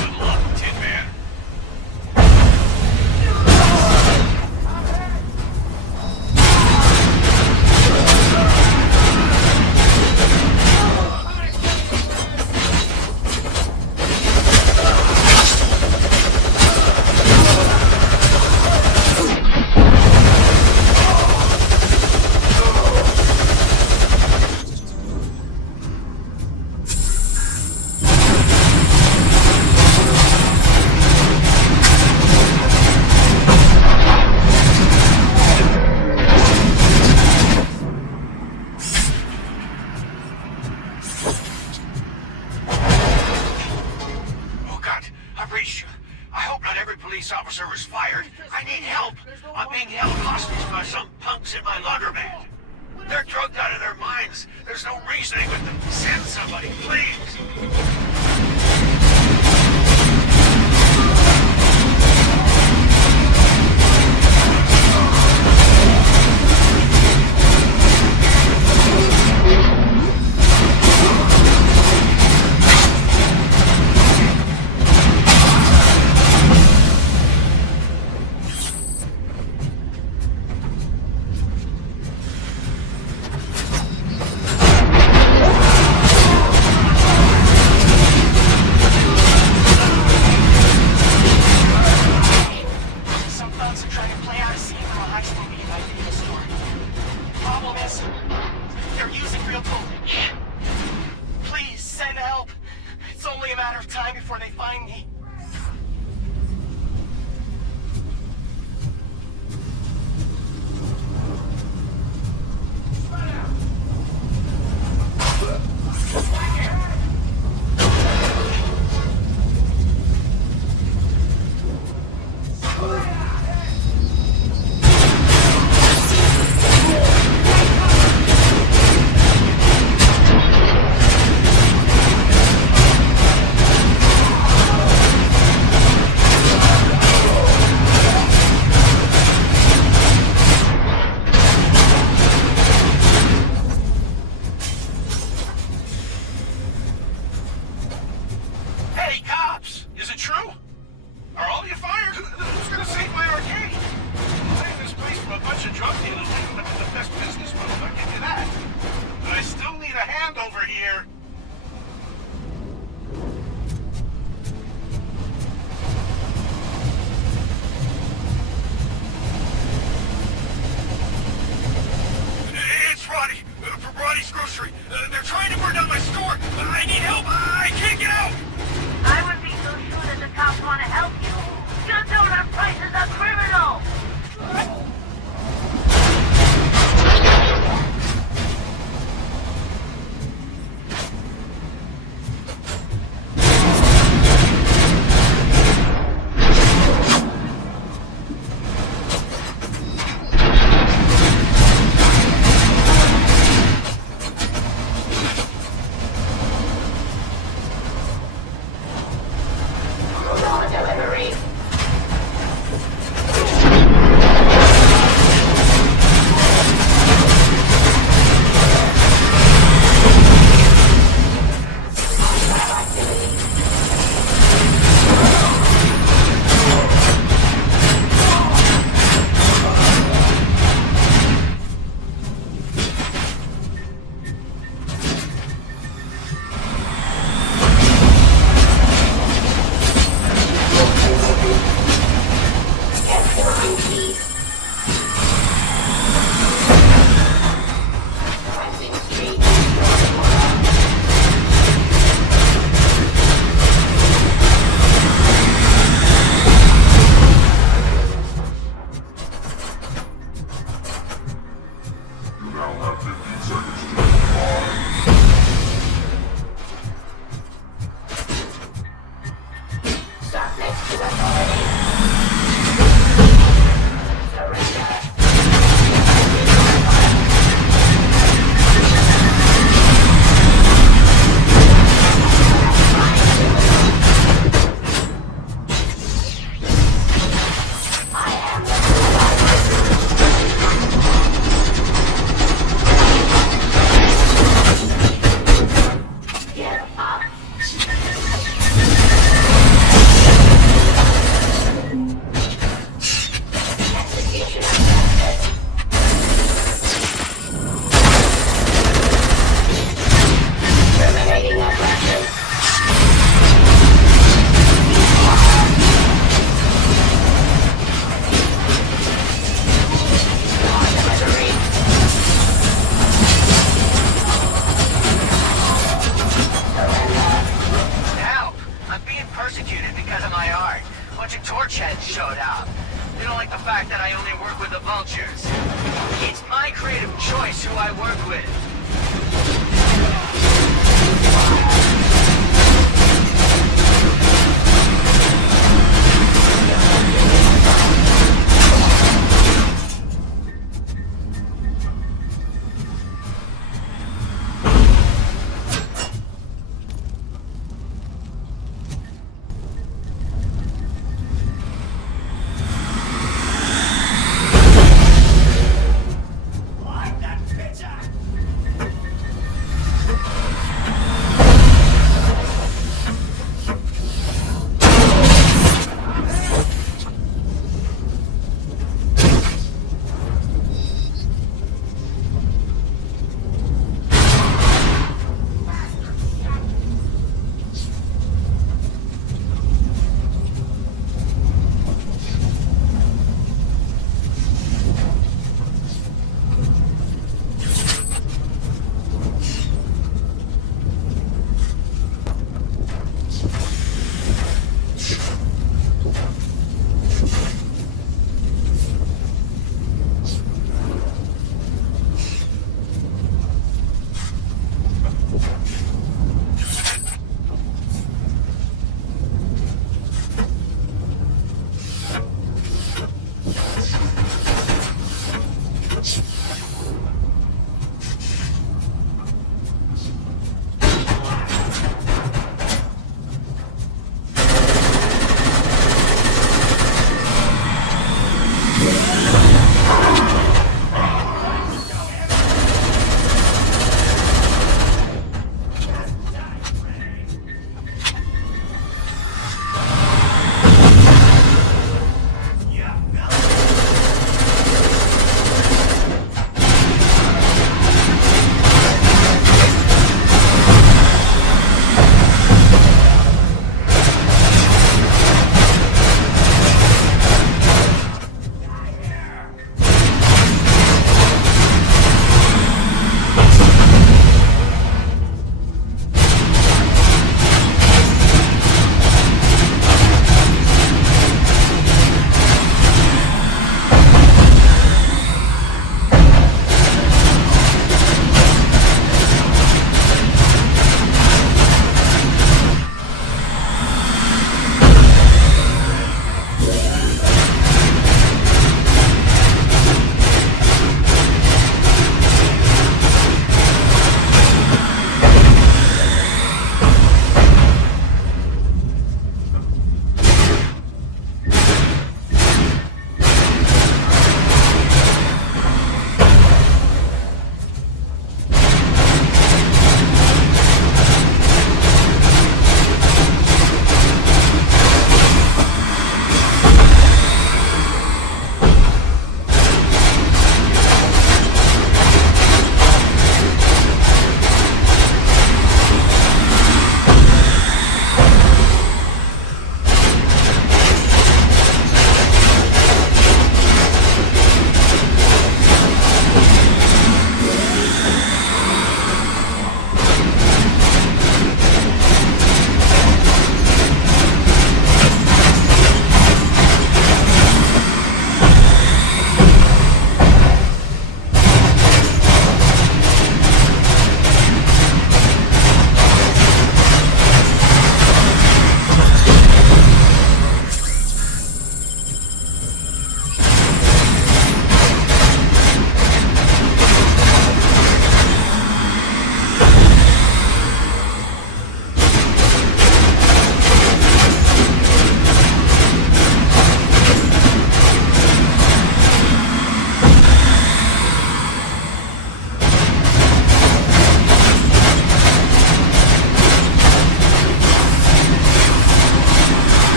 Good luck, Tin Man. They're trying to burn down my store! I need help! I can't get out! I would be so soon at the top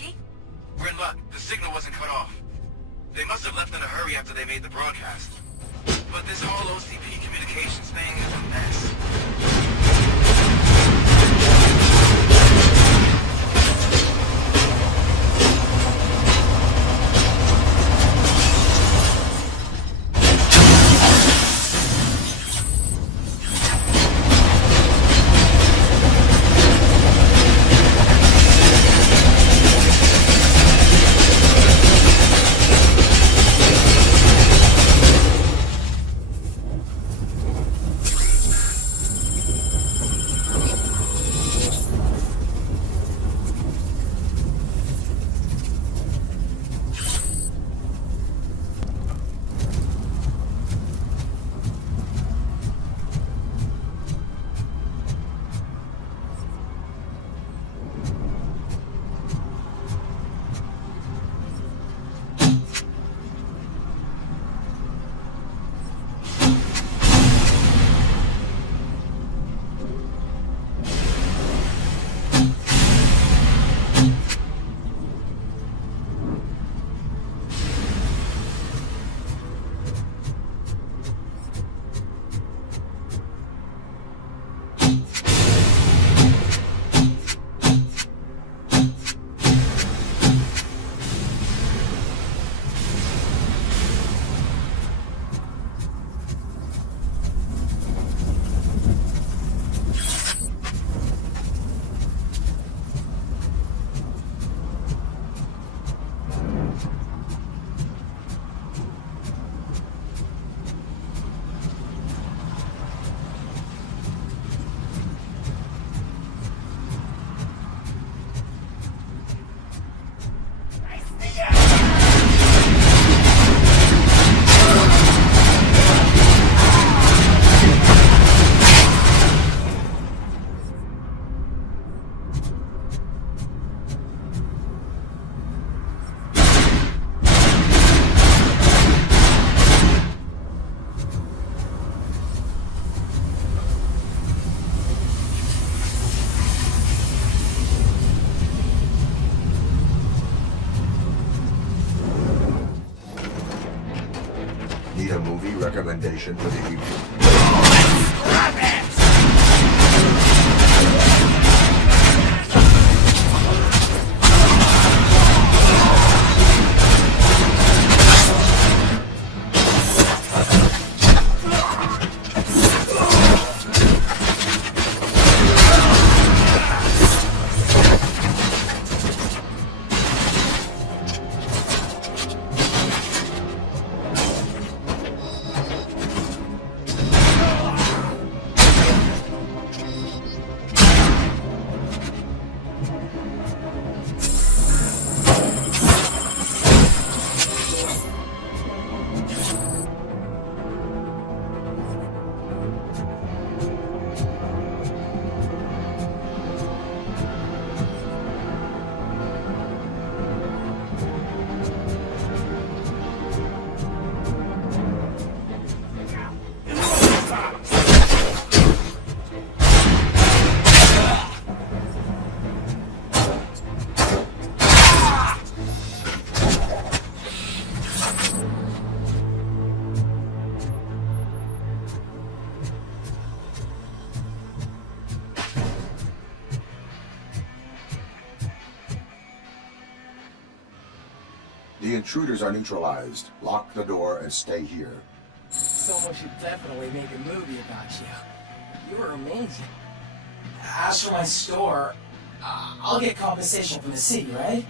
Stinky? We're in luck. The signal wasn't cut off. They must have left in a hurry after they made the broadcast. But this whole OCP communications thing is a mess. Need a movie recommendation for the evening? The intruders are neutralized. Lock the door and stay here. Someone should definitely make a movie about you. You were amazing. As for my store, I'll get compensation from the city, right?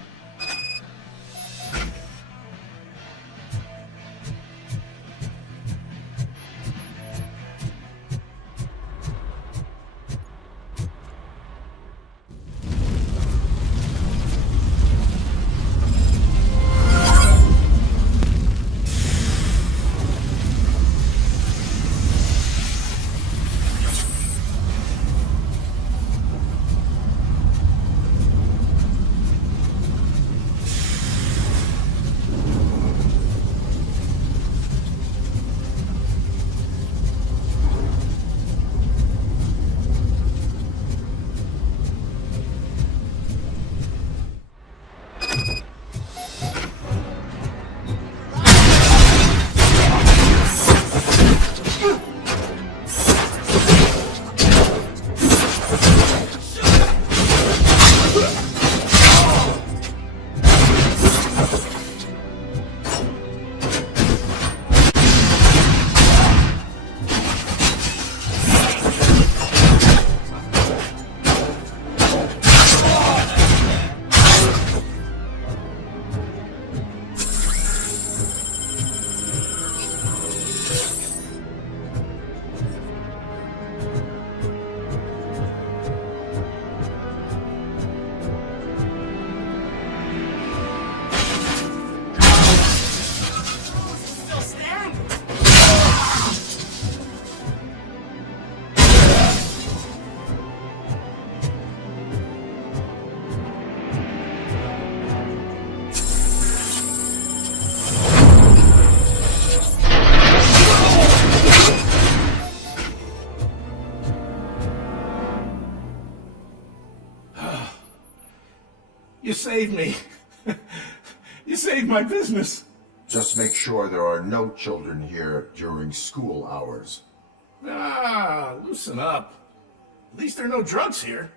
saved me. You saved my business. Just make sure there are no children here during school hours. Ah, loosen up. At least there are no drugs here.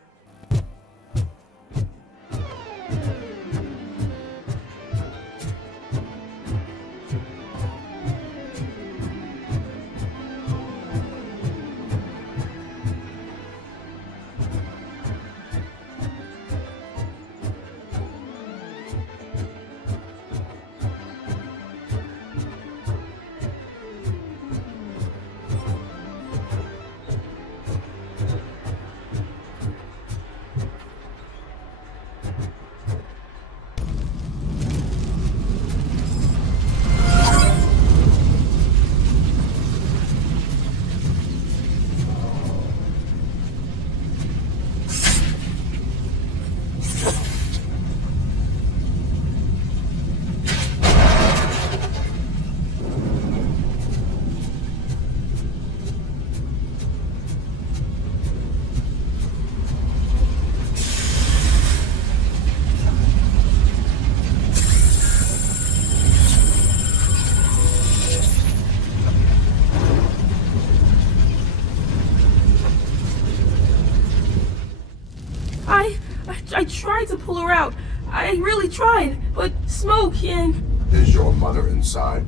I tried to pull her out. I really tried, but smoke and... Is your mother inside?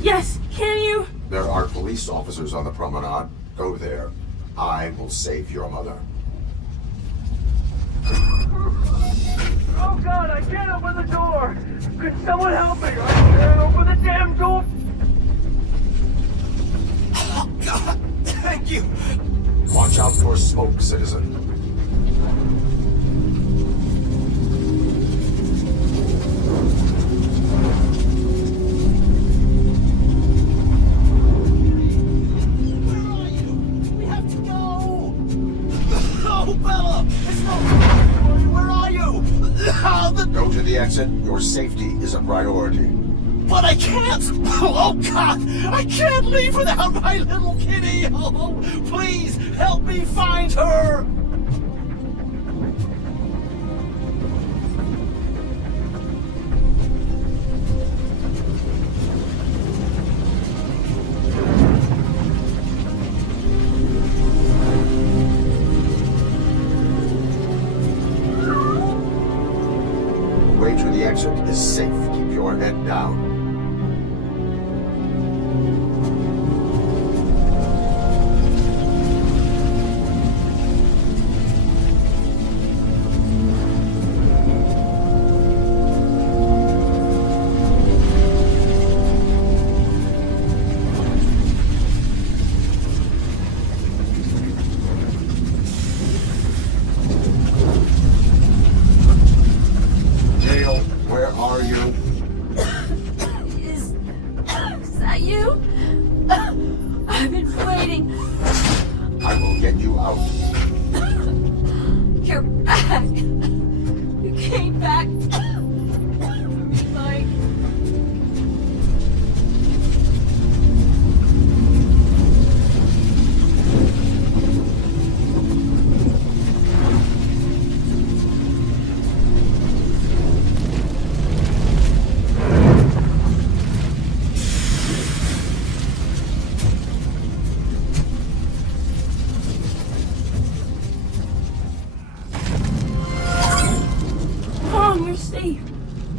Yes, can you? There are police officers on the promenade. Go there. I will save your mother. Oh God, I can't open the door! Could someone help me? I can't open the damn door! Oh God, thank you! Watch out for smoke, citizen. Go to the exit. Your safety is a priority. But I can't! Oh God! I can't leave without my little kitty! Oh, please help me find her! Way to the exit is safe. Keep your head down. Is that you? I've been waiting. I will get you out. You're back. You came back for me, Mike.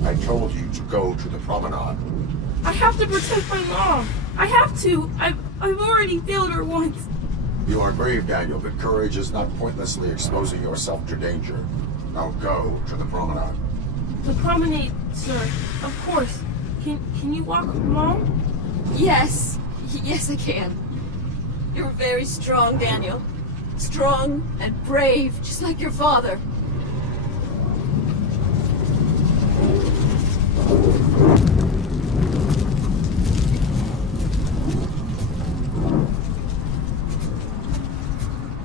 I told you to go to the promenade. I have to protect my mom. I have to. I've already failed her once. You are brave, Daniel, but courage is not pointlessly exposing yourself to danger. Now go to the promenade. The promenade, sir. Of course. Can you walk, Mom? Yes. Yes, I can. You're very strong, Daniel. Strong and brave, just like your father.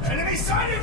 Enemy sighted!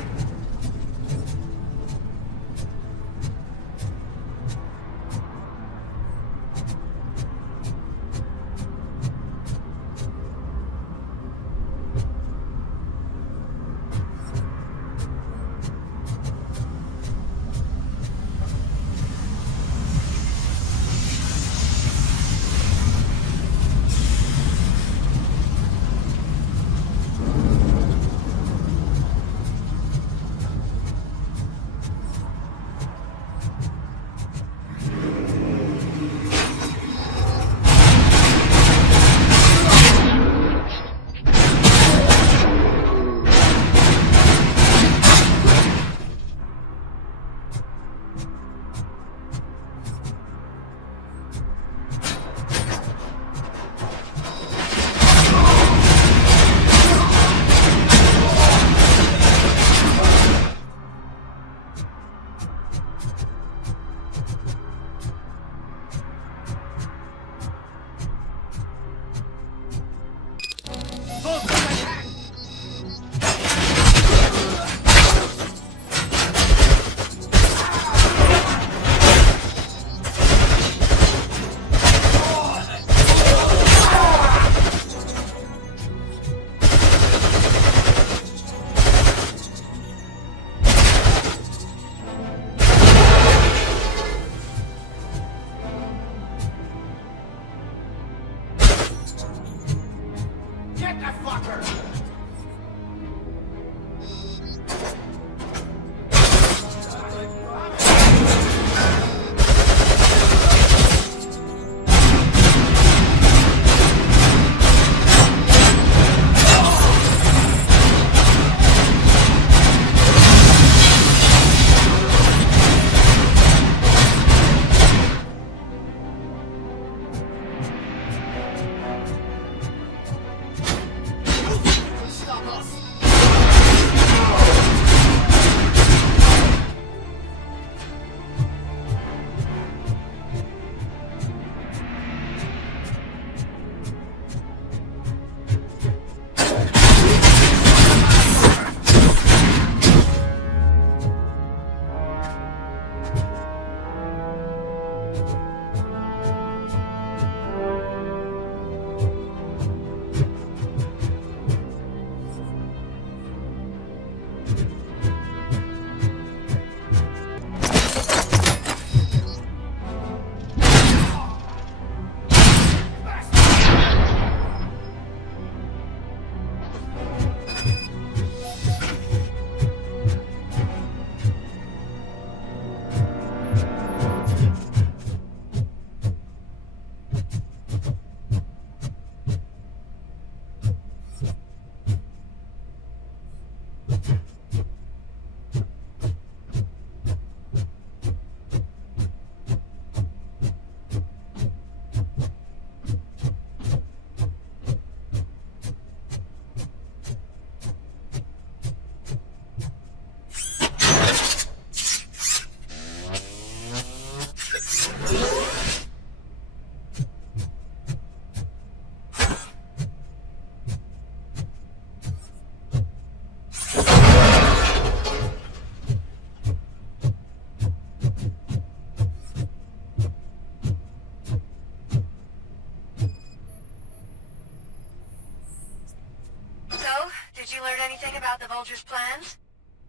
about the Vultures' plans?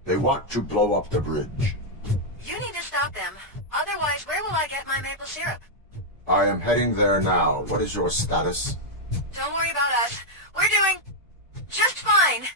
They want to blow up the bridge. You need to stop them. Otherwise, where will I get my maple syrup? I am heading there now. What is your status? Don't worry about us. We're doing just fine.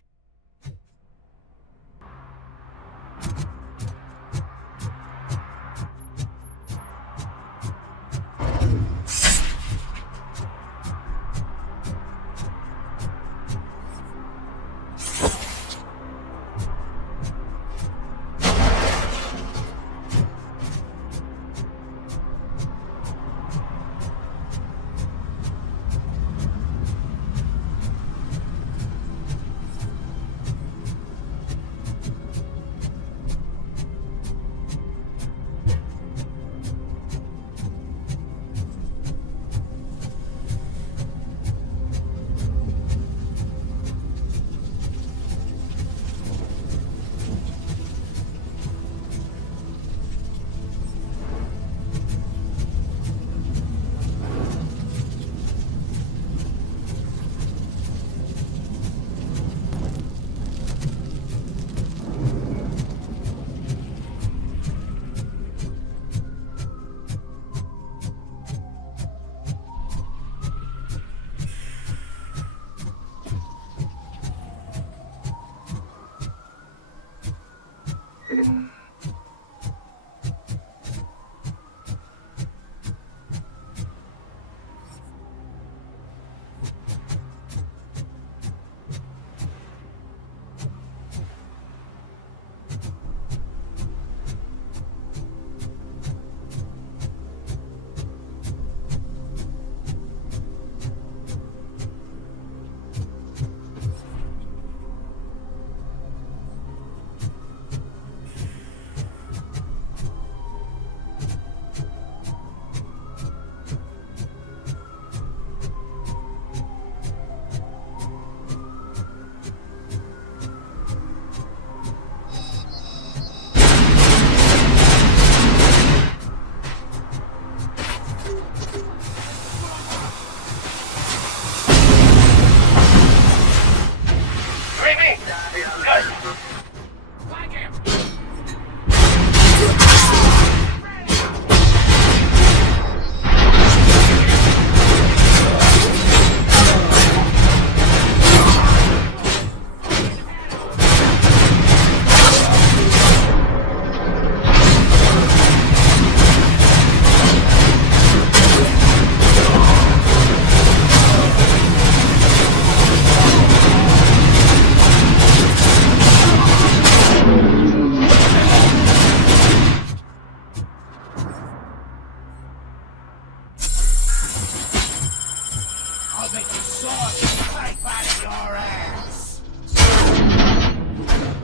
sauce right by your ass.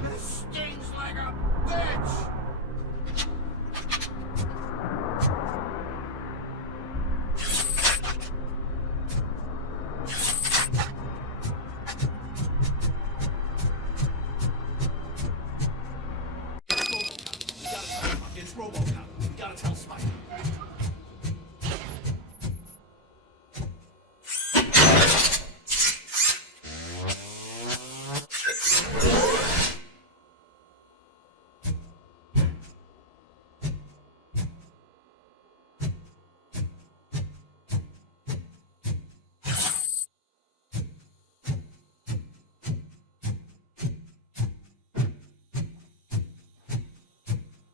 This stings like a bitch. It's RoboCop. We gotta tell Spike.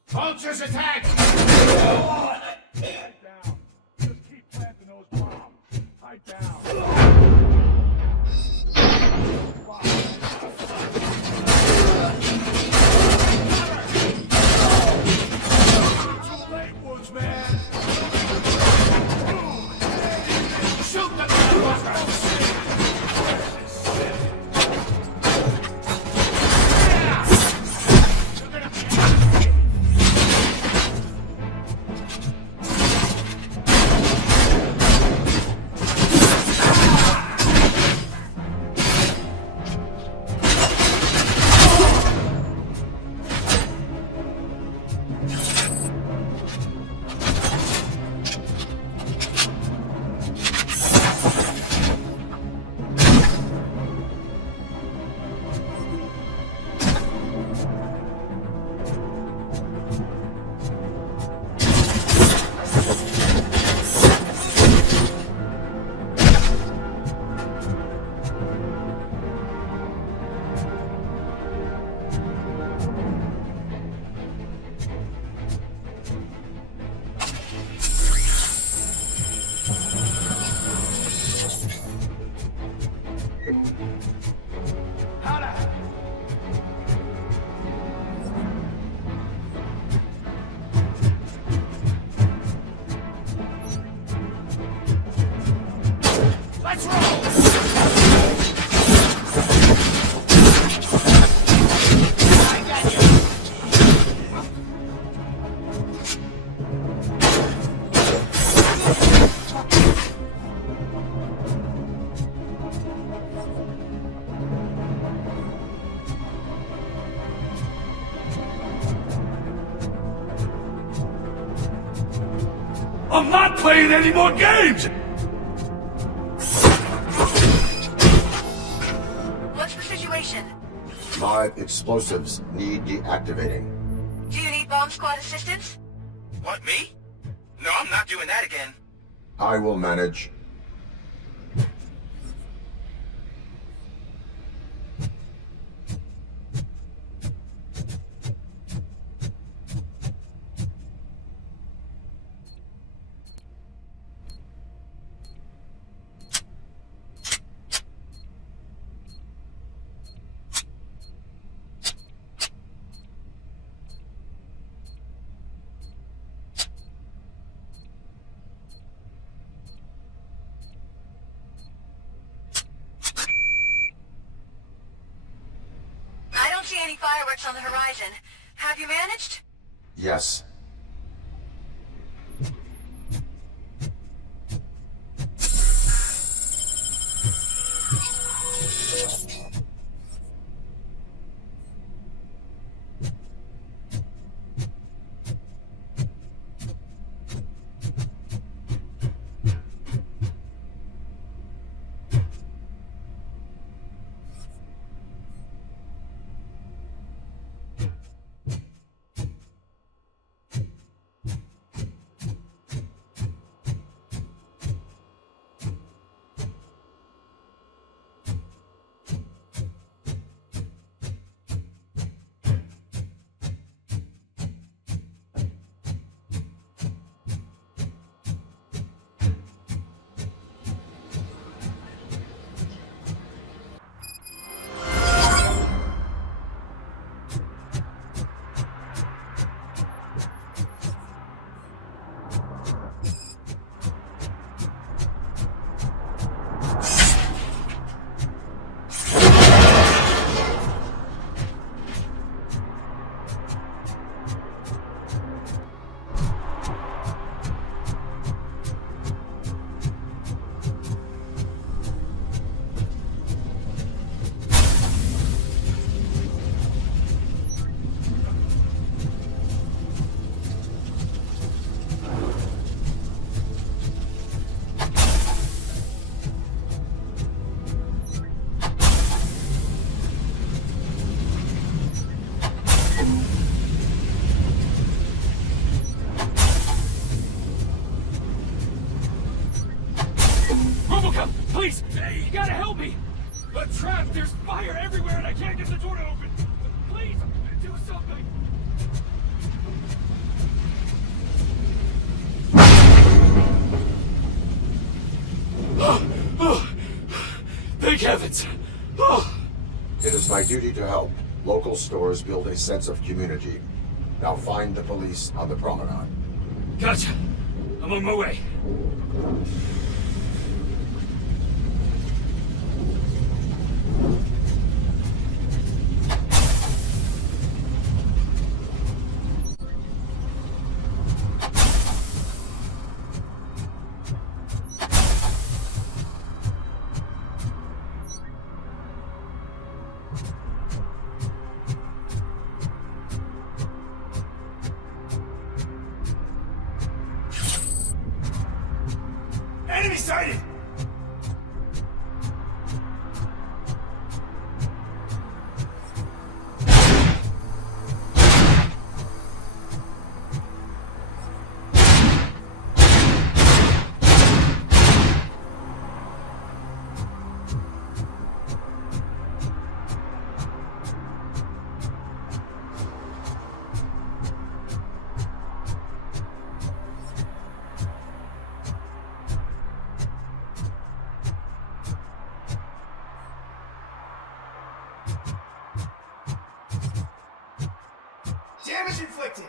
Vultures attack! Hide down. Just keep planting those bombs. Hide down. Too late, Woodsman. Shoot the motherfuckers! I'm not playing any more games! What's the situation? My explosives need deactivating. Do you need bomb squad assistance? What, me? No, I'm not doing that again. I will manage. Any fireworks on the horizon. Have you managed? Yes. Please, you gotta help me! I'm trapped, there's fire everywhere and I can't get the door to open! Please, do something! Thank heavens! It is my duty to help. Local stores build a sense of community. Now find the police on the promenade. Gotcha. I'm on my way. Enemy sighted! Damage inflicted!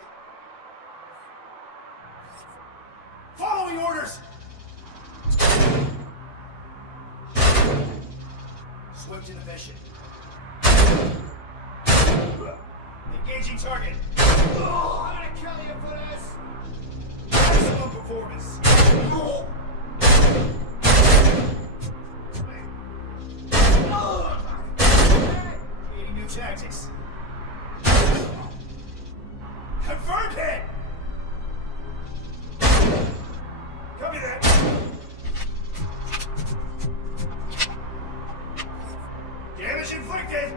Following orders! Swift and efficient. Engaging target. Oh, I'm gonna kill you for this! Maximum performance. Creating new tactics. Confirmed hit! Copy that. Damage inflicted.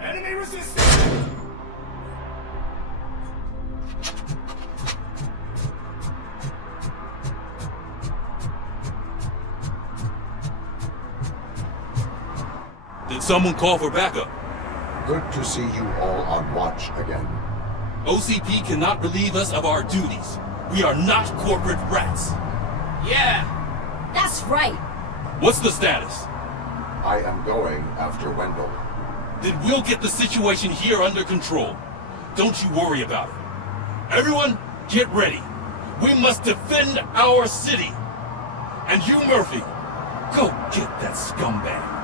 Enemy resistance. Did someone call for backup? Good to see you all on watch again. OCP cannot relieve us of our duties. We are not corporate rats. Yeah! That's right! What's the status? I am going after Wendell. Then we'll get the situation here under control. Don't you worry about it. Everyone, get ready. We must defend our city. And you, Murphy, go get that scumbag.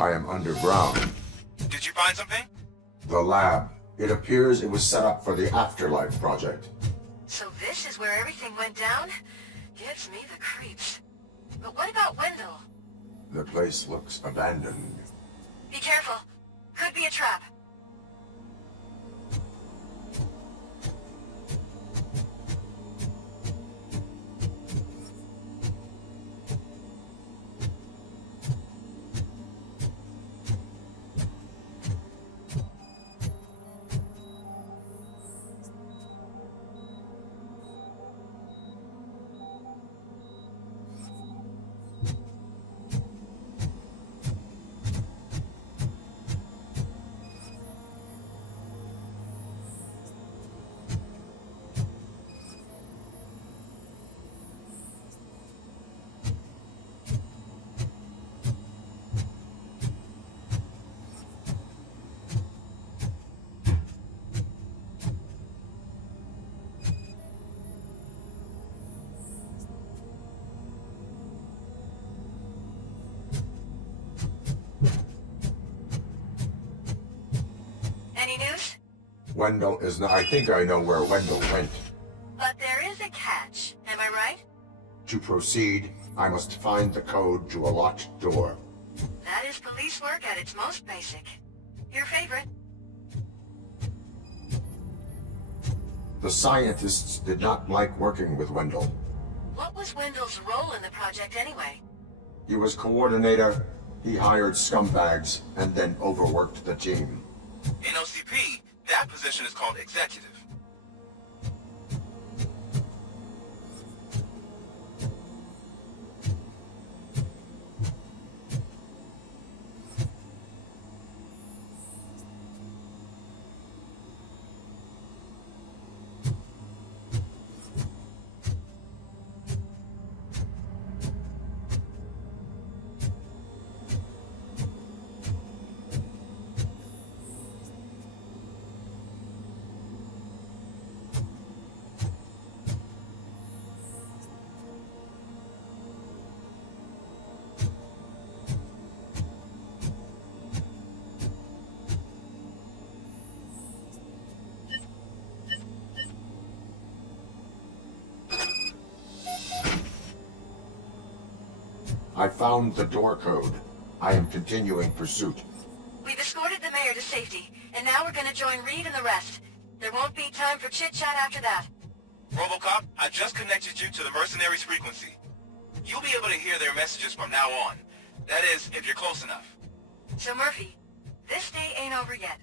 I am underground. Did you find something? The lab. It appears it was set up for the Afterlife project. So this is where everything went down? Gives me the creeps. But what about Wendell? The place looks abandoned. Be careful. Could be a trap. Wendell is not. I think I know where Wendell went. But there is a catch, am I right? To proceed, I must find the code to a locked door. That is police work at its most basic. Your favorite? The scientists did not like working with Wendell. What was Wendell's role in the project anyway? He was coordinator, he hired scumbags, and then overworked the team. In OCP, that position is called executive. I found the door code. I am continuing pursuit. We've escorted the mayor to safety, and now we're gonna join Reed and the rest. There won't be time for chit-chat after that. RoboCop, I just connected you to the mercenaries' frequency. You'll be able to hear their messages from now on. That is, if you're close enough. So Murphy, this day ain't over yet.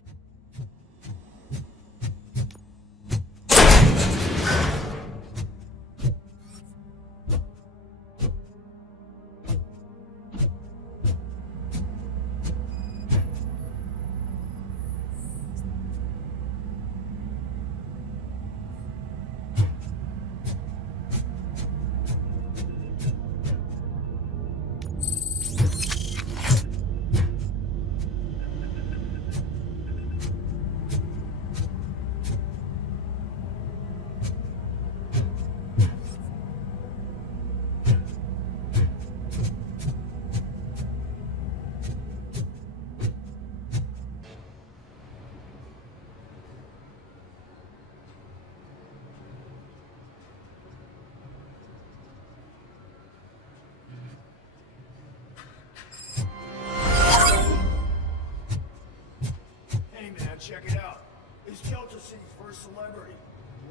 Check it out. It's Vultures' first celebrity.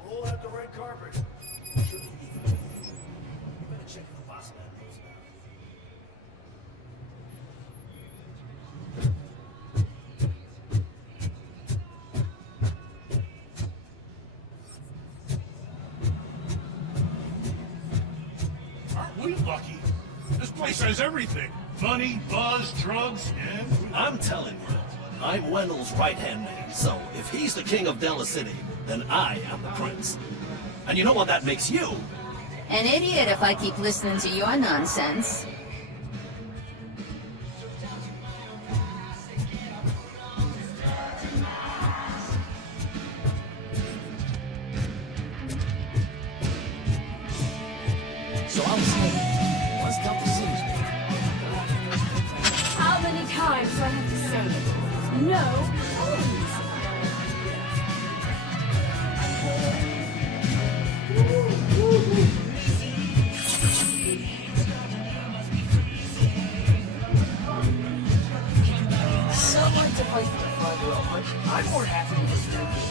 We're all at the red carpet. Should be fun. You better check if the boss man knows about it. Aren't we lucky? This place has everything. Money, buzz, drugs, and... I'm telling you. I'm Wendell's right-hand man, so if he's the king of Della City, then I am the prince. And you know what that makes you? An idiot if I keep listening to your nonsense. So I'll say, let's dump the scene. How many times do I have to say it? No, please. So I'd like to fight for the front row, but I'm more happy with the Stinky.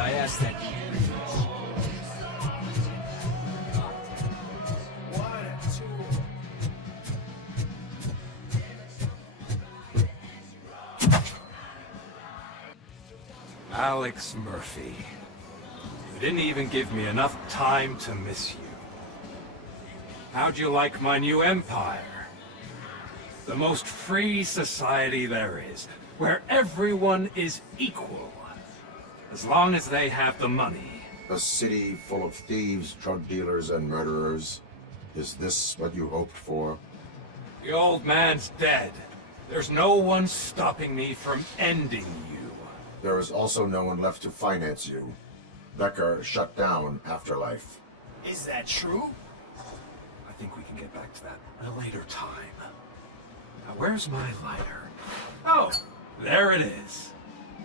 I asked that. Alex Murphy. You didn't even give me enough time to miss you. How'd you like my new empire? The most free society there is, where everyone is equal. As long as they have the money. A city full of thieves, drug dealers, and murderers. Is this what you hoped for? The old man's dead. There's no one stopping me from ending you. There is also no one left to finance you. Becker shut down Afterlife. Is that true? think we can get back to that at a later time. Now, where's my lighter? Oh, there it is.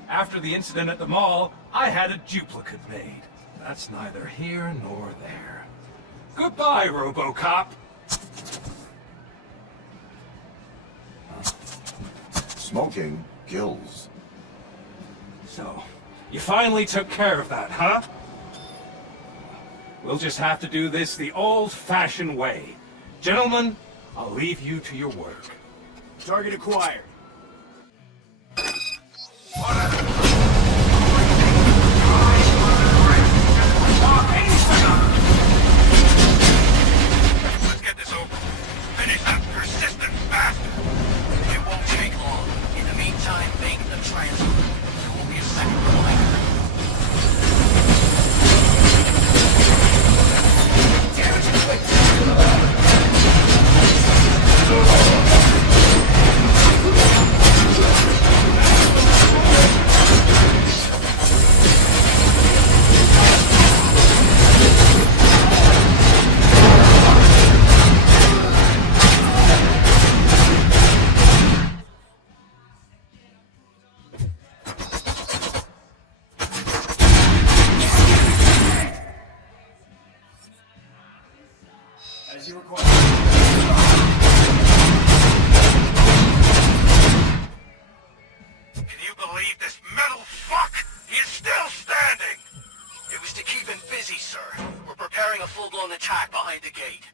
After the incident at the mall, I had a duplicate made. That's neither here nor there. Goodbye, RoboCop. Smoking kills. So, you finally took care of that, huh? We'll just have to do this the old-fashioned way. Gentlemen, I'll leave you to your work. Target acquired. Let's get this over. Finish that persistent bastard. It won't take long. In the meantime, make the transfer. There won't be a second reminder. As you require. Can you believe this metal fuck? He is still standing! It was to keep him busy, sir. We're preparing a full-blown attack behind the gate.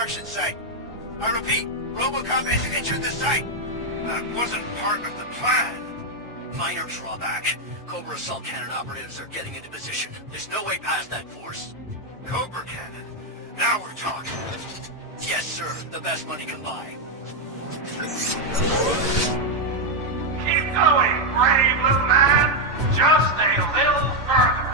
construction site. I repeat, RoboCop has entered the site. That wasn't part of the plan. Minor drawback. Cobra assault cannon operatives are getting into position. There's no way past that force. Cobra cannon? Now we're talking. Yes, sir. The best money can buy. Keep going, brave little man. Just a little further.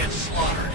get slaughtered.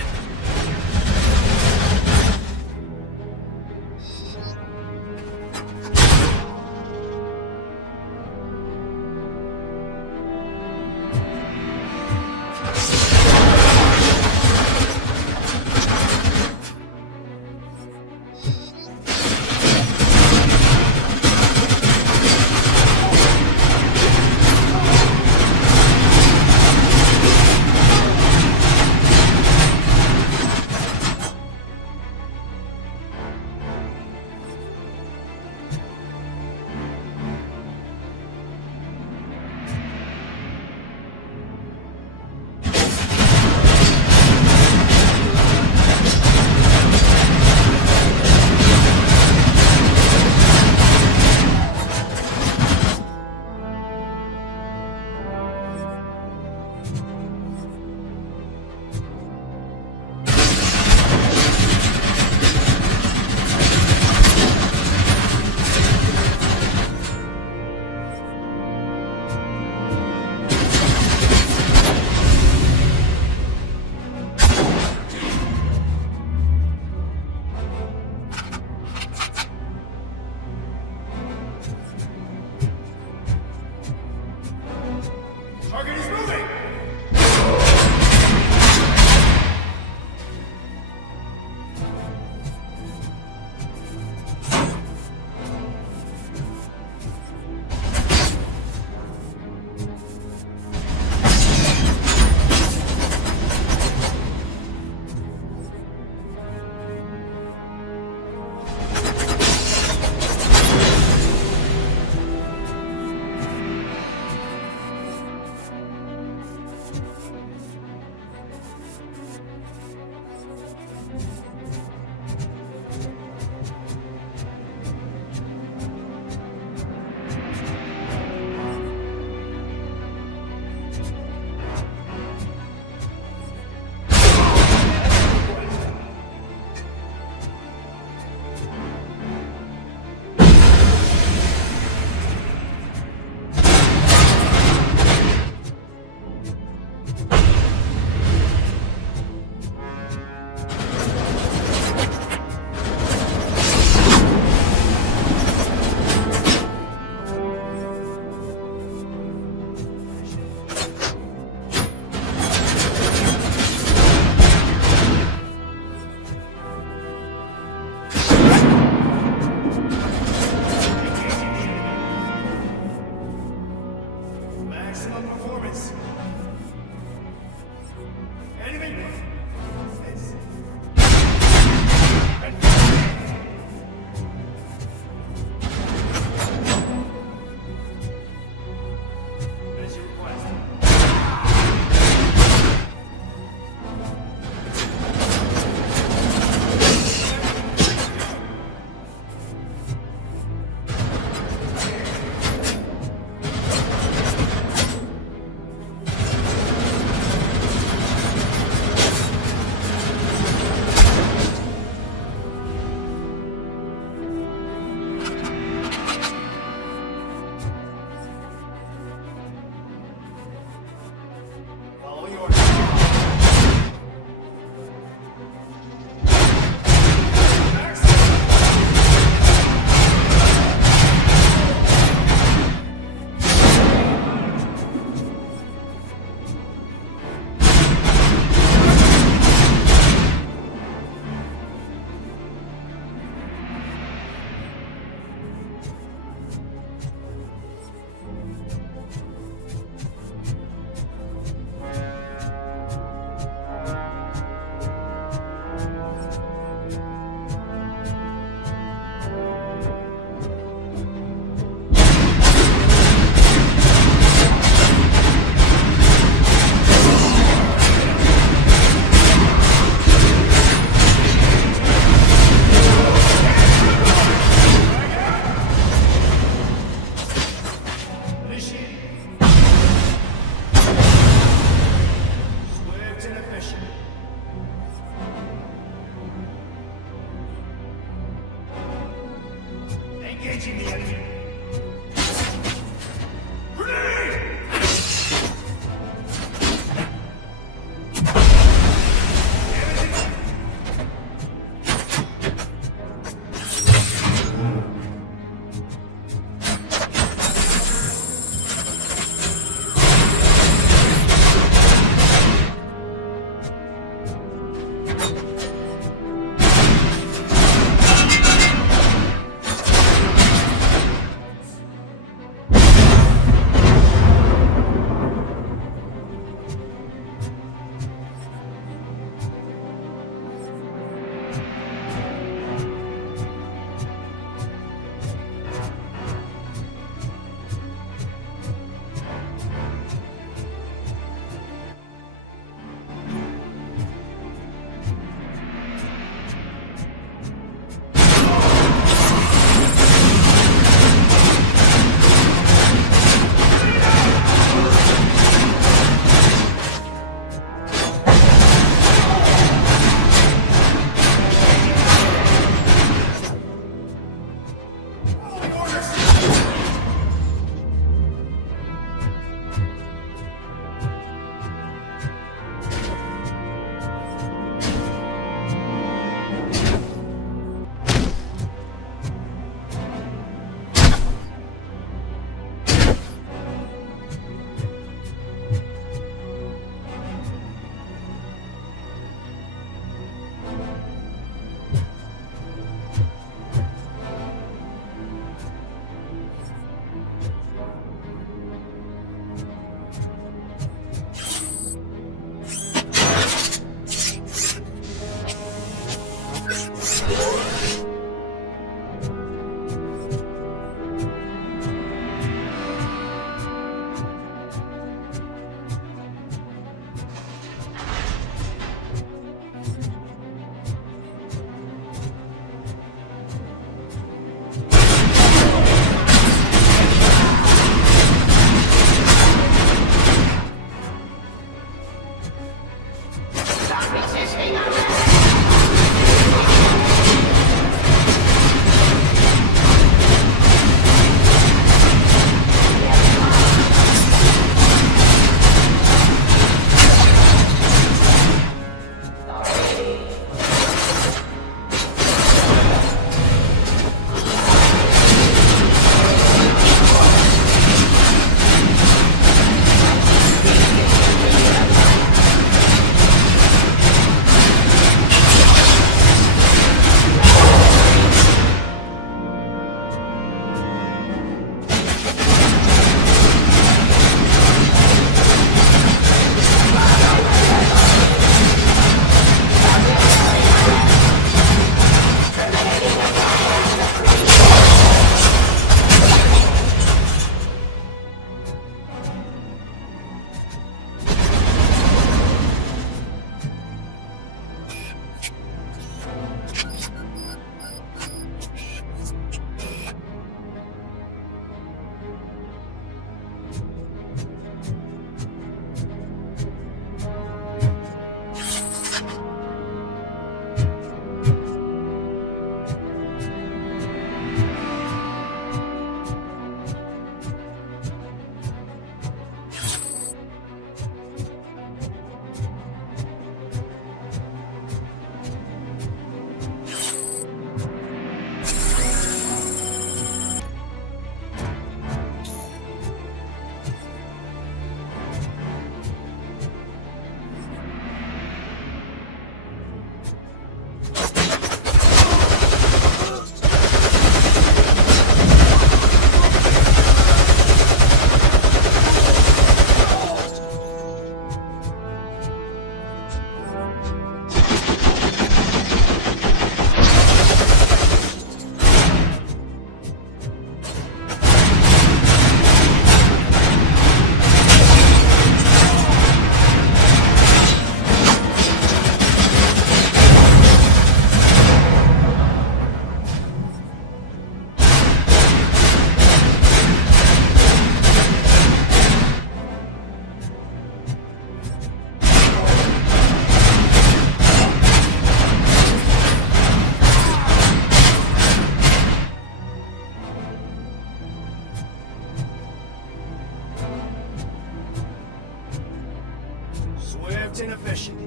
It's inefficient.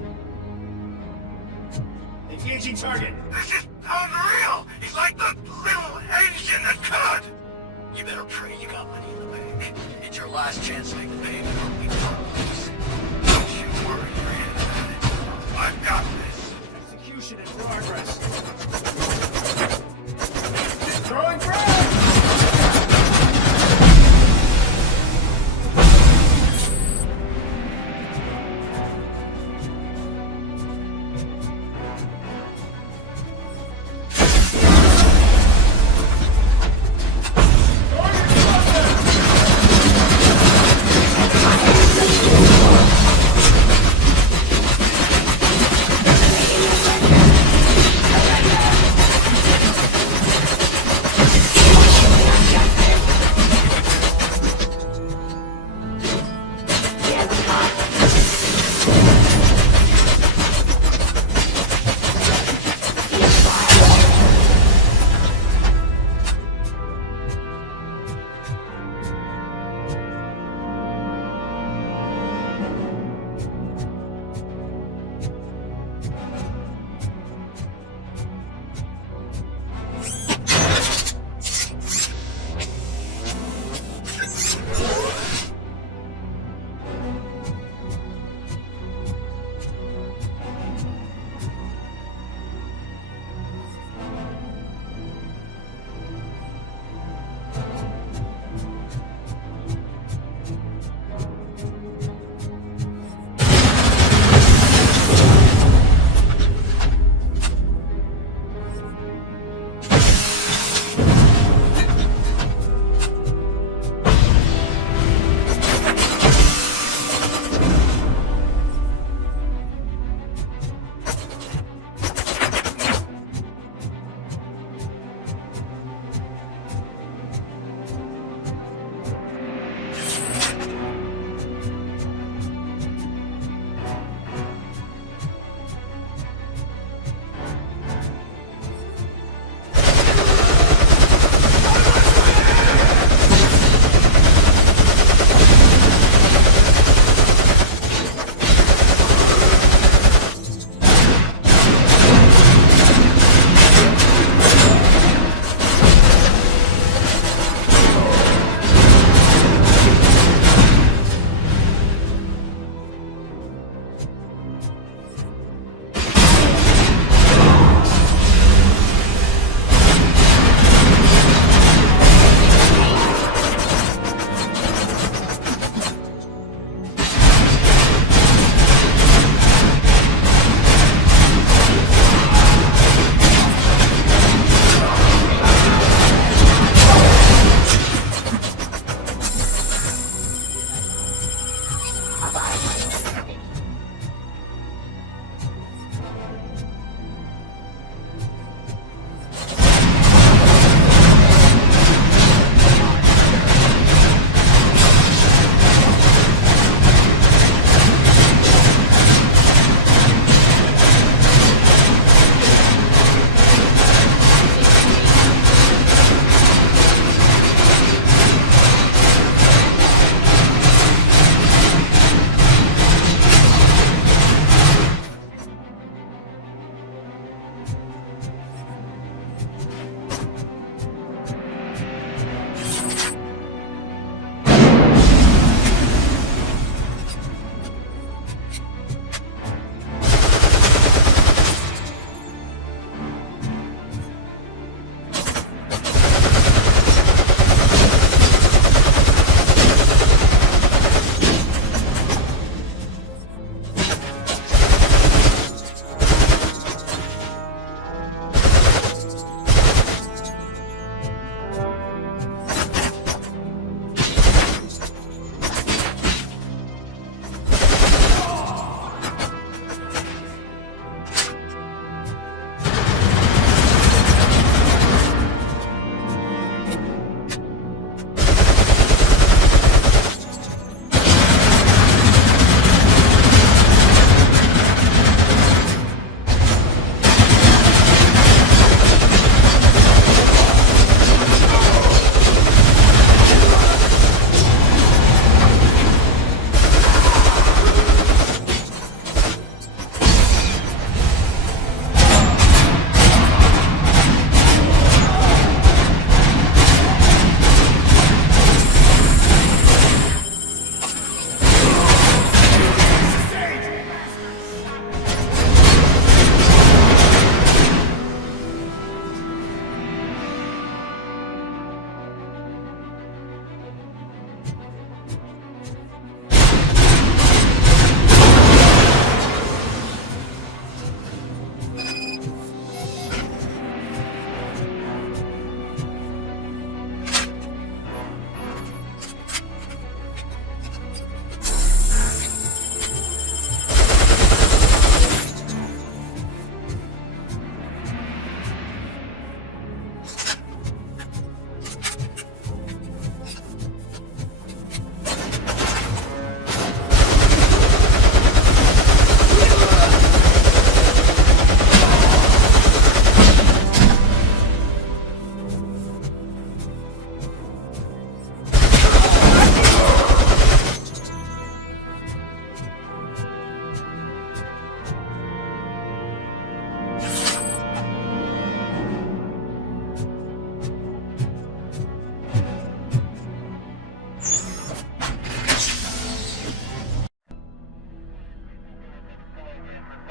Engaging target. This is unreal! He's like the little engine that could! You better pray you got money in the bank. It's your last chance to make the payment or we don't lose. Don't you worry your head about it. I've got this. Execution in progress. Throwing frag!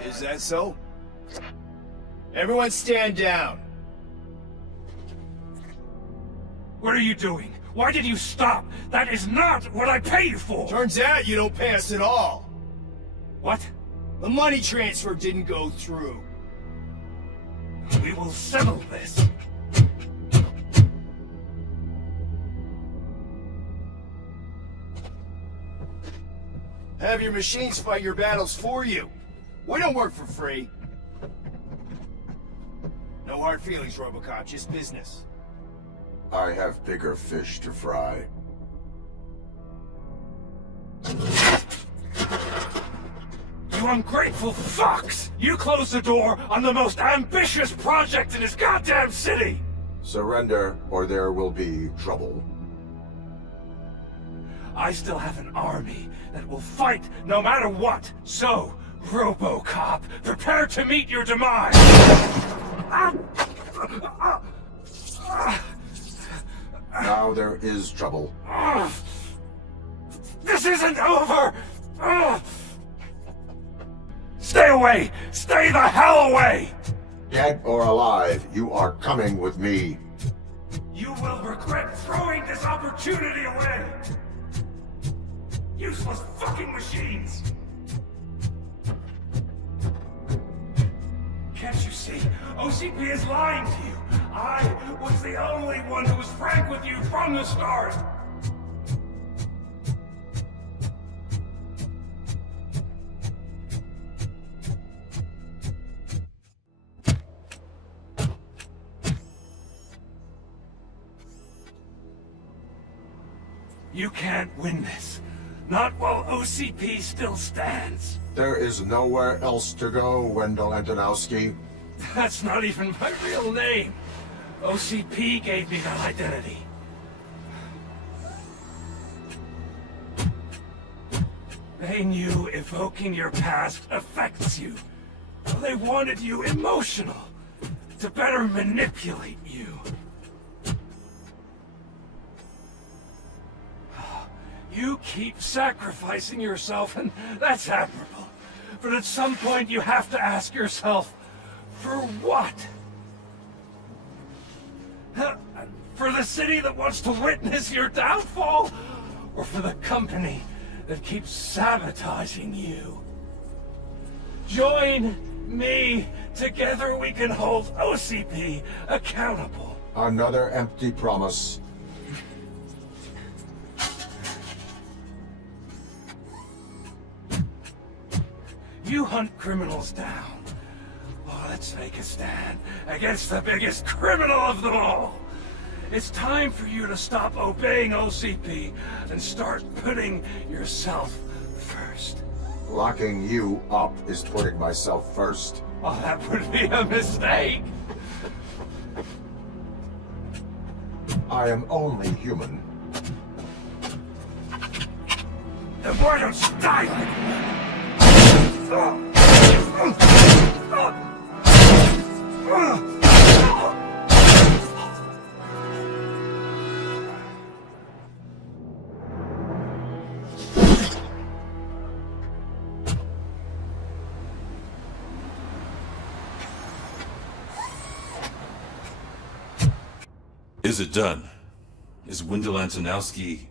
Is that so? Everyone stand down. What are you doing? Why did you stop? That is not what I pay you for! Turns out you don't pay us at all. What? The money transfer didn't go through. We will settle this. Have your machines fight your battles for you. We don't work for free. No hard feelings, RoboCop, just business. I have bigger fish to fry. You ungrateful fucks! You closed the door on the most ambitious project in this goddamn city! Surrender, or there will be trouble. I still have an army that will fight no matter what. So, RoboCop, prepare to meet your demise! Now there is trouble. This isn't over! Stay away! Stay the hell away! Dead or alive, you are coming with me. You will regret throwing this opportunity away! Useless fucking machines! Can't you see? OCP is lying to you! I was the only one who was frank with you from the start! You can't win this. Not while OCP still stands. There is nowhere else to go, Wendell Antonowski. That's not even my real name. OCP gave me that identity. They knew evoking your past affects you. They wanted you emotional, to better manipulate you. You keep sacrificing yourself, and that's admirable. But at some point you have to ask yourself, for what? For the city that wants to witness your downfall? Or for the company that keeps sabotaging you? Join me. Together we can hold OCP accountable. Another empty promise. You hunt criminals down. Oh, let's make a stand against the biggest criminal of them all. It's time for you to stop obeying OCP and start putting yourself first. Locking you up is putting myself first. Oh, that would be a mistake. I am only human. Then why don't you die like one? Is it done? Is Wendell Antonowski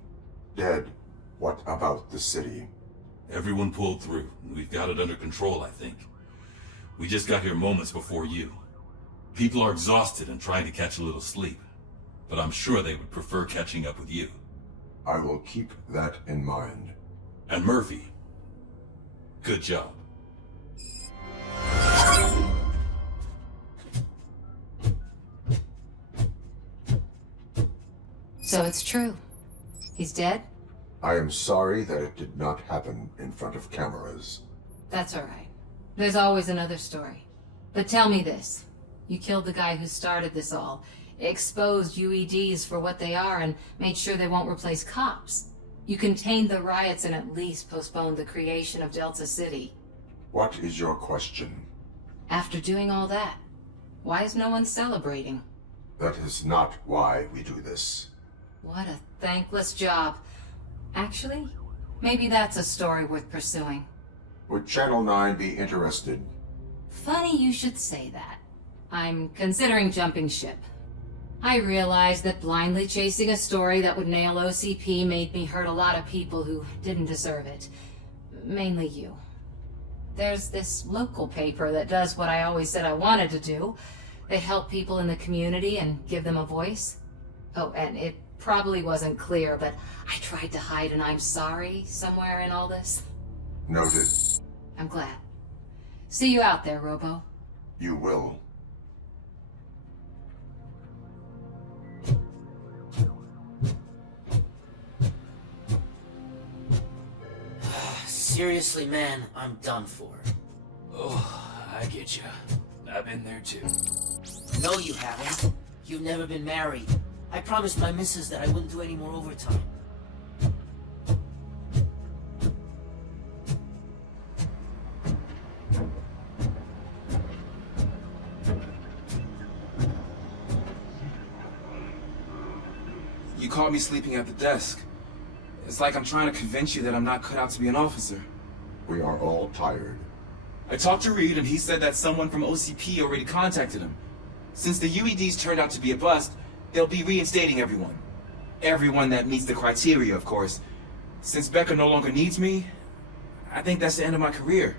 dead? What about the city? Everyone pulled through. We've got it under control, I think. We just got here moments before you. People are exhausted and trying to catch a little sleep. But I'm sure they would prefer catching up with you. I will keep that in mind. And Murphy, good job. So it's true. He's dead? I am sorry that it did not happen in front of cameras. That's all right. There's always another story. But tell me this. You killed the guy who started this all, exposed UEDs for what they are, and made sure they won't replace cops. You contained the riots and at least postponed the creation of Delta City. What is your question? After doing all that, why is no one celebrating? That is not why we do this. What a thankless job. Actually, maybe that's a story worth pursuing. Would Channel 9 be interested? Funny you should say that. I'm considering jumping ship. I realized that blindly chasing a story that would nail OCP made me hurt a lot of people who didn't deserve it. Mainly you. There's this local paper that does what I always said I wanted to do. They help people in the community and give them a voice. Oh, and it probably wasn't clear, but I tried to hide an I'm sorry somewhere in all this. Noted. I'm glad. See you out there, Robo. You will. Seriously, man, I'm done for. Oh, I get you. I've been there too. No, you haven't. You've never been married. I promised my missus that I wouldn't do any more overtime. You caught me sleeping at the desk. It's like I'm trying to convince you that I'm not cut out to be an officer. We are all tired. I talked to Reed and he said that someone from OCP already contacted him. Since the UEDs turned out to be a bust, they'll be reinstating everyone. Everyone that meets the criteria, of course. Since Becca no longer needs me, I think that's the end of my career.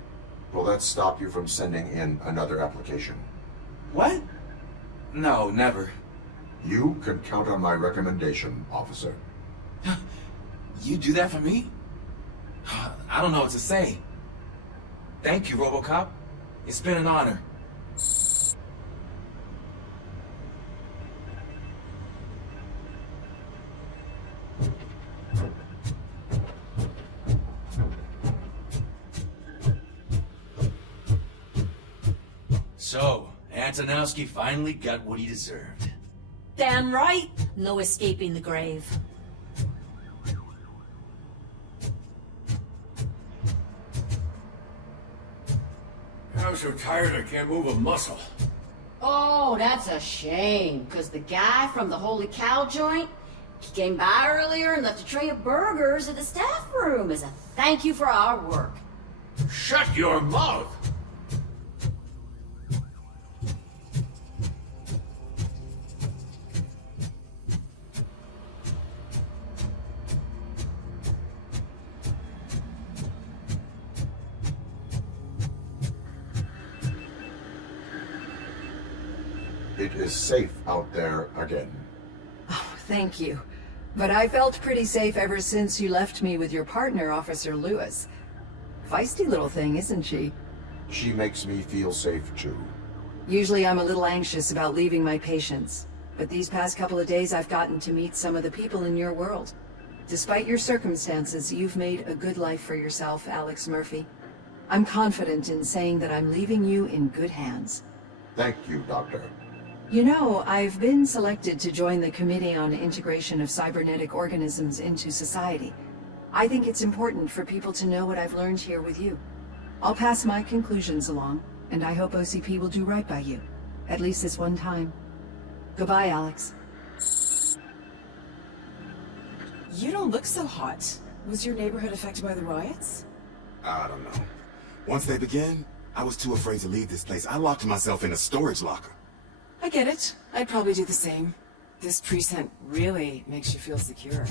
Will that stop you from sending in another application? What? No, never. You can count on my recommendation, officer. You do that for me? I don't know what to say. Thank you, RoboCop. It's been an honor. So, Antonowski finally got what he deserved. Damn right. No escaping the grave. I'm so tired I can't move a muscle. Oh, that's a shame, because the guy from the Holy Cow joint, he came by earlier and left a tray of burgers at the staff room as a thank you for our work. Shut your mouth! It is safe out there again. Oh, thank you. But I felt pretty safe ever since you left me with your partner, Officer Lewis. Feisty little thing, isn't she? She makes me feel safe too. Usually I'm a little anxious about leaving my patients, but these past couple of days I've gotten to meet some of the people in your world. Despite your circumstances, you've made a good life for yourself, Alex Murphy. I'm confident in saying that I'm leaving you in good hands. Thank you, Doctor. You know, I've been selected to join the Committee on Integration of Cybernetic Organisms into Society. I think it's important for people to know what I've learned here with you. I'll pass my conclusions along, and I hope OCP will do right by you. At least this one time. Goodbye, Alex. You don't look so hot. Was your neighborhood affected by the riots? I don't know. Once they begin, I was too afraid to leave this place. I locked myself in a storage locker. I get it. I'd probably do the same. This precinct really makes you feel secure.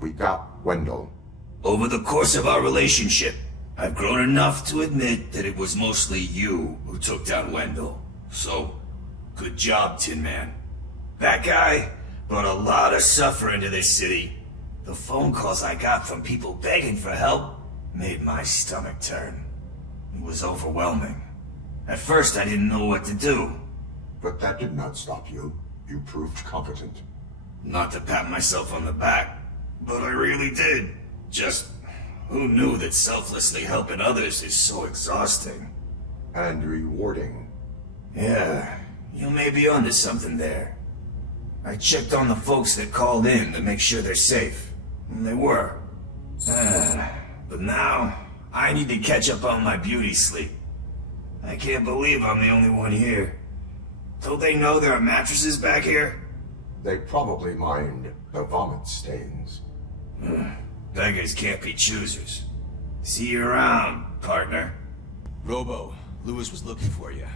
We got Wendell. Over the course of our relationship, I've grown enough to admit that it was mostly you who took down Wendell. So, good job, Tin Man. That guy brought a lot of suffering to this city. The phone calls I got from people begging for help made my stomach turn. It was overwhelming. At first, I didn't know what to do. But that did not stop you. You proved competent. Not to pat myself on the back, but I really did. Just, who knew that selflessly helping others is so exhausting? And rewarding. Yeah, you may be onto something there. I checked on the folks that called in to make sure they're safe. And they were. But now, I need to catch up on my beauty sleep. I can't believe I'm the only one here. Don't they know there are mattresses back here? They probably mind the vomit stains. Beggars can't be choosers. See you around, partner. Robo, Lewis was looking for you.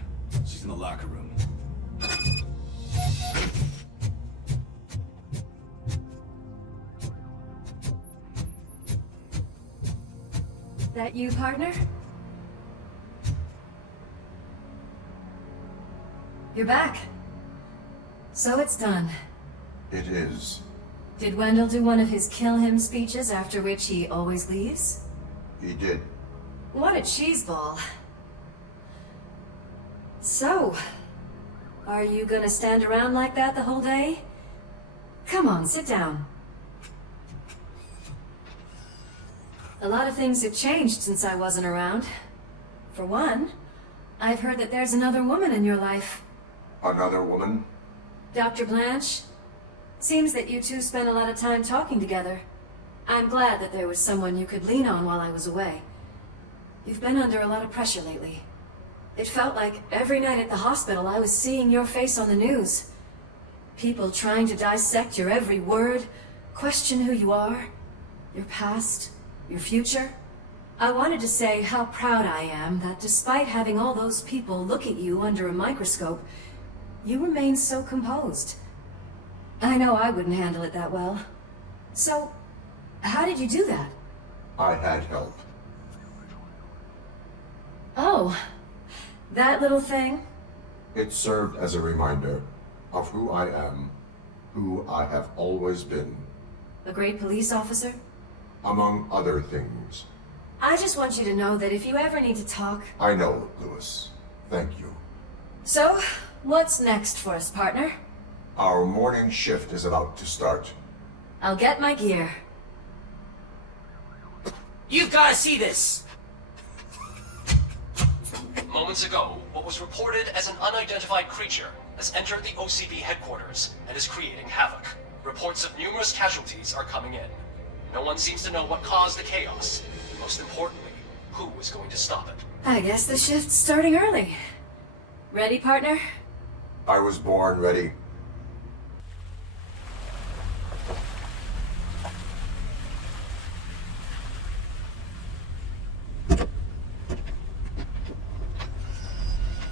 She's in the locker room. That you, partner? You're back. So it's done. It is. Did Wendell do one of his kill him speeches after which he always leaves? He did. What a cheeseball. So, are you gonna stand around like that the whole day? Come on, sit down. A lot of things have changed since I wasn't around. For one, I've heard that there's another woman in your life. Another woman? Dr. Blanche? Seems that you two spent a lot of time talking together. I'm glad that there was someone you could lean on while I was away. You've been under a lot of pressure lately. It felt like every night at the hospital I was seeing your face on the news. People trying to dissect your every word, question who you are, your past, your future. I wanted to say how proud I am that despite having all those people look at you under a microscope, you remain so composed. I know I wouldn't handle it that well. So, how did you do that? I had help. Oh, that little thing? It served as a reminder of who I am, who I have always been. A great police officer? Among other things. I just want you to know that if you ever need to talk... I know, Lewis. Thank you. So, what's next for us, partner? Our morning shift is about to start. I'll get my gear. You've gotta see this! Moments ago, what was reported as an unidentified creature has entered the OCP headquarters and is creating havoc. Reports of numerous casualties are coming in. No one seems to know what caused the chaos. Most importantly, who is going to stop it? I guess the shift's starting early. Ready, partner? I was born ready.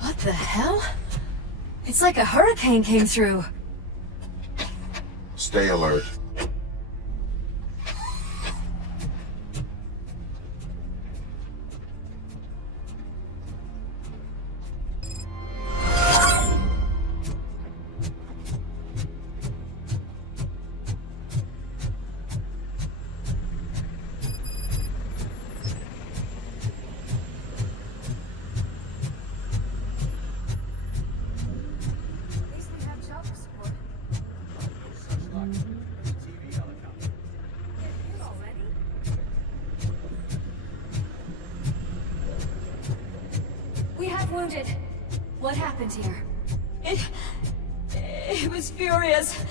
What the hell? It's like a hurricane came through. Stay alert. We have wounded. What happened here? It was furious.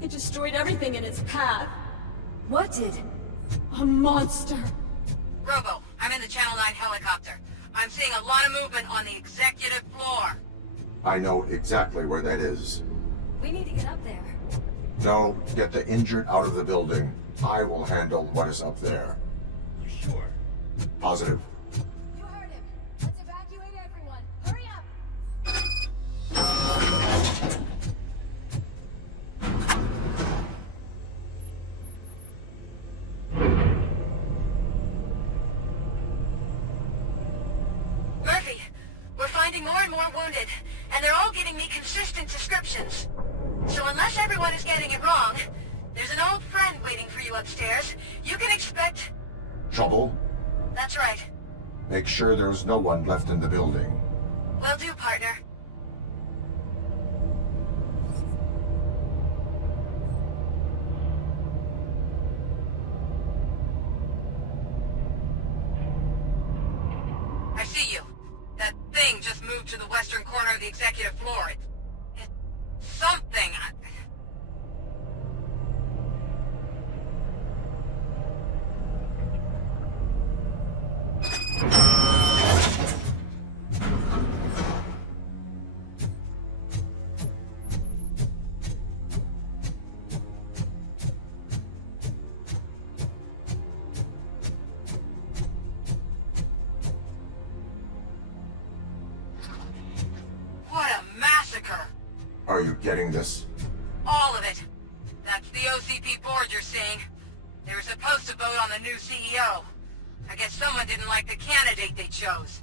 It destroyed everything in its path. What did? A monster. Robo, I'm in the Channel 9 helicopter. I'm seeing a lot of movement on the executive floor. I know exactly where that is. We need to get up there. No, get the injured out of the building. I will handle what is up there. You sure? Positive. You heard him. Let's evacuate everyone. Hurry up! Murphy, we're finding more and more wounded, and they're all giving me consistent descriptions. So unless everyone is getting it wrong, there's an old friend waiting for you upstairs. You can expect... Trouble? That's right. Make sure there's no one left in the building. Will do, partner. to the western corner of the executive floor. It's something. What a massacre! Are you getting this? All of it. That's the OCP board you're seeing. They were supposed to vote on the new CEO. I guess someone didn't like the candidate they chose.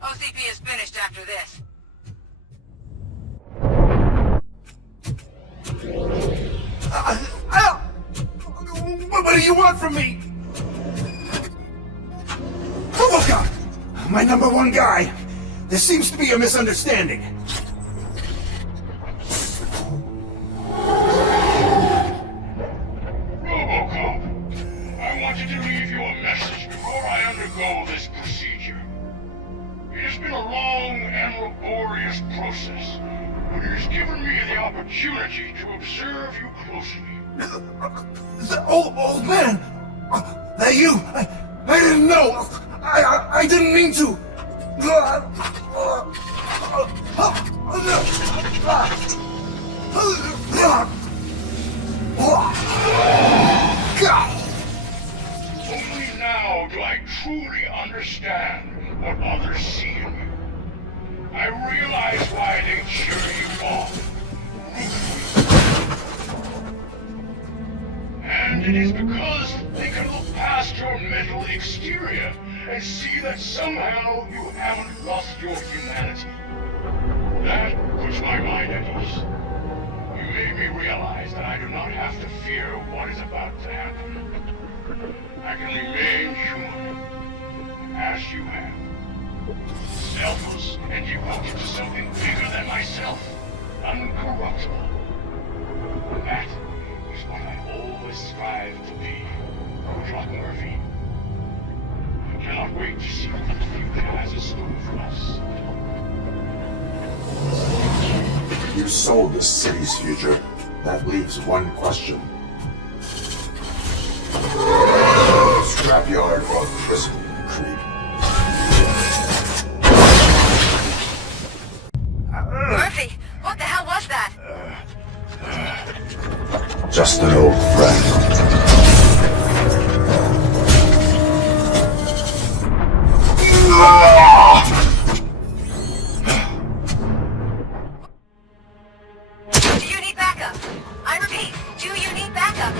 OCP is finished after this. What do you want from me? RoboCop! My #1 guy. There seems to be a misunderstanding. RoboCop, I wanted to leave you a message before I undergo this procedure. It has been a long and laborious process, but it has given me the opportunity to observe you closely. The old man! That you! I didn't know! I didn't mean to! Only now do I truly understand what others see in you. I realize why they cheer you on. And it is because they can look past your mental exterior and see that somehow you haven't lost your humanity. That puts my mind at ease. You made me realize that I do not have to fear what is about to happen. I can remain human, as you have. Selfless and devoted to something bigger than myself. Uncorruptible. And that is what I always strive to be, Doc Murphy. I cannot wait to see what the future has in store for us. You sold the city's future. That leaves one question. Scrapyard or prison, creep? Murphy, what the hell was that? Just an old friend. Do you need backup? I repeat, do you need backup?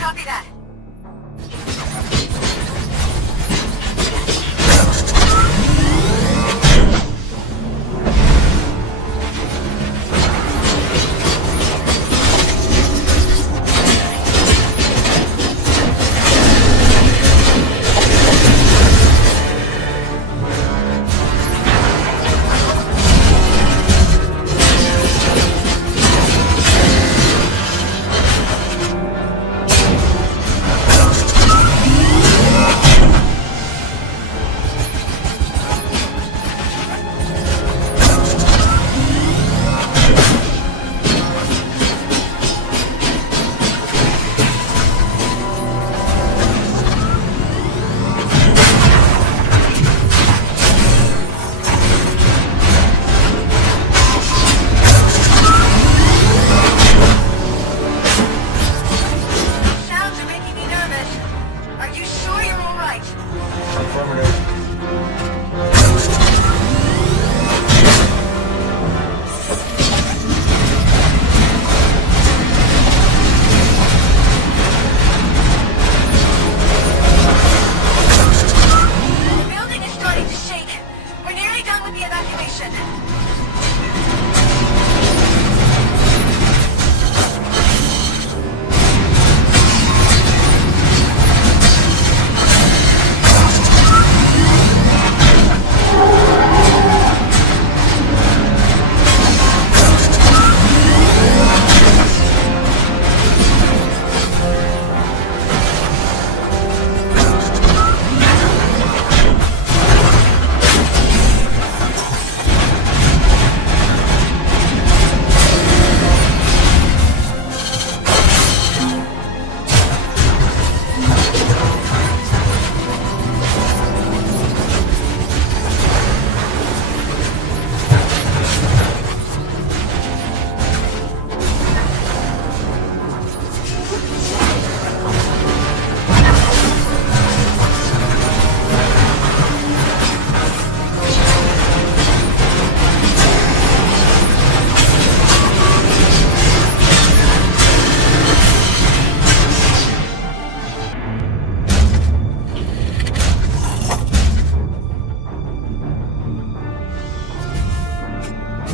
Copy that.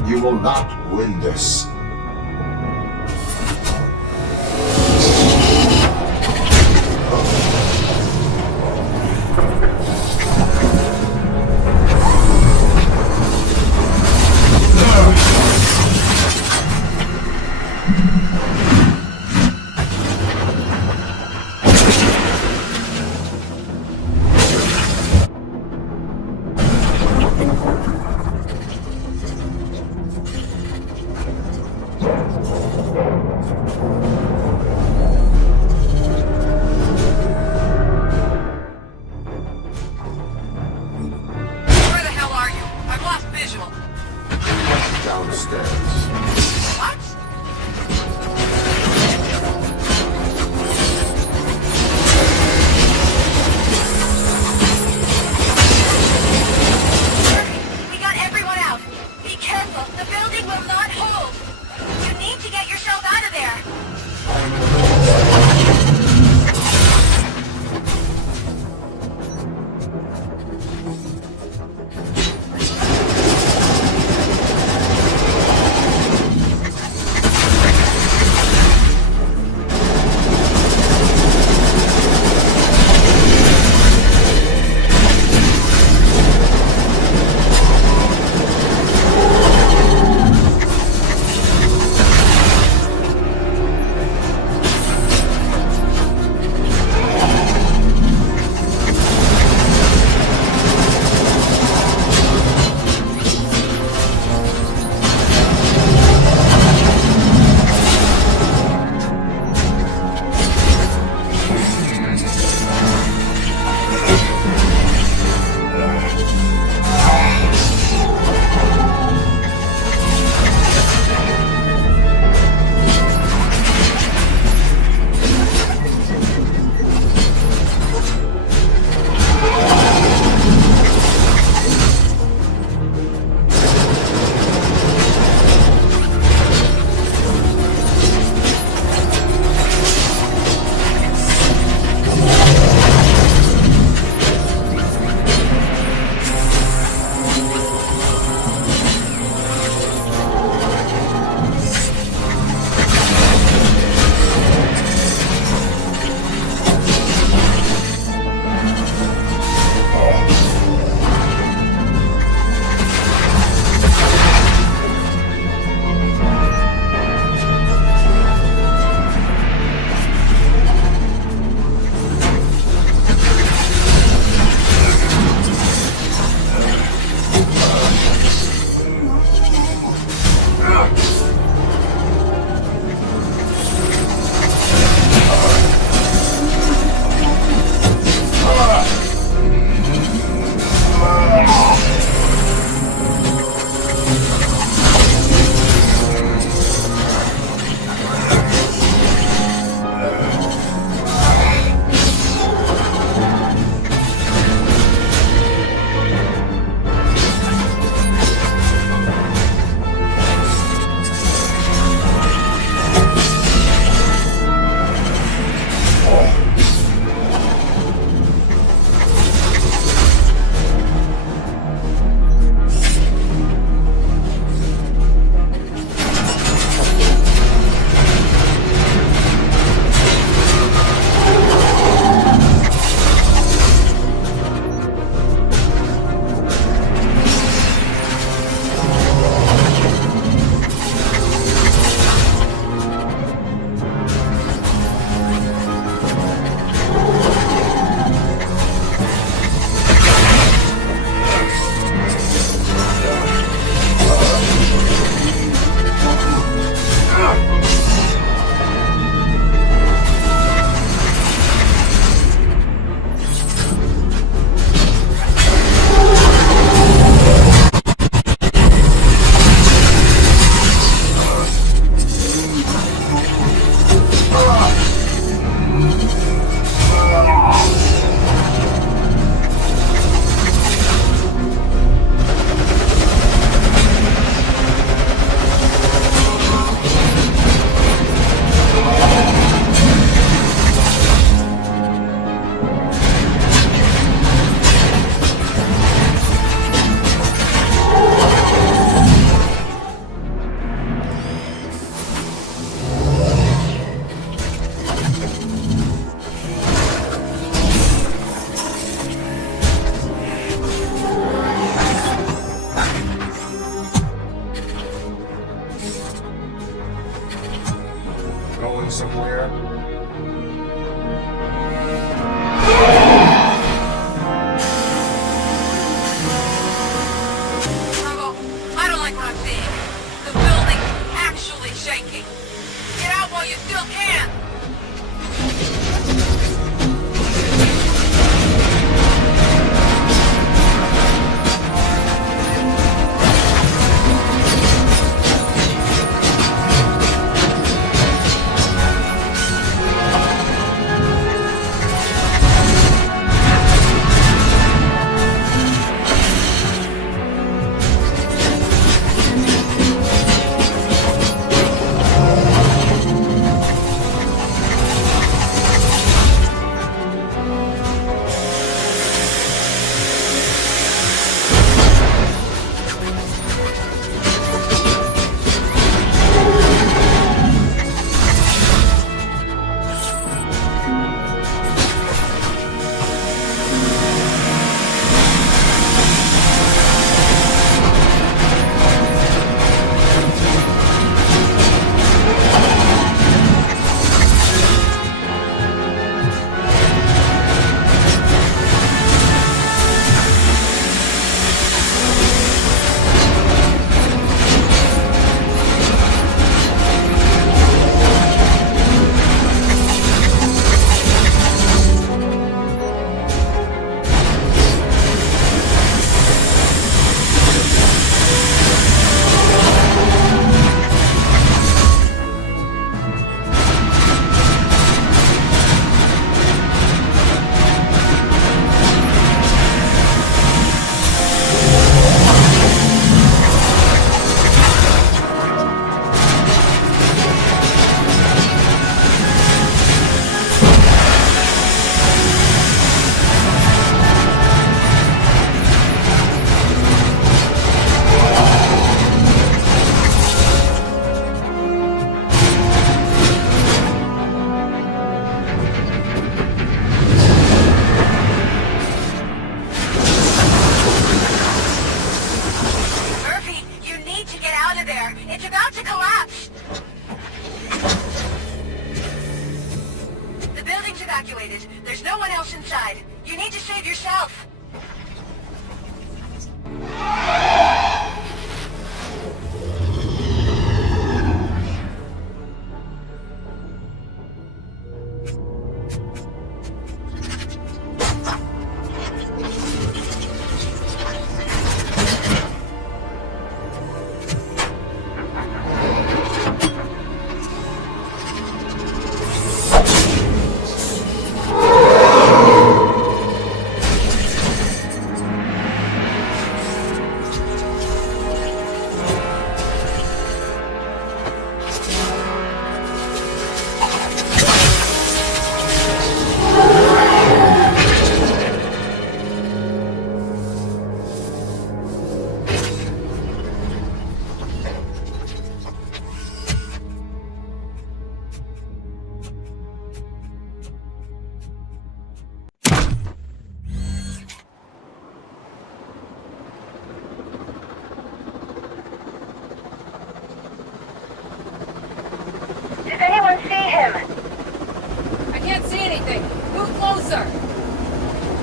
You will not win this. Is it clear? I don't like what I'm seeing. The building's actually shaking. Get out while you still can!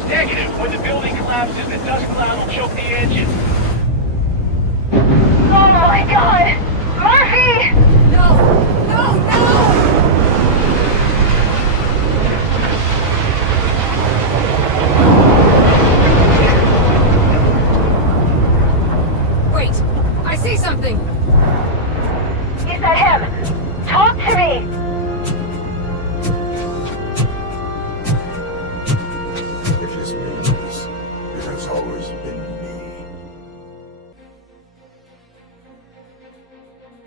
Negative. When the building collapses, the dust cloud will choke the engine. Oh my god! Murphy! No! No! No! Wait! I see something! Is that him? Talk to me! It is me. It has always been me.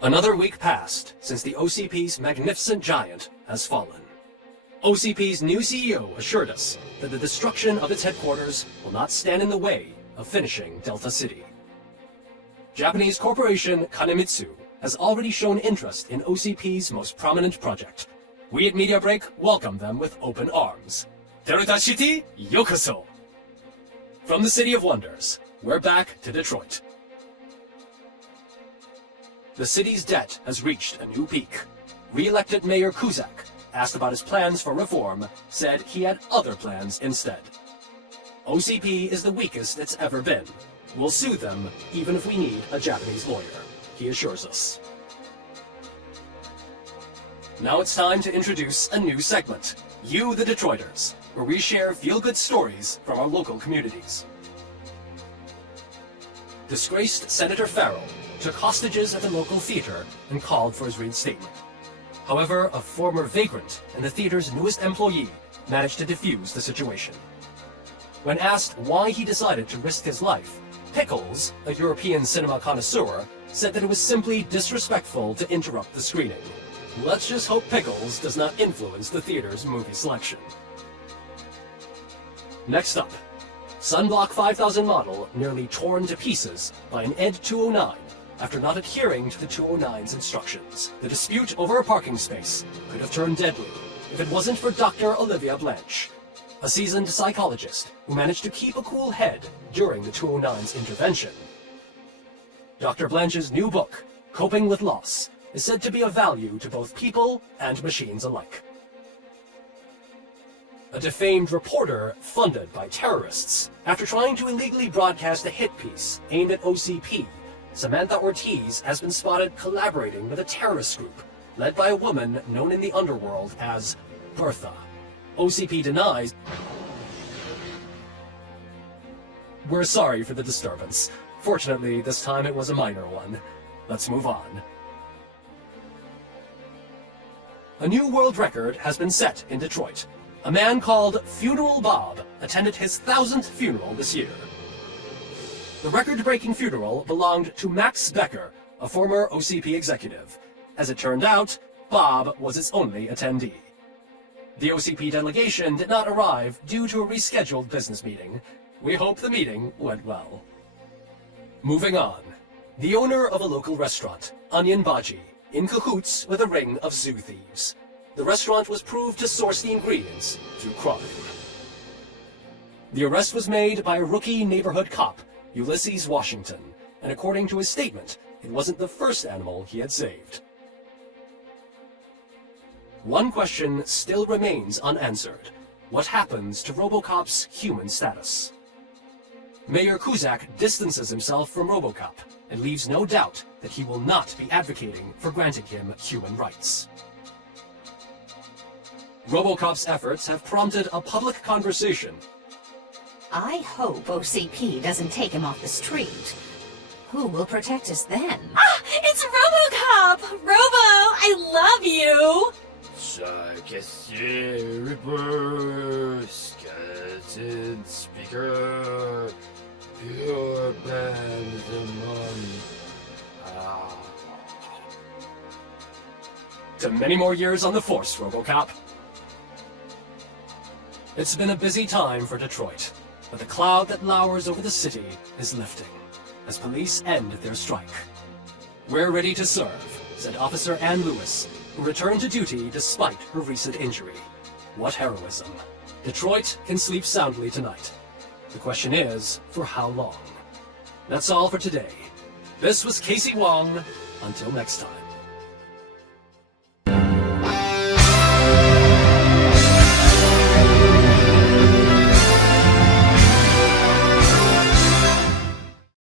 Another week passed since the OCP's magnificent giant has fallen. OCP's new CEO assured us that the destruction of its headquarters will not stand in the way of finishing Delta City. Japanese corporation Kanemitsu has already shown interest in OCP's most prominent project. We at Media Break welcome them with open arms. Delta City, yokoso! From the City of Wonders, we're back to Detroit. The city's debt has reached a new peak. Re-elected Mayor Cusack, asked about his plans for reform, said he had other plans instead. OCP is the weakest it's ever been. We'll sue them, even if we need a Japanese lawyer, he assures us. Now it's time to introduce a new segment, You the Detroiters, where we share feel-good stories from our local communities. Disgraced Senator Farrell took hostages at the local theater and called for his reinstatement. However, a former vagrant and the theater's newest employee managed to defuse the situation. When asked why he decided to risk his life, Pickles, a European cinema connoisseur, said that it was simply disrespectful to interrupt the screening. Let's just hope Pickles does not influence the theater's movie selection. Next up, Sunblock 5000 model nearly torn to pieces by an ED 209 after not adhering to the 209's instructions. The dispute over a parking space could have turned deadly if it wasn't for Dr. Olivia Blanche, a seasoned psychologist who managed to keep a cool head during the 209's intervention. Dr. Blanche's new book, Coping with Loss, is said to be of value to both people and machines alike. A defamed reporter funded by terrorists after trying to illegally broadcast a hit piece aimed at OCP, Samantha Ortiz has been spotted collaborating with a terrorist group led by a woman known in the underworld as Bertha. OCP denies. We're sorry for the disturbance. Fortunately, this time it was a minor one. Let's move on. A new world record has been set in Detroit. A man called Funeral Bob attended his 1000th funeral this year. The record-breaking funeral belonged to Max Becker, a former OCP executive. As it turned out, Bob was its only attendee. The OCP delegation did not arrive due to a rescheduled business meeting. We hope the meeting went well. Moving on. The owner of a local restaurant, Onion Baji, in cahoots with a ring of zoo thieves. The restaurant was proved to source the ingredients through crime. The arrest was made by a rookie neighborhood cop, Ulysses Washington, and according to his statement, it wasn't the first animal he had saved. One question still remains unanswered. What happens to RoboCop's human status? Mayor Cusack distances himself from RoboCop and leaves no doubt that he will not be advocating for granting him human rights. RoboCop's efforts have prompted a public conversation. I hope OCP doesn't take him off the street. Who will protect us then? Ah! It's RoboCop! Robo, I love you! Reaper, skeleton speaker, pure pandemon. To many more years on the force, RoboCop. It's been a busy time for Detroit, but the cloud that lowers over the city is lifting as police end their strike. We're ready to serve, said Officer Ann Lewis, who returned to duty despite her recent injury. What heroism. Detroit can sleep soundly tonight. The question is, for how long? That's all for today. This was Casey Wong. Until next time.